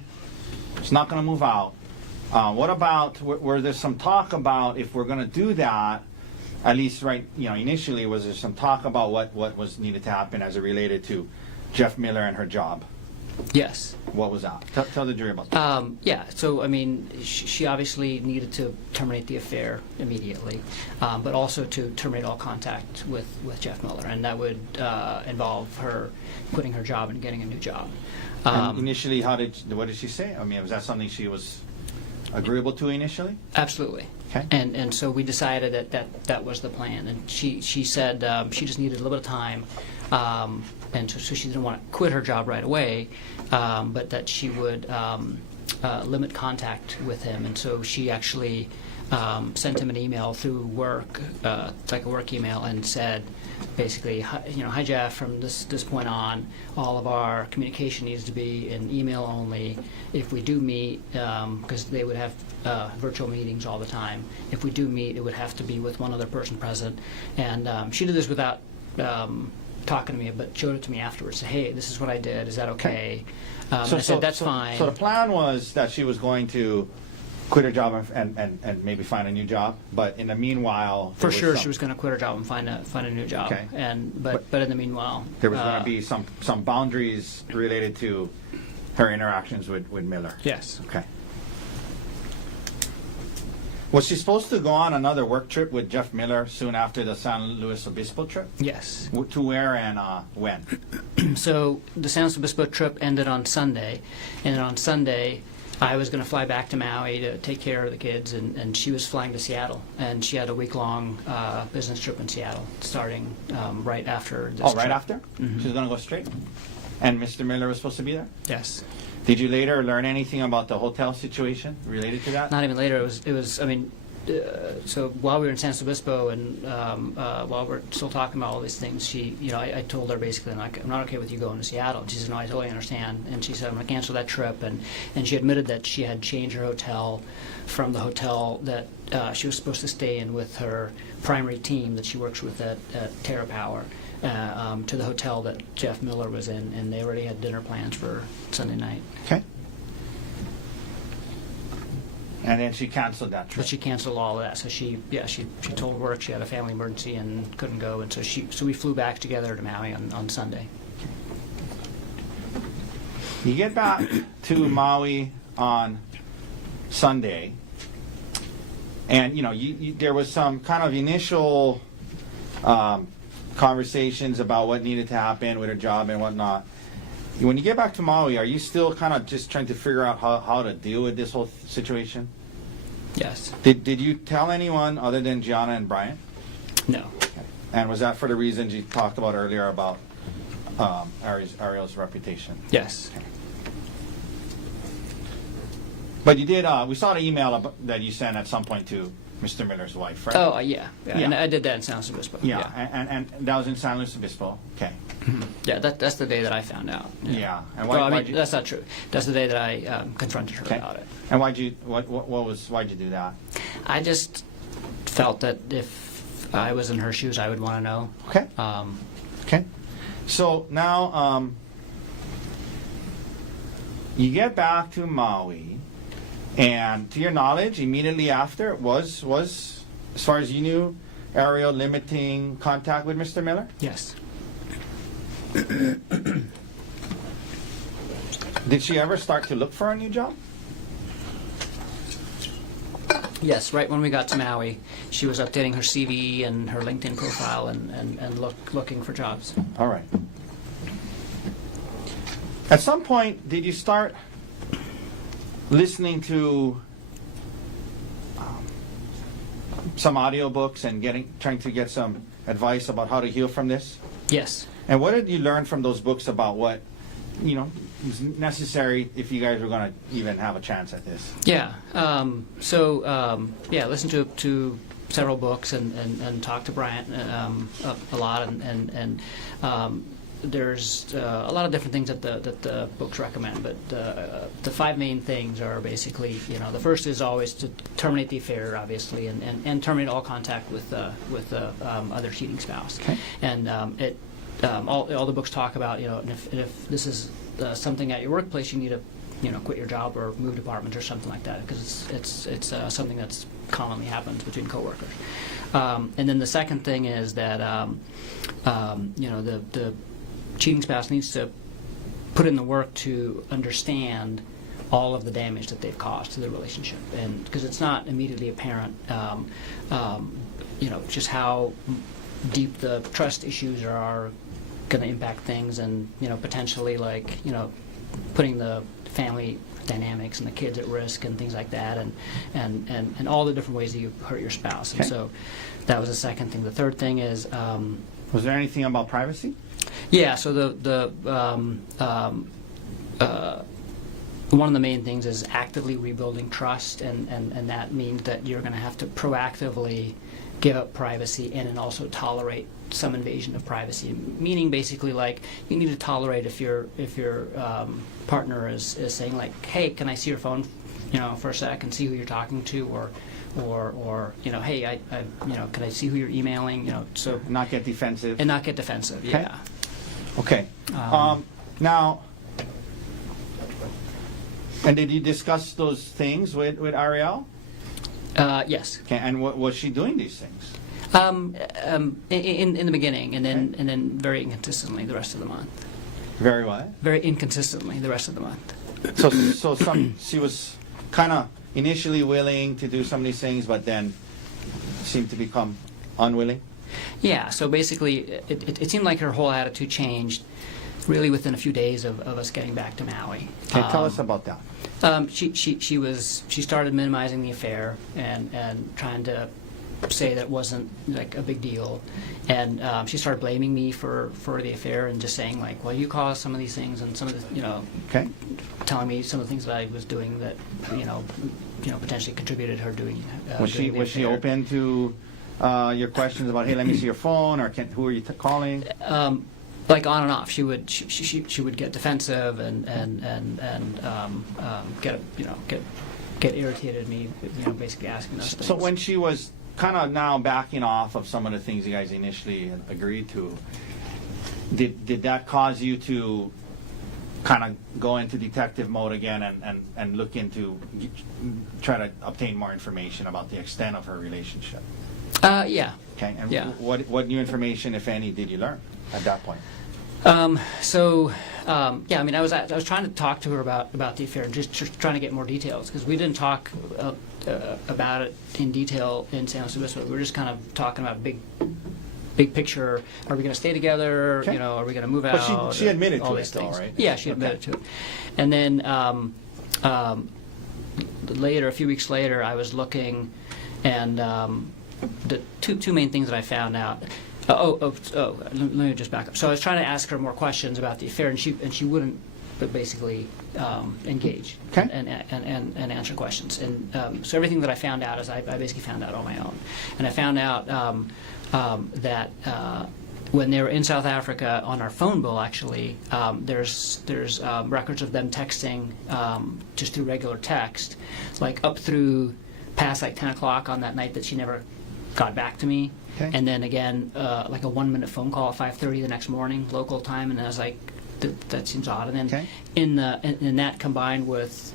It's not going to move out. What about where there's some talk about if we're going to do that, at least initially, was there some talk about what was needed to happen as it related to Jeff Miller and her job? Yes. What was that? Tell the jury about that. Yeah, so I mean, she obviously needed to terminate the affair immediately, but also to terminate all contact with Jeff Miller, and that would involve her quitting her job and getting a new job. And initially, what did she say? I mean, was that something she was agreeable to initially? Absolutely. Okay. And so we decided that was the plan, and she said she just needed a little bit of time, and so she didn't want to quit her job right away, but that she would limit contact with him, and so she actually sent him an email through work, like a work email, and said basically, hi Jeff, from this point on, all of our communication needs to be in email only. If we do meet, because they would have virtual meetings all the time, if we do meet, it would have to be with one other person present. And she did this without talking to me, but showed it to me afterwards. Said, hey, this is what I did. Is that okay? I said, that's fine. So the plan was that she was going to quit her job and maybe find a new job, but in the meanwhile, for sure she was going to quit her job and find a new job. Okay. But in the meanwhile, there was going to be some boundaries related to her interactions with Miller. Yes. Okay. Was she supposed to go on another work trip with Jeff Miller soon after the San Luis Obispo trip? Yes. To where and when? So the San Luis Obispo trip ended on Sunday, and on Sunday I was going to fly back to Maui to take care of the kids, and she was flying to Seattle, and she had a week-long business trip in Seattle starting right after this trip. Right after? Mm-hmm. She was going to go straight? And Mr. Miller was supposed to be there? Yes. Did you later learn anything about the hotel situation related to that? Not even later. It was. I mean, so while we were in San Luis Obispo and while we're still talking about all these things, she, I told her basically, I'm not okay with you going to Seattle. And she said, no, I totally understand. And she said, I'm going to cancel that trip. And she admitted that she had changed her hotel from the hotel that she was supposed to stay in with her primary team that she works with at Terra Power to the hotel that Jeff Miller was in, and they already had dinner plans for Sunday night. Okay. And then she canceled that trip. But she canceled all of that. So she told work she had a family emergency and couldn't go, and so we flew back together to Maui on Sunday. You get back to Maui on Sunday, and there was some kind of initial conversations about what needed to happen with her job and whatnot. When you get back to Maui, are you still kind of just trying to figure out how to deal with this whole situation? Yes. Did you tell anyone other than Gianna and Brian? No. And was that for the reasons you talked about earlier about Ariel's reputation? Yes. But you did. We saw the email that you sent at some point to Mr. Miller's wife, right? Oh, yeah. And I did that in San Luis Obispo. Yeah. And that was in San Luis Obispo. Okay. Yeah, that's the day that I found out. Yeah. And that's not true. That's the day that I confronted her about it. And why'd you do that? I just felt that if I was in her shoes, I would want to know. Okay. Okay. So now you get back to Maui, and to your knowledge, immediately after was as far as you knew, Ariel limiting contact with Mr. Miller? Yes. Did she ever start to look for a new job? Yes, right when we got to Maui, she was updating her CV and her LinkedIn profile and looking for jobs. All right. At some point, did you start listening to some audiobooks and trying to get some advice about how to heal from this? Yes. And what did you learn from those books about what, was necessary if you guys were going to even have a chance at this? Yeah. Listen to several books and talk to Bryant a lot, and there's a lot of different things that the books recommend, but the five main things are basically, the first is always to terminate the affair, obviously, and terminate all contact with the other cheating spouse. Okay. And all the books talk about, if this is something at your workplace, you need to quit your job or move department or something like that, because it's something that's commonly happens between coworkers. And then the second thing is that the cheating spouse needs to put in the work to understand all of the damage that they've caused to the relationship, and because it's not immediately apparent, just how deep the trust issues are going to impact things, and potentially putting the family dynamics and the kids at risk and things like that, and all the different ways that you hurt your spouse. Okay. And so that was the second thing. The third thing is, Was there anything about privacy? yeah. So one of the main things is actively rebuilding trust, and that means that you're going to have to proactively give up privacy and then also tolerate some invasion of privacy. Meaning, basically, you need to tolerate if your partner is saying hey, can I see your phone, for a sec and see who you're talking to, or hey, can I see who you're emailing, so Not get defensive. and not get defensive. Okay. Yeah. Okay. Now, and did you discuss those things with Ariel? Yes. Okay. And was she doing these things? In the beginning, and then very inconsistently the rest of the month. Very well. Very inconsistently the rest of the month. So she was kind of initially willing to do some of these things, but then seemed to become unwilling. Yeah. So basically, it seemed like her whole attitude changed really within a few days of us getting back to Maui. Okay, tell us about that. She started minimizing the affair and trying to say that it wasn't a big deal, and she started blaming me for the affair and just saying well, you caused some of these things, and some of the Okay. telling me some of the things that I was doing that potentially contributed to her doing. Was doing the she affair. open to your questions about, hey, let me see your phone, or who are you calling? On and off, she would get defensive and get irritated at me, basically asking us things. So when she was kind of now backing off of some of the things you guys initially agreed to, did that cause you to kind of go into detective mode again and look into, try to obtain more information about the extent of her relationship? Yeah. Okay, and Yeah. what new information, if any, did you learn at that point? I was trying to talk to her about the affair, just trying to get more details, because we didn't talk about it in detail in San Luis Obispo. We were just kind of talking about big picture. Are we going to stay together? Okay. Are we going to move But out? she admitted all to these it, though, things. right? Yeah, she admitted to it. And then later, a few weeks later, I was looking, and the two main things that I found out. Let me just back up. So I was trying to ask her more questions about the affair, and she wouldn't, but basically engage Okay. and answer questions. And so everything that I found out is I basically found out on my own, and I found out that when they were in South Africa on our phone bill, actually, there's records of them texting just through regular text, up through past 10 o'clock on that night that she never got back to me. Okay. And then again, a 1-minute phone call at 5:30 the next morning, local time, and I was like, that seems odd. And then Okay. in that combined with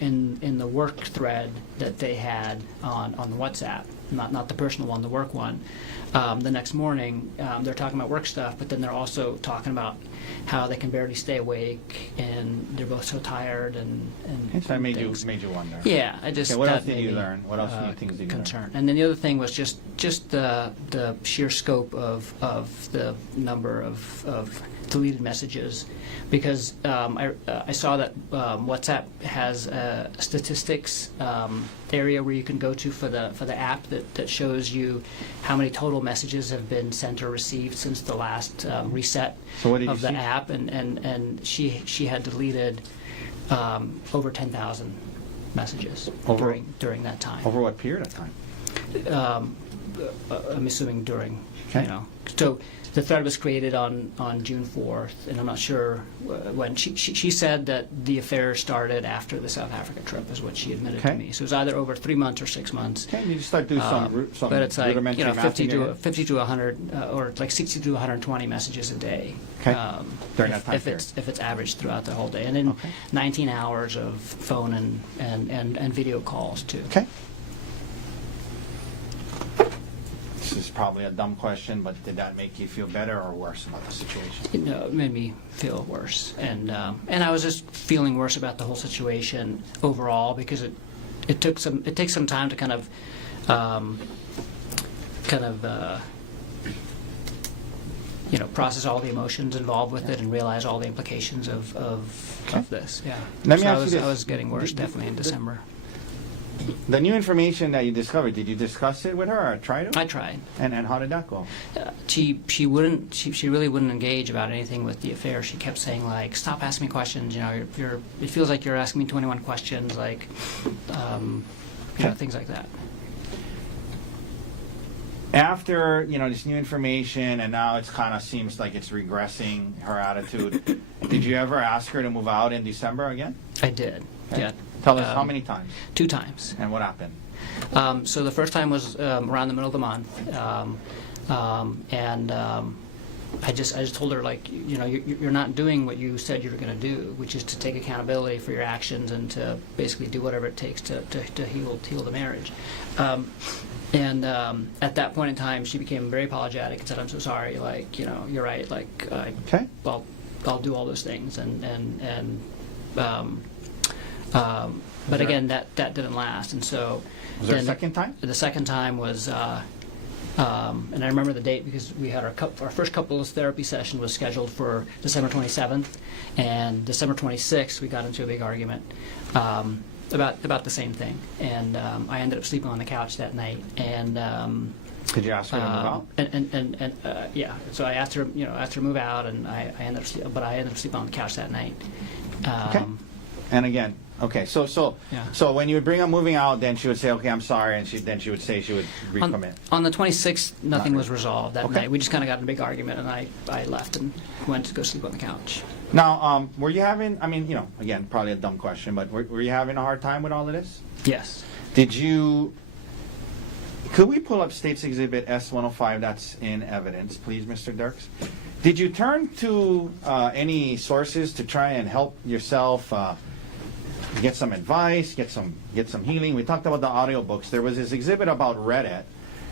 in the work thread that they had on the WhatsApp, not the personal one, the work one, the next morning they're talking about work stuff, but then they're also talking about how they can barely stay awake and they're both so tired and Okay, so that made things. you wonder. Yeah, I just. Okay, what that else did made you me, learn? What else new things did you learn? concerned. And then the other thing was just the sheer scope of the number of deleted messages, because I saw that WhatsApp has a statistics area where you can go to for the app that shows you how many total messages have been sent or received since the last reset So what did you of the see? app, and she had deleted over 10,000 messages Over- during that time. Over what period of time? I'm assuming during, Okay. you know. So the thread was created on June 4th, and I'm not sure when. She said that the affair started after the South Africa trip, is what she admitted Okay. to me. So it was either over 3 months or 6 months. Okay, you just start doing some But it's like, rudimentary you know, math 50 in your to head. 50 to 100, or like 60 to 120 messages a day. Okay. During that time if it's averaged throughout the whole day, and then Okay. 19 hours of phone and video calls too. Okay. This is probably a dumb question, but did that make you feel better or worse about the situation? You know, it made me feel worse, and I was just feeling worse about the whole situation overall, because it takes some time to kind of you know, process all the emotions involved with it and realize all the implications of this. Yeah. Let me So ask you this. I was getting worse definitely in December. The new information that you discovered, did you discuss it with her or try to? I tried. And how did that go? She wouldn't. She really wouldn't engage about anything with the affair. She kept saying like, "Stop asking me questions. You know, you're. It feels like you're asking me 21 questions. Like, you know, things like that." After, you know, this new information and now it's kind of seems like it's regressing, her attitude, did you ever ask her to move out in December again? I did. Okay. Yeah. Tell us how many times 2 times. and what happened? So the first time was around the middle of the month, and I just told her, like, you know, you're not doing what you said you were going to do, which is to take accountability for your actions and to basically do whatever it takes to heal the marriage. And at that point in time, she became very apologetic and said, "I'm so sorry. Like, you know, you're right. Like, Okay. I'll do all those things." But again, that didn't last, and so. Was there a then second time? The second time was, and I remember the date because we had our first couples therapy session was scheduled for December 27th, and December 26th we got into a big argument about the same thing, and I ended up sleeping on the couch that night, and. Did you ask her to move out? And yeah, so I asked her to move out, and I ended up sleeping on the couch that night. Okay. And again, okay, so Yeah. when you would bring up moving out, then she would say, "Okay, I'm sorry," and then she would say she would recommit. On the 26th, nothing Not was resolved that Okay. night. We just kind of got in a big argument, and I left and went to go sleep on the couch. Now, were you having? I mean, you know, again, probably a dumb question, but were you having a hard time with all of this? Yes. Did you? Could we pull up State's Exhibit S-105 that's in evidence, please, Mr. Dirks? Did you turn to any sources to try and help yourself get some advice, get some healing? We talked about the audiobooks. There was this exhibit about Reddit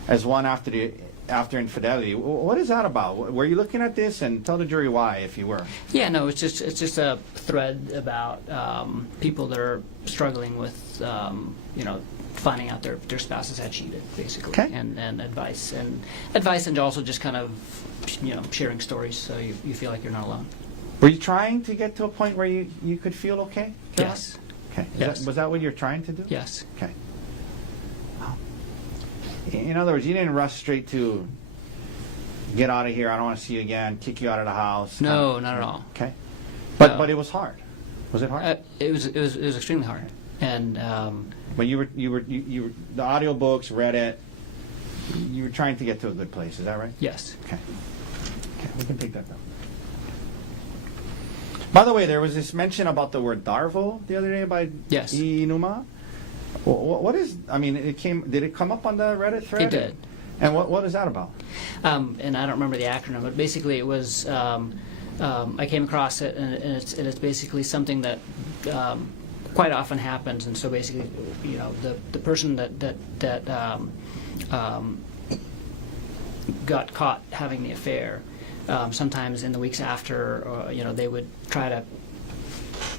as one after infidelity. What is that about? Were you looking at this? And tell the jury why, if you were. Yeah, no, it's just a thread about people that are struggling with finding out their spouses had cheated, basically, Okay. and advice and also just kind of sharing stories so you feel like you're not alone. Were you trying to get to a point where you could feel okay? Gerhardt? Yes. Okay. Yes. Was that what you're trying to do? Yes. Okay. Wow. In other words, you didn't rush straight to get out of here. I don't want to see you again. Kick you out of the house. No, not at all. Okay. No. But it was hard. Was it hard? It was extremely hard, and But you were the audiobooks, Reddit. You were trying to get to a good place. Is that right? yes. Okay. Okay, we can take that down. By the way, there was this mention about the word Darvo the other day by Yes. Inuma. What is? I mean, Did it come up on the Reddit thread? It did. And what is that about? And I don't remember the acronym, but basically it was I came across it, and it's basically something that quite often happens. And so basically, the person that got caught having the affair, sometimes in the weeks after, they would try to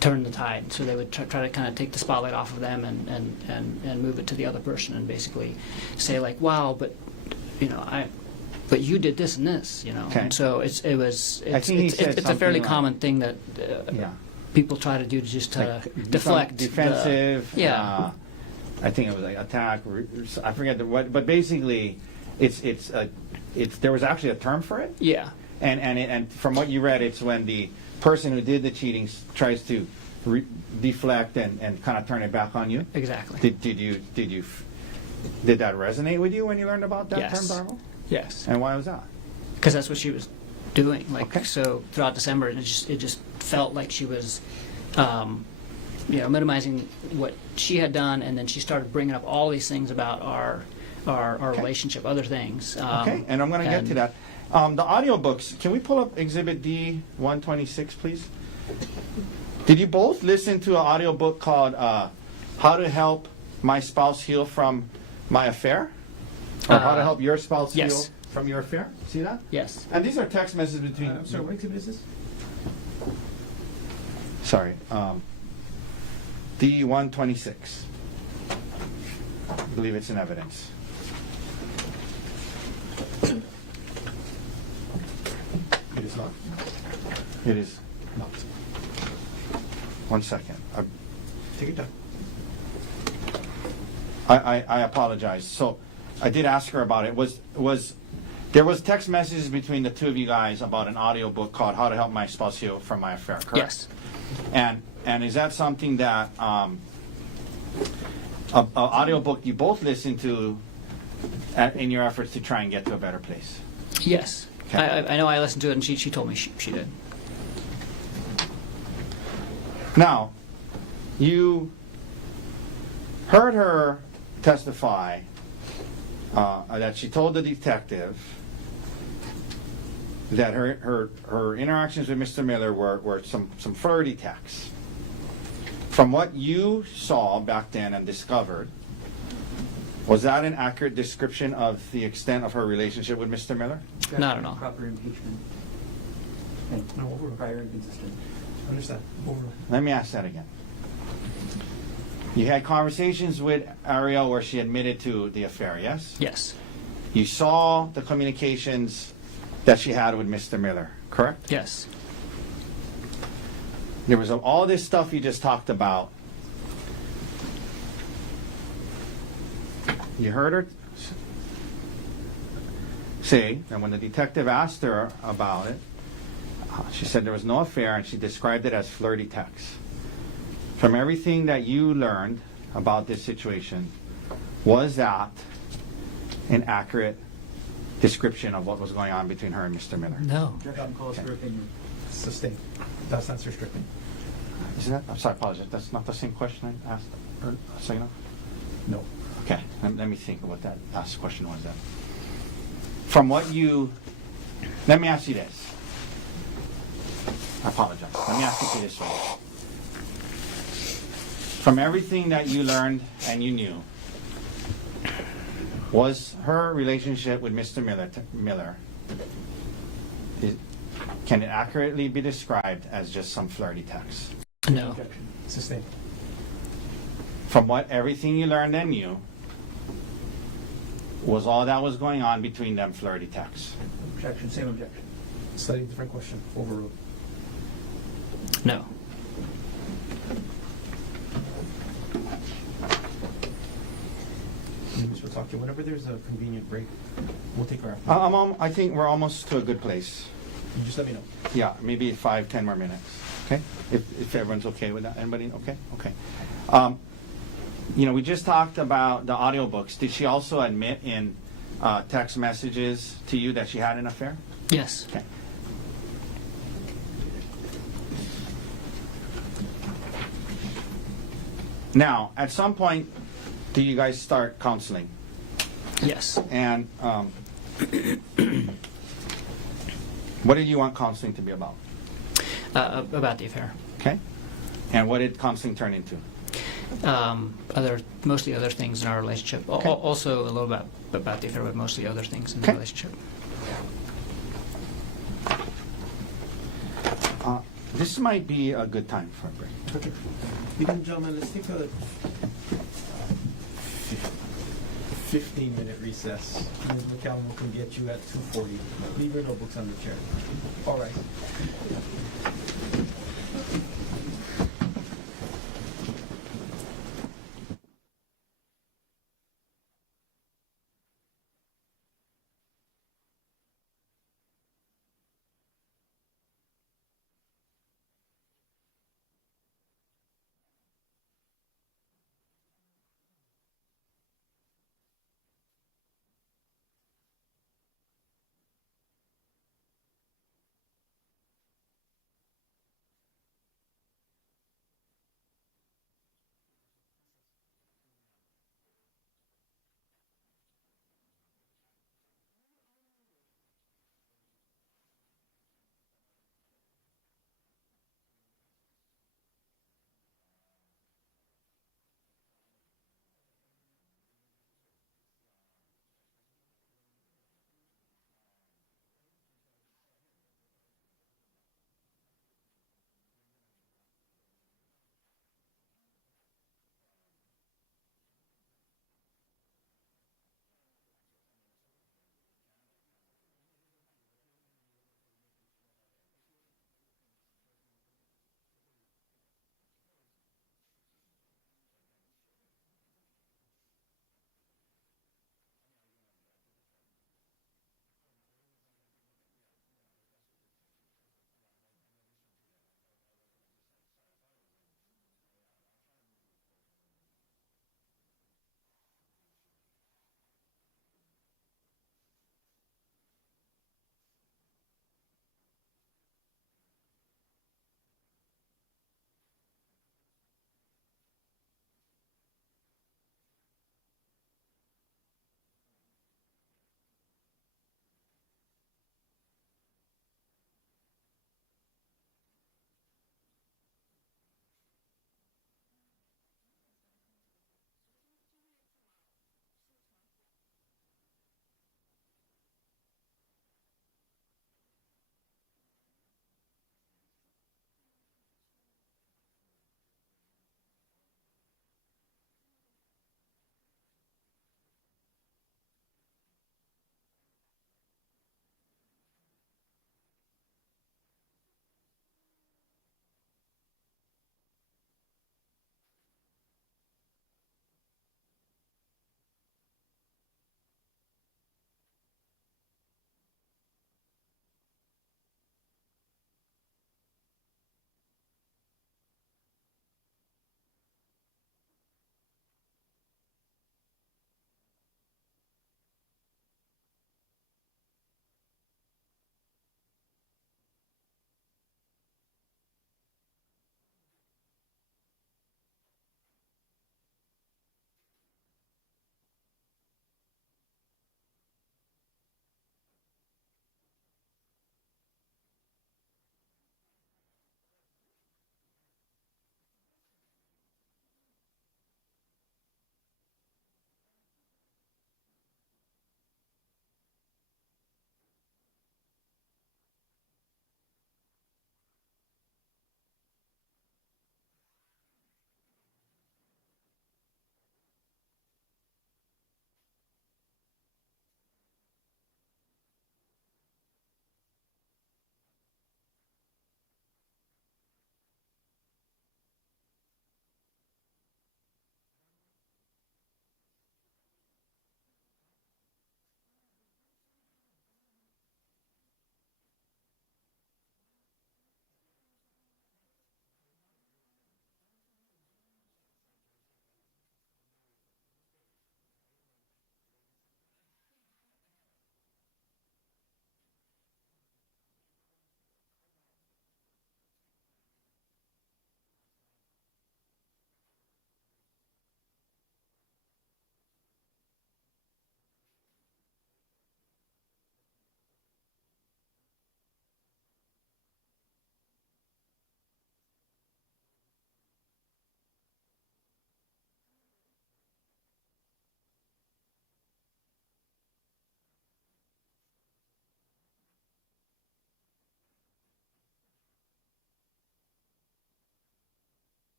turn the tide. So they would try to kind of take the spotlight off of them and move it to the other person, and basically say like, "Wow, but but you did this and this," Okay. And so it's a fairly common thing that Yeah. people try to do to just to deflect defensive. Yeah. I think it was like attack. I forget what, but basically, it's there was actually a term for it. Yeah. And from what you read, it's when the person who did the cheating tries to deflect and kind of turn it back on you. Exactly. Did you Did that resonate with you when you learned about that term, Yes. Darmo? Yes. And why was that? Because that's what she was doing. Like, Okay. so throughout December, it just felt like she was, minimizing what she had done, and then she started bringing up all these things about our relationship, other things. Okay, and I'm going to get to that. The audiobooks, can we pull up Exhibit D 126, please? Did you both listen to an audiobook called How to Help My Spouse Heal from My Affair? Or How to Help Your Spouse Heal yes. from Your Affair? See that? Yes. And these are text messages between... I'm sorry, what exhibit is this? Sorry. D 126. I believe it's in evidence. It is not. It is. Not. 1 second. Take it down. I apologize. So I did ask her about it. There was text messages between the two of you guys about an audiobook called How to Help My Spouse Heal from My Affair, correct? Yes. And is that something that a audiobook you both listen to in your efforts to try and get to a better place? Yes. Okay. I know I listened to it, and she told me she did. Now, you heard her testify that she told the detective that her interactions with Mr. Miller were some flirty texts. From what you saw back then and discovered, was that an accurate description of the extent of her relationship with Mr. Miller? Not at all. Proper impeachment. No, overrule. Prior inconsistent. Understand. Overrule. Let me ask that again. You had conversations with Ariel where she admitted to the affair, yes? Yes. You saw the communications that she had with Mr. Miller, correct? Yes. There was all this stuff you just talked about. You heard her say, and when the detective asked her about it, she said there was no affair, and she described it as flirty text. From everything that you learned about this situation, was that an accurate description of what was going on between her and Mr. Miller? No. Calls for opinion. Sustained. That's answer strictly. Isn't that? I'm sorry, I apologize. That's not the same question I asked a second ago? No. Okay, let me think of what that last question was then. From what you, let me ask you this. I apologize. Let me ask you this way. From everything that you learned and you knew, was her relationship with Mr. Miller, can it accurately be described as just some flirty text? No. Objection. Sustained. From what everything you learned and knew, was all that was going on between them flirty texts? Objection. Same objection. Slightly different question. Overruled. No. We'll talk to you whenever there's a convenient break. We'll take our. I think we're almost to a good place. You just let me know. Yeah, maybe 5-10 more minutes. Okay, if everyone's okay with that. Anybody? Okay. Okay. We just talked about the audiobooks. Did she also admit in text messages to you that she had an affair? Yes. Okay. Now, at some point, do you guys start counseling? Yes. And what did you want counseling to be about? About the affair. Okay. And what did counseling turn into? Mostly other things in our relationship. Okay. Also a little about the affair, but mostly other things in the Okay. relationship. This might be a good time for a break. Okay. Ladies and gentlemen, let's take a 15-minute recess. Ms. McCallum can get you at 2:40. Leave your notebooks on the chair. All right.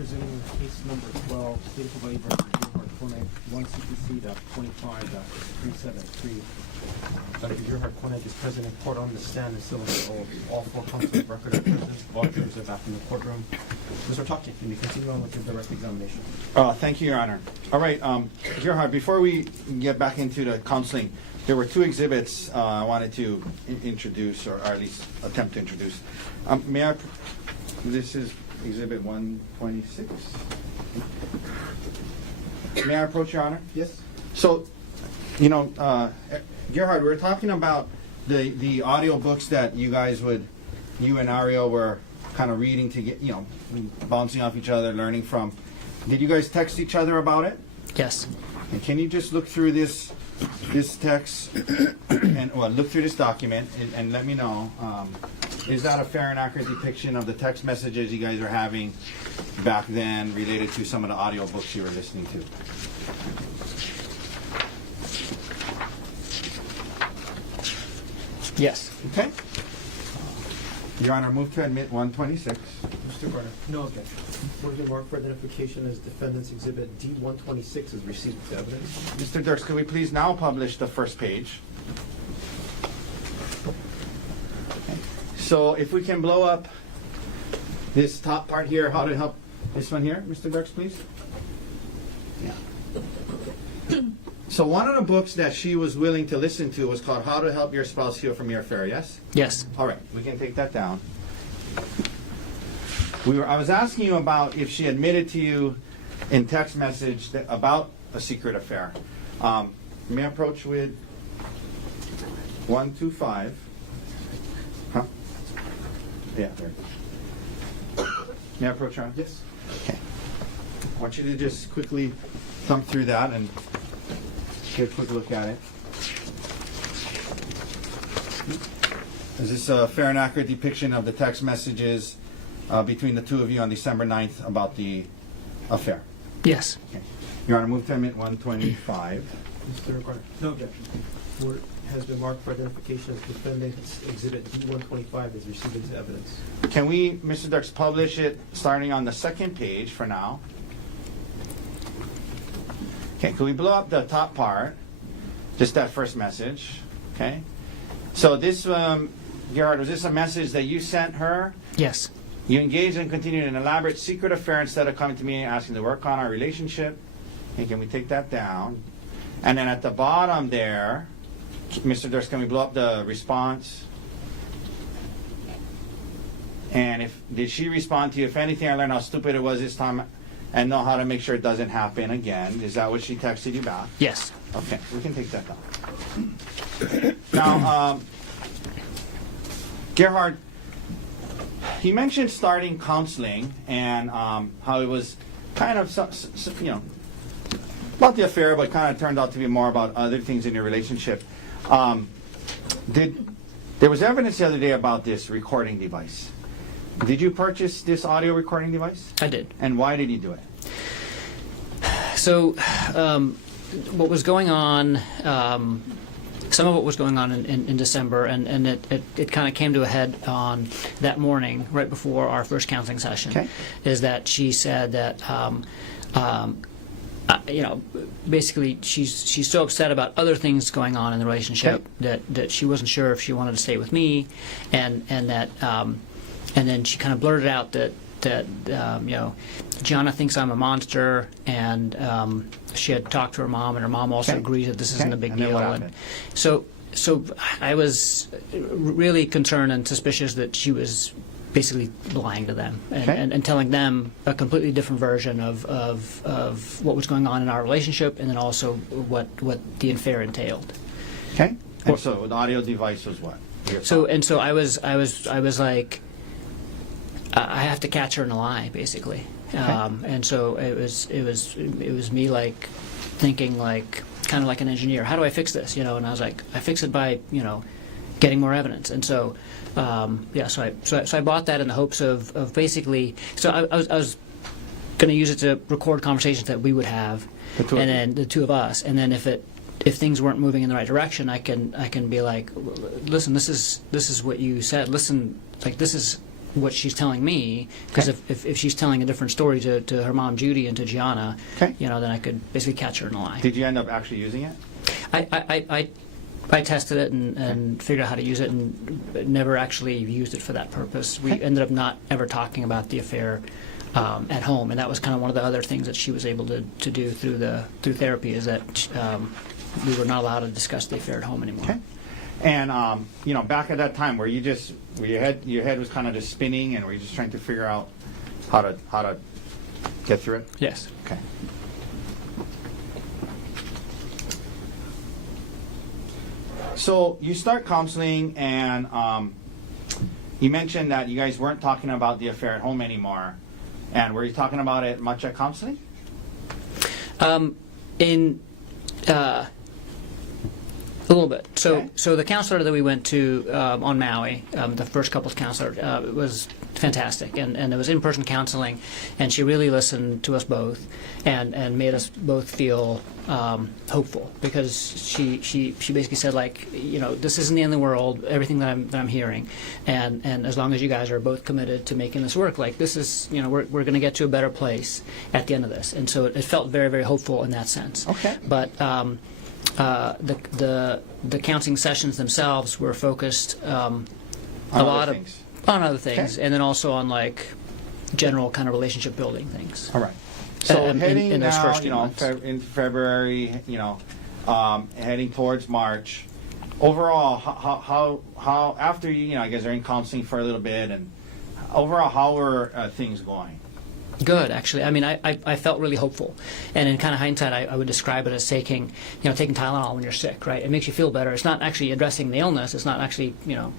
presenting case number 12, State of Hawaii versus Gerhardt Konig, 1 CPC.25.373. Dr. Gerhardt Konig is present in court on the stand and still under oath. All four counsel of record are present. All jurors are back in the courtroom. Mr. Taki, you may continue on with your direct examination. Thank you, Your Honor. All right, Gerhardt, before we get back into the counseling, there were two exhibits I wanted to introduce, or at least attempt to introduce. This is Exhibit 126. May I approach, Your Honor? Yes. So, Gerhardt, we're talking about the audio books that you and Ariel were kind of reading to get, bouncing off each other, learning from. Did you guys text each other about it? Yes. And can you just look through this text and look through this document and let me know, is that a fair and accurate depiction of the text messages you guys are having back then related to some of the audio books you were listening to? Yes. Okay. Your Honor, move to admit 126. Mr. Gardner. No objection. Word of mark for identification as defendant's exhibit D126 is received as evidence. Mr. Dirks, could we please now publish the first page? Okay. So if we can blow up this top part here, how to help this one here, Mr. Dirks, please? Yeah. So one of the books that she was willing to listen to was called How to Help Your Spouse Heal from Your Affair, yes? Yes. All right, we can take that down. I was asking you about if she admitted to you in text message about a secret affair. May I approach with 125? Huh? Yeah, there. May I approach, Ron? Yes. Okay. I want you to just quickly thumb through that and get a quick look at it. Is this a fair and accurate depiction of the text messages between the two of you on December 9th about the affair? Yes. Okay. Your Honor, move to admit 125. Mr. Gardner. No objection. Word has been marked for identification as defendant's exhibit D125 is received as evidence. Can we, Mr. Dirks, publish it starting on the second page for now? Okay, can we blow up the top part? Just that first message. Okay. So this, Gerhardt, was this a message that you sent her? Yes. You engaged and continued an elaborate secret affair instead of coming to me and asking to work on our relationship. Okay, can we take that down? And then at the bottom there, Mr. Dirks, can we blow up the response? And did she respond to you? If anything, I learned how stupid it was this time and know how to make sure it doesn't happen again. Is that what she texted you back? Yes. Okay, we can take that down. Now, Gerhardt, he mentioned starting counseling and how it was kind of, about the affair, but kind of turned out to be more about other things in your relationship. There was evidence the other day about this recording device. Did you purchase this audio recording device? I did. And why did you do it? So, what was going on, some of what was going on in December, and it kind of came to a head on that morning, right before our first counseling session, Okay. is that she said that, basically she's so upset about other things going on in the relationship that she wasn't sure if she wanted to stay with me, and that, and then she kind of blurted out that Gianna thinks I'm a monster, and she had talked to her mom, and her mom also agrees that this isn't a big And then deal. what And happened? so I was really concerned and suspicious that she was basically lying to them and telling them a completely different version of what was going on in our relationship, and then also what the affair entailed. Okay. And so the audio device was what? So I was like, I have to catch her in a lie, basically. And so it was me like thinking like kind of like an engineer. How do I fix this? And I was like, I fix it by getting more evidence. And so so I bought that in the hopes of basically. So I was going to use it to record conversations that we would have, then the two of us. And then if things weren't moving in the right direction, I can be like, listen, this is what you said. Listen, like this is what she's telling me, because if she's telling a different story to her mom Judy and to Gianna, Okay. then I could basically catch her in a lie. Did you end up actually using it? I tested it and figured out how to use it, and never actually used it for that purpose. We Okay. ended up not ever talking about the affair at home, and that was kind of one of the other things that she was able to do through therapy, is that we were not allowed to discuss the affair at home anymore. Okay. And back at that time, were your head was kind of just spinning, and were you just trying to figure out how to get through it? Yes. Okay. So you start counseling, and you mentioned that you guys weren't talking about the affair at home anymore. And were you talking about it much at counseling? A little bit. Okay. So the counselor that we went to on Maui, the first couples counselor, was fantastic, and it was in-person counseling, and she really listened to us both, and made us both feel hopeful, because she basically said, like, this isn't the end of the world, everything that I'm hearing, and as long as you guys are both committed to making this work, like, this is, we're going to get to a better place at the end of this, and so it felt very, very hopeful in that sense. Okay. But the counseling sessions themselves were focused on other things, Okay. and then also on like general kind of relationship building things. All right. So heading in those now, first few months. in February, heading towards March. Overall, how after I guess they're in counseling for a little bit, and overall, how were things going? Good, actually. I mean, I felt really hopeful, and in kind of hindsight, I would describe it as taking Tylenol when you're sick, right? It makes you feel better. It's not actually addressing the illness. It's not actually, you're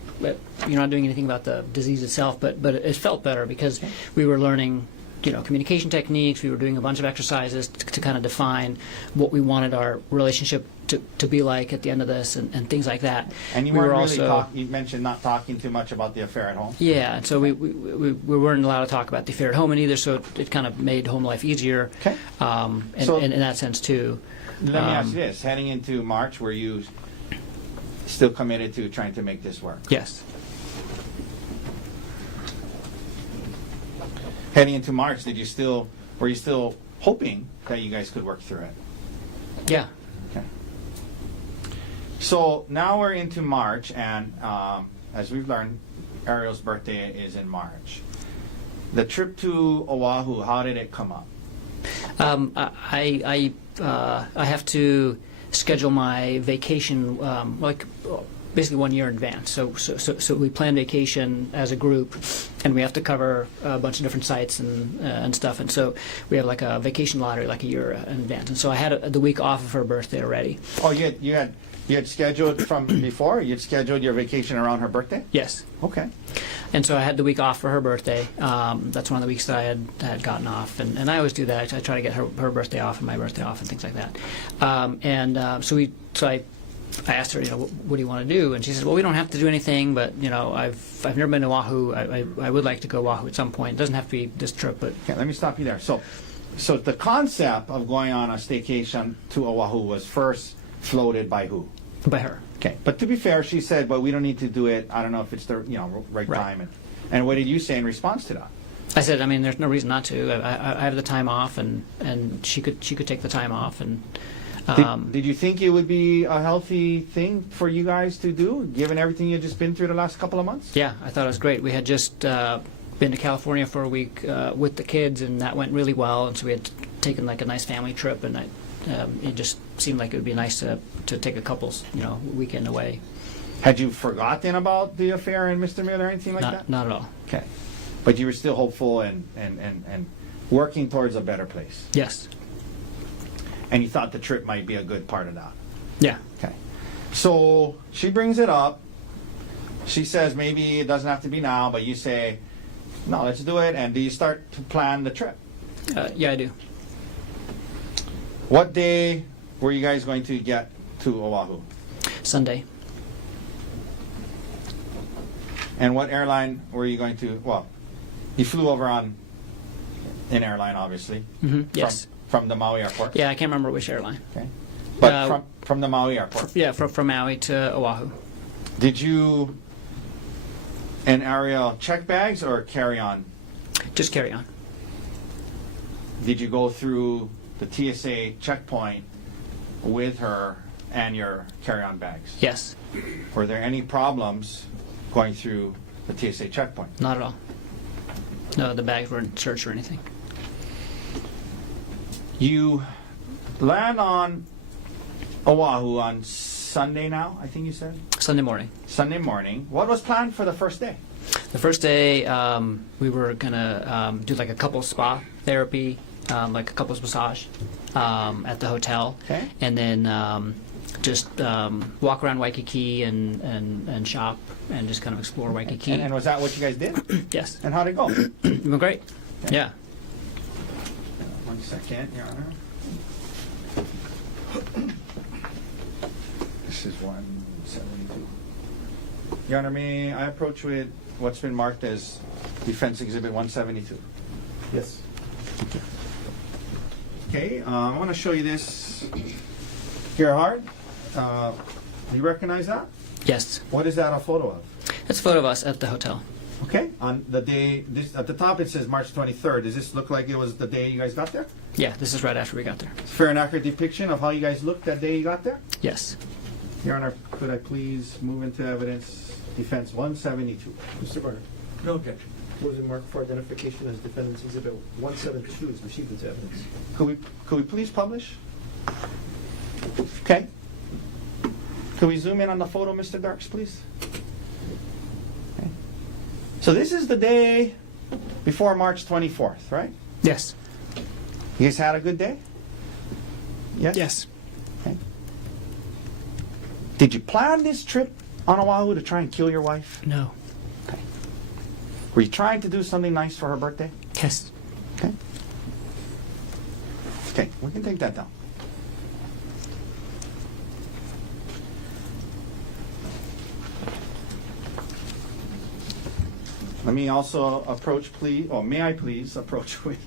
not doing anything about the disease itself, but it felt better because we were learning, communication techniques. We were doing a bunch of exercises to kind of define what we wanted our relationship to be like at the end of this, and things like that. And you we weren't were really also you mentioned not talking too much about the affair at home. Yeah, and so we weren't allowed to talk about the affair at home either, so it kind of made home life easier. Okay. In that sense too. Let me ask you this: heading into March, were you still committed to trying to make this work? Yes. Heading into March, were you still hoping that you guys could work through it? Yeah. Okay. So now we're into March, and as we've learned, Ariel's birthday is in March. The trip to Oahu, how did it come up? I have to schedule my vacation basically 1 year in advance. So we plan vacation as a group, and we have to cover a bunch of different sites and stuff. And so we have like a vacation lottery like a year in advance. And so I had the week off of her birthday already. Oh, you had scheduled from before? You had scheduled your vacation around her birthday? Yes. Okay. And so I had the week off for her birthday. That's one of the weeks that I had gotten off, and I always do that. I try to get her birthday off and my birthday off and things like that. So I asked her, what do you want to do? And she said, well, we don't have to do anything, but I've never been to Oahu. I would like to go to Oahu at some point. It doesn't have to be this trip, but Okay, let me stop you there. So the concept of going on a staycation to Oahu was first floated by who? by her. Okay, but to be fair, she said, but we don't need to do it. I don't know if it's the right time. And what did you say in response to that? I said, I mean, there's no reason not to. I have the time off, and she could take the time off, and. Did you think it would be a healthy thing for you guys to do, given everything you've just been through the last couple of months? Yeah, I thought it was great. We had just been to California for a week with the kids, and that went really well. And so we had taken like a nice family trip, and it just seemed like it would be nice to take a couple's weekend away. Had you forgotten about the affair and Mr. Miller or anything like that? Not at all. Okay, but you were still hopeful and working towards a better place. Yes. And you thought the trip might be a good part of that. Yeah. Okay. So she brings it up. She says maybe it doesn't have to be now, but you say, no, let's do it. And do you start to plan the trip? Yeah, I do. What day were you guys going to get to Oahu? Sunday. And what airline were you going to? Well, you flew over on an airline, obviously. Mm-hmm. Yes. From the Maui airport? Yeah, I can't remember which airline. Okay. But from the Maui airport? Yeah, from Maui to Oahu. Did you And Ariel, check bags or carry-on? Just carry on. Did you go through the TSA checkpoint with her and your carry-on bags? Yes. Were there any problems going through the TSA checkpoint? Not at all. No, the bags weren't searched or anything. You land on Oahu on Sunday now, I think you said? Sunday morning. Sunday morning. What was planned for the first day? The first day, we were gonna do like a couples spa therapy, like a couples massage at the hotel, Okay. and then just walk around Waikiki and shop and just kind of explore Waikiki. And was that what you guys did? Yes, And how'd it go? it went great. Yeah. 1 second, Your Honor. This is 172. Your Honor, may I approach with what's been marked as Defense Exhibit 172? Yes. Okay, I want to show you this. Gerhardt, you recognize that? Yes, What is that a photo of? it's a photo of us at the hotel. Okay, on the day, this, at the top it says March 23rd. Does this look like it was the day you guys got there? Yeah, this is right after we got there. Fair and accurate depiction of how you guys looked that day you got there? Yes. Your Honor, could I please move into evidence Defense 172? Mr. Barner? No objection. Was it marked for identification as defendant's exhibit 172 is received into evidence? Could we please publish? Okay. Could we zoom in on the photo, Mr. Darks, please? Okay. So this is the day before March 24th, right? Yes. You guys had a good day? Yes? Yes. Okay. Did you plan this trip on Oahu to try and kill your wife? No. Okay. Were you trying to do something nice for her birthday? Yes. Okay. Okay, we can take that down. Let me also approach, please, or may I please approach with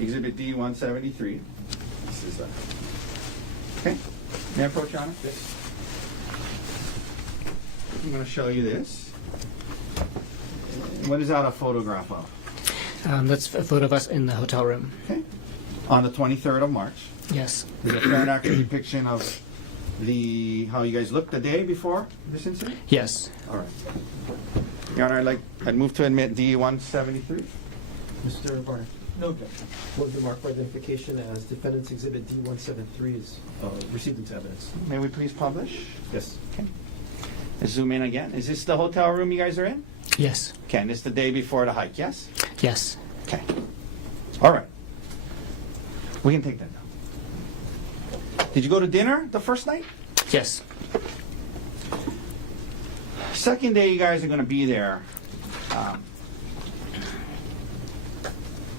Exhibit D 173. This is okay. May I approach, Your Honor? Yes. I'm going to show you this. What is that a photograph of? That's a photo of us in the hotel room. Okay. On the 23rd of March. Yes. Is it a fair and accurate depiction of how you guys looked the day before this incident? Yes. All right. Your Honor, I'd move to admit D 173. Mr. Barner? No objection. Was it marked for identification as defendant's exhibit D173 is received into evidence? May we please publish? Yes. Okay. Let's zoom in again. Is this the hotel room you guys are in? Yes. Okay, and it's the day before the hike, yes? Yes. Okay. All right. We can take that down. Did you go to dinner the first night? Yes. Second day you guys are going to be there.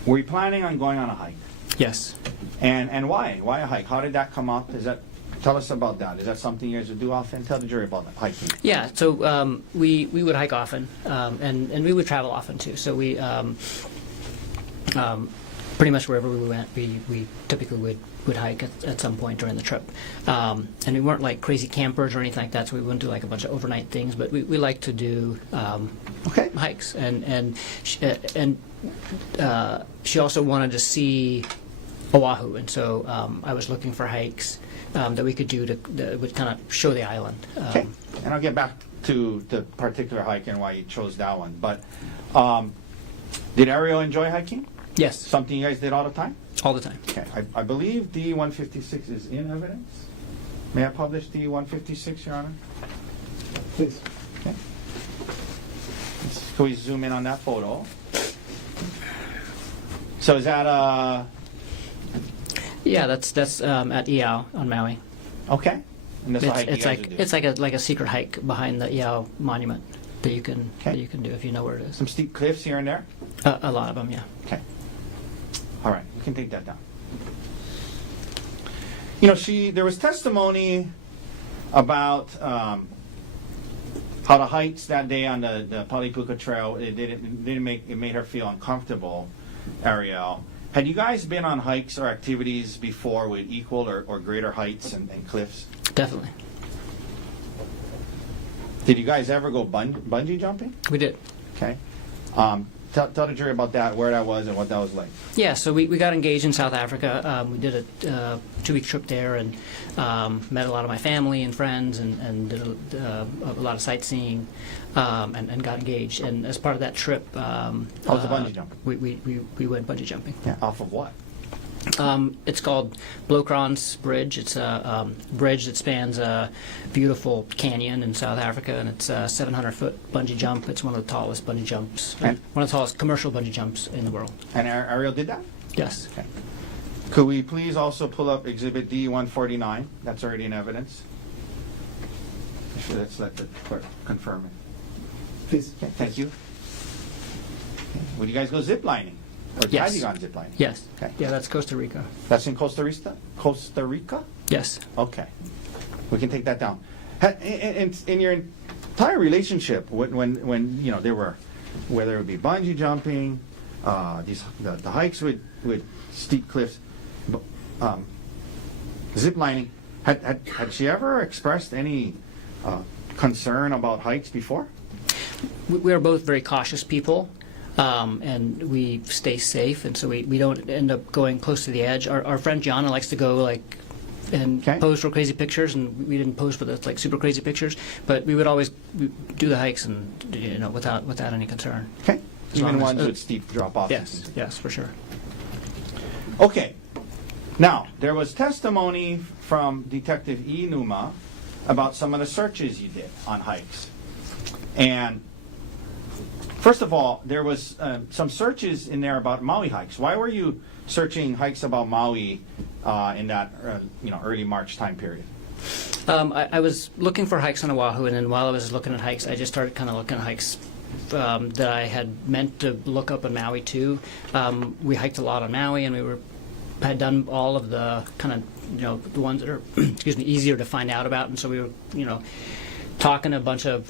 Were you planning on going on a hike? Yes. And why? Why a hike? How did that come up? Tell us about that. Is that something you guys would do often? Tell the jury about that, hiking. Yeah, so we would hike often, and we would travel often too. So we pretty much wherever we went, we typically would hike at some point during the trip. And we weren't like crazy campers or anything like that, so we wouldn't do like a bunch of overnight things. But we like to do hikes, and she also wanted to see Oahu, and so I was looking for hikes that we could do that would kind of show the island. Okay, and I'll get back to the particular hike and why you chose that one. But did Ariel enjoy hiking? Yes. Something you guys did all the time? All the time. Okay, I believe D156 is in evidence. May I publish D156, Your Honor? Please. Okay. Can we zoom in on that photo? So is that Yeah, that's at Iao on Maui. okay? And that's a hike you guys would do. It's like a secret hike behind the Iao monument that you can do if you know where it is. Some steep cliffs here and there? A lot of them, yeah. Okay. All right, we can take that down. You know, there was testimony about how the hikes that day on the Palipuka Trail, it made her feel uncomfortable, Ariel. Had you guys been on hikes or activities before with equal or greater heights and cliffs? Definitely. Did you guys ever go bungee jumping? We did. Okay. Tell the jury about that, where that was, and what that was like. Yeah, so we got engaged in South Africa. We did a 2-week trip there and met a lot of my family and friends and did a lot of sightseeing and got engaged. And as part of that trip, How was the bungee jumping? we went bungee jumping. Yeah. Off of what? It's called Blokran's Bridge. It's a bridge that spans a beautiful canyon in South Africa, and it's a 700-foot bungee jump. It's one of the tallest bungee jumps, And- one of the tallest commercial bungee jumps in the world. And Ariel did that? Yes. Okay. Could we please also pull up Exhibit D-149? That's already in evidence. Let's let the clerk confirm it. Please. Okay, thank you. Okay. Would you guys go zip lining? Or Yes. have you gone zip lining? Yes. Okay. Yeah, that's Costa Rica. That's in Costa Rica? Costa Rica? Yes. Okay. We can take that down. In your entire relationship, when you know, there were, whether it would be bungee jumping, the hikes with steep cliffs, zip lining, had she ever expressed any concern about hikes before? We are both very cautious people, and we stay safe, and so we don't end up going close to the edge. Our friend Gianna likes to go and Okay. pose for crazy pictures, and we didn't pose for the super crazy pictures, but we would always do the hikes and without any concern. Okay. As long Even as- ones with steep drop-offs? Yes, for sure. Okay. Now, there was testimony from Detective E. Numa about some of the searches you did on hikes. And first of all, there was some searches in there about Maui hikes. Why were you searching hikes about Maui in that early March time period? I was looking for hikes on Oahu, and then while I was looking at hikes, I just started kind of looking at hikes that I had meant to look up in Maui too. We hiked a lot on Maui, and had done all of the kind of the ones that are easier to find out about, and so we were talking to a bunch of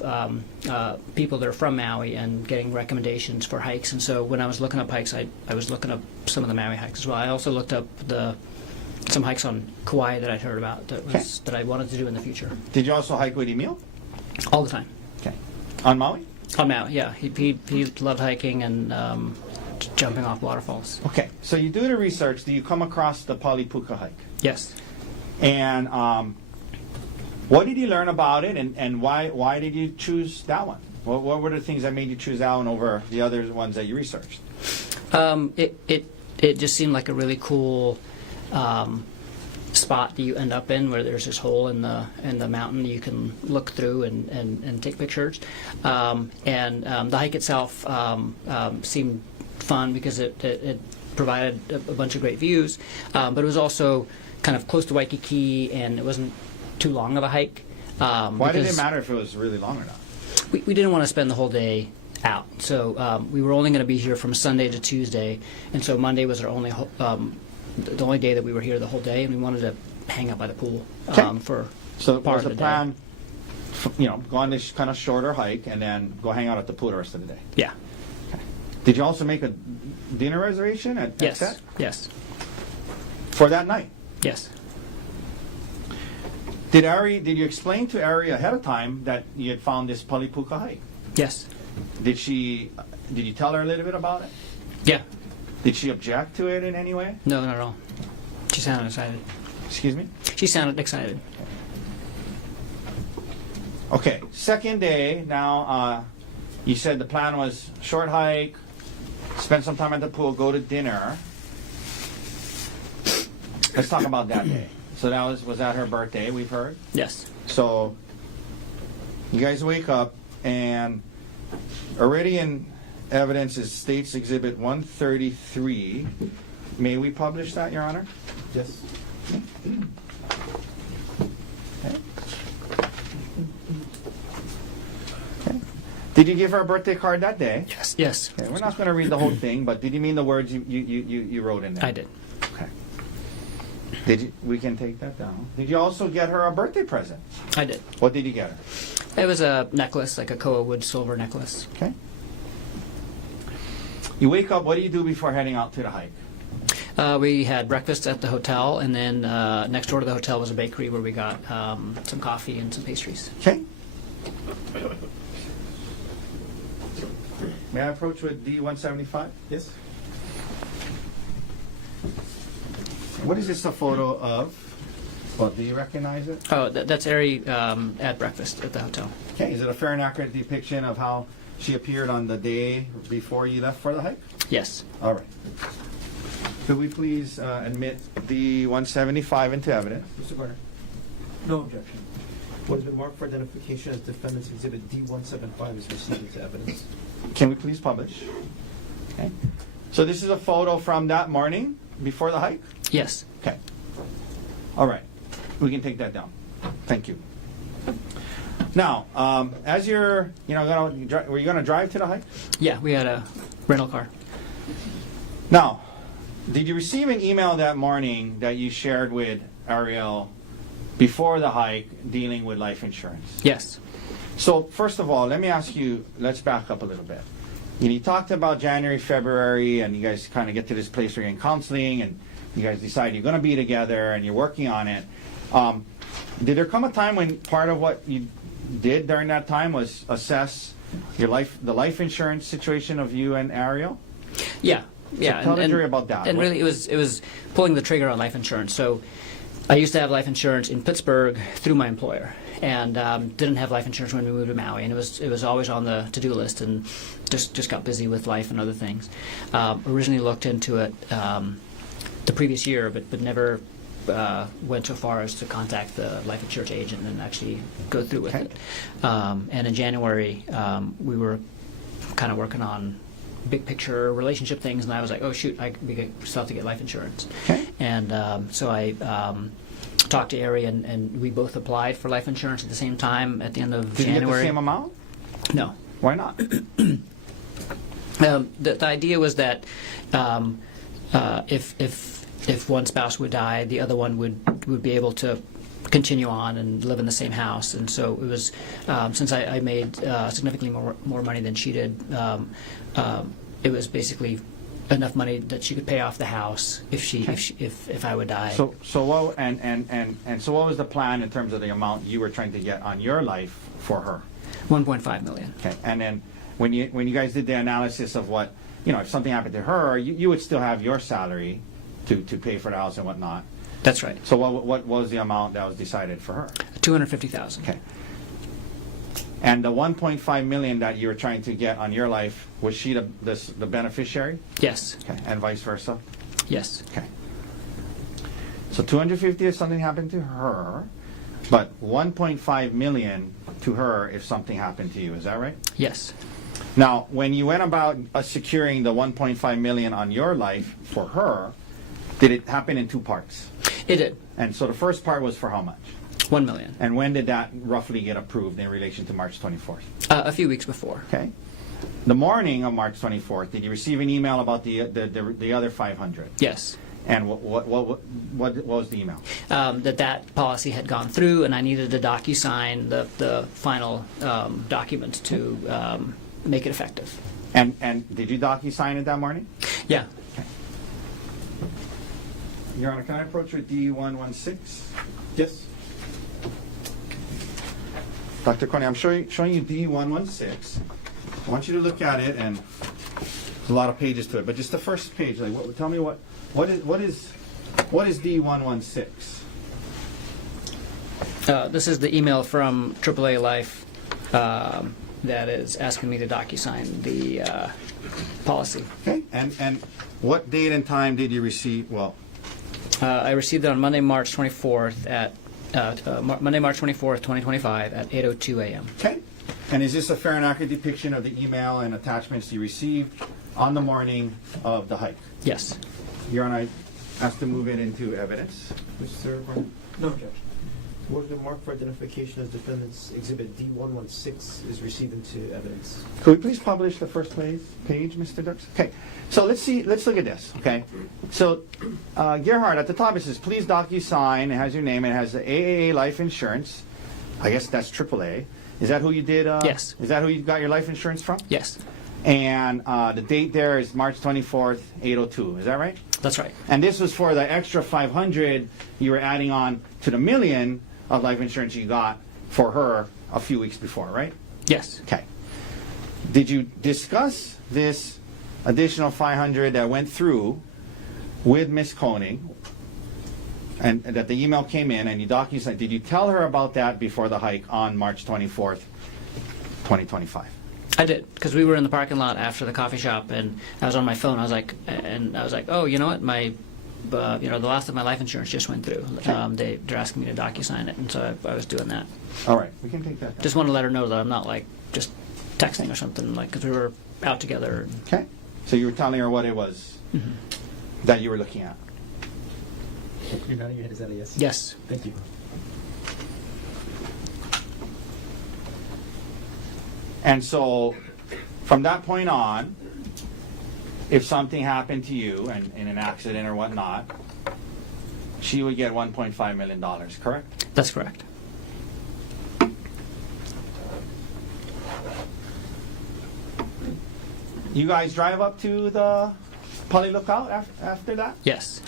people that are from Maui and getting recommendations for hikes. And so when I was looking up hikes, I was looking up some of the Maui hikes as well. I also looked up some hikes on Kauai that I'd heard about that I wanted to do in the future. Did you also hike with Emil? All the time. Okay. On Maui? On Maui, yeah. He loved hiking and jumping off waterfalls. Okay. So you do the research. Do you come across the Palipuka hike? Yes. And what did you learn about it, and why did you choose that one? What were the things that made you choose that one over the other ones that you researched? It just seemed like a really cool spot that you end up in, where there's this hole in the mountain you can look through and take pictures. The hike itself seemed fun because it provided a bunch of great views, but it was also kind of close to Waikiki, and it wasn't too long of a hike. Why did it matter if it was really long or not? We didn't want to spend the whole day out, so we were only going to be here from Sunday to Tuesday, and so Monday was our only the only day that we were here the whole day, and we wanted to hang out by the pool for So part was of the the plan, go on this kind of shorter hike and then go hang out at the pool the rest of the day? Yeah. Did you also make a dinner reservation at Yes. Set Yes. for that night? Yes. Did you explain to Ari ahead of time that you had found this Palipuka hike? Yes. Did you tell her a little bit about it? Yeah. Did she object to it in any way? No, not at all. She sounded excited. Excuse me? She sounded excited. Okay, second day. Now, you said the plan was short hike, spend some time at the pool, go to dinner. Let's talk about that day. So that was that her birthday, we've heard? Yes. So you guys wake up, and already in evidence is State's Exhibit 133. May we publish that, Your Honor? Yes. Okay. Did you give her a birthday card that day? Yes. Yes. Okay, we're not going to read the whole thing, but did you mean the words you wrote in there? I did. Okay. We can take that down. Did you also get her a birthday present? I did. What did you get her? It was a necklace, like a Koa wood silver necklace. Okay. You wake up, what do you do before heading out to the hike? We had breakfast at the hotel, and then next door to the hotel was a bakery where we got some coffee and some pastries. Okay. May I approach with D175? Yes? What is this a photo of? Well, do you recognize it? Oh, that's Ari at breakfast at the hotel. Okay, is it a fair and accurate depiction of how she appeared on the day before you left for the hike? Yes. All right. Could we please admit D175 into evidence? Mr. Garner? No objection. What has been marked for identification as defendant's exhibit D175 is received into evidence. Can we please publish? Okay. So this is a photo from that morning before the hike? Yes. Okay. All right. We can take that down. Thank you. Now, as you're, were you going to drive to the hike? Yeah, we had a rental car. Now, did you receive an email that morning that you shared with Ariel before the hike dealing with life insurance? Yes. So, first of all, let me ask you, let's back up a little bit. You talked about January, February, and you guys kind of get to this place where you're in counseling, and you guys decide you're going to be together, and you're working on it. Did there come a time when part of what you did during that time was assess the life insurance situation of you and Ariel? Yeah. So tell the jury about that. And really, it was pulling the trigger on life insurance. So I used to have life insurance in Pittsburgh through my employer, and didn't have life insurance when we moved to Maui, and it was always on the to-do list, and just got busy with life and other things. Originally looked into it the previous year, but never went so far as to contact the life insurance agent and actually go through with it. And in January, we were kind of working on big picture relationship things, and I was like, oh shoot, we still have to get life insurance. Okay. And so I talked to Ari, and we both applied for life insurance at the same time at the end of Did January. you get the same amount? No. Why not? The idea was that if one spouse would die, the other one would be able to continue on and live in the same house. And so it was, since I made significantly more money than she did, it was basically enough money that she could pay off the house if I would die. So what so what was the plan in terms of the amount you were trying to get on your life for her? $1.5 million. Okay, and then when you guys did the analysis of what, if something happened to her, you would still have your salary to pay for the house and whatnot. That's right. So what was the amount that was decided for her? $250,000. Okay. And the 1.5 million that you were trying to get on your life, was she the beneficiary? Yes. Okay, and vice versa? Yes. Okay. So 250 if something happened to her, but 1.5 million to her if something happened to you. Is that right? Yes. Now, when you went about securing the 1.5 million on your life for her, did it happen in two parts? It did. And so the first part was for how much? $1 million. And when did that roughly get approved in relation to March 24th? A few weeks before. Okay. The morning of March 24th, did you receive an email about the other 500? Yes. And what was the email? That policy had gone through, and I needed to DocuSign the final document to make it effective. And did you DocuSign it that morning? Yeah. Okay. Your Honor, can I approach with D116? Yes. Dr. Konig, I'm showing you D116. I want you to look at it, and there's a lot of pages to it, but just the first page. Tell me what is D116? This is the email from AAA Life that is asking me to DocuSign the policy. Okay. And what date and time did you receive? Well, I received it on Monday, March 24th at Monday, March 24th, 2025 at 8:02 a.m. okay. And is this a fair and accurate depiction of the email and attachments you received on the morning of the hike? Yes. Your Honor, I ask to move it into evidence. Mr. Garner? No objection. What has been marked for identification as defendant's exhibit D116 is received into evidence. Could we please publish the first page, Mr. Dirks? Okay. So let's look at this. Okay. So Gerhardt, at the top it says, please DocuSign. It has your name. It has the AAA life insurance. I guess that's AAA. Is that who you did? Yes. Is that who you got your life insurance from? Yes. And the date there is March 24th, 8:02. Is that right? That's right. And this was for the extra 500 you were adding on to the million of life insurance you got for her a few weeks before, right? Yes. Okay. Did you discuss this additional 500 that went through with Ms. Konig, and that the email came in and you DocuSign? Did you tell her about that before the hike on March 24th, 2025? I did, because we were in the parking lot after the coffee shop, and I was on my phone. I was like, oh, you know what, my, the last of my life insurance just went through. Okay. They're asking me to DocuSign it, and so I was doing that. All right, we can take that down. Just want to let her know that I'm not like just texting or something, like, because we were out together. Okay. So you were telling her what it was that you were looking at. You're nodding your head. Is that a yes? Yes. Thank you. And so, from that point on, if something happened to you and in an accident or whatnot, she would get $1.5 million, correct? That's correct. You guys drive up to the Poly Lookout after that? Yes,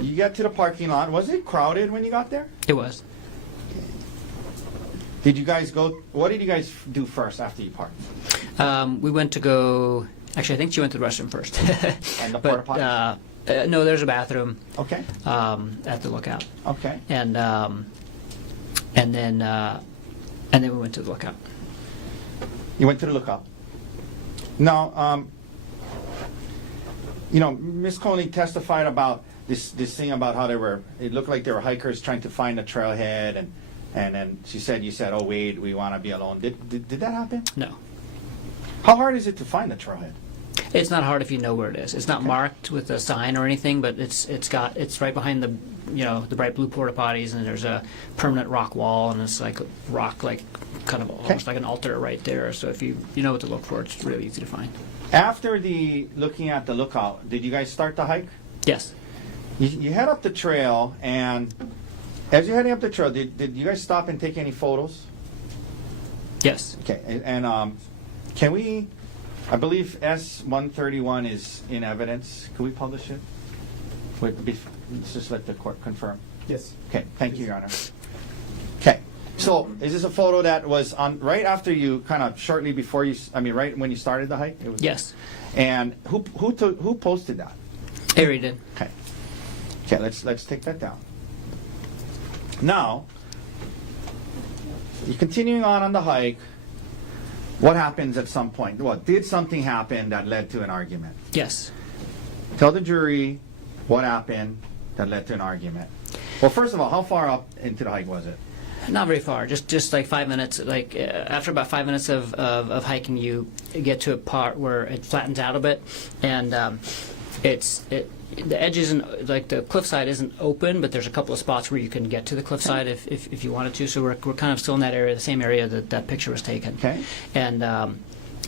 You get to the parking lot. Was it crowded when you got there? it was. Did you guys go? What did you guys do first after you parked? We went to go. Actually, I think she went to the restroom first. And the porta potties? No, there's a bathroom Okay. at the Lookout, Okay. and then we went to the Lookout. You went to the Lookout. Now, Ms. Konig testified about this thing about how it looked like they were hikers trying to find a trailhead, and then you said, oh wait, we want to be alone. Did that happen? No, How hard is it to find a trailhead? it's not hard if you know where it is. It's not Okay. marked with a sign or anything, but it's right behind the the bright blue porta potties, and there's a permanent rock wall, and it's like rock, like kind of almost like an altar right there. So if you know what to look for, it's really easy to find. After looking at the Lookout, did you guys start the hike? Yes. You head up the trail, and as you're heading up the trail, did you guys stop and take any photos? Yes. Okay, and can we, I believe S-131 is in evidence. Can we publish it? Let's just let the court confirm. Yes. Okay, thank you, Your Honor. Okay, so is this a photo that was on right after you, kind of shortly before you, right when you started the hike? It was, Yes. And who posted that? Harry did. Okay. Okay, let's take that down. Now, you're continuing on the hike. What happens at some point? Did something happen that led to an argument? Yes. Tell the jury what happened that led to an argument. Well, first of all, how far up into the hike was it? Not very far. Just like 5 minutes. Like after about 5 minutes of hiking, you get to a part where it flattens out a bit, and the edge isn't, like, the cliffside isn't open, but there's a couple of spots where you can get to the cliffside if you wanted to. So we're kind of still in that area, the same area that picture was taken. Okay. And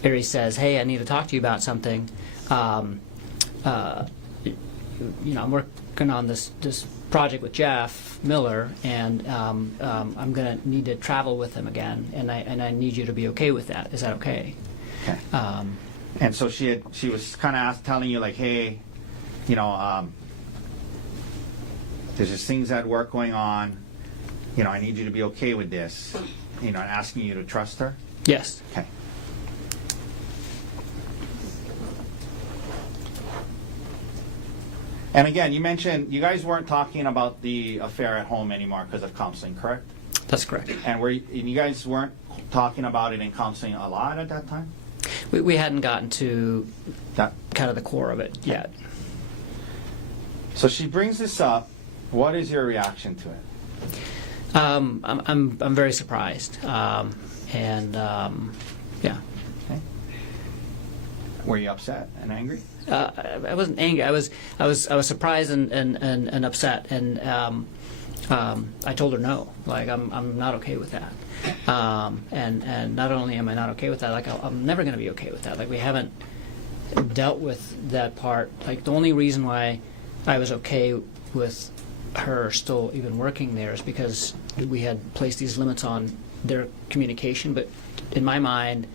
Ari says, "Hey, I need to talk to you about something. I'm working on this project with Jeff Miller, and I'm going to need to travel with him again, and I need you to be okay with that. Is that okay?" Okay. And so she was kind of telling you, like, hey, there's just things at work going on. I need you to be okay with this. And asking you to trust her. Yes. Okay. And again, you mentioned you guys weren't talking about the affair at home anymore because of counseling, correct? That's correct. And you guys weren't talking about it in counseling a lot at that time? We hadn't gotten to That. kind of the core of it yet. So she brings this up. What is your reaction to it? I'm very surprised, yeah. Okay. Were you upset and angry? I wasn't angry. I was surprised and upset, and I told her no. Like, I'm not okay with that. And not only am I not okay with that, like, I'm never going to be okay with that. Like, we haven't dealt with that part. Like, the only reason why I was okay with her still even working there is because we had placed these limits on their communication. But in my mind,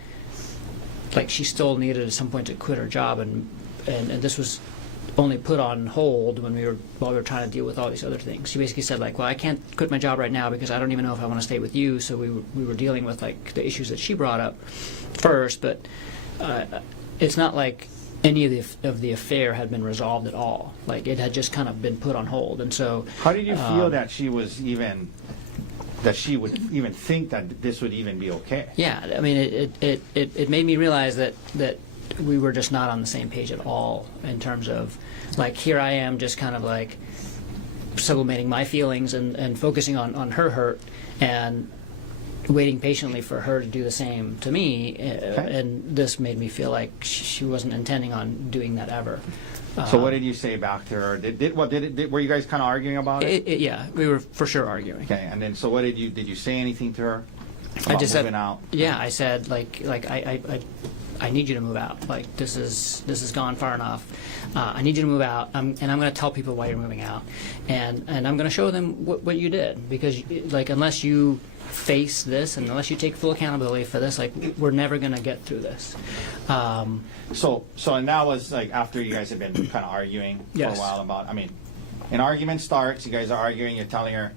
like, she still needed at some point to quit her job, and this was only put on hold while we were trying to deal with all these other things. She basically said like, well, I can't quit my job right now because I don't even know if I want to stay with you. So we were dealing with like the issues that she brought up first, but it's not like any of the affair had been resolved at all. Like it had just kind of been put on hold. And so How did you feel that she would even think that this would even be okay? yeah, I mean, it made me realize that we were just not on the same page at all in terms of, like, here I am just kind of like sublimating my feelings and focusing on her hurt and waiting patiently for her to do the same to me. And this made me feel like she wasn't intending on doing that ever. So what did you say back to her? Were you guys kind of arguing about it? Yeah, we were for sure arguing. Okay, and then so what did you say anything to her? I just moving said, out? yeah, I said like I need you to move out. Like this has gone far enough. I need you to move out, and I'm going to tell people why you're moving out, and I'm going to show them what you did, because like unless you face this and unless you take full accountability for this, like we're never going to get through this. So and that was like after you guys had been kind of arguing for Yes. a while about. I mean, an argument starts. You guys are arguing. You're telling her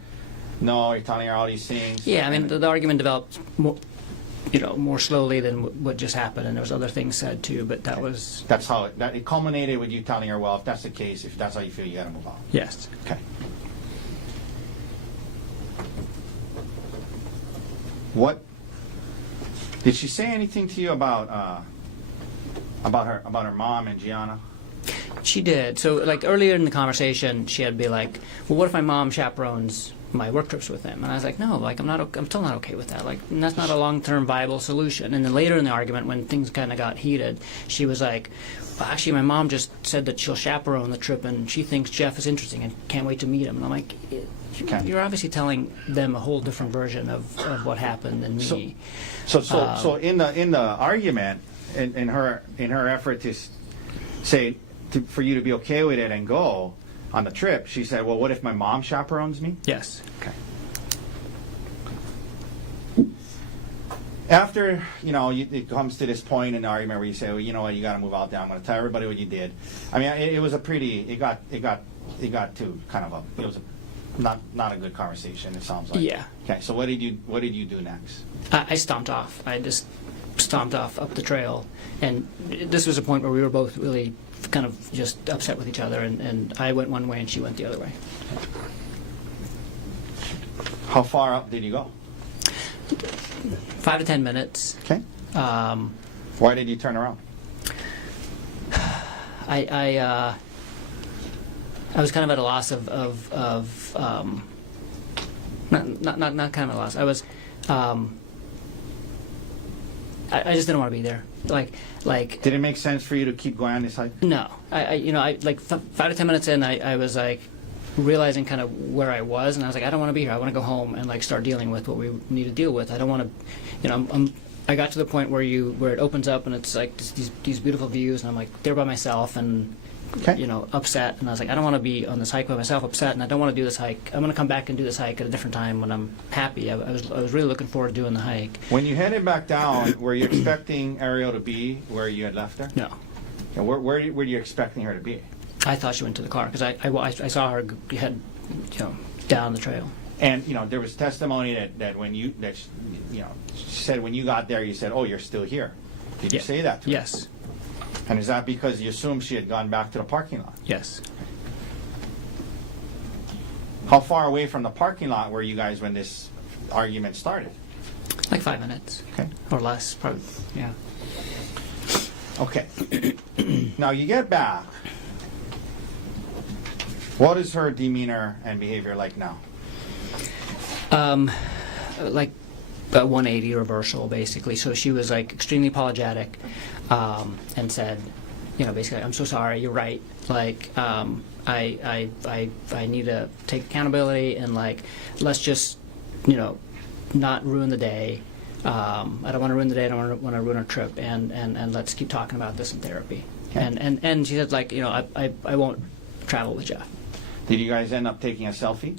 no. You're telling her all these things. Yeah, I mean the argument developed more slowly than what just happened, and there was other things said too. But That's how it culminated with you telling her, well, if that's the case, if that's how you feel, you got to move on. yes. Okay. What did she say anything to you about her mom and Gianna? She did. So, like, earlier in the conversation, she had be like, well, what if my mom chaperones my work trips with him? And I was like, no, like, I'm still not okay with that. Like, and that's not a long-term viable solution. And then later in the argument, when things kind of got heated, she was like, well, actually, my mom just said that she'll chaperone the trip, and she thinks Jeff is interesting and can't wait to meet him. And I'm like, you're obviously telling them a whole different version of what happened than me. So in the argument, in her effort to say for you to be okay with it and go on the trip, she said, well, what if my mom chaperones me? Yes. Okay. After, it comes to this point in the argument where you say, well, you know what, you got to move out there. I'm going to tell everybody what you did. I mean, it was it got to kind of it was not a good conversation, it sounds like. Yeah. Okay, so what did you do next? I stomped off. I just stomped off up the trail. And this was a point where we were both really kind of just upset with each other. And I went one way and she went the other way. How far up did you go? 5 to 10 minutes. Okay. Why did you turn around? I was kind of at a loss of not kind of a loss. I was I just didn't want to be there. Like. Did it make sense for you to keep going on this hike? No, I like 5 to 10 minutes in, I was like realizing kind of where I was, and I was like, I don't want to be here. I want to go home and like start dealing with what we need to deal with. I don't want to, I got to the point where it opens up and it's like these beautiful views, and I'm like there by myself and upset, and I was like, I don't want to be on this hike by myself, upset, and I don't want to do this hike. I'm going to come back and do this hike at a different time when I'm happy. I was really looking forward to doing the hike. When you headed back down, were you expecting Ariel to be where you had left her? No. And where were you expecting her to be? I thaught she went to the car because I saw her head down the trail. And there was testimony that she said when you got there, you said, "Oh, you're still here." Did you say that to her? Yes. And is that because you assumed she had gone back to the parking lot? Yes. How far away from the parking lot were you guys when this argument started? Like 5 minutes. Okay. Or less, probably. Yeah. Okay. Now you get back. What is her demeanor and behavior like now? Like a 180 reversal, basically. So she was like extremely apologetic, and said, basically, I'm so sorry. You're right. Like, I need to take accountability and like, let's just, not ruin the day. I don't want to ruin the day. I don't want to ruin our trip. And let's keep talking about this in therapy. Okay. And she said like, I won't travel with Jeff. Did you guys end up taking a selfie?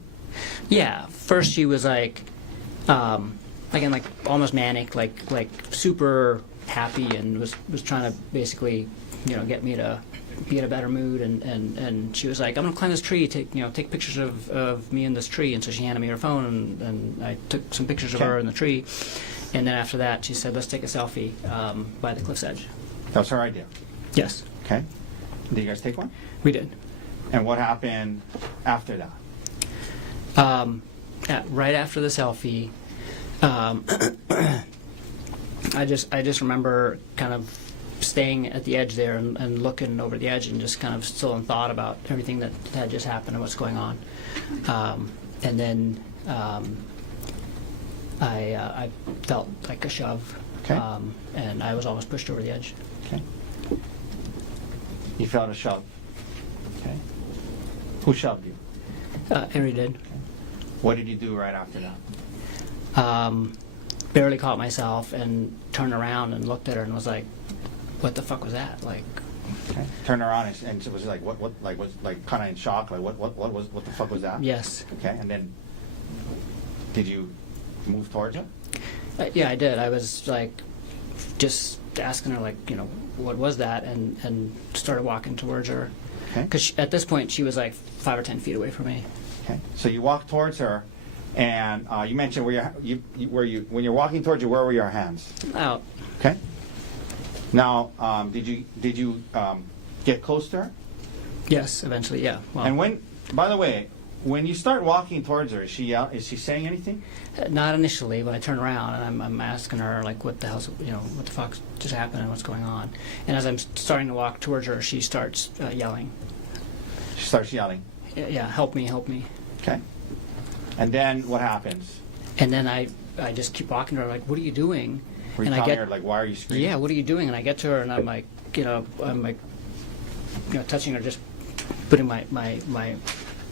Yeah. First she was like, again, like almost manic, like super happy, and was trying to basically, get me to be in a better mood, and she was like, I'm gonna climb this tree, take pictures of me in this tree. And so she handed me her phone, and I took some pictures of her in the tree. And then after that, she said, let's take a selfie by the cliff's edge. That was her idea. Yes, Okay. Did you guys take one? we did. And what happened after that? Right after the selfie, I just remember kind of staying at the edge there and looking over the edge and just kind of still in thought about everything that had just happened and what's going on. And then I felt like a shove, Okay. and I was almost pushed over the edge. Okay. You felt a shove. Okay. Who shoved you? Henry did. What did you do right after that? Barely caught myself and turned around and looked at her and was like, what the fuck was that? Like, Okay. Turn around and it was like what was like kind of in shock. Like what the fuck was that? yes. Okay. And then did you move towards her? Yeah, I did. I was like, just asking her, like, what was that? And started walking towards her. Okay. Because at this point, she was like 5 or 10 feet away from me. Okay. So you walk towards her, and you mentioned when you're walking towards her, where were your hands? Out. Okay. Now, did you get close to her? Yes, eventually, yeah. Well, And by the way, when you start walking towards her, is she saying anything? not initially, but I turn around and I'm asking her, like, what the hell's, what the fuck just happened and what's going on? And as I'm starting to walk towards her, she starts yelling. She starts yelling. Yeah, help me, help me. Okay. And then what happens? And then I just keep walking to her, like, what are you doing? Were you And I telling get, her, like, why are you screaming? yeah, what are you doing? And I get to her and I'm like, touching her, just putting my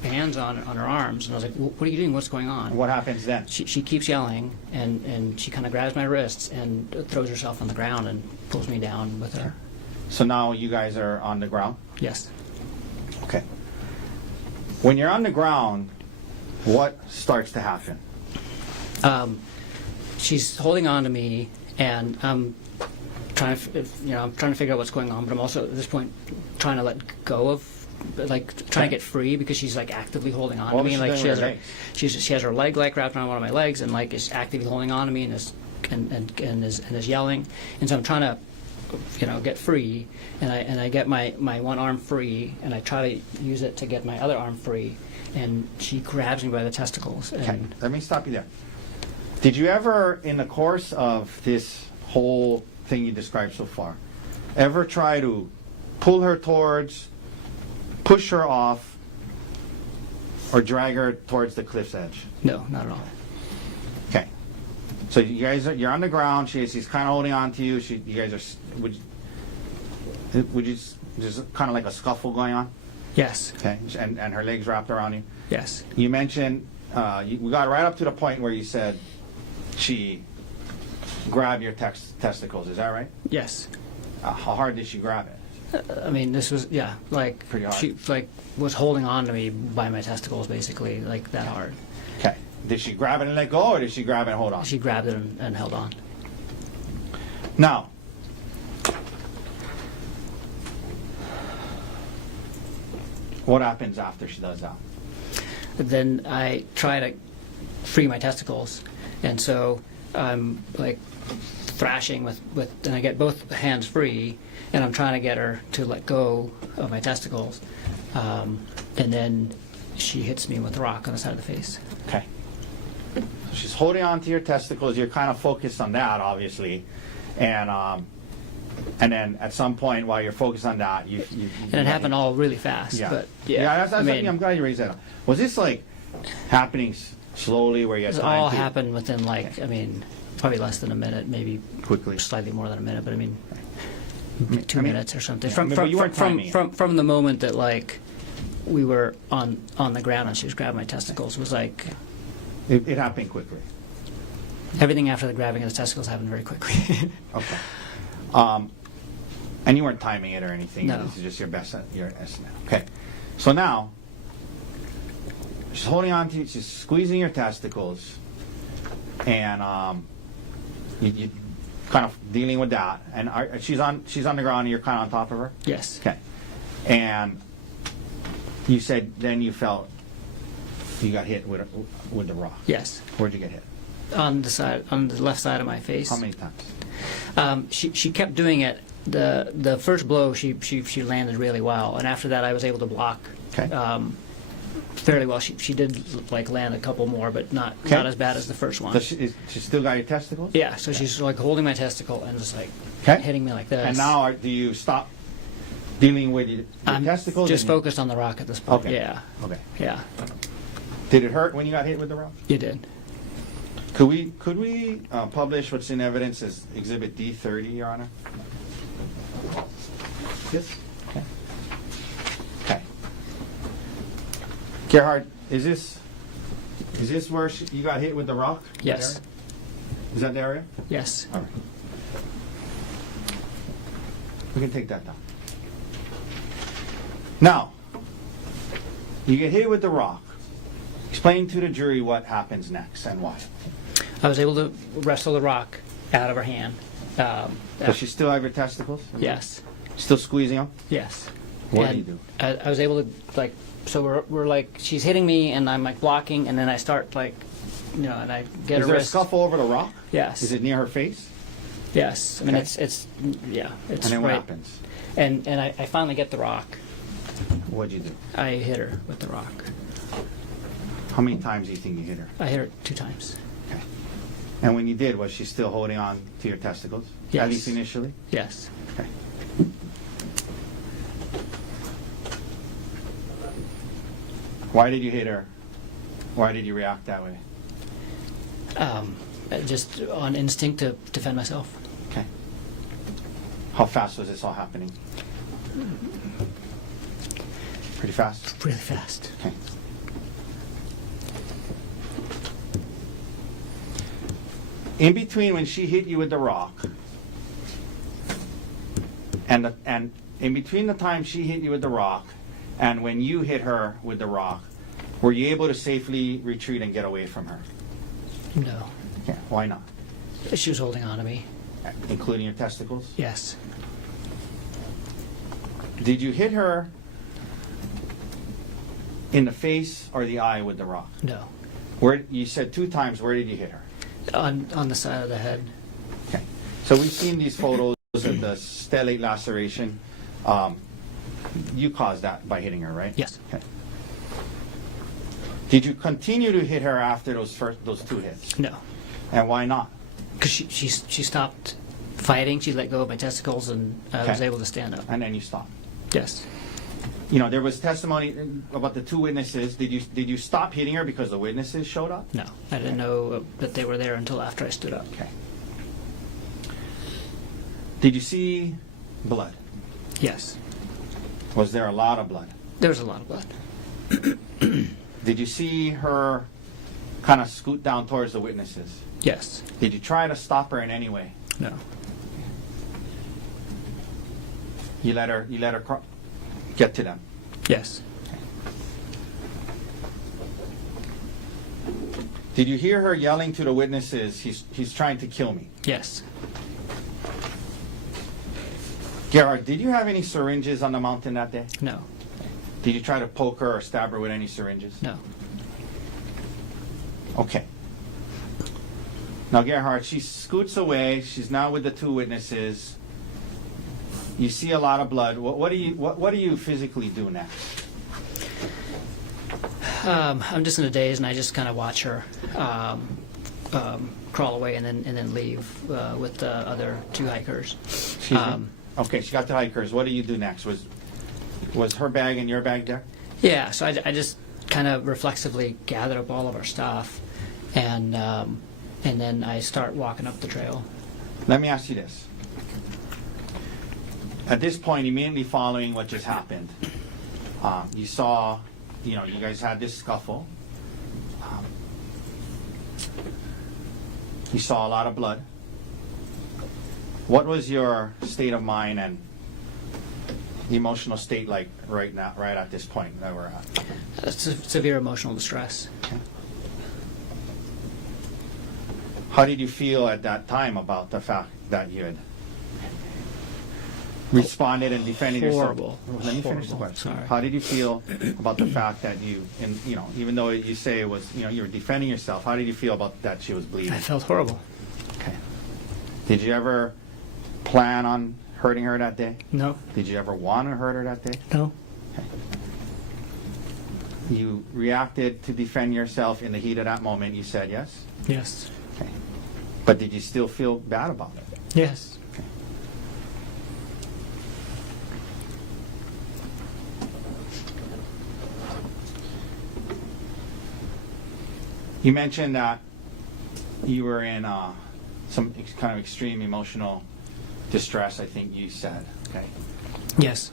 hands on her arms. And I was like, what are you doing? What's going on? What happens then? She keeps yelling, and she kind of grabs my wrists and throws herself on the ground and pulls me down with her. So now you guys are on the ground? Yes. Okay. When you're on the ground, what starts to happen? She's holding on to me, and I'm trying to figure out what's going on, but I'm also at this point trying to let go of, like, trying to get free, because she's like actively holding on to me. Like she has her leg like wrapped around one of my legs, and like is actively holding on to me and is yelling. And so I'm trying to, get free, and I get my one arm free, and I try to use it to get my other arm free, and she grabs me by the testicles. And Okay, let me stop you there. Did you ever, in the course of this whole thing you described so far, ever try to pull her towards, push her off, or drag her towards the cliff's edge? No, not at all. Okay. So you guys you're on the ground. She's kind of holding on to you. You guys are. Would you just kind of like a scuffle going on? Yes. Okay. And her legs wrapped around you. Yes. You mentioned we got right up to the point where you said she grabbed your testicles. Is that right? Yes. How hard did she grab it? I mean, this was, like, Pretty hard. she was holding on to me by my testicles, basically, like that hard. Okay. Did she grab it and let go, or did she grab it and hold on? She grabbed it and held on. Now, what happens after she does that? Then I try to free my testicles, and so I'm like thrashing with and I get both hands free, and I'm trying to get her to let go of my testicles, and then she hits me with a rock on the side of the face. Okay. So she's holding on to your testicles. You're kind of focused on that, obviously, and then at some point while you're focused on that, you And it happened all really fast. Yeah. But That's I'm glad you raised that up. Was this like happening slowly, where you had it time all to happened within probably less than a minute, maybe quickly? slightly more than a minute, but I mean, 2 I mean, minutes or something. yeah, but you weren't timing it. From the moment that like we were on the ground and she was grabbing my testicles, was like It happened quickly. everything after the grabbing of the testicles happened very quickly. Okay. And you weren't timing it or anything. No. This is just your estimate. Okay. So now she's holding on to you. She's squeezing your testicles, and you kind of dealing with that. And she's on the ground, and you're kind of on top of her. Yes. Okay. And you said then you felt you got hit with the rock. Yes. Where'd you get hit? On the left side of my face. How many times? She kept doing it. The first blow she landed really well, and after that I was able to block Okay. fairly well. She did like land a couple more, but not Okay. as bad as the first one. Does she still got your testicles? Yeah, so she's like holding my testicle and just like Okay. hitting me like this. And now do you stop dealing with your I'm testicles? just and you- focused on the rock at this point. Okay. Yeah, Okay. yeah, Did it hurt when you got hit with the rock? you did. Could we publish what's in evidence as Exhibit D30, Your Honor? Yes. Okay. Okay. Gerhardt, is this where you got hit with the rock? Yes. That area? Is that the area? Yes. All right. We can take that down. Now, you get hit with the rock. Explain to the jury what happens next and why. I was able to wrestle the rock out of her hand. Does she still have her testicles? Yes. Still squeezing them? Yes. What do And you do? I was able to like. So we're like she's hitting me and I'm like blocking and then I start like, and I get Is her there a wrist. scuffle over the rock? Yes. Is it near her face? Yes. I mean Okay. it's it's And then what right. happens? And I finally get the rock. What'd you do? I hit her with the rock. How many times do you think you hit her? I hit her 2 times. Okay. And when you did, was she still holding on to your testicles? Yes. At least initially? Yes. Okay. Why did you hit her? Why did you react that way? Just on instinct to defend myself. Okay. How fast was this all happening? Pretty fast? Really fast. Okay. In between when she hit you with the rock and in between the time she hit you with the rock and when you hit her with the rock, were you able to safely retreat and get away from her? No. Yeah. Why not? She was holding on to me. Including your testicles? Yes. Did you hit her in the face or the eye with the rock? No. Where you said 2 times, where did you hit her? On the side of the head. Okay. So we've seen these photos of the stellate laceration. You caused that by hitting her, right? Yes. Okay. Did you continue to hit her after those 2 hits? No. And why not? Because she stopped fighting. She let go of my testicles, and I was Okay. able to stand up. And then you stopped. Yes. There was testimony about the 2 witnesses. Did you stop hitting her because the witnesses showed up? No, I didn't know that they were there until after I stood up. Okay. Did you see blood? Yes. Was there a lot of blood? There was a lot of blood. Did you see her kind of scoot down towards the witnesses? Yes. Did you try to stop her in any way? No. You let her get to them. Yes. Did you hear her yelling to the witnesses, he's trying to kill me? Yes. Gerhardt, did you have any syringes on the mountain that day? No. Did you try to poke her or stab her with any syringes? No. Okay. Now, Gerhardt, she scoots away. She's now with the 2 witnesses. You see a lot of blood. What do you physically do next? I'm just in a daze, and I just kind of watch her crawl away and then leave with the other 2 hikers. Excuse me? Okay, she got the hikers. What do you do next? Was her bag and your bag there? Yeah, so I just kind of reflexively gather up all of our stuff, and then I start walking up the trail. Let me ask you this. At this point, immediately following what just happened, you saw, you guys had this scuffle. You saw a lot of blood. What was your state of mind and emotional state like right now, right at this point that we're at? Severe emotional distress. Okay. How did you feel at that time about the fact that you had responded and defended Horrible. yourself. Let me finish the Horrible. question. Sorry. How did you feel about the fact that even though you say it was, you were defending yourself, how did you feel about that she was bleeding? I felt horrible. Okay. Did you ever plan on hurting her that day? No. Did you ever want to hurt her that day? No. Okay. You reacted to defend yourself in the heat of that moment. You said yes? Yes. Okay. But did you still feel bad about it? Yes. Okay. You mentioned that you were in some kind of extreme emotional distress, I think you said. Okay. Yes.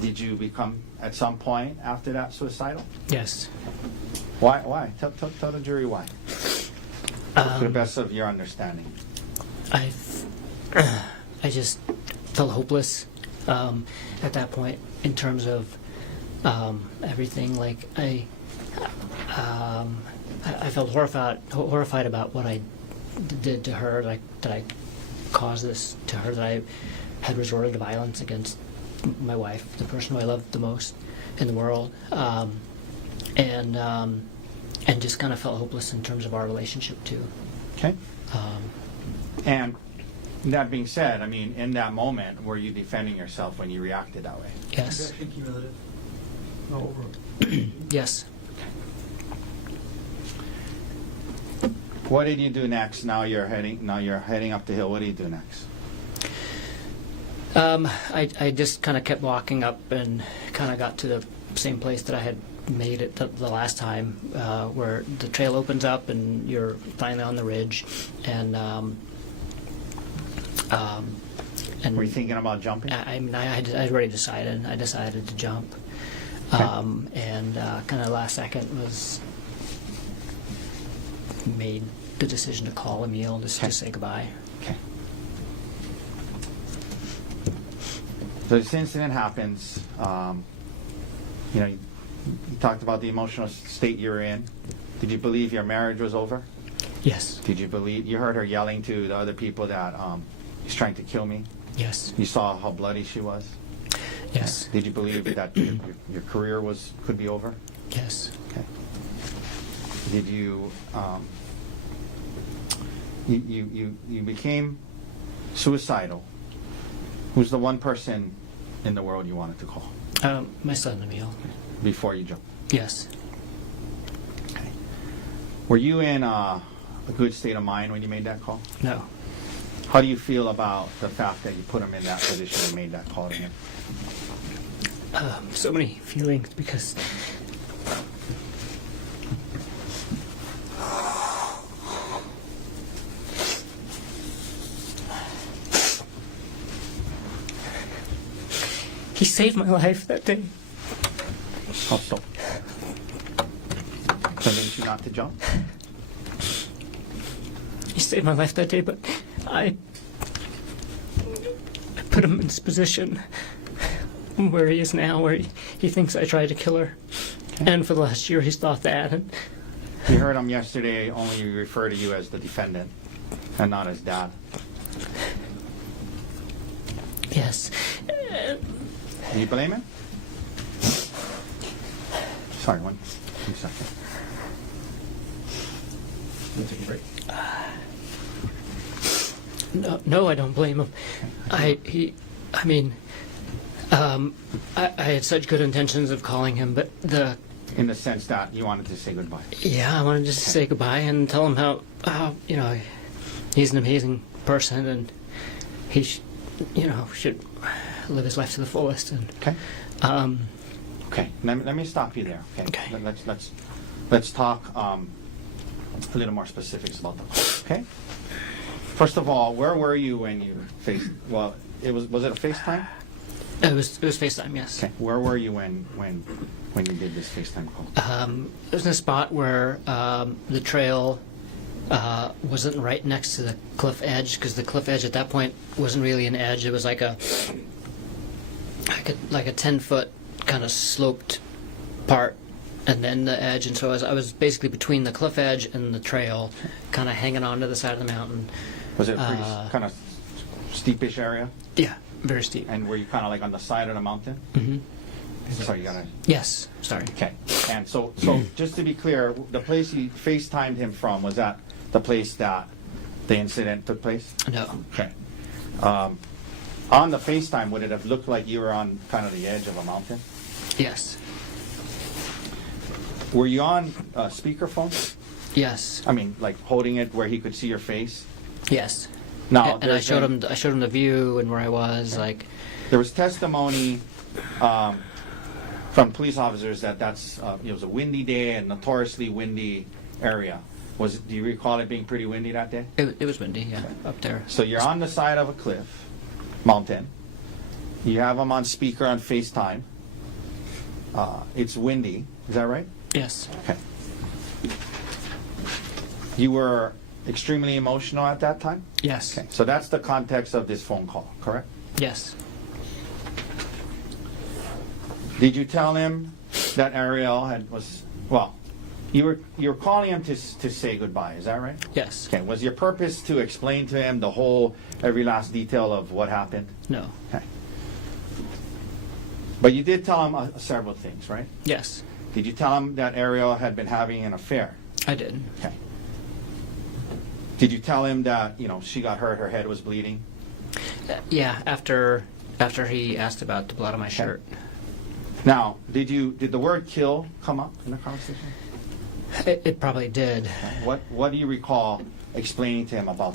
Did you become, at some point after that, suicidal? Yes. Why? Why? Tell the jury why. To the best of your understanding. I just felt hopeless at that point in terms of everything. Like I felt horrified about what I did to her. Like that I caused this to her. That I had resorted to violence against my wife, the person who I loved the most in the world, and just kind of felt hopeless in terms of our relationship too. Okay. And that being said, I mean, in that moment, were you defending yourself when you reacted that way? Yes. Cumulative. No, over. Yes. What did you do next? Now you're heading up the hill. What do you do next? I just kind of kept walking up and kind of got to the same place that I had made it the last time, where the trail opens up and you're finally on the ridge, and Were you thinking about jumping? I already decided. I decided to jump, Okay. and kind of last second was made the decision to call Emil just to say goodbye. Okay. So this incident happens. You talked about the emotional state you were in. Did you believe your marriage was over? Yes. Did you believe you heard her yelling to the other people that he's trying to kill me? Yes. You saw how bloody she was. Yes. Did you believe that your career could be over? Yes. Okay. Did you you became suicidal? Who's the one person in the world you wanted to call My son Emil. before you jumped? Yes. Okay. Were you in a good state of mind when you made that call? No. How do you feel about the fact that you put him in that position and made that call to him? So many feelings because he saved my life that day. How so? Convinced you not to jump? He saved my life that day, but I put him in this position where he is now, where he thinks I tried to kill her. Okay. And for the last year, he's thought that. And You heard him yesterday only refer to you as the defendant and not as dad. yes. Do you blame him? Sorry, one second. You take a break. No, I don't blame him. I had such good intentions of calling him, but In the sense that you wanted to say goodbye. I wanted just to say goodbye and tell him how he's an amazing person and he should live his life to the fullest. And Okay. Okay. Let me stop you there. Okay. Okay. Let's talk a little more specifics about the call. Okay. First of all, where were you when you faced? Well, was it a FaceTime? It was FaceTime, yes. Okay. Where were you when you did this FaceTime call? It was in a spot where the trail wasn't right next to the cliff edge, because the cliff edge at that point wasn't really an edge. It was like a 10-foot kind of sloped part, and then the edge. And so I was basically between the cliff edge and the trail, kind of hanging on to the side of the mountain. Was it a pretty kind of steepish area? Yeah. Very steep. And were you kind of like on the side of the mountain? Mm-hmm. So you gotta. Yes. Sorry. Okay. And so just to be clear, the place you FaceTimed him from, was that the place that the incident took place? No. Okay. On the FaceTime, would it have looked like you were on kind of the edge of a mountain? Yes. Were you on speakerphone? Yes. I mean, like holding it where he could see your face? Yes. Now, And I showed him the view and where I was. Okay. Like, there was testimony from police officers that it was a windy day and notoriously windy area. Do you recall it being pretty windy that day? it was windy. Yeah, up there. So you're on the side of a cliff, mountain. You have him on speaker on FaceTime. It's windy. Is that right? Yes. Okay. You were extremely emotional at that time? Yes. Okay. So that's the context of this phone call, correct? Yes. Did you tell him that Ariel you were calling him to say goodbye, is that right? Yes. Okay. Was your purpose to explain to him every last detail of what happened? No. Okay. But you did tell him several things, right? Yes. Did you tell him that Ariel had been having an affair? I did. Okay. Did you tell him that, she got hurt, her head was bleeding? Yeah. After he asked about the blood on my shirt. Now, did the word kill come up in the conversation? It probably did. What do you recall explaining to him about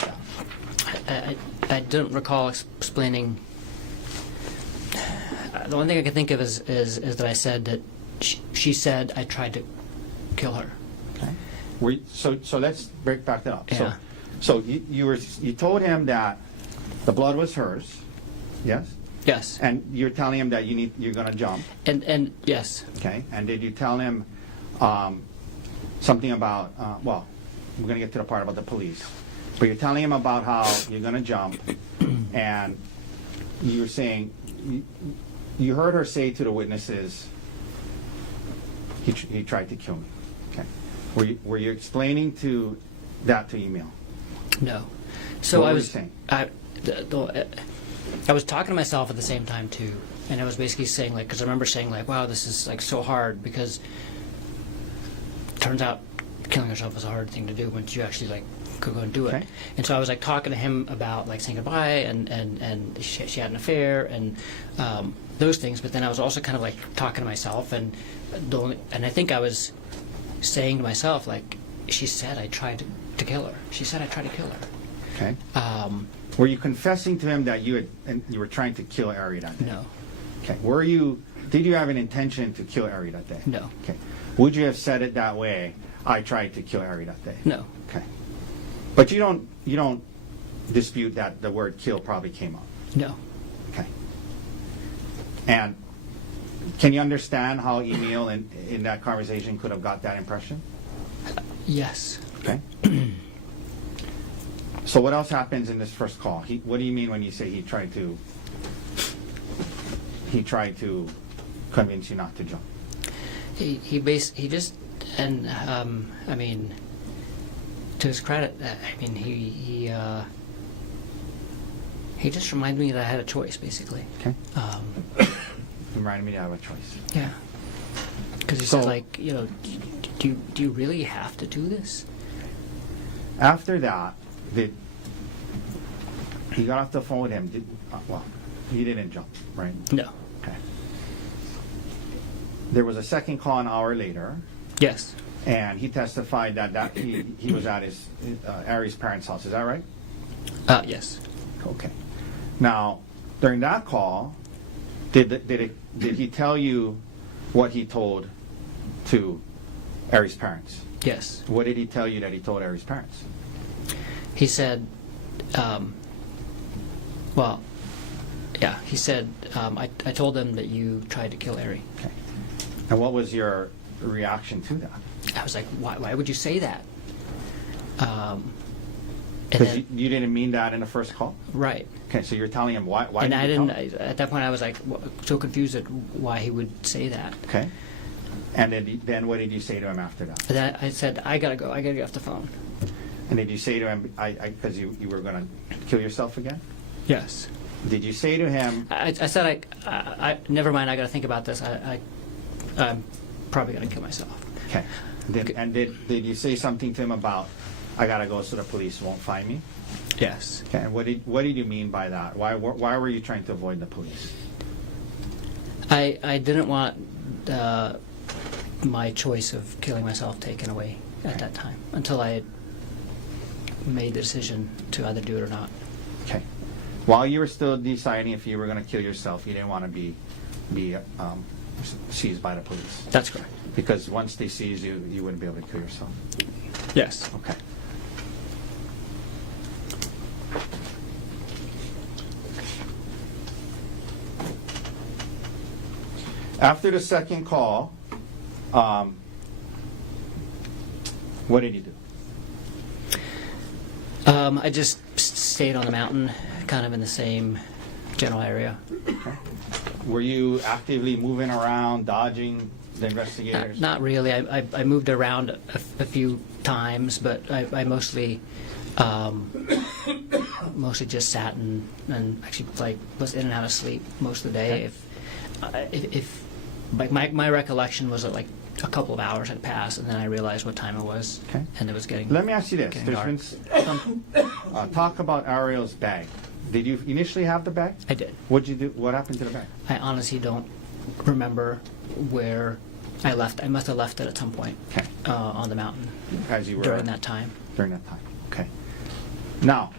that? I don't recall explaining. The one thing I can think of is that I said that she said I tried to kill her. Okay. So let's break back that up. Yeah. So you told him that the blood was hers, yes? Yes. And you're telling him that you're going to jump. And yes. Okay. And did you tell him something about? We're going to get to the part about the police, but you're telling him about how you're going to jump, and you were saying you heard her say to the witnesses, he tried to kill me. Okay. Were you explaining that to email? No. So What I were was you saying? I was talking to myself at the same time too, and I was basically saying because I remember saying wow, this is so hard because it turns out killing yourself is a hard thing to do once you actually could go and do it. Okay. And so I was talking to him about saying goodbye and she had an affair and those things, but then I was also kind of talking to myself and I think I was saying to myself she said I tried to kill her. She said I tried to kill her. Okay. Were you confessing to him that you were trying to kill Ari that day? No. Okay. Did you have an intention to kill Ari that day? No. Okay. Would you have said it that way? I tried to kill Ari that day. No. Okay. But you don't dispute that the word kill probably came up. No. Okay. And can you understand how Emil in that conversation could have got that impression? Yes. Okay. So what else happens in this first call? What do you mean when you say he tried to convince you not to jump? He just and I mean, to his credit, I mean he just reminded me that I had a choice basically. Okay. He reminded me to have a choice. Yeah. Because he said do you really have to do this? After that, he got off the phone with him. He didn't jump, right? No. Okay. There was a second call an hour later, Yes. and he testified that he was at Ari's parents' house. Is that right? Yes. Okay. Now, during that call, did he tell you what he told to Ari's parents? Yes. What did he tell you that he told Ari's parents? He said, he said, I told them that you tried to kill Ari. Okay. And what was your reaction to that? I was like, why would you say that? Because you didn't mean that in the first call? Right. Okay, so you're telling him why And did I you didn't, tell him? at that point I was so confused at why he would say that. Okay. And then what did you say to him after that? And then I said, I gotta go, I gotta get off the phone. And did you say to him, because you were going to kill yourself again? Yes. Did you say to him, I said, never mind, I got to think about this. I'm probably going to kill myself. okay, did you say something to him about, I gotta go so the police won't find me? Yes. Okay, and what did you mean by that? Why were you trying to avoid the police? I didn't want my choice of killing myself taken away at that time until I had made the decision to either do it or not. Okay. While you were still deciding if you were going to kill yourself, you didn't want to be seized by the police. That's correct. Because once they seize you, you wouldn't be able to kill yourself. Yes. Okay. After the second call, what did you do? I just stayed on the mountain, kind of in the same general area. Were you actively moving around, dodging the investigators? Not really. I moved around a few times, but I mostly just sat and actually was in and out of sleep most of the day. Okay. My recollection was that like a couple of hours had passed, and then I realized what time it was, Okay. and it was getting. Let me ask you this. getting There's dark. been some talk about Ariel's bag. Did you initially have the bag? I did. What'd you do? What happened to the bag? I honestly don't remember where I left. I must have left it at some point Okay. on the mountain As you were during that time. During that time. Okay. Now,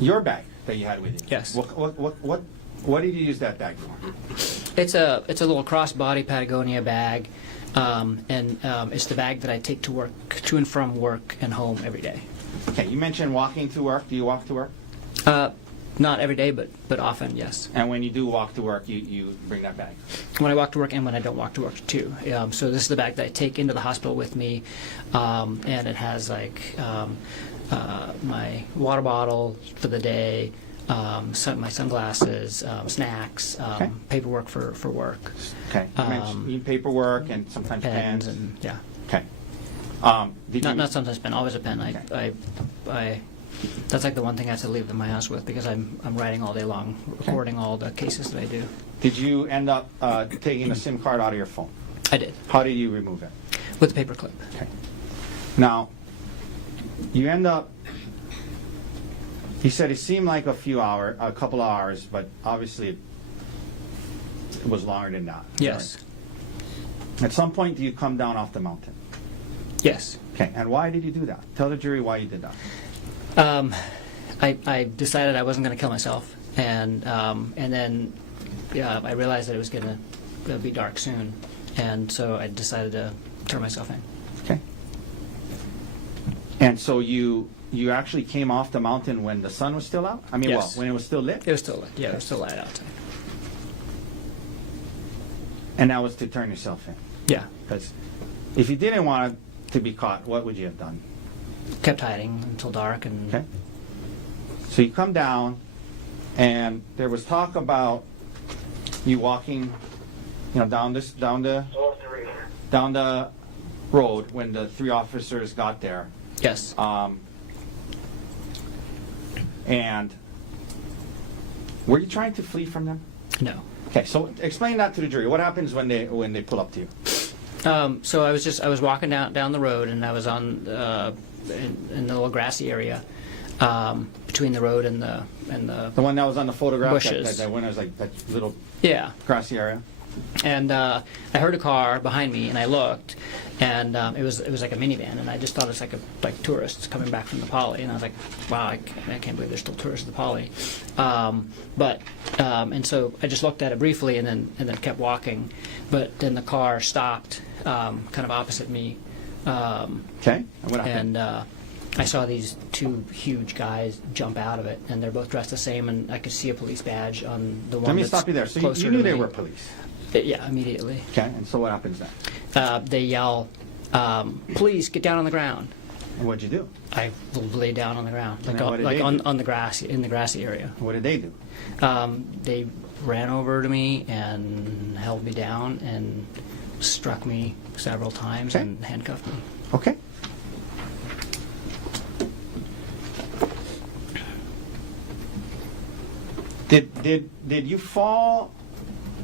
your bag that you had with you. Yes. What did you use that bag for? It's a little crossbody Patagonia bag, and it's the bag that I take to work, to and from work and home every day. Okay. You mentioned walking to work. Do you walk to work? Not every day, but often, yes. And when you do walk to work, you bring that bag. When I walk to work and when I don't walk to work too. So this is the bag that I take into the hospital with me, and it has like my water bottle for the day, my sunglasses, snacks, Okay. paperwork for work, Okay. You mentioned paperwork and sometimes pens. and yeah. Okay. Did you, Not sometimes pen, always a pen. Okay. I that's like the one thing I have to leave in my house with because I'm writing all day long, recording all the cases that I do. Did you end up taking the SIM card out of your phone? I did How did you remove it? with the paperclip. Okay. Now, you end up. You said it seemed like a couple of hours, but obviously it was longer than that. Yes. Right? At some point, do you come down off the mountain? Yes. Okay. And why did you do that? Tell the jury why you did that. I decided I wasn't going to kill myself, and then I realized that it was going to be dark soon, and so I decided to turn myself in. Okay. And so you actually came off the mountain when the sun was still out? I mean, Yes. when it was still lit? It was still lit. Yeah, it was still light outside. And that was to turn yourself in. Yeah. Because if you didn't want to be caught, what would you have done? Kept hiding until dark, and Okay. So you come down, and there was talk about you walking, down the road when the three officers got there. yes. And were you trying to flee from them? No. Okay, so explain that to the jury. What happens when they pull up to you? So I was walking down the road, and I was on in the little grassy area between the road and the The one that was on the photograph, bushes. that one was like that little Yeah. grassy area. And I heard a car behind me, and I looked, and it was like a minivan, and I just thought it was like tourists coming back from the Poly, and I was like, wow, I can't believe there's still tourists at the Poly. And so I just looked at it briefly, and then kept walking, but then the car stopped, kind of opposite me, Okay, and what happened? and I saw these two huge guys jump out of it, and they're both dressed the same, and I could see a police badge on the one. Let me that's stop you there. So closer you knew to they me. were police. Yeah, immediately. Okay, and so what happens then? They yell, "Please get down on the ground." And what'd you do? I lay down on the ground, And then what did they do? on the grass, in the grassy area. What did they do? They ran over to me and held me down and struck me several times Okay. and handcuffed me. Okay. Did you fall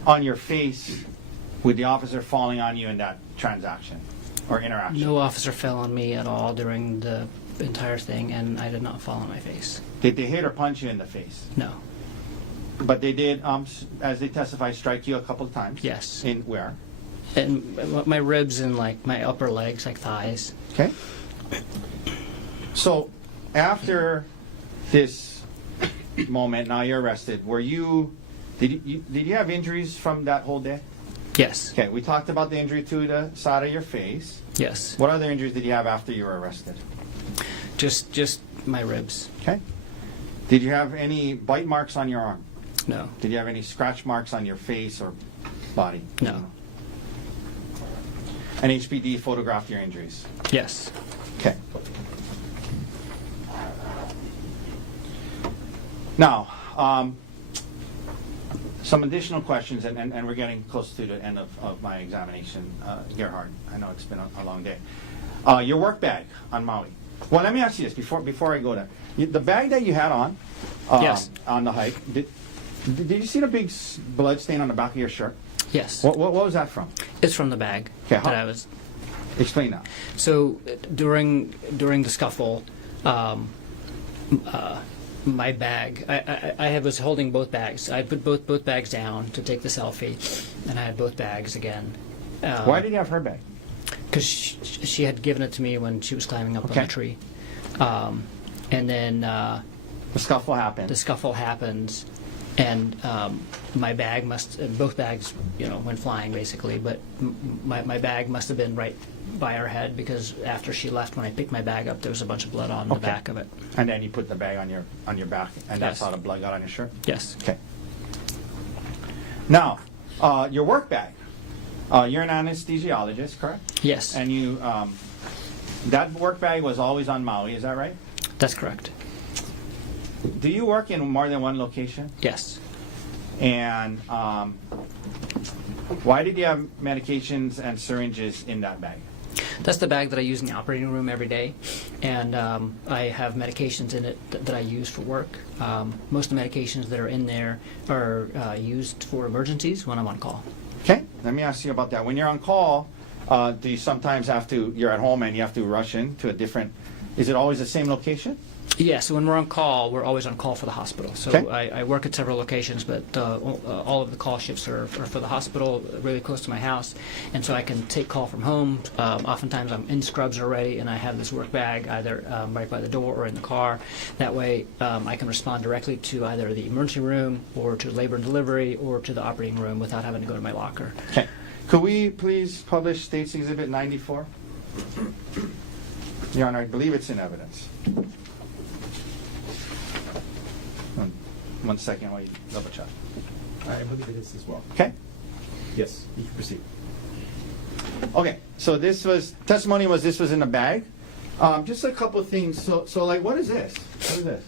on your face with the officer falling on you in that transaction or interaction? No officer fell on me at all during the entire thing, and I did not fall on my face. Did they hit or punch you in the face? No. But they did, as they testify, strike you a couple of times? Yes. In where? And my ribs and like my upper legs, like thighs. Okay. So after this moment, now you're arrested. Did you have injuries from that whole day? Yes. Okay, we talked about the injury to the side of your face. Yes. What other injuries did you have after you were arrested? Just my ribs. Okay. Did you have any bite marks on your arm? No. Did you have any scratch marks on your face or body? No. And HPD photographed your injuries? Yes. Okay. Now, some additional questions, and we're getting close to the end of my examination, Gerhardt. I know it's been a long day. Your work bag on Maui. Well, let me ask you this before I go there. The bag that you had on, Yes. on the hike, did you see the big blood stain on the back of your shirt? Yes. What was that from? It's from the bag Okay, that I was. Explain that. So during the scuffle, my bag, I was holding both bags. I put both bags down to take the selfie, and I had both bags again. Why did you have her bag? Because she had given it to me when she was climbing up on Okay. the tree. And then The scuffle happened. the scuffle happens, and my bag both bags, went flying basically, but my bag must have been right by her head, because after she left, when I picked my bag up, there was a bunch of blood on the Okay. back of it. And then you put the bag on your back, and that's Yes. how the blood got on your shirt? Yes. Okay. Now, your work bag. You're an anesthesiologist, correct? Yes. And you, that work bag was always on Maui, is that right? That's correct. Do you work in more than one location? Yes. And why did you have medications and syringes in that bag? That's the bag that I use in the operating room every day, and I have medications in it that I use for work. Most of the medications that are in there are used for emergencies when I'm on call. Okay, let me ask you about that. When you're on call, do you sometimes you're at home and you have to rush in to a different, is it always the same location? Yeah, so when we're on call, we're always on call for the hospital. So Okay. I work at several locations, but all of the call shifts are for the hospital, really close to my house, and so I can take call from home. Oftentimes I'm in scrubs already, and I have this work bag either right by the door or in the car. That way I can respond directly to either the emergency room or to labor and delivery or to the operating room without having to go to my locker. Okay. Could we please publish State's Exhibit 94? Your Honor, I believe it's in evidence. One second while you double check. I believe it is as well. Okay? Yes, you can proceed. Okay, so this was in a bag. Just a couple of things. So like, what is this? What is this?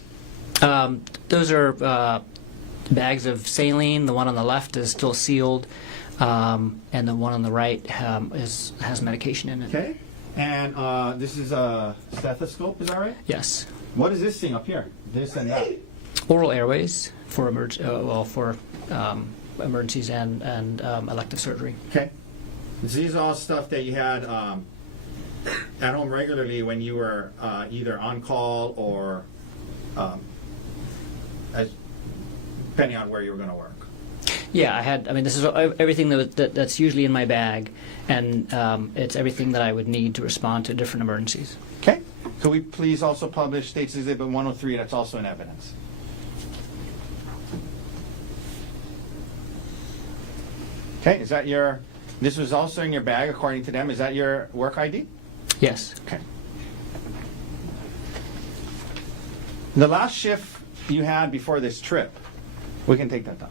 Those are bags of saline. The one on the left is still sealed, and the one on the right has medication in it. Okay. And this is a stethoscope, is that right? Yes. What is this thing up here? This and that. Oral airways for emergencies and elective surgery. Okay. These are all stuff that you had at home regularly when you were either on call or depending on where you were going to work. Yeah, this is everything that's usually in my bag, and it's everything that I would need to respond to different emergencies. Okay. Could we please also publish State's Exhibit 103 that's also in evidence? Okay, this was also in your bag according to them. Is that your work ID? Yes. Okay. The last shift you had before this trip, we can take that down.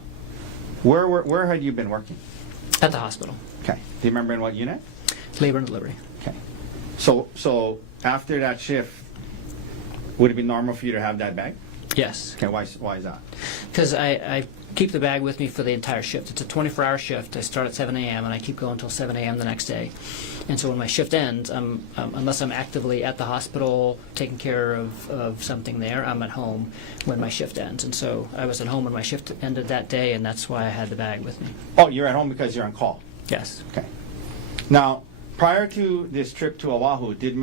Where had you been working? At the hospital. Okay. Do you remember in what unit? Labor and delivery. Okay. So after that shift, would it be normal for you to have that bag? Yes. Okay. Why is that? Because I keep the bag with me for the entire shift. It's a 24-hour shift. I start at 7 a.m. and I keep going until 7 a.m. the next day. And so when my shift ends, unless I'm actively at the hospital taking care of something there, I'm at home when my shift ends. And so I was at home when my shift ended that day, and that's why I had the bag with me. Oh, you're at home because you're on call. Yes. Okay. Now, prior to this trip to Oahu, did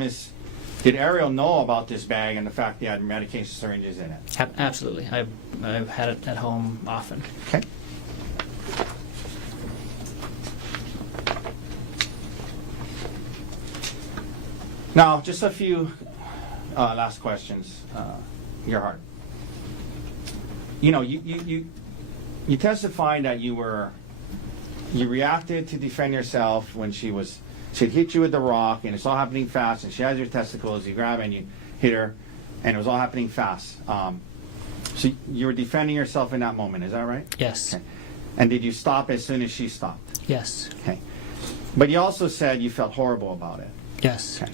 Ariel know about this bag and the fact that you had medication syringes in it? Absolutely. I've had it at home often. Okay. Now, just a few last questions, Gerhardt. You know, you testified that you reacted to defend yourself when she'd hit you with the rock, and it's all happening fast, and she has your testicles, you grab it and you hit her, and it was all happening fast. So you were defending yourself in that moment, is that right? Yes. Okay. And did you stop as soon as she stopped? Yes. Okay. But you also said you felt horrible about it. Yes. Okay.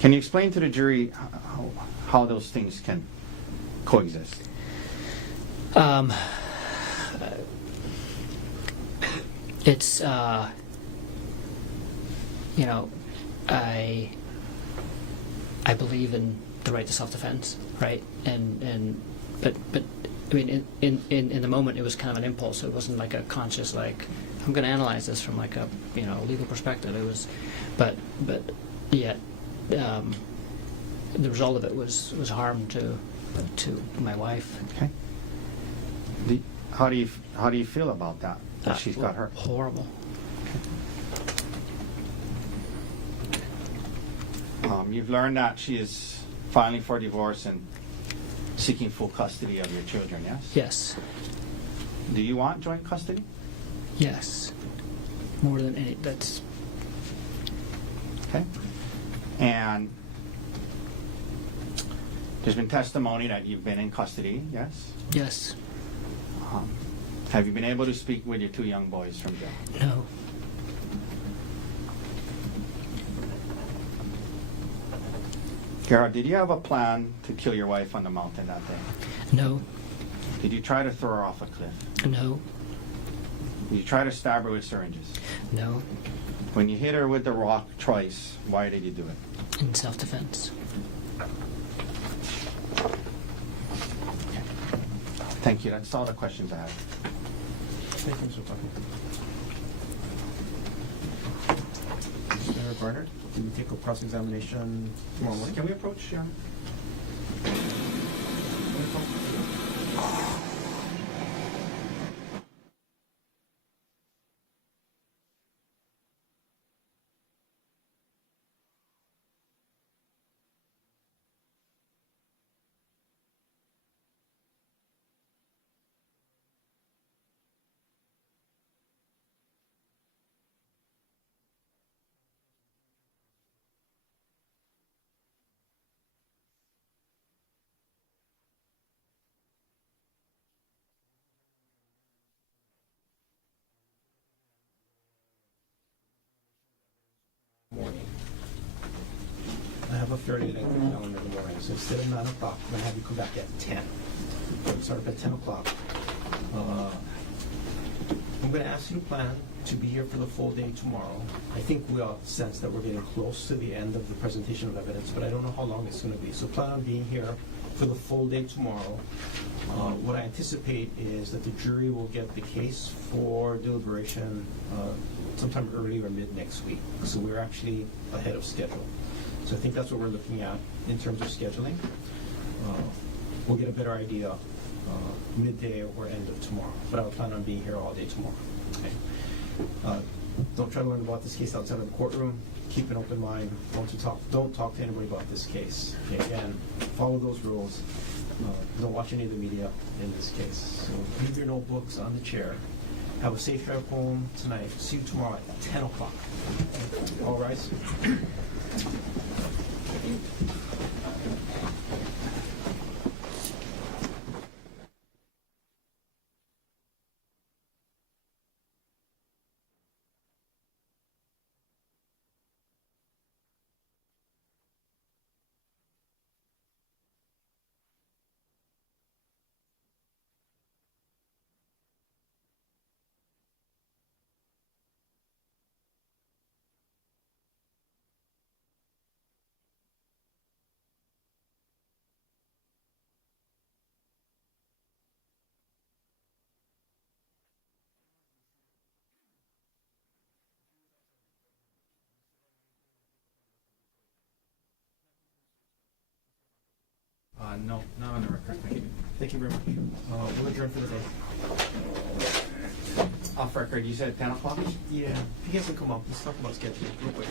Can you explain to the jury how those things can coexist? It's I believe in the right to self-defense, right? But I mean, in the moment, it was kind of an impulse. It wasn't like a conscious, like, I'm going to analyze this from like a legal perspective. It was, but yet the result of it was harm to my wife. Okay. How do you feel about that? That she's got hurt. Horrible. You've learned that she is filing for divorce and seeking full custody of your children, yes? Yes. Do you want joint custody? Yes. More than any. That's. Okay. And there's been testimony that you've been in custody, yes? Yes. Have you been able to speak with your two young boys from jail? No. Gerhardt, did you have a plan to kill your wife on the mountain that day? No. Did you try to throw her off a cliff? No. Did you try to stab her with syringes? No. When you hit her with the rock twice, why did you do it? In self-defense. Thank you. That's all the questions I have. Thank you, Mr. Tucker. Mr. Barnard, can we take a cross-examination tomorrow morning? Can we approach Sharon? Morning. I have a fairly lengthy calendar in the morning, so instead of 9 o'clock, I'm going to have you come back at 10. Start up at 10 o'clock. I'm going to ask you to plan to be here for the full day tomorrow. I think we all sense that we're getting close to the end of the presentation of evidence, but I don't know how long it's going to be. So plan on being here for the full day tomorrow. What I anticipate is that the jury will get the case for deliberation sometime early or mid next week. So we're actually ahead of schedule. So I think that's what we're looking at in terms of scheduling. We'll get a better idea midday or end of tomorrow, but I'll plan on being here all day tomorrow. Okay. Don't try to learn about this case outside of the courtroom. Keep an open mind. Don't talk to anybody about this case. Okay, again, follow those rules. Don't watch any of the media in this case. So leave your notebooks on the chair. Have a safe drive home tonight. See you tomorrow at 10 o'clock. All rise. No, not on the record. Thank you. Thank you very much. We'll adjourn for the day. Off record, you said 10 o'clock? Yeah, if you guys can come up, let's talk about scheduling real quick.